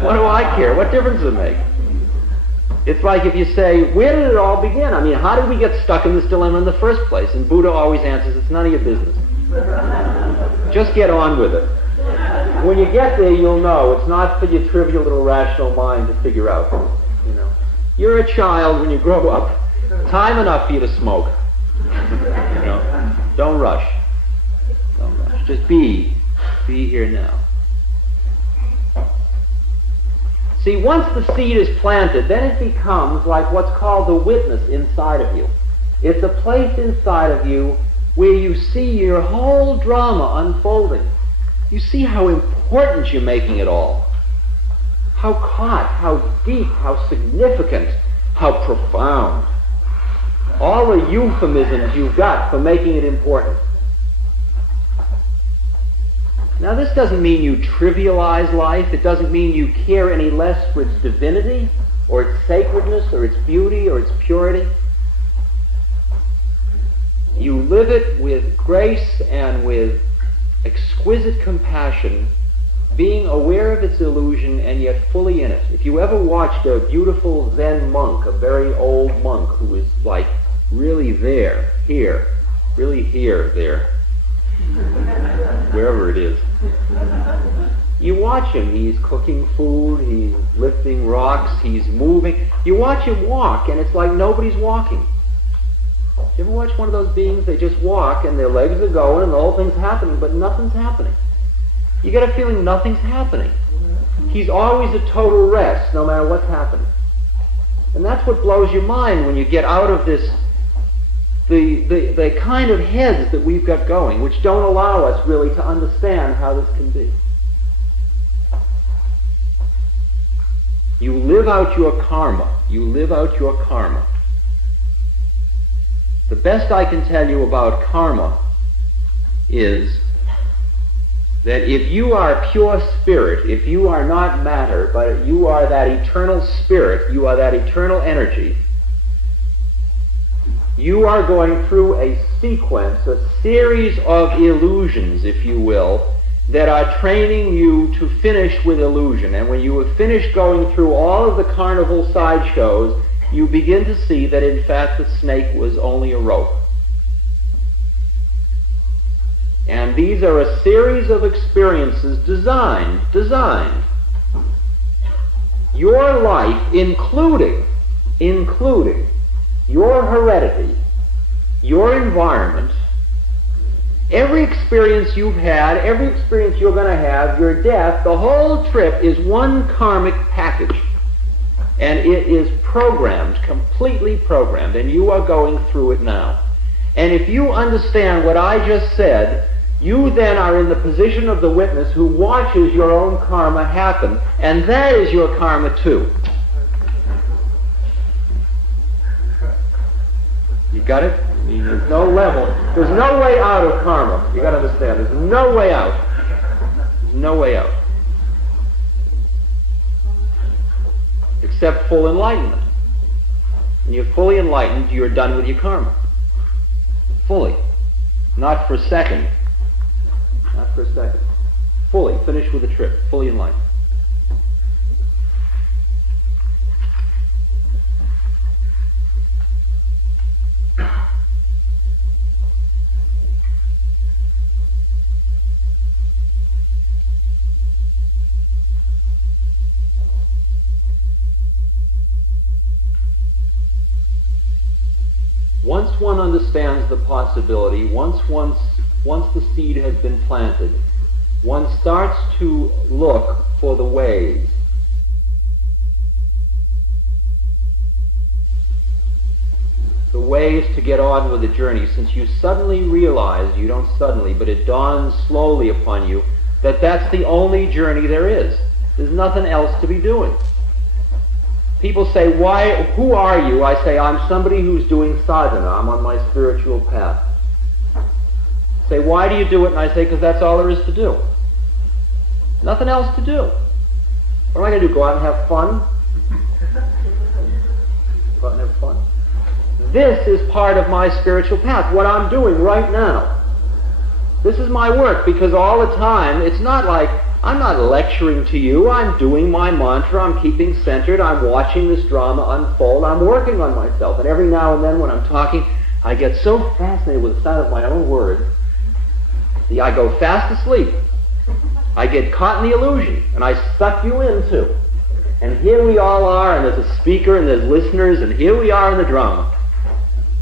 What do I care? What difference does it make? It's like if you say, where did it all begin? I mean, how did we get stuck in this dilemma in the first place? And Buddha always answers, it's none of your business. Just get on with it. When you get there, you'll know. It's not for your trivial little rational mind to figure out. You're a child when you grow up. Time enough for you to smoke. Don't rush. Don't rush. Just be here now. See, once the seed is planted, then it becomes like what's called the witness inside of you. It's a place inside of you where you see your whole drama unfolding. You see how important you're making it all. How caught, how deep, how significant, how profound. all the euphemisms you've got for making it important. Now, this doesn't mean you trivialize life. It doesn't mean you care any less for its divinity, or its sacredness, or its beauty, or its purity. You live it with grace and with exquisite compassion, being aware of its illusion and yet fully in it. If you ever watched a beautiful Zen monk, a very old monk who is like really there, here, really here, there, wherever it is, you watch him. He's cooking food, he's lifting rocks, he's moving. You watch him walk and it's like nobody's walking. You ever watch one of those beings? They just walk and their legs are going and the whole thing's happening, but nothing's happening. You get a feeling nothing's happening. He's always a total rest, no matter what's happening. And that's what blows your mind when you get out of this, the kind of heads that we've got going, which don't allow us really to understand how this can be. You live out your karma. You live out your karma. The best I can tell you about karma is that if you are pure spirit, if you are not matter, but you are that eternal spirit, you are that eternal energy, you are going through a sequence, a series of illusions, if you will, that are training you to finish with illusion. And when you have finished going through all of the carnival sideshows, you begin to see that in fact the snake was only a rope. And these are a series of experiences designed. Your life, including your heredity, your environment, every experience you've had, every experience you're going to have, your death, the whole trip is one karmic package. And it is programmed, completely programmed, and you are going through it now. And if you understand what I just said, you then are in the position of the witness who watches your own karma happen, and that is your karma too. You got it? There's no level. There's no way out of karma. You got to understand. There's no way out. There's no way out. Except full enlightenment. When you're fully enlightened, you're done with your karma. Fully. Not for a second. Not for a second. Fully. Finished with the trip. Fully enlightened. Once one understands the possibility, once the seed has been planted, one starts to look for the ways. The ways to get on with the journey, since you suddenly realize, you don't suddenly, but it dawns slowly upon you, that that's the only journey there is. There's nothing else to be doing. People say, who are you? I say, I'm somebody who's doing sadhana. I'm on my spiritual path. Say, why do you do it? And I say, because that's all there is to do. Nothing else to do. What am I going to do? Go out and have fun? Go out and have fun? This is part of my spiritual path, what I'm doing right now. This is my work, because all the time, it's not like, I'm not lecturing to you, I'm doing my mantra, I'm keeping centered, I'm watching this drama unfold, I'm working on myself. And every now and then when I'm talking, I get so fascinated with the sound of my own words, I go fast asleep. I get caught in the illusion, and I suck you in too. And here we all are, and there's a speaker, and there's listeners, and here we are in the drama.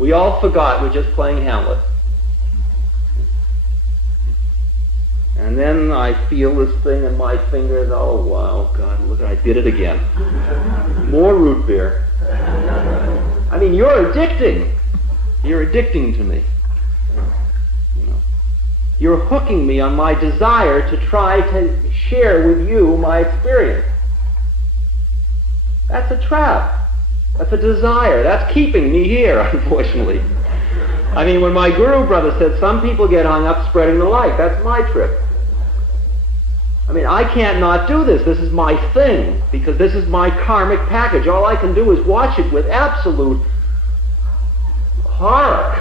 We all forgot we're just playing Hamlet. And then I feel this thing in my fingers. Oh, wow, God, look, I did it again. More root beer. I mean, you're addicting. You're addicting to me. You're hooking me on my desire to try to share with you my experience. That's a trap. That's a desire. That's keeping me here, unfortunately. I mean, when my guru brother said some people get hung up spreading the light, that's my trip. I mean, I can't not do this. This is my thing, because this is my karmic package. All I can do is watch it with absolute horror.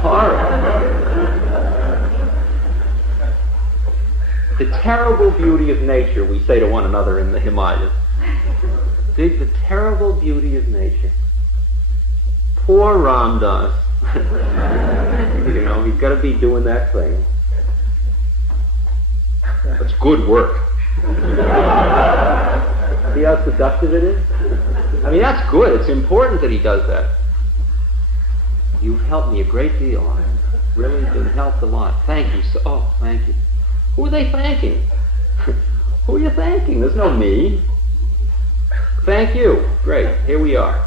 Horror. The terrible beauty of nature, we say to one another in the Himalayas. Dig the terrible beauty of nature. Poor Ram Dass. You know, he's got to be doing that thing. That's good work. See how seductive it is? I mean, that's good. It's important that he does that. You've helped me a great deal. I've really been helped a lot. Thank you. Thank you. Who are they thanking? Who are you thanking? There's no me. Thank you. Great. Here we are.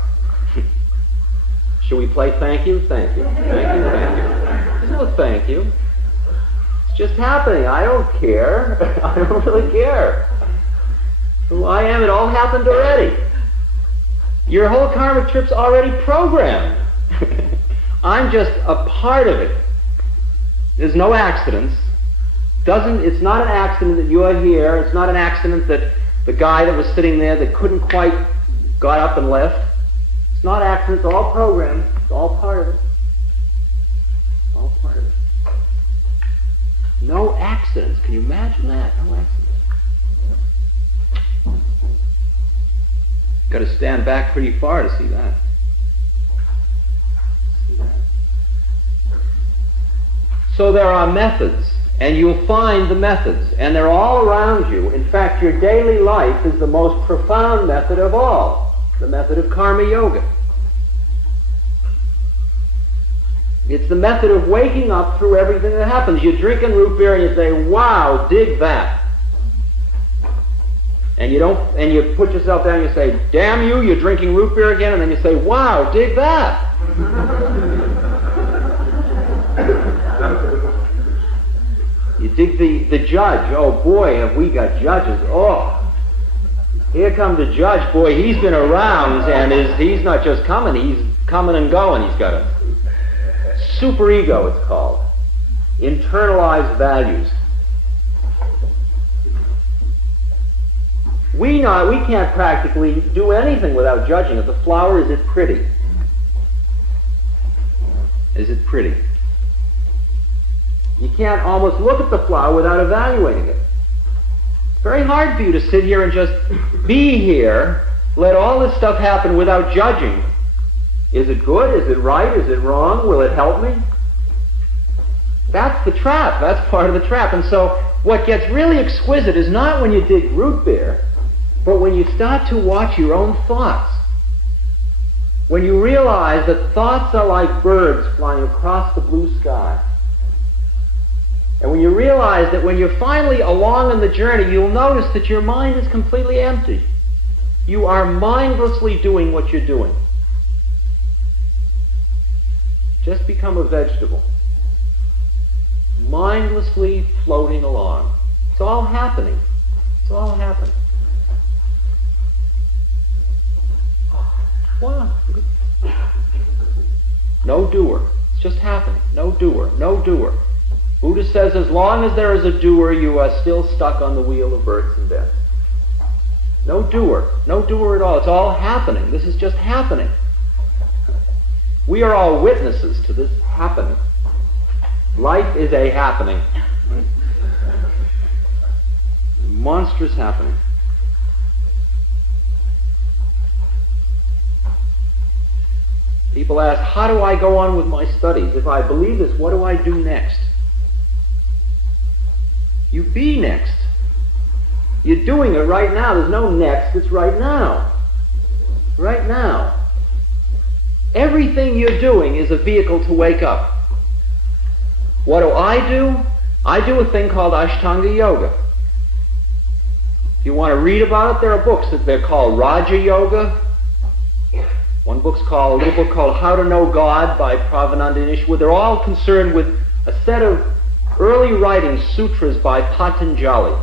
Should we play thank you? Thank you. Thank you. Thank you. There's no thank you. It's just happening. I don't care. I don't really care. Who I am, it all happened already. Your whole karmic trip's already programmed. I'm just a part of it. There's no accidents. It's not an accident that you're here. It's not an accident that the guy that was sitting there that couldn't quite got up and left. It's not accident. It's all programmed. It's all part of it. All part of it. No accidents. Can you imagine that? No accidents. Got to stand back pretty far to see that. So there are methods, and you'll find the methods, and they're all around you. In fact, your daily life is the most profound method of all, the method of karma yoga. It's the method of waking up through everything that happens. You're drinking root beer and you say, wow, dig that. And you put yourself down and you say, damn you, you're drinking root beer again, and then you say, wow, dig that. You dig the judge. Oh boy, have we got judges. Oh, here comes the judge. Boy, he's been around, and he's not just coming, he's coming and going. He's got a superego, it's called. Internalized values. We can't practically do anything without judging it. The flower, is it pretty? Is it pretty? You can't almost look at the flower without evaluating it. It's very hard for you to sit here and just be here, let all this stuff happen without judging. Is it good? Is it right? Is it wrong? Will it help me? That's the trap. That's part of the trap. And so what gets really exquisite is not when you dig root beer, but when you start to watch your own thoughts. When you realize that thoughts are like birds flying across the blue sky. And when you realize that when you're finally along on the journey, you'll notice that your mind is completely empty. You are mindlessly doing what you're doing. Just become a vegetable. Mindlessly floating along. It's all happening. It's all happening. Wow. No doer. It's just happening. No doer. No doer. Buddha says as long as there is a doer, you are still stuck on the wheel of births and deaths. No doer. No doer at all. It's all happening. This is just happening. We are all witnesses to this happening. Life is a happening. Monstrous happening. People ask, how do I go on with my studies? If I believe this, what do I do next? You be next. You're doing it right now. There's no next. It's right now. Right now. Everything you're doing is a vehicle to wake up. What do? I do a thing called Ashtanga Yoga. If you want to read about it, there are books that they're called Raja Yoga. A little book called How to Know God by Pravananda Nishwa. They're all concerned with a set of early writing sutras by Patanjali.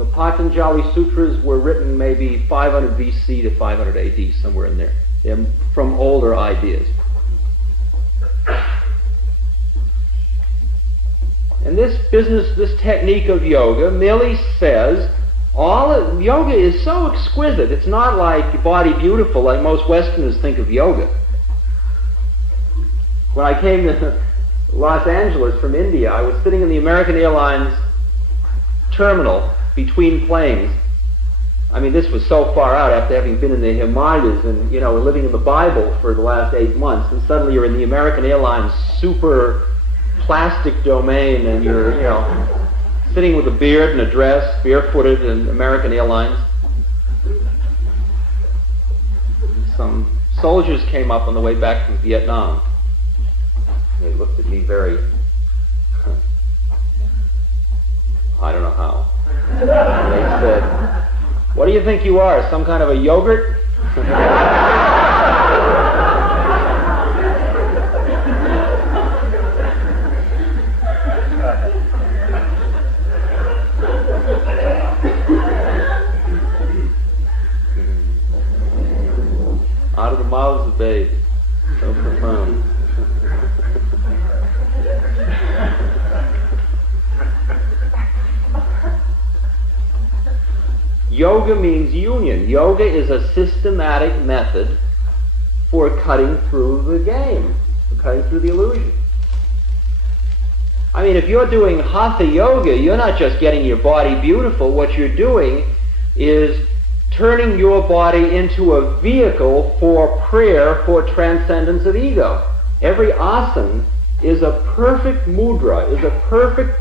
The Patanjali Sutras were written maybe 500 BC to 500 AD, somewhere in there. They're from older ideas. And this technique of yoga merely says, yoga is so exquisite. It's not like body beautiful like most Westerners think of yoga. When I came to Los Angeles from India, I was sitting in the American Airlines terminal between planes. I mean, this was so far out after having been in the Himalayas and, living in the Bible for the last 8 months, and suddenly you're in the American Airlines super plastic domain, and you're, sitting with a beard and a dress, barefooted in American Airlines. Some soldiers came up on the way back from Vietnam. They looked at me very, I don't know how. And they said, "What do you think you are, some kind of a yogurt?" Out of the mouths of babes. So profound. Yoga means union. Yoga is a systematic method for cutting through the game, for cutting through the illusion. I mean, if you're doing Hatha Yoga, you're not just getting your body beautiful. What you're doing is turning your body into a vehicle for prayer, for transcendence of ego. Every asana is a perfect mudra, is a perfect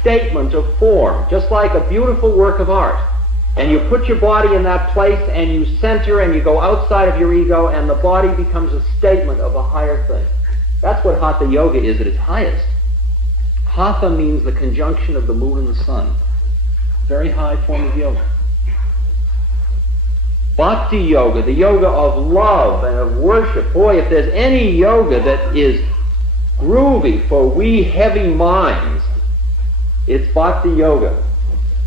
statement of form, just like a beautiful work of art. And you put your body in that place and you center and you go outside of your ego and the body becomes a statement of a higher thing. That's what Hatha Yoga is at its highest. Hatha means the conjunction of the moon and the sun. Very high form of yoga. Bhakti Yoga, the yoga of love and of worship. Boy, if there's any yoga that is groovy for we heavy minds, it's Bhakti Yoga.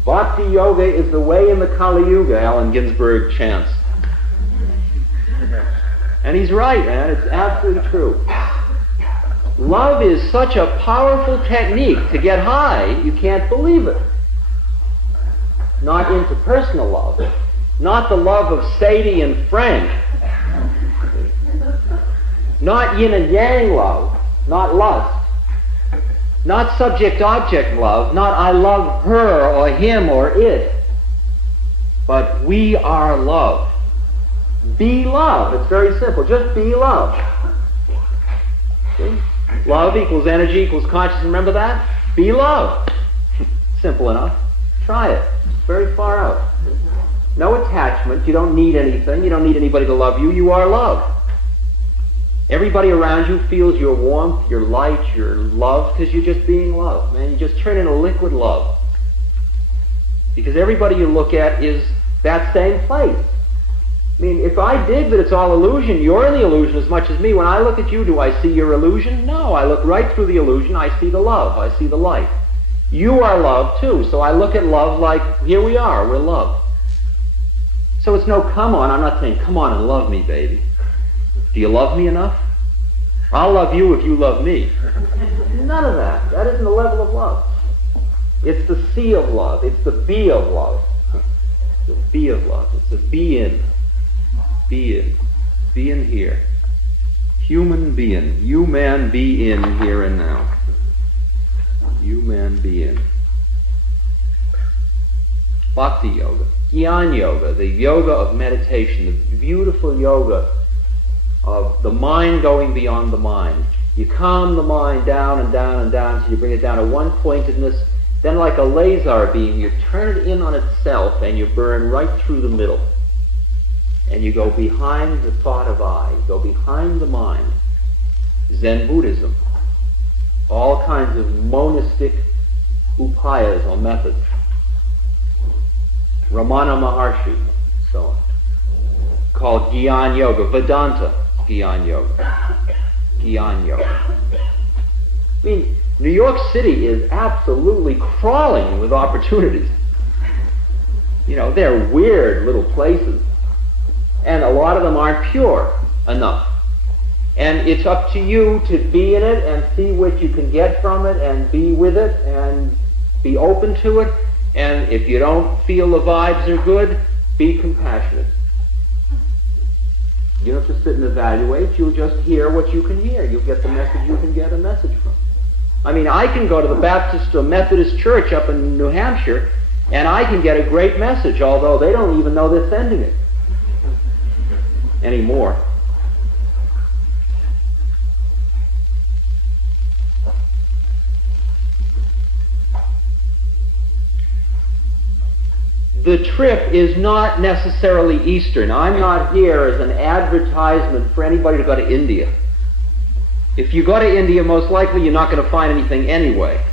Bhakti Yoga is the way in the Kali Yuga, Allen Ginsberg chants. And he's right, man. It's absolutely true. Love is such a powerful technique to get high, you can't believe it. Not interpersonal love. Not the love of Sadie and Frank. Not yin and yang love. Not lust. Not subject-object love. Not I love her or him or it. But we are love. Be love. It's very simple. Just be love. See? Love equals energy equals consciousness. Remember that? Be love. Simple enough. Try it. It's very far out. No attachment. You don't need anything. You don't need anybody to love you. You are love. Everybody around you feels your warmth, your light, your love, because you're just being love, man. You just turn into liquid love. Because everybody you look at is that same place. I mean, if I dig that it's all illusion, you're in the illusion as much as me. When I look at you, do I see your illusion? No, I look right through the illusion. I see the love. I see the light. You are love, too. So I look at love like, here we are, we're love. So it's no come on. I'm not saying, come on and love me, baby. Do you love me enough? I'll love you if you love me. None of that. That isn't the level of love. It's the C of love. It's the B of love. The B of love. It's the be in. Be in. Be in here. Human being. You man be in here and now. You man be in. Bhakti Yoga. Jnana Yoga. The yoga of meditation. The beautiful yoga of the mind going beyond the mind. You calm the mind down and down and down until you bring it down to one-pointedness. Then like a laser beam, you turn it in on itself and you burn right through the middle. And you go behind the thought of I. You go behind the mind. Zen Buddhism. All kinds of monistic upayas or methods. Ramana Maharshi, so on. Called Jnana Yoga, Vedanta. Jnana Yoga. Jnana Yoga. I mean, New York City is absolutely crawling with opportunities. They're weird little places. And a lot of them aren't pure enough. And it's up to you to be in it and see what you can get from it and be with it and be open to it. And if you don't feel the vibes are good, be compassionate. You don't have to sit and evaluate. You'll just hear what you can hear. You'll get the message you can get a message from. I mean, I can go to the Baptist or Methodist church up in New Hampshire, and I can get a great message, although they don't even know they're sending it anymore. The trip is not necessarily Eastern. I'm not here as an advertisement for anybody to go to India. If you go to India, most likely you're not going to find anything anyway.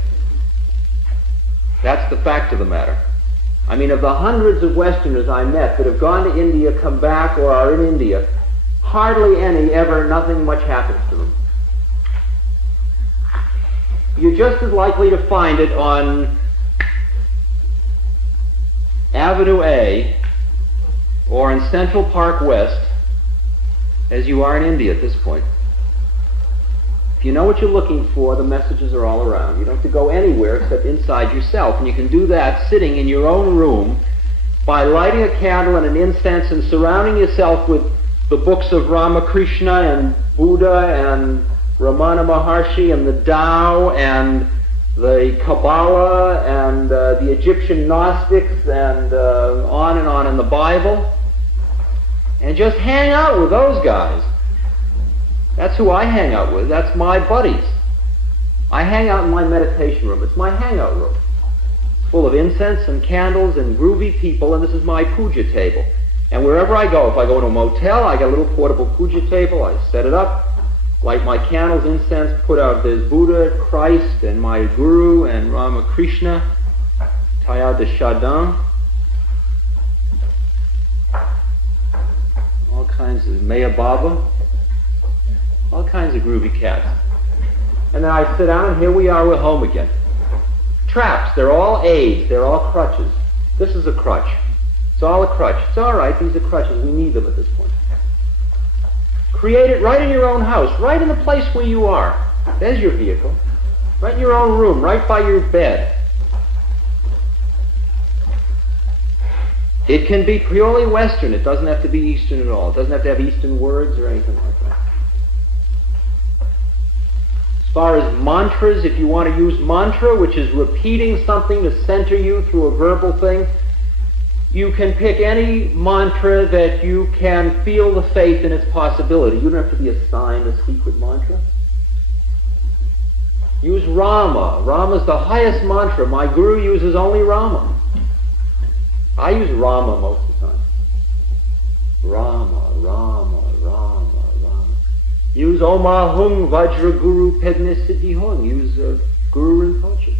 That's the fact of the matter. I mean, of the hundreds of Westerners I met that have gone to India, come back, or are in India, hardly any ever, nothing much happens to them. You're just as likely to find it on Avenue A or in Central Park West as you are in India at this point. If you know what you're looking for, the messages are all around. You don't have to go anywhere except inside yourself, and you can do that sitting in your own room by lighting a candle and an incense and surrounding yourself with the books of Ramakrishna and Buddha and Ramana Maharshi and the Tao and the Kabbalah and the Egyptian Gnostics and on in the Bible, and just hang out with those guys. That's who I hang out with. That's my buddies. I hang out in my meditation room. It's my hangout room. It's full of incense and candles and groovy people, and this is my puja table. And wherever I go, if I go to a motel, I got a little portable puja table. I set it up, light my candles, incense, put out there's Buddha, Christ, and my Guru, and Ramakrishna, Teilhard de Chardin, all kinds of Maya Baba, all kinds of groovy cats. And then I sit down, and here we are, we're home again. Traps, they're all aids, they're all crutches. This is a crutch. It's all a crutch. It's all right, these are crutches, we need them at this point. Create it right in your own house, right in the place where you are. There's your vehicle. Right in your own room, right by your bed. It can be purely Western. It doesn't have to be Eastern at all. It doesn't have to have Eastern words or anything like that. As far as mantras, if you want to use mantra, which is repeating something to center you through a verbal thing, you can pick any mantra that you can feel the faith in its possibility. You don't have to be assigned a secret mantra. Use Rama. Rama is the highest mantra. My Guru uses only Rama. I use Rama most of the time. Rama, Rama, Rama, Rama. Use Om Ahung Vajra Guru Padme Siddhi Hung. Use Guru Rinpoche.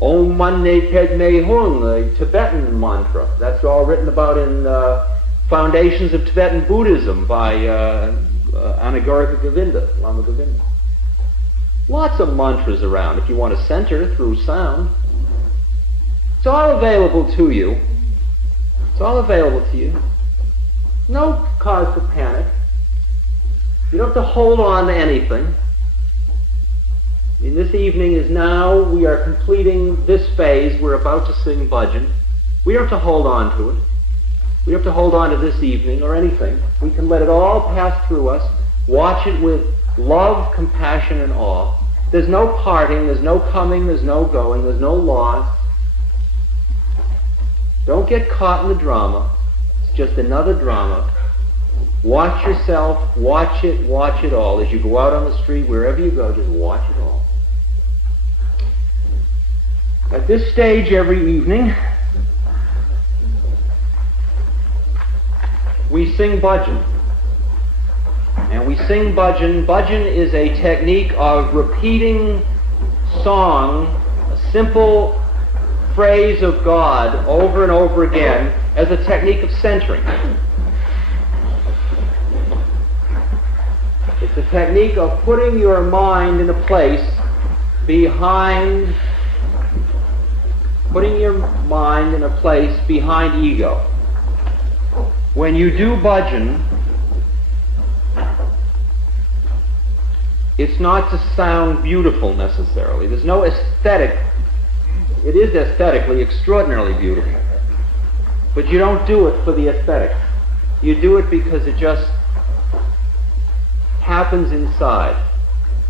Om Mane Padme Hung, the Tibetan mantra. That's all written about in Foundations of Tibetan Buddhism by Anagarika Govinda, Lama Govinda. Lots of mantras around if you want to center through sound. It's all available to you. It's all available to you. No cause for panic. You don't have to hold on to anything. I mean, this evening is now, we are completing this phase. We're about to sing bhajan. We don't have to hold on to it. We don't have to hold on to this evening or anything. We can let it all pass through us, watch it with love, compassion, and awe. There's no parting, there's no coming, there's no going, there's no loss. Don't get caught in the drama. It's just another drama. Watch yourself, watch it all. As you go out on the street, wherever you go, just watch it all. At this stage every evening, we sing bhajan. And we sing bhajan. Bhajan is a technique of repeating song, a simple phrase of God over and over again as a technique of centering. It's a technique of putting your mind in a place behind putting your mind in a place behind ego. When you do bhajan, it's not to sound beautiful necessarily. There's no aesthetic. It is aesthetically extraordinarily beautiful. But you don't do it for the aesthetic. You do it because it just happens inside.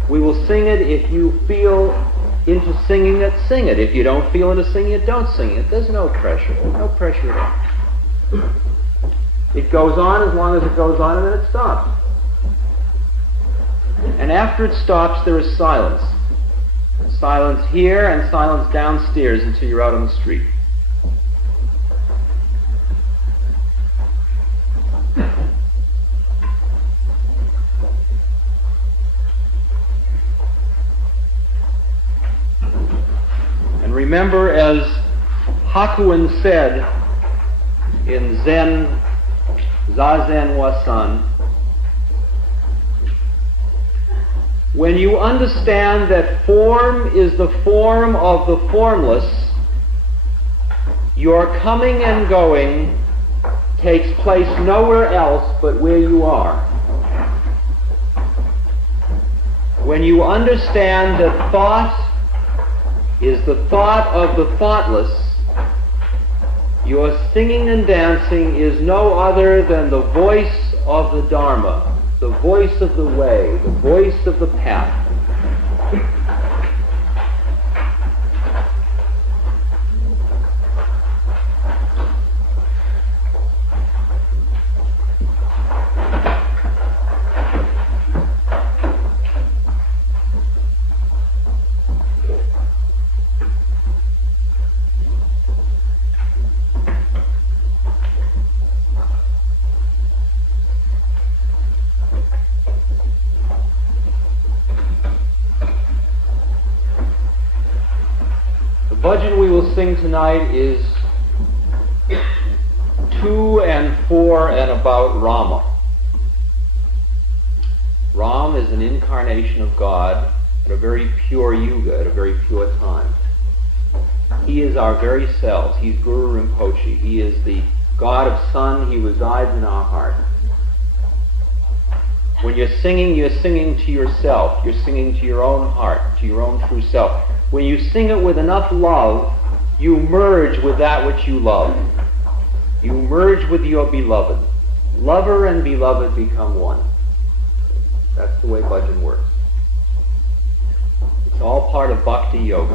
We will sing it. If you feel into singing it, sing it. If you don't feel into singing it, don't sing it. There's no pressure. No pressure at all. It goes on as long as it goes on, and then it stops. And after it stops, there is silence. Silence here and silence downstairs until you're out on the street. And remember, as Hakuin said in Zen, Zazen Wasan, when you understand that form is the form of the formless, your coming and going takes place nowhere else but where you are. When you understand that thought is the thought of the thoughtless, your singing and dancing is no other than the voice of the Dharma, the voice of the way, the voice of the path. The bhajan we will sing tonight is to and for and about Rama. Ram is an incarnation of God at a very pure yuga, at a very pure time. He is our very selves. He's Guru Rinpoche. He is the God of Sun. He resides in our heart. When you're singing to yourself. You're singing to your own heart, to your own true self. When you sing it with enough love, you merge with that which you love. You merge with your beloved. Lover and beloved become one. That's the way bhajan works. It's all part of bhakti yoga.